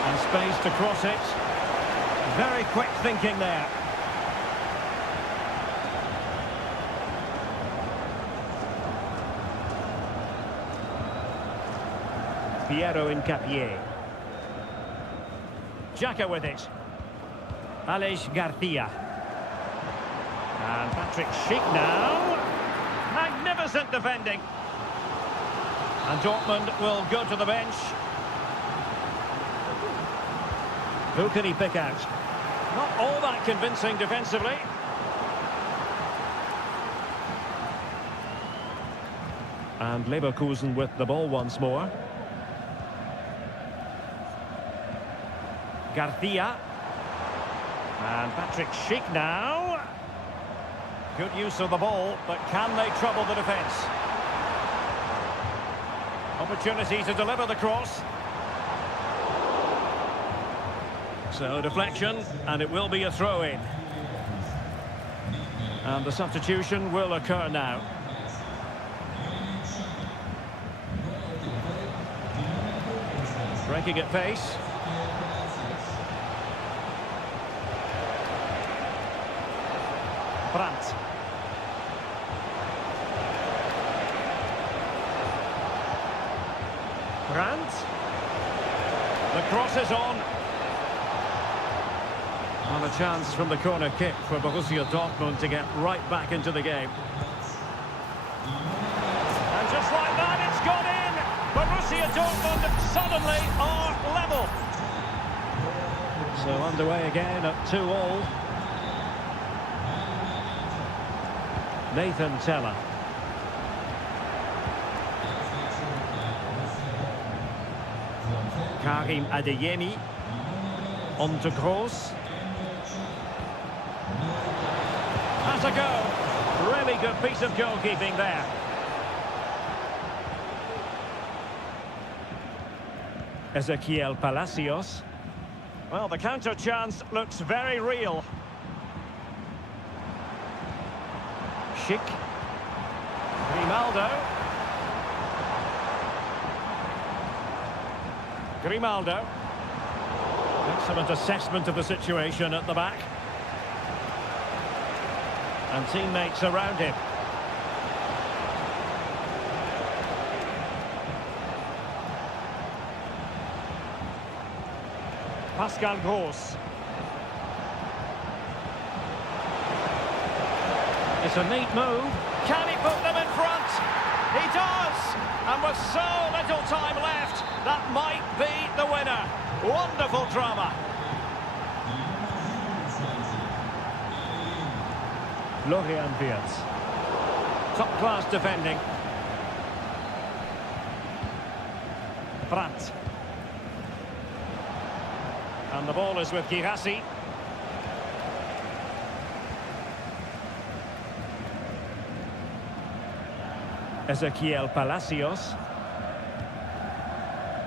And space to cross it. Very quick thinking there. Piero Incapié. Xhaka with it. Aleix Garcia. And Patrick Schick now. Magnificent defending. And Dortmund will go to the bench. Who can he pick out? Not all that convincing defensively. And Leverkusen with the ball once more. Garcia. And Patrick Schick now. Good use of the ball, but can they trouble the defence? Opportunity to deliver the cross. So deflection, and it will be a throw-in. And the substitution will occur now. Breaking at pace. Brandt. Brandt. The cross is on. And a chance from the corner kick for Borussia Dortmund to get right back into the game. And just like that, it's gone in. Borussia Dortmund suddenly are level. So underway again at 2-2. Nathan Teller. Karim Adeyemi. On to Gross. Has a go. Really good piece of goalkeeping there. Ezequiel Palacios. Well, the counter chance looks very real. Schick. Grimaldo. Grimaldo. Excellent assessment of the situation at the back. And teammates around him. Pascal Gross. It's a neat move. Can he put them in front? He does! And with so little time left, that might be the winner. Wonderful drama. Florian Wirtz. Top-class defending. Brandt. And the ball is with Girassi. Ezequiel Palacios.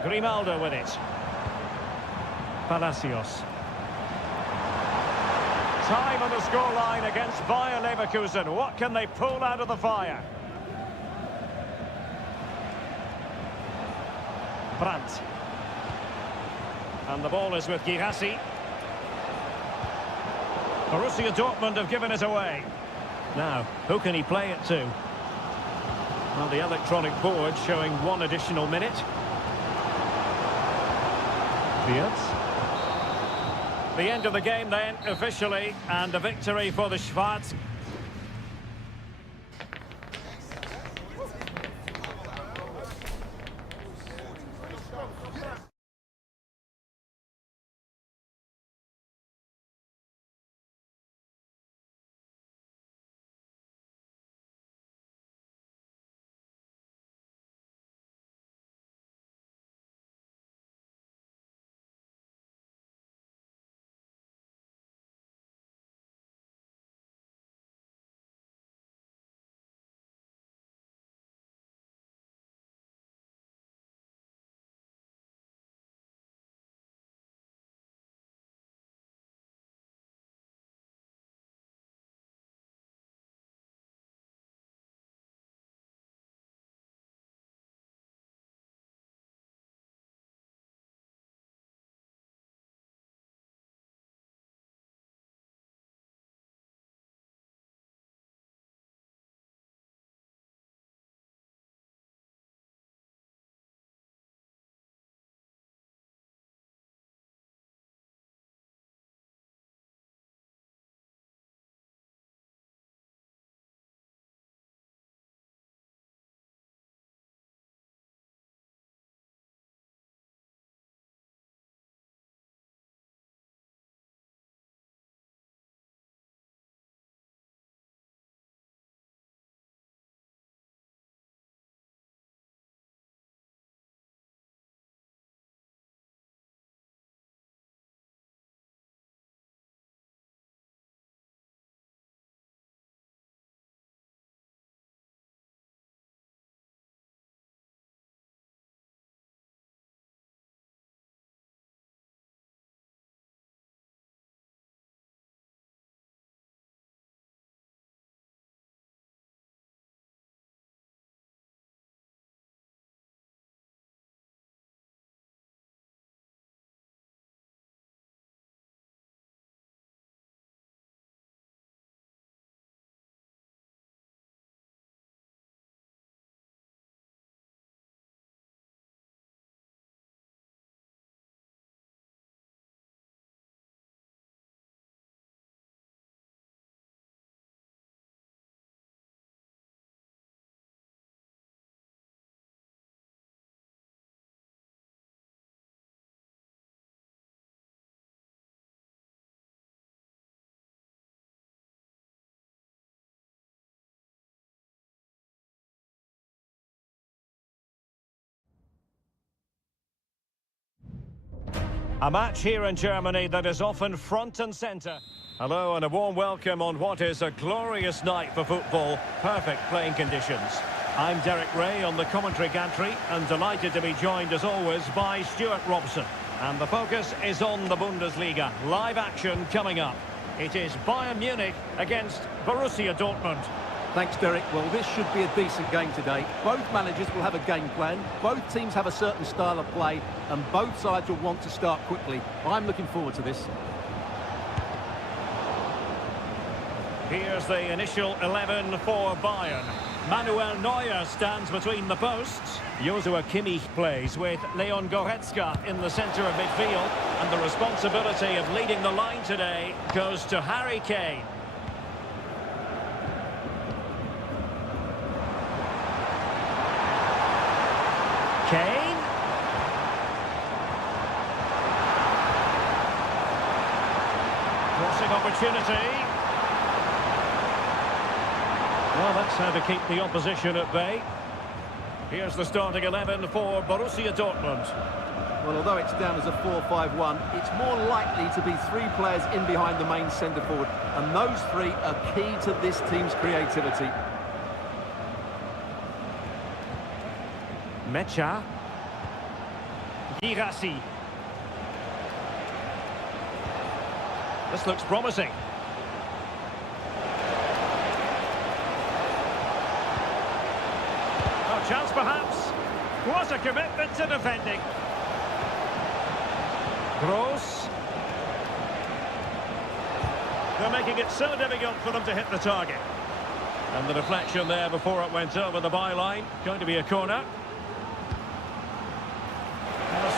Grimaldo with it. Palacios. Time on the scoreline against Bayer Leverkusen. What can they pull out of the fire? Brandt. And the ball is with Girassi. Borussia Dortmund have given it away. Now, who can he play it to? Well, the electronic board showing one additional minute. Wirtz. The end of the game then, officially, and a victory for the Schwarz. A match here in Germany that is often front and centre. Hello and a warm welcome on what is a glorious night for football. Perfect playing conditions. I'm Derek Ray on the commentary gantry and delighted to be joined as always by Stuart Robson. And the focus is on the Bundesliga. Live action coming up. It is Bayern Munich against Borussia Dortmund. Thanks, Derek. Well, this should be a decent game today. Both managers will have a game plan. Both teams have a certain style of play, and both sides will want to start quickly. I'm looking forward to this. Here's the initial 11 for Bayern. Manuel Neuer stands between the posts. Joshua Kimmich plays with Leon Goretzka in the centre of midfield. And the responsibility of leading the line today goes to Harry Kane. Kane. Crossing opportunity. Well, that's how to keep the opposition at bay. Here's the starting 11 for Borussia Dortmund. Well, although it's down as a 4-5-1, it's more likely to be three players in behind the main centre-forward. And those three are key to this team's creativity. Mecha. Girassi. This looks promising. Oh, chance perhaps. What a commitment to defending. Gross. They're making it so difficult for them to hit the target. And the deflection there before it went over the byline. Going to be a corner.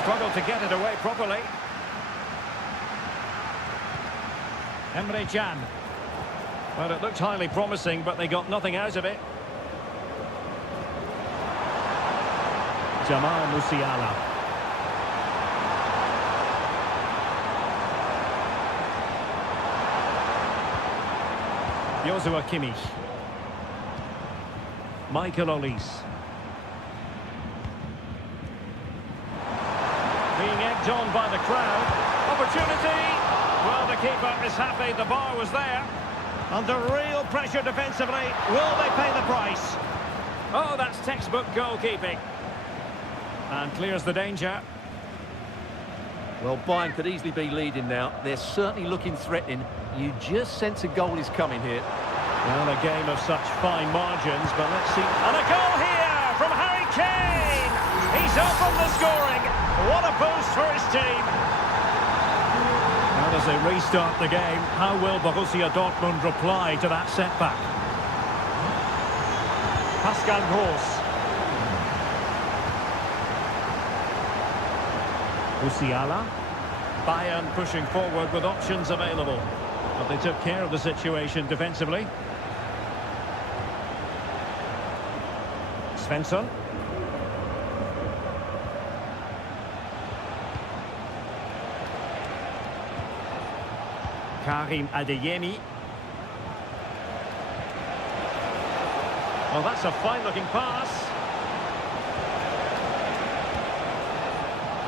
Struggled to get it away properly. Emre Can. Well, it looked highly promising, but they got nothing out of it. Jamal Musiala. Joshua Kimmich. Michael Olise. Being egged on by the crowd. Opportunity. Well, the keeper is happy the bar was there. Under real pressure defensively. Will they pay the price? Oh, that's textbook goalkeeping. And clears the danger. Well, Bayern could easily be leading now. They're certainly looking threatening. You just sense a goal is coming here. Well, a game of such fine margins, but let's see. And a goal here from Harry Kane. He's opened the scoring. What a boost for his team. Now as they restart the game, how will Borussia Dortmund reply to that setback? Pascal Gross. Musiala. Bayern pushing forward with options available. But they took care of the situation defensively. Svensson. Karim Adeyemi. Well, that's a fine-looking pass.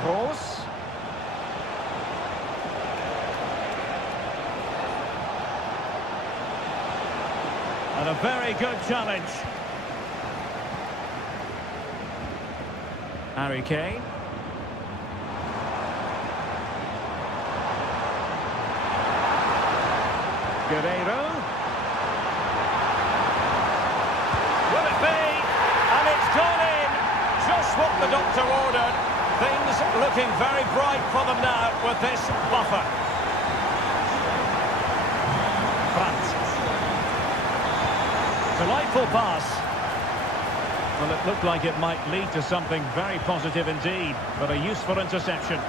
Gross. And a very good challenge. Harry Kane. Guerreiro. Will it be? And it's gone in. Just what the doctor ordered. Things looking very bright for them now with this buffer. France. Delightful pass. Well, it looked like it might lead to something very positive indeed, but a useful interception.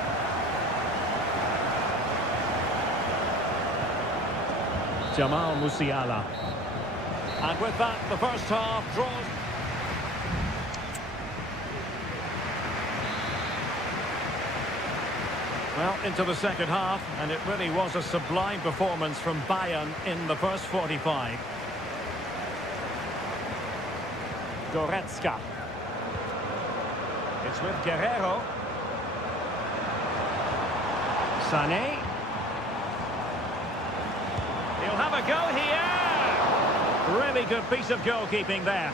Jamal Musiala. And with that, the first half draws. Well, into the second half, and it really was a sublime performance from Bayern in the first 45. Goretzka. It's with Guerreiro. Sané. He'll have a go here. Really good piece of goalkeeping there.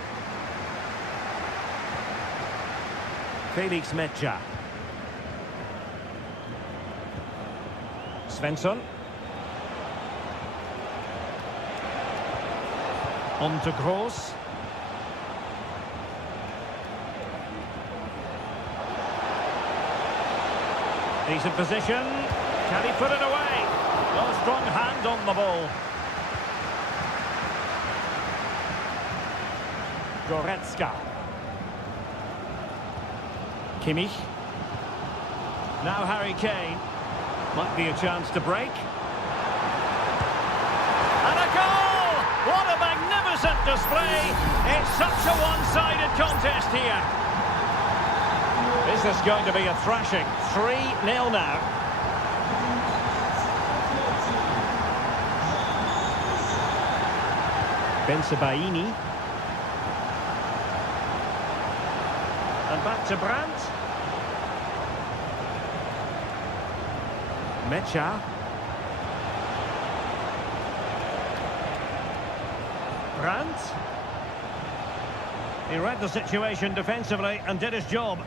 Felix Mecha. Svensson. On to Gross. Decent position. Can he put it away? Oh, strong hand on the ball. Goretzka. Kimmich. Now Harry Kane. Might be a chance to break. And a goal! What a magnificent display! It's such a one-sided contest here. This is going to be a thrashing. 3-0 now. Bensebaini. And back to Brandt. Mecha. Brandt. He read the situation defensively and did his job.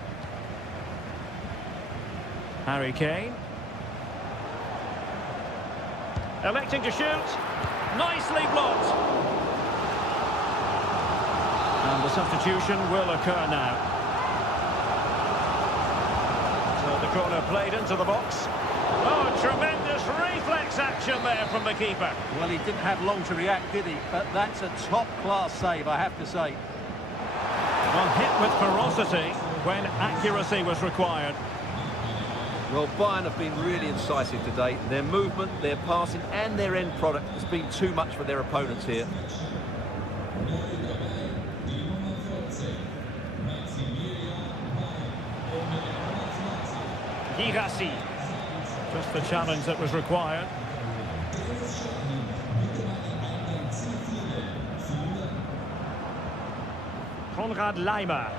Harry Kane. Electing to shoot. Nicely blocked. And the substitution will occur now. So the corner played into the box. Oh, tremendous reflex action there from the keeper. Well, he didn't have long to react, did he? But that's a top-class save, I have to say. Well, hit with ferocity when accuracy was required. Well, Bayern have been really incisive today. Their movement, their passing and their end product has been too much for their opponents here. Girassi. Just the challenge that was required. Konrad Laimer.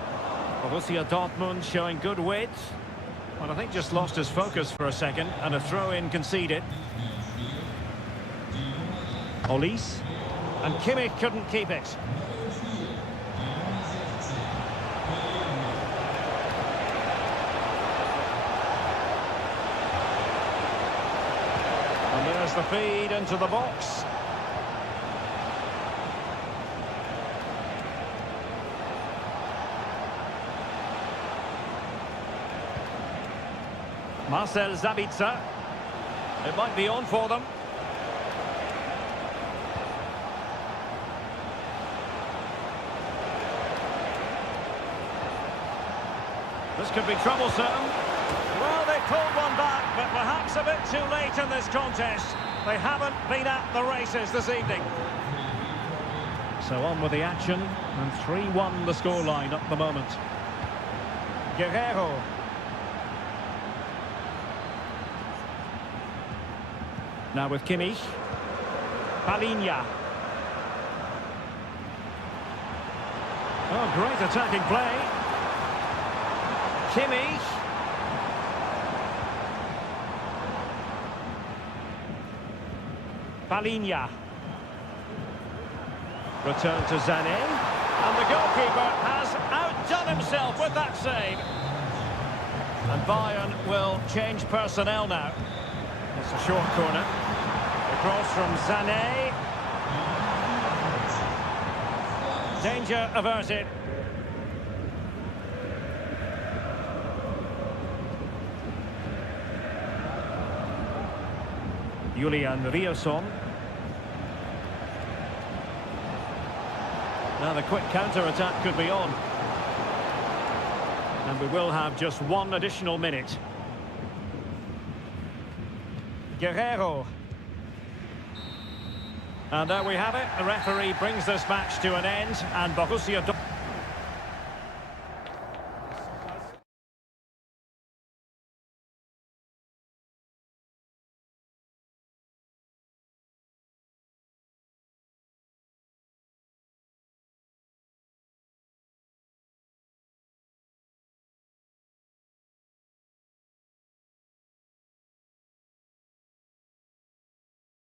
Borussia Dortmund showing good width. Well, I think just lost his focus for a second, and a throw-in conceded. Olise. And Kimmich couldn't keep it. And there's the feed into the box. Marcel Sabitzer. It might be on for them. This could be troublesome. Well, they pulled one back, but perhaps a bit too late in this contest. They haven't been at the races this evening. So on with the action, and 3-1 the scoreline at the moment. Guerrero. Now with Kimmich. Palinha. Oh, great attacking play. Kimmich. Palinha. Return to Sané. And the goalkeeper has outdone himself with that save. And Bayern will change personnel now. It's a short corner. Across from Sané. Danger averted. Julian Riosson. Now the quick counter-attack could be on. And we will have just one additional minute. Guerrero. And there we have it. The referee brings this match to an end, and Borussia Dortmund